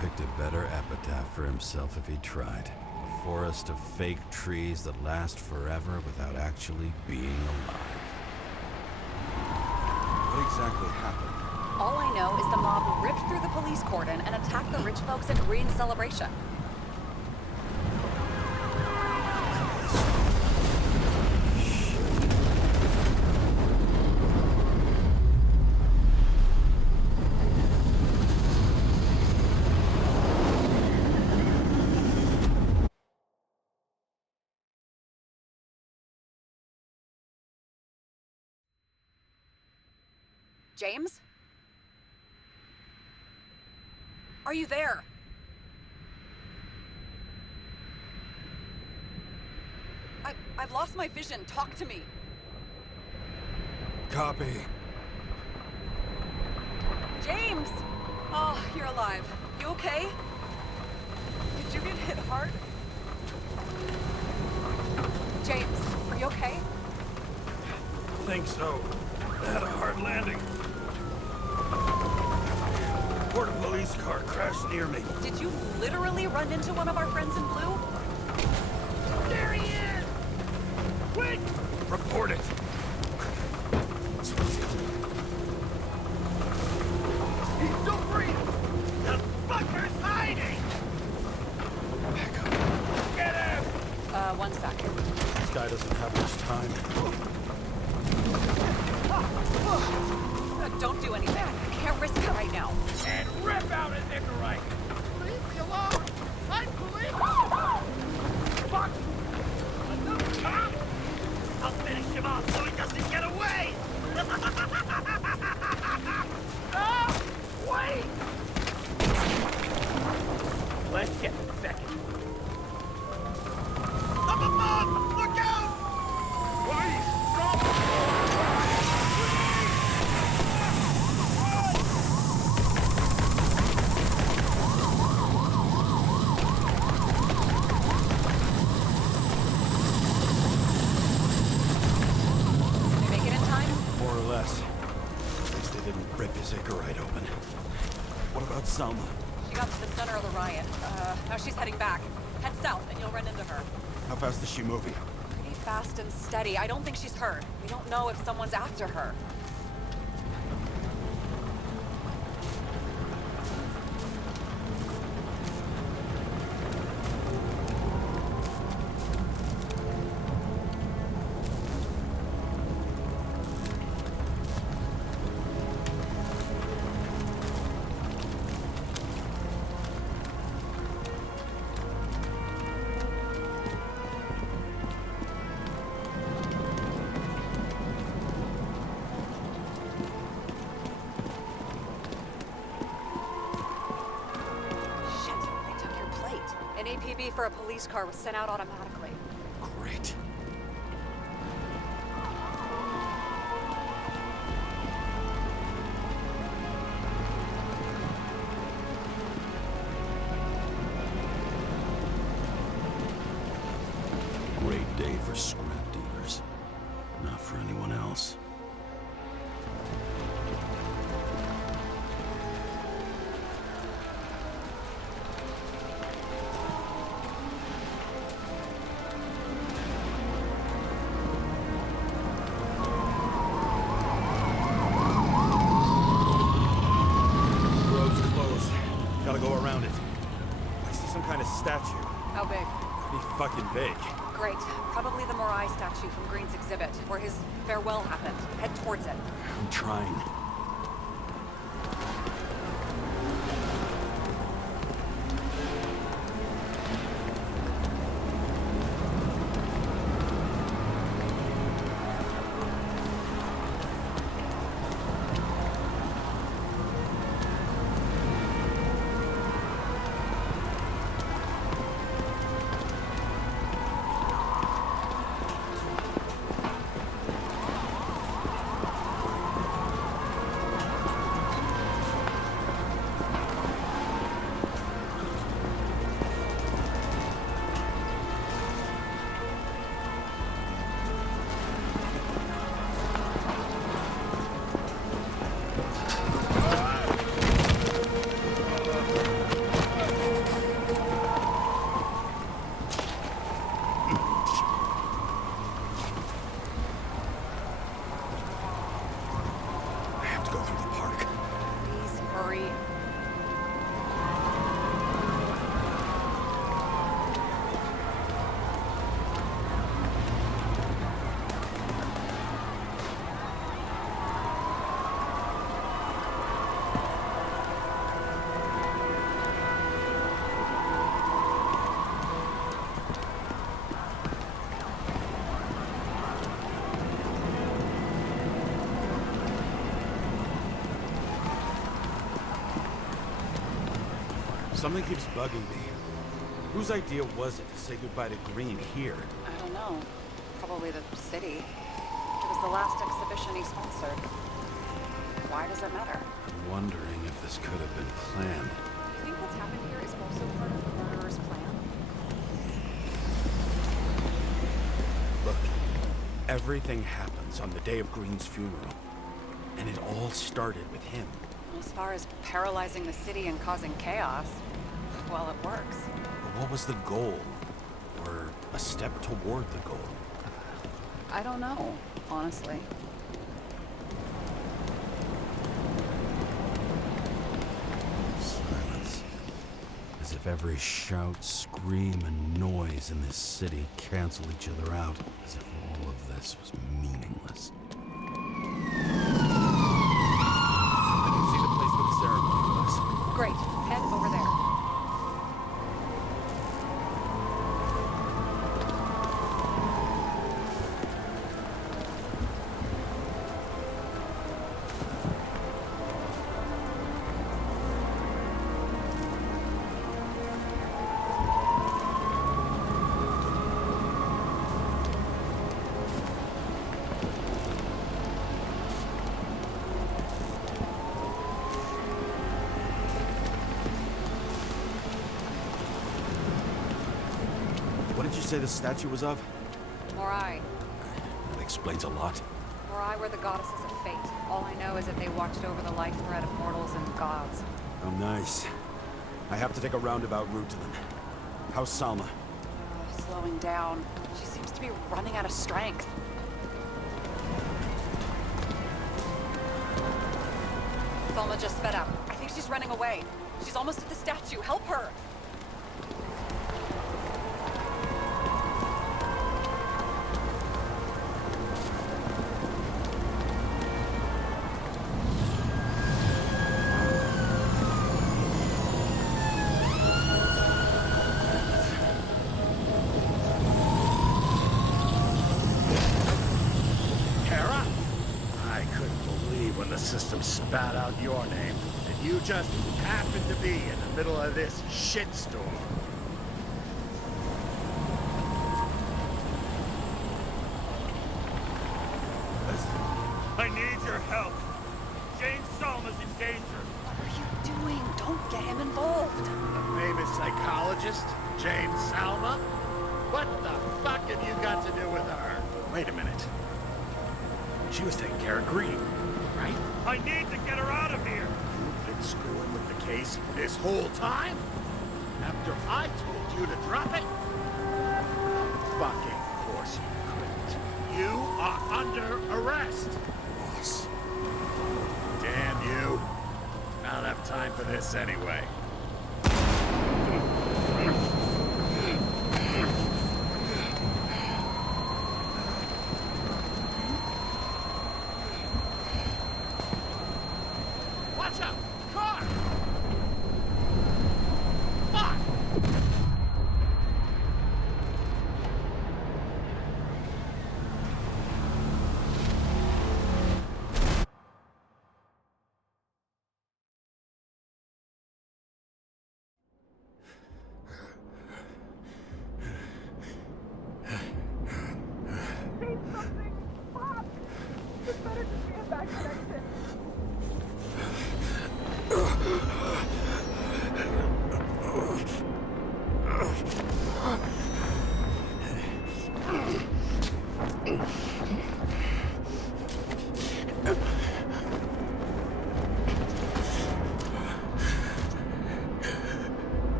Picked a better epitaph for himself if he tried. A forest of fake trees that last forever without actually being alive. What exactly happened? All I know is the mob ripped through the police cordon and attacked the rich folks at Green's celebration. James? Are you there? I've lost my vision. Talk to me. Copy. James! Oh, you're alive. You okay? Did you get hit hard? James, are you okay? I think so. I had a hard landing. Border police car crashed near me. Did you literally run into one of our friends in blue? There he is! Quick! Report it. He's still breathing! The fucker's hiding! Back up. Get him! One sec. This guy doesn't have much time. Don't do anything. I can't risk it right now. And rip out his Icarus! Leave me alone! I'm police! Fuck! Another cop! I'll finish him off so he doesn't get away! No! Wait! Let's get the second. Up above! Look out! Please, stop! Head south and you'll run into her. How fast is she moving? Pretty fast and steady. I don't think she's hurt. We don't know if someone's after her. An APB for a police car was sent out automatically. Great. Great day for scrap dealers. Not for anyone else. Statue. How big? Pretty fucking big. Great. Probably the Morai statue from Green's exhibit, where his farewell happened. Head towards it. I'm trying. Something keeps bugging me. Whose idea was it to say goodbye to Green here? I don't know. Probably the city. It was the last exhibition he sponsored. Why does it matter? I'm wondering if this could have been planned. Do you think what's happened here is also part of the murderer's plan? Look, everything happens on the day of Green's funeral. And it all started with him. As far as paralyzing the city and causing chaos, well, it works. But what was the goal? Or a step toward the goal? I don't know, honestly. Silence. As if every shout, scream, and noise in this city cancel each other out. As if all of this was meaningless. Great. Head over there. What did you say the statue was of? Morai. That explains a lot. Morai were the goddesses of fate. All I know is that they watched over the life thread of mortals and gods. Oh, nice. I have to take a roundabout route to them. How's Salma? Slowing down. She seems to be running out of strength. Salma just sped up. I think she's running away. She's almost at the statue. Help her! System spat out your name, and you just happened to be in the middle of this shitstorm. I need your help. Jane Salma's in danger. What are you doing? Don't get him involved. The famous psychologist, Jane Salma? What the fuck have you got to do with her? Wait a minute. She was taking care of Green, right? I need to get her out of here! You've been screwing with the case this whole time? After I told you to drop it? Fucking course you couldn't. You are under arrest! Boss. Damn you. I don't have time for this anyway.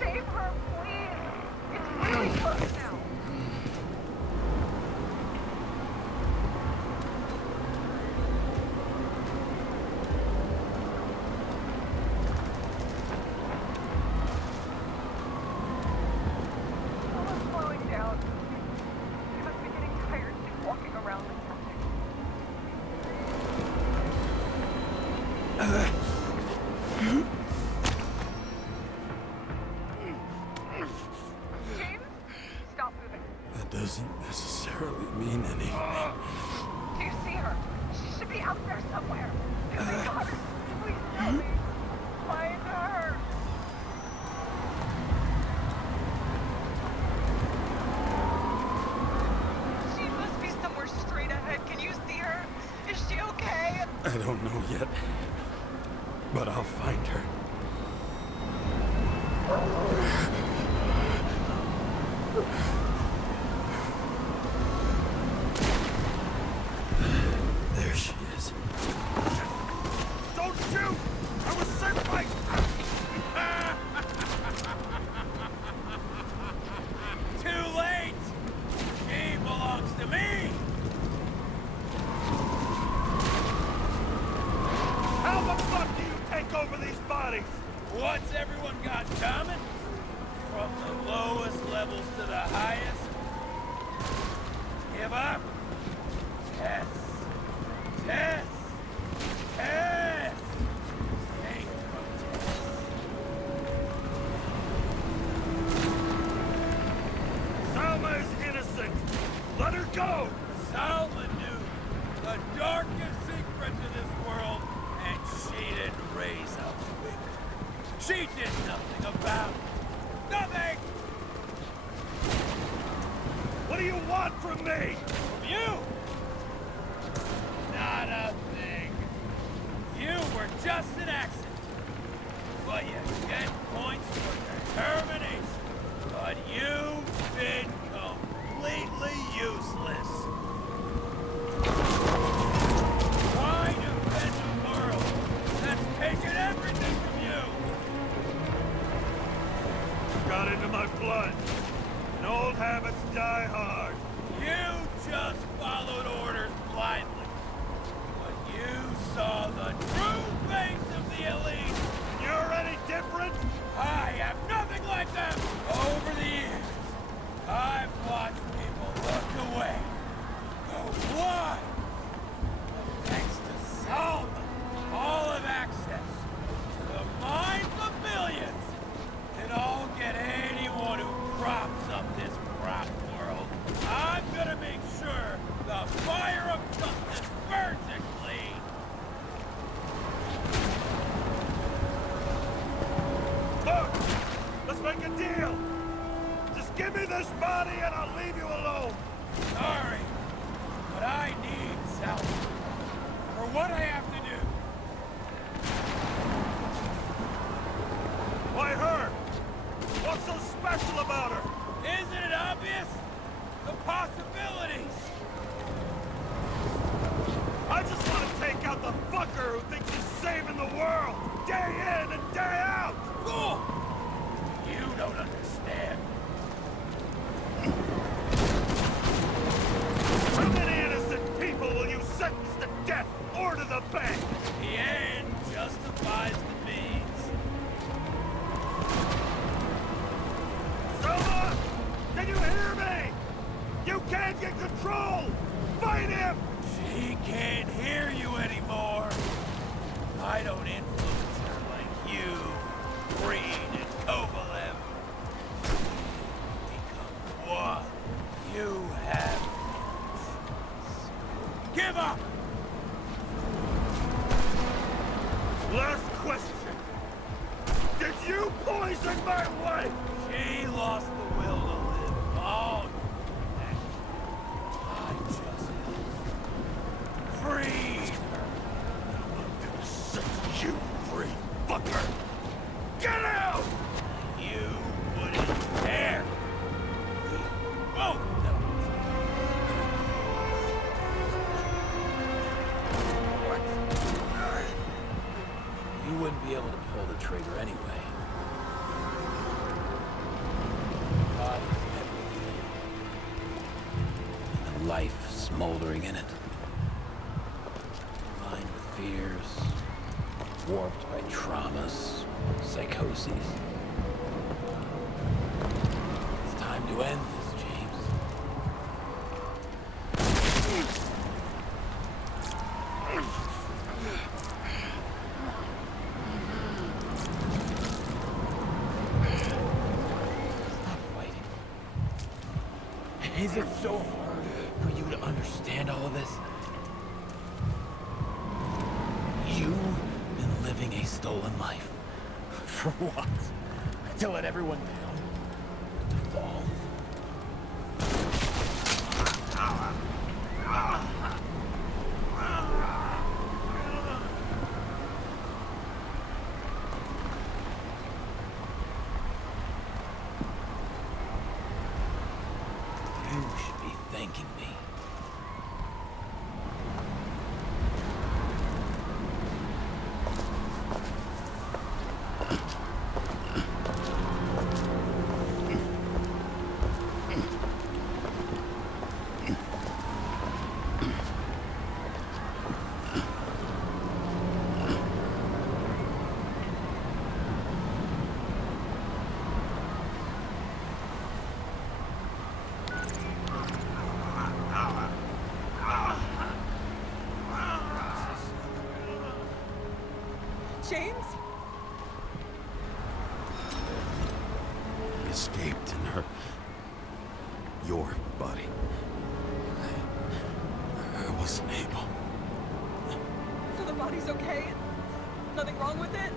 Save her, please! It's really close now! Someone's slowing down. She must be getting tired of walking around this Doesn't necessarily mean anything. Do you see her? She should be out there somewhere. If they got her, please tell me. Find her. She must be somewhere straight ahead. Can you see her? Is she okay? I don't know yet, but I'll find her. There she is. Don't shoot! I was sent by... Too late! She belongs to me! How the fuck do you take over these bodies? What's everyone got common? From the lowest levels to the highest? Give up? Test. Test. Test. Synchrotest. Salma is innocent. Let her go. Salma knew the darkest She did nothing about it. Nothing! What do you want from me? From you? Not a thing. You were just an accident. But you get points for determination. But you've been completely useless. Why defend a world that's taken everything from you? Got into my blood. And old habits die hard. You just followed orders blindly. But you saw the true face of the elite. You're any different? I am nothing like them. Over the years, I've watched people look away. But why? But thanks to Solomon, all have access to the minds of millions. And I'll get anyone who props up this prop world. I'm gonna make sure the fire of justice burns it clean. Look! Let's make a deal! Just give me this body and I'll leave you alone! Sorry, but I need salvage for what I have to do. Why her? What's so special about her? Isn't it obvious? The possibilities! I just want to take out the fucker who thinks he's saving the world! Day in and day out! Fool! You don't understand. How many innocent people will you sentence to death or to the bank? The end justifies the means. Sara! Can you hear me? You can't get control! Fight him! She can't hear you anymore. I don't influence her like you, Green and Kovalev. Become one. You have give up! Last question. Did you poison my wife? She lost the will to live long. I just freed her. I'm gonna set you free, fucker! Get out! You wouldn't care. We both know You wouldn't be able to pull the trigger anyway. Body's everything. And the life smoldering in it. Lined with fears, warped by traumas, psychoses. It's time to end this, James. Is it so hard for you to understand all of this? You've been living a stolen life. For what? To let everyone down? To fall? You should be thanking me. James? He escaped in her... your body. I wasn't able. So the body's okay? Nothing wrong with it?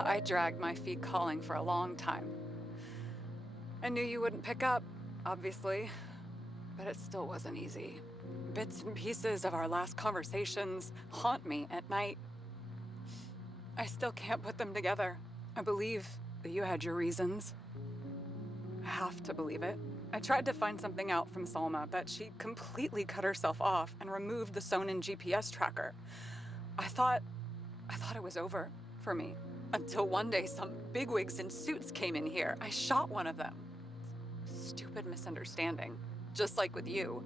I dragged my feet calling for a long time. I knew you wouldn't pick up, obviously, but it still wasn't easy. Bits and pieces of our last conversations haunt me at night. I still can't put them together. I believe that you had your reasons. I have to believe it. I tried to find something out from Salma, but she completely cut herself off and removed the Sonin GPS tracker. I thought it was over for me. Until one day some bigwigs in suits came in here. I shot one of them. Stupid misunderstanding, just like with you.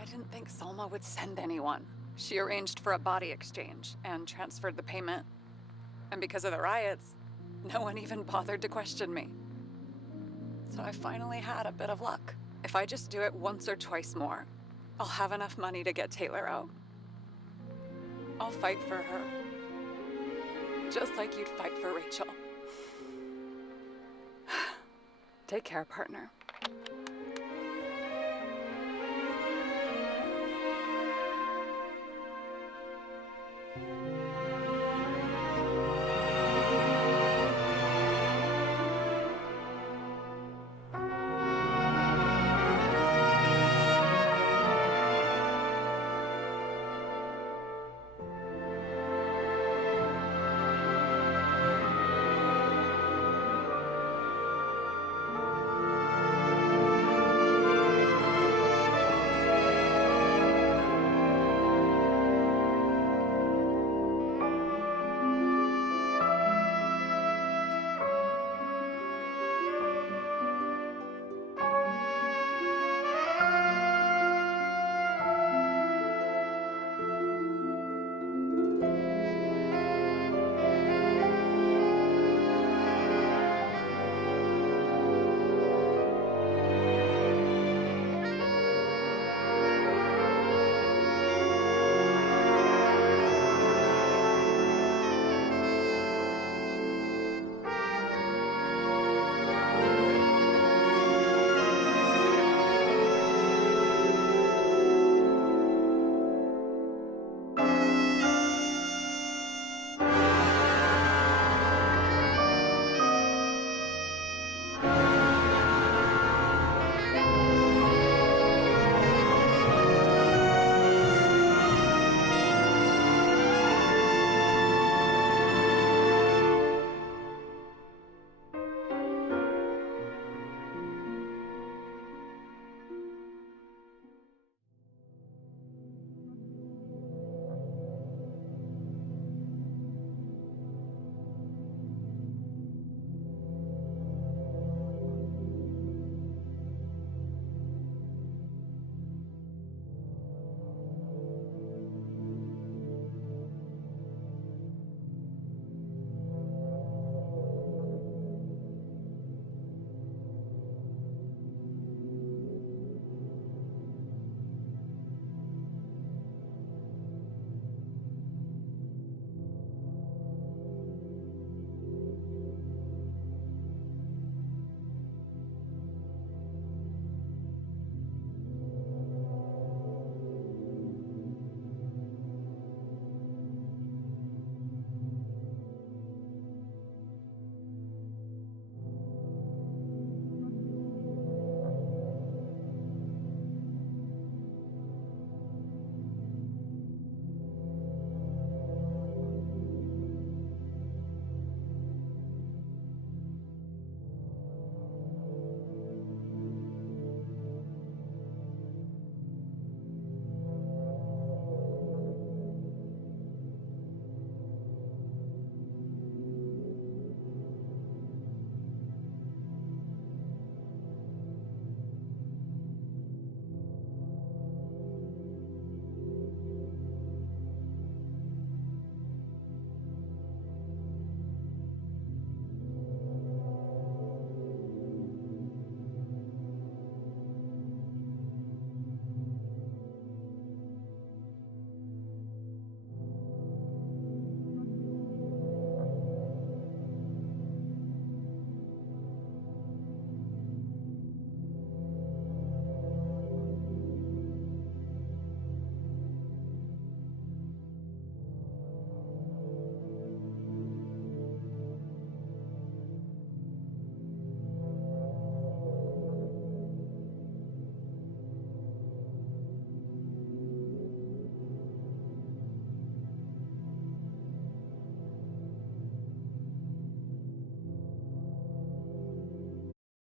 I didn't think Salma would send anyone. She arranged for a body exchange and transferred the payment. And because of the riots, no one even bothered to question me. So I finally had a bit of luck. If I just do it once or twice more, I'll have enough money to get Taylor out. I'll fight for her. Just like you'd fight for Rachel. Take care, partner.